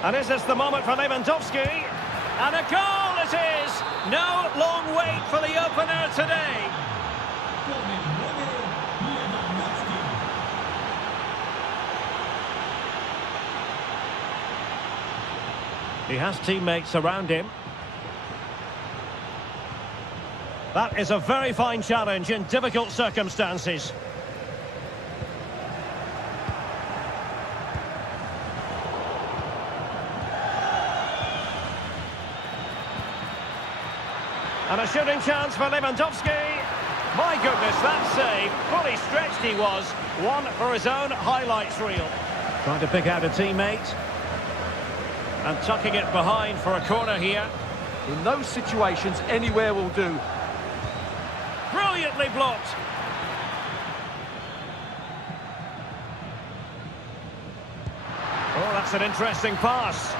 And is this the moment for Lewandowski? And a goal it is! No long wait for the opener today. He has teammates around him. That is a very fine challenge in difficult circumstances. And a shooting chance for Lewandowski. My goodness, that save. Fully stretched he was. One for his own highlights reel. Trying to pick out a teammate. And tucking it behind for a corner here. In those situations, anywhere will do. Brilliantly blocked. Oh, that's an interesting pass.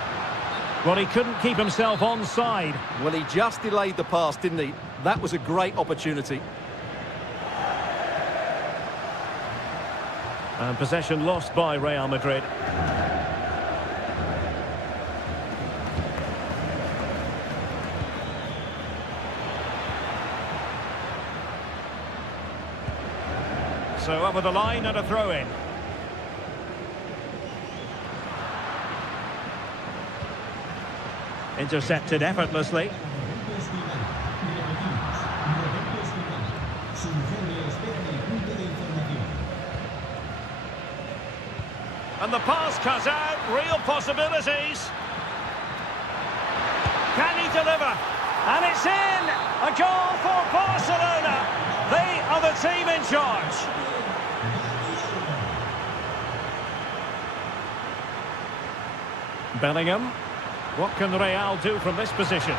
Well, he couldn't keep himself onside. Well, he just delayed the pass, didn't he? That was a great opportunity. And possession lost by Real Madrid. So over the line and a throw-in. Intercepted effortlessly. And the pass cuts out, real possibilities. Can he deliver? And it's in! A goal for Barcelona! They are the team in charge. Bellingham. What can Real do from this position?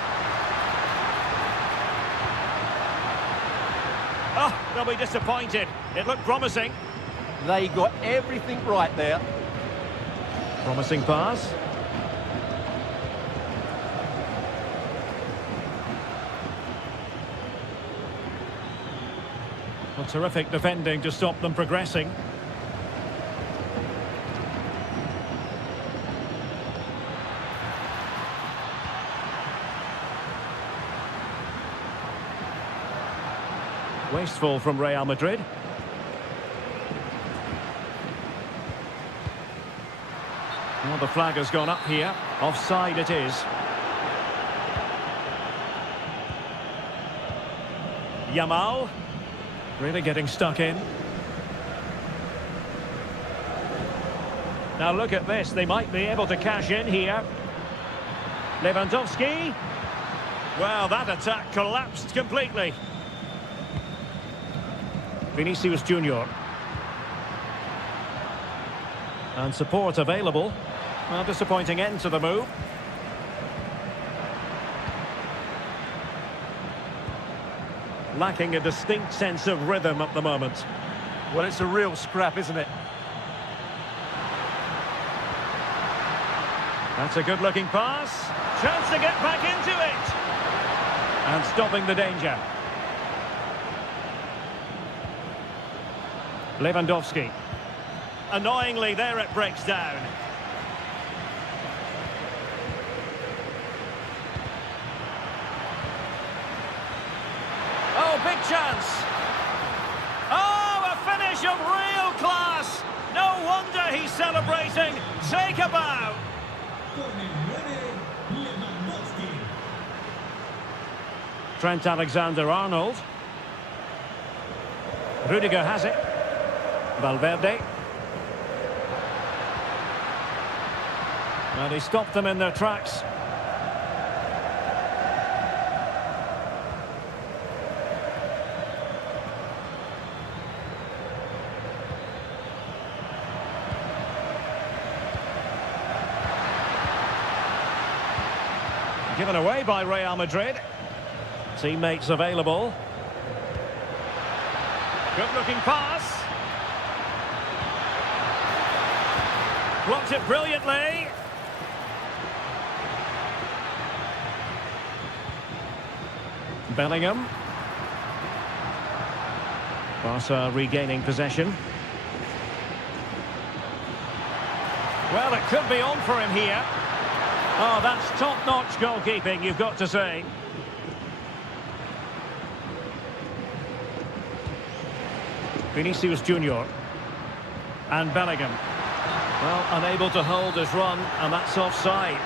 Oh, they'll be disappointed. It looked promising. They got everything right there. Promising pass. Well, terrific defending to stop them progressing. Wasteful from Real Madrid. Well, the flag has gone up here. Offside it is. Yamal. Really getting stuck in. Now look at this. They might be able to cash in here. Lewandowski. Well, that attack collapsed completely. Vinicius Junior. And support available. Well, disappointing end to the move. Lacking a distinct sense of rhythm at the moment. Well, it's a real scrap, isn't it? That's a good-looking pass. Chance to get back into it. And stopping the danger. Lewandowski. Annoyingly, there it breaks down. Oh, big chance. Oh, a finish of real class. No wonder he's celebrating. Take a bow. Trent Alexander-Arnold. Rudiger has it. Valverde. And he stopped them in their tracks. Given away by Real Madrid. Teammates available. Good-looking pass. Blocked it brilliantly. Bellingham. Barca regaining possession. Well, it could be on for him here. Oh, that's top-notch goalkeeping, you've got to say. Vinicius Junior. And Bellingham. Well, unable to hold his run, and that's offside.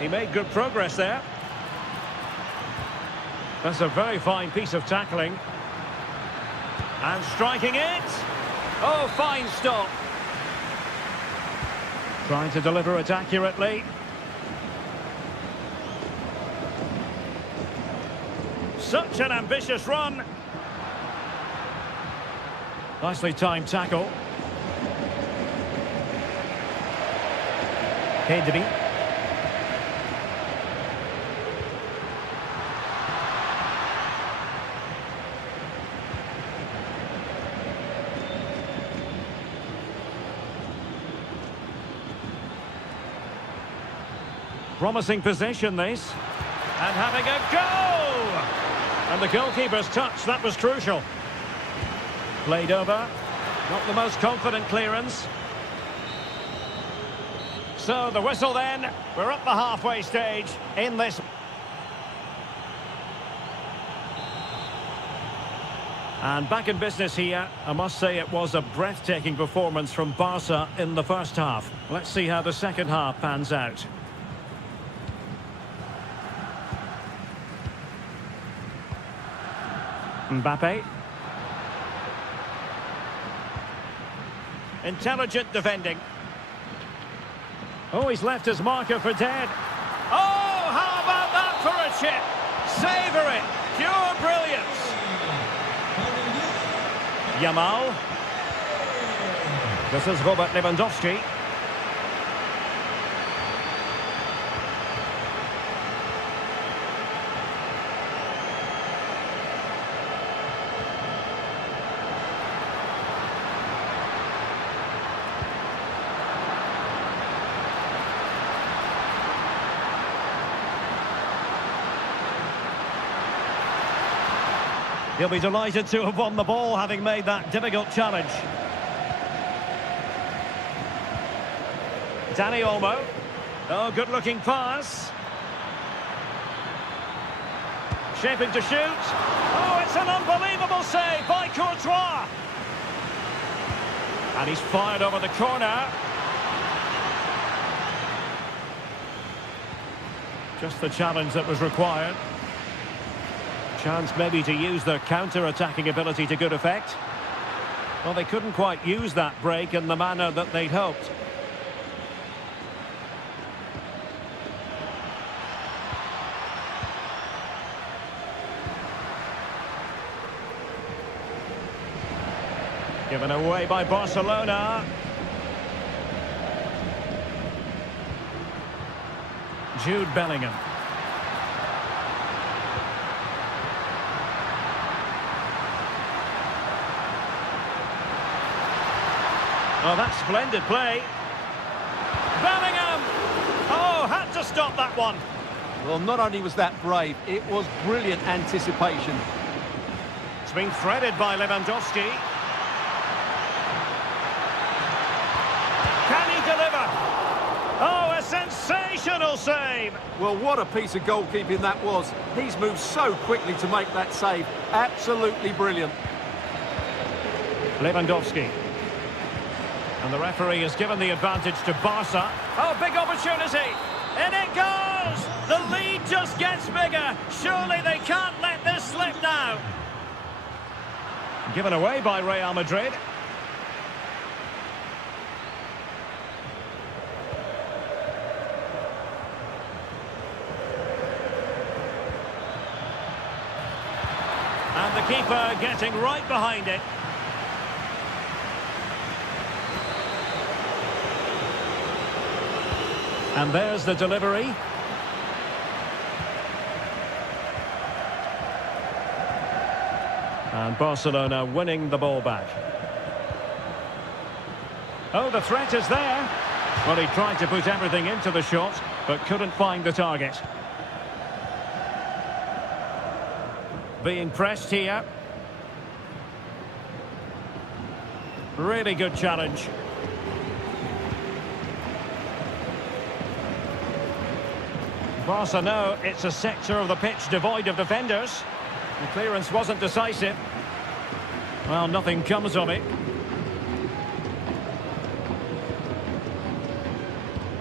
He made good progress there. That's a very fine piece of tackling. And striking it. Oh, fine stop. Trying to deliver it accurately. Such an ambitious run. Nicely timed tackle. Pedri. Promising possession, this. And having a go! And the goalkeeper's touch, that was crucial. Played over. Not the most confident clearance. So the whistle then. We're at the halfway stage in this. And back in business here. I must say it was a breathtaking performance from Barca in the first half. Let's see how the second half pans out. Mbappe. Intelligent defending. Oh, he's left his marker for dead. Oh, how about that for a chip? Savour it. Pure brilliance. Yamal. This is Robert Lewandowski. He'll be delighted to have won the ball, having made that difficult challenge. Dani Olmo. Oh, good-looking pass. Shaping to shoot. Oh, it's an unbelievable save by Courtois. And he's fired over the corner. Just the challenge that was required. Chance maybe to use their counter-attacking ability to good effect. Well, they couldn't quite use that break in the manner that they'd hoped. Given away by Barcelona. Jude Bellingham. Oh, that's splendid play. Bellingham! Oh, had to stop that one. Well, not only was that brave, it was brilliant anticipation. It's been threaded by Lewandowski. Can he deliver? Oh, a sensational save! Well, what a piece of goalkeeping that was. He's moved so quickly to make that save. Absolutely brilliant. Lewandowski. And the referee has given the advantage to Barca. Oh, big opportunity. In it goes! The lead just gets bigger. Surely they can't let this slip now. Given away by Real Madrid. And the keeper getting right behind it. And there's the delivery. And Barcelona winning the ball back. Oh, the threat is there. Well, he tried to put everything into the shot, but couldn't find the target. Being pressed here. Really good challenge. Barca know it's a sector of the pitch devoid of defenders. The clearance wasn't decisive. Well, nothing comes of it.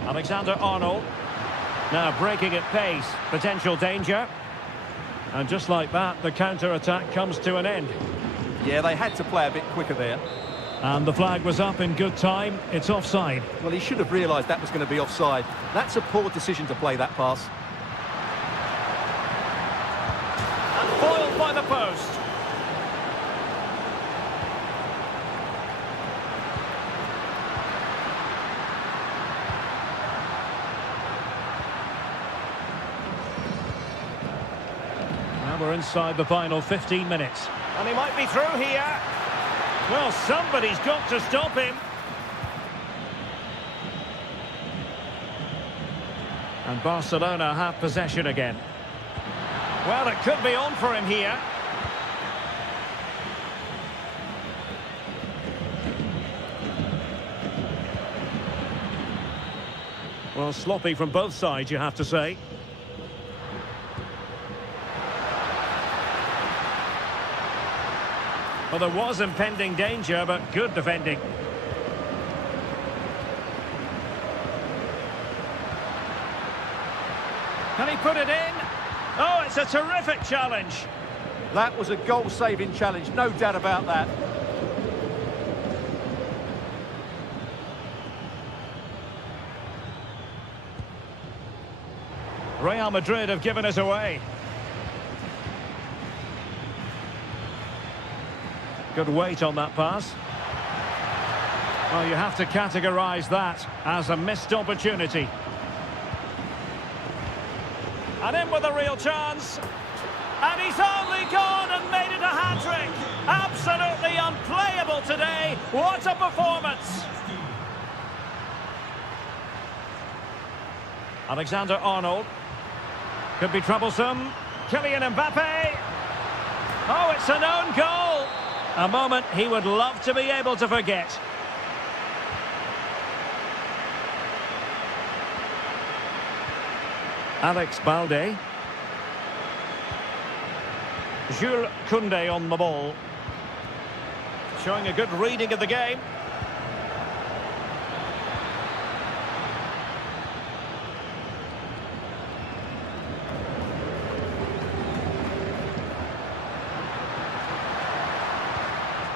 Alexander-Arnold. Now breaking at pace. Potential danger. And just like that, the counter-attack comes to an end. Yeah, they had to play a bit quicker there. And the flag was up in good time. It's offside. Well, he should have realised that was going to be offside. That's a poor decision to play that pass. And foiled by the post. Now we're inside the final 15 minutes. And he might be through here. Well, somebody's got to stop him. And Barcelona have possession again. Well, it could be on for him here. Well, sloppy from both sides, you have to say. Well, there was impending danger, but good defending. Can he put it in? Oh, it's a terrific challenge. That was a goal-saving challenge, no doubt about that. Real Madrid have given us away. Good weight on that pass. Well, you have to categorise that as a missed opportunity. And in with a real chance. And he's only gone and made it a hat-trick. Absolutely unplayable today. What a performance. Alexander-Arnold. Could be troublesome. Kylian Mbappe. Oh, it's an own goal. A moment he would love to be able to forget. Alex Balde. Jules Koundé on the ball. Showing a good reading of the game.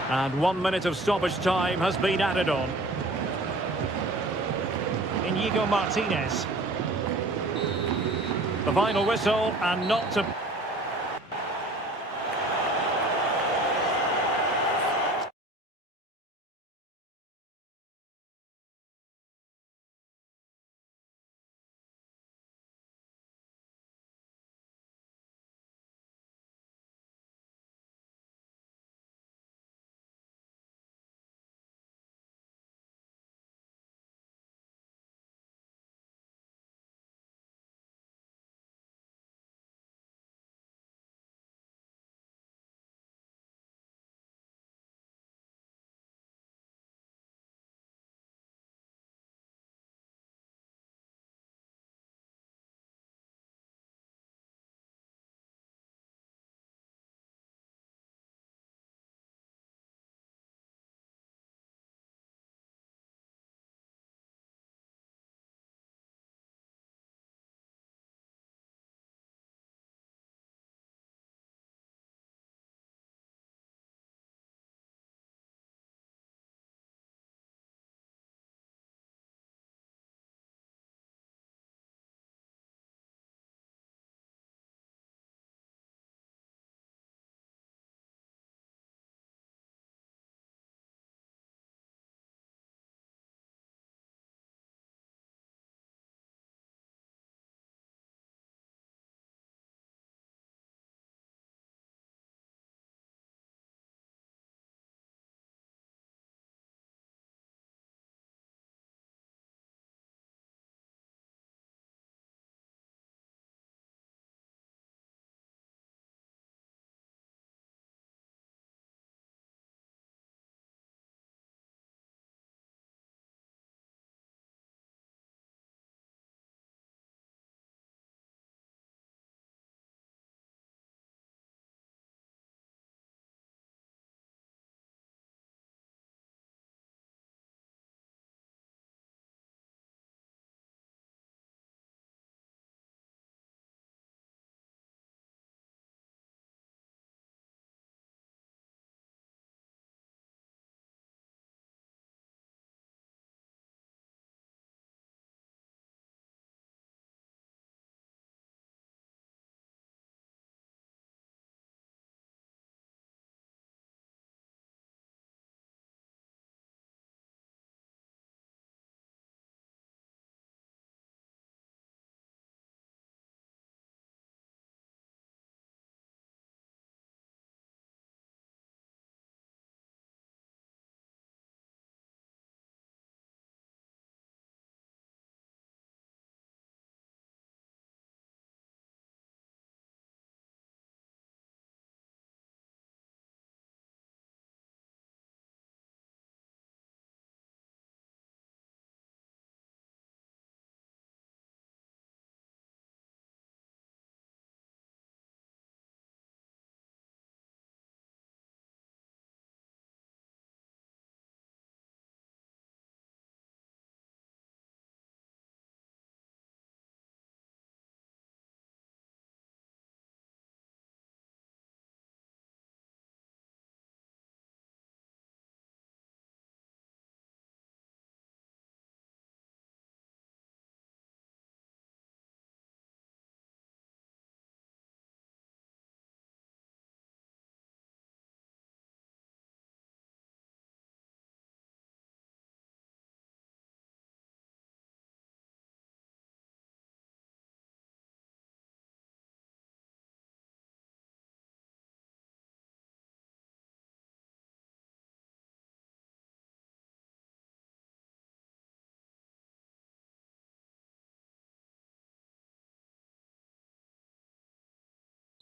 And 1 minute of stoppage time has been added on. Inigo Martinez. The final whistle, and not to...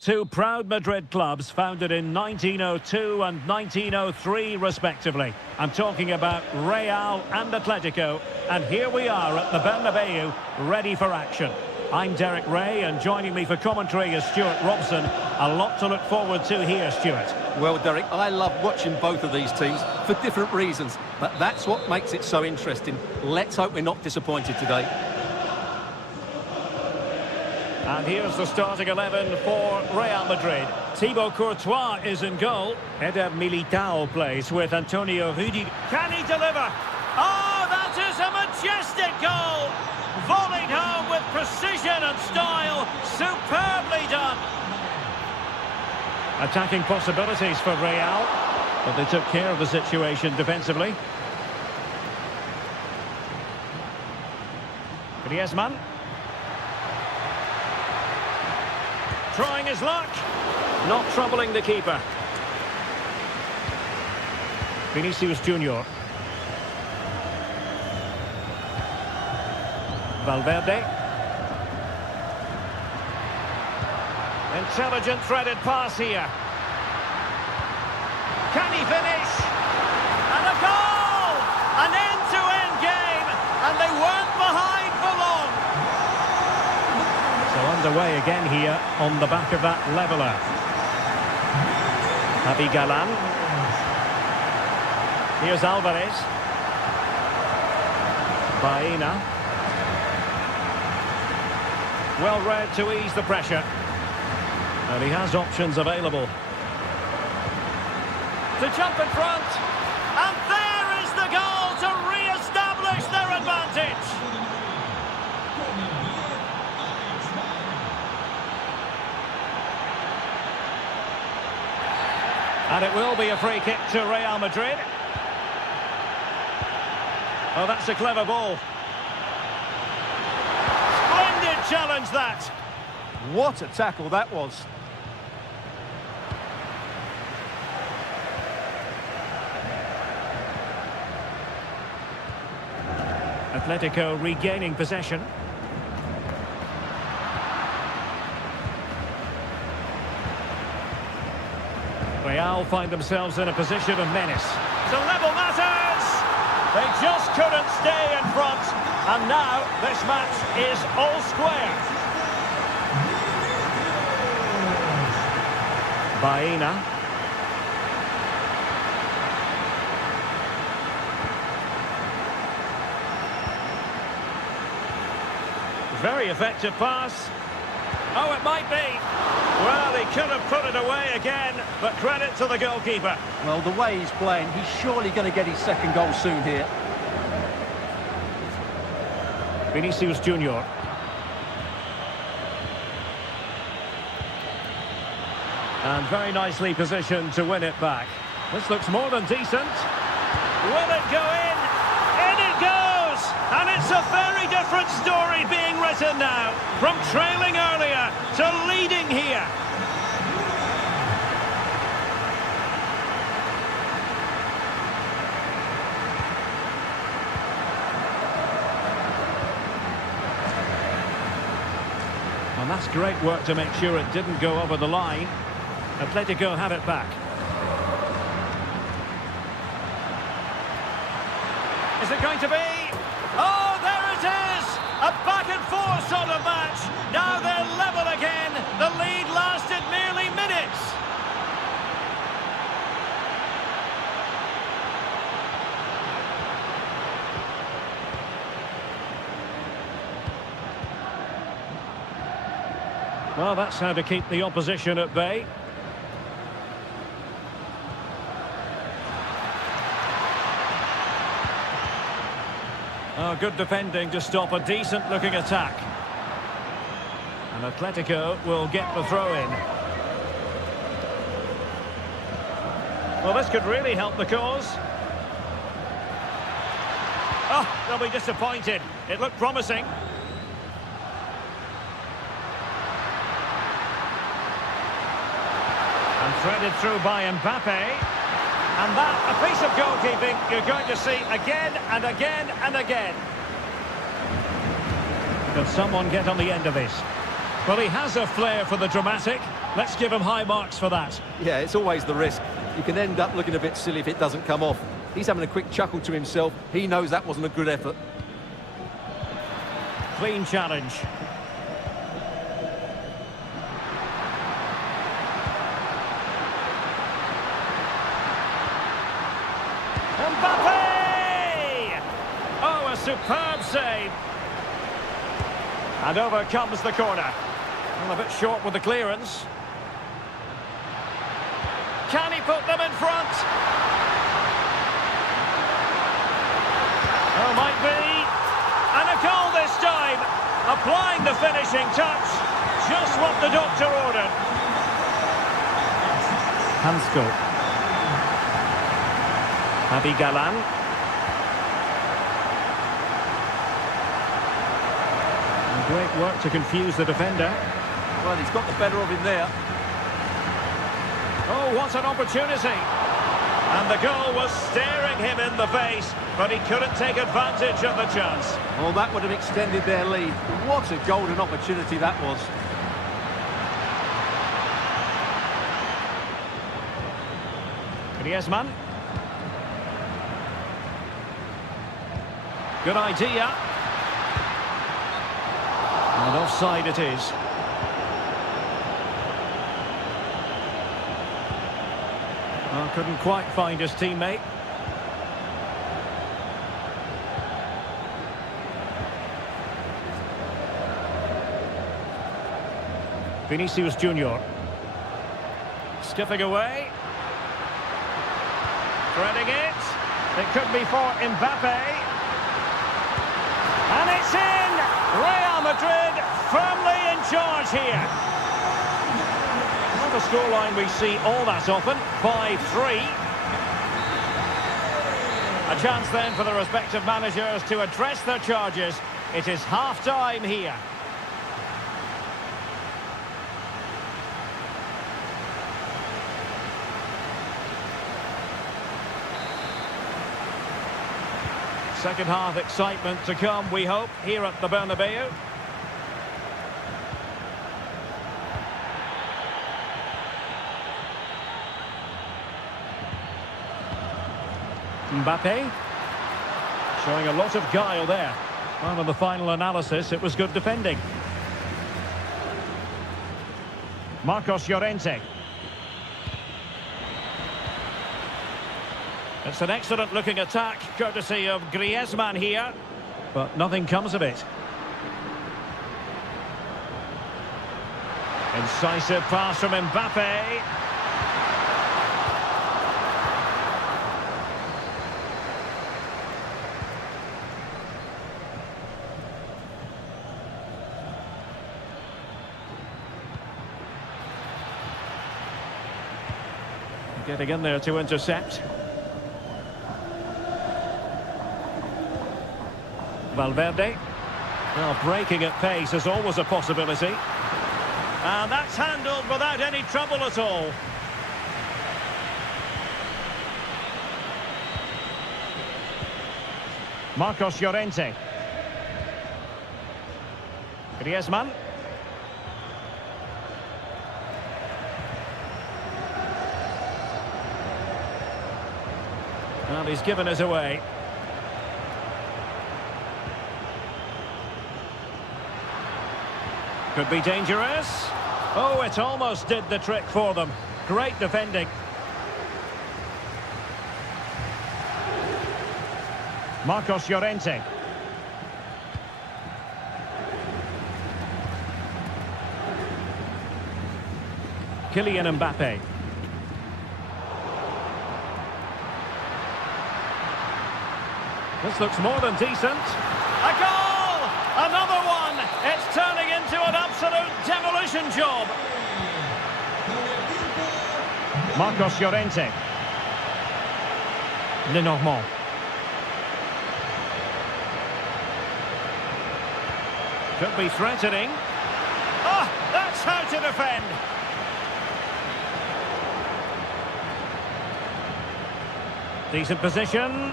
two proud Madrid clubs founded in 1902 and 1903 respectively. I'm talking about Real and Atletico, and here we are at the Bernabeu, ready for action. I'm Derek Ray, and joining me for commentary is Stuart Robson. A lot to look forward to here, Stuart. Well, Derek, I love watching both of these teams for different reasons, but that's what makes it so interesting. Let's hope we're not disappointed today. And here's the starting 11 for Real Madrid. Thibaut Courtois is in goal. Eder Militao plays with Antonio Rudiger. Can he deliver? Oh, that is a majestic goal! Volleyed home with precision and style. Superbly done. Attacking possibilities for Real, but they took care of the situation defensively. Griezmann. Trying his luck. Not troubling the keeper. Vinicius Junior. Valverde. Intelligent threaded pass here. Can he finish? And a goal! An end-to-end game, and they weren't behind for long. So underway again here on the back of that leveller. Javi Galan. Here's Alvarez. Baena. Well read to ease the pressure. And he has options available. To jump in front. And there is the goal to re-establish their advantage. And it will be a free kick to Real Madrid. Oh, that's a clever ball. Splendid challenge that. What a tackle that was. Atletico regaining possession. Real find themselves in a position of menace. To level matters! They just couldn't stay in front. And now this match is all square. Baena. Very effective pass. Oh, it might be. Well, he could have put it away again, but credit to the goalkeeper. Well, the way he's playing, he's surely going to get his second goal soon here. Vinicius Junior. And very nicely positioned to win it back. This looks more than decent. Will it go in? In it goes! And it's a very different story being written now. From trailing earlier to leading here. And that's great work to make sure it didn't go over the line. Atletico have it back. Is it going to be? Oh, there it is! A back-and-forth sort of match. Now they're level again. The lead lasted merely minutes. Well, that's how to keep the opposition at bay. Oh, good defending to stop a decent-looking attack. And Atletico will get the throw-in. Well, this could really help the cause. Oh, they'll be disappointed. It looked promising. And threaded through by Mbappe. And that, a piece of goalkeeping you're going to see again and again and again. Can someone get on the end of this? Well, he has a flair for the dramatic. Let's give him high marks for that. Yeah, it's always the risk. You can end up looking a bit silly if it doesn't come off. He's having a quick chuckle to himself. He knows that wasn't a good effort. Clean challenge. Mbappe! Oh, a superb save. And over comes the corner. Well, a bit short with the clearance. Can he put them in front? Oh, might be. And a goal this time. Applying the finishing touch. Just what the doctor ordered. Hansko. Javi Galan. And great work to confuse the defender. Well, he's got the better of him there. Oh, what an opportunity. And the goal was staring him in the face, but he couldn't take advantage of the chance. Well, that would have extended their lead. What a golden opportunity that was. Griezmann. Good idea. And offside it is. Oh, couldn't quite find his teammate. Vinicius Junior. Skipping away. Threading it. It could be for Mbappe. And it's in! Real Madrid firmly in charge here. Not a scoreline we see all that often. 5-3. A chance then for the respective managers to address their charges. It is half-time here. Second half excitement to come, we hope, here at the Bernabeu. Mbappe. Showing a lot of guile there. Well, in the final analysis, it was good defending. Marcos Llorente. It's an excellent-looking attack, courtesy of Griezmann here, but nothing comes of it. Incisive pass from Mbappe. Getting in there to intercept. Valverde. Well, breaking at pace is always a possibility. And that's handled without any trouble at all. Marcos Llorente. Griezmann. And he's given us away. Could be dangerous. Oh, it almost did the trick for them. Great defending. Marcos Llorente. Kylian Mbappe. This looks more than decent. A goal! Another one! It's turning into an absolute demolition job. Marcos Llorente. Lenormand. Could be threatening. Ah, that's how to defend. Decent position.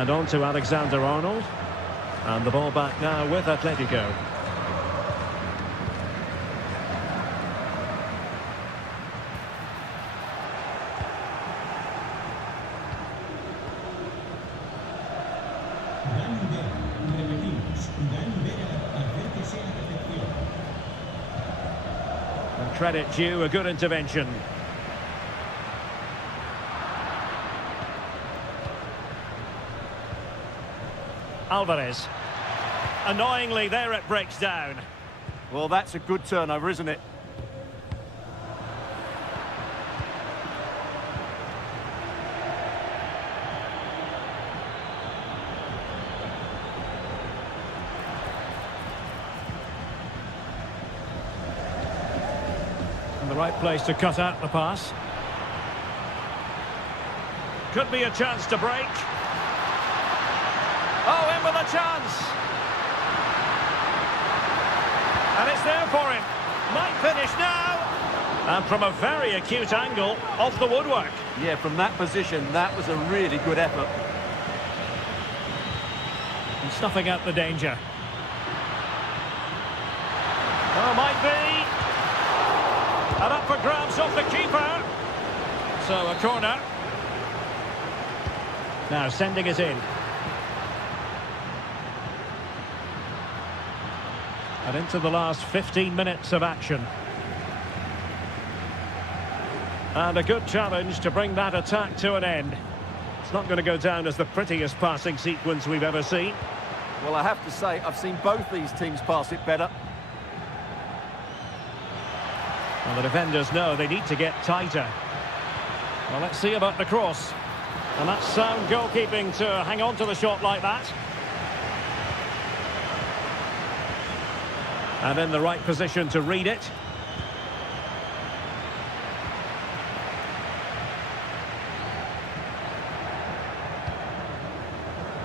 And on to Alexander-Arnold. And the ball back now with Atletico. And credit due, a good intervention. Alvarez. Annoyingly, there it breaks down. Well, that's a good turnover, isn't it? And the right place to cut out the pass. Could be a chance to break. Oh, in with a chance. And it's there for him. Might finish now. And from a very acute angle, off the woodwork. Yeah, from that position, that was a really good effort. And snuffing out the danger. Oh, might be. And up for grabs off the keeper. So a corner. Now sending it in. And into the last 15 minutes of action. And a good challenge to bring that attack to an end. It's not going to go down as the prettiest passing sequence we've ever seen. Well, I have to say, I've seen both these teams pass it better. Well, the defenders know they need to get tighter. Well, let's see about the cross. And that's sound goalkeeping to hang on to the shot like that. And in the right position to read it.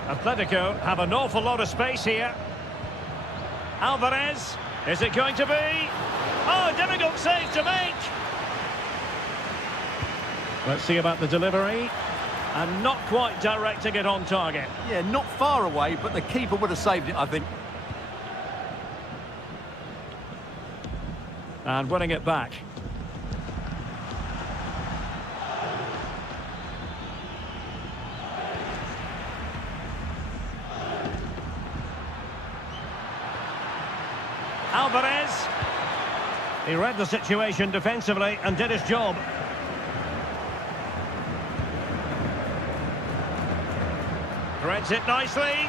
Atletico have an awful lot of space here. Alvarez, is it going to be? Oh, difficult save to make. Let's see about the delivery. And not quite directing it on target. Yeah, not far away, but the keeper would have saved it, I think. And winning it back. Alvarez. He read the situation defensively and did his job. Threads it nicely.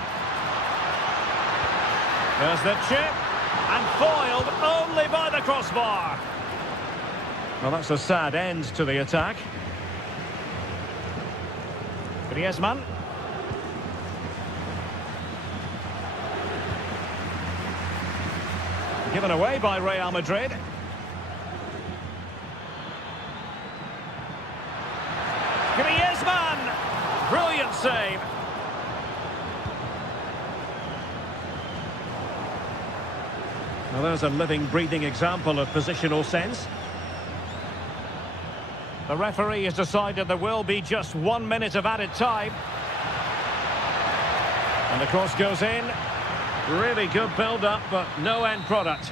There's the chip. And foiled only by the crossbar. Well, that's a sad end to the attack. Griezmann. Given away by Real Madrid. Griezmann! Brilliant save. Well, there's a living, breathing example of positional sense. The referee has decided there will be just 1 minute of added time. And the cross goes in. Really good build-up, but no end product.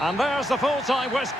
And there's the full-time whistle.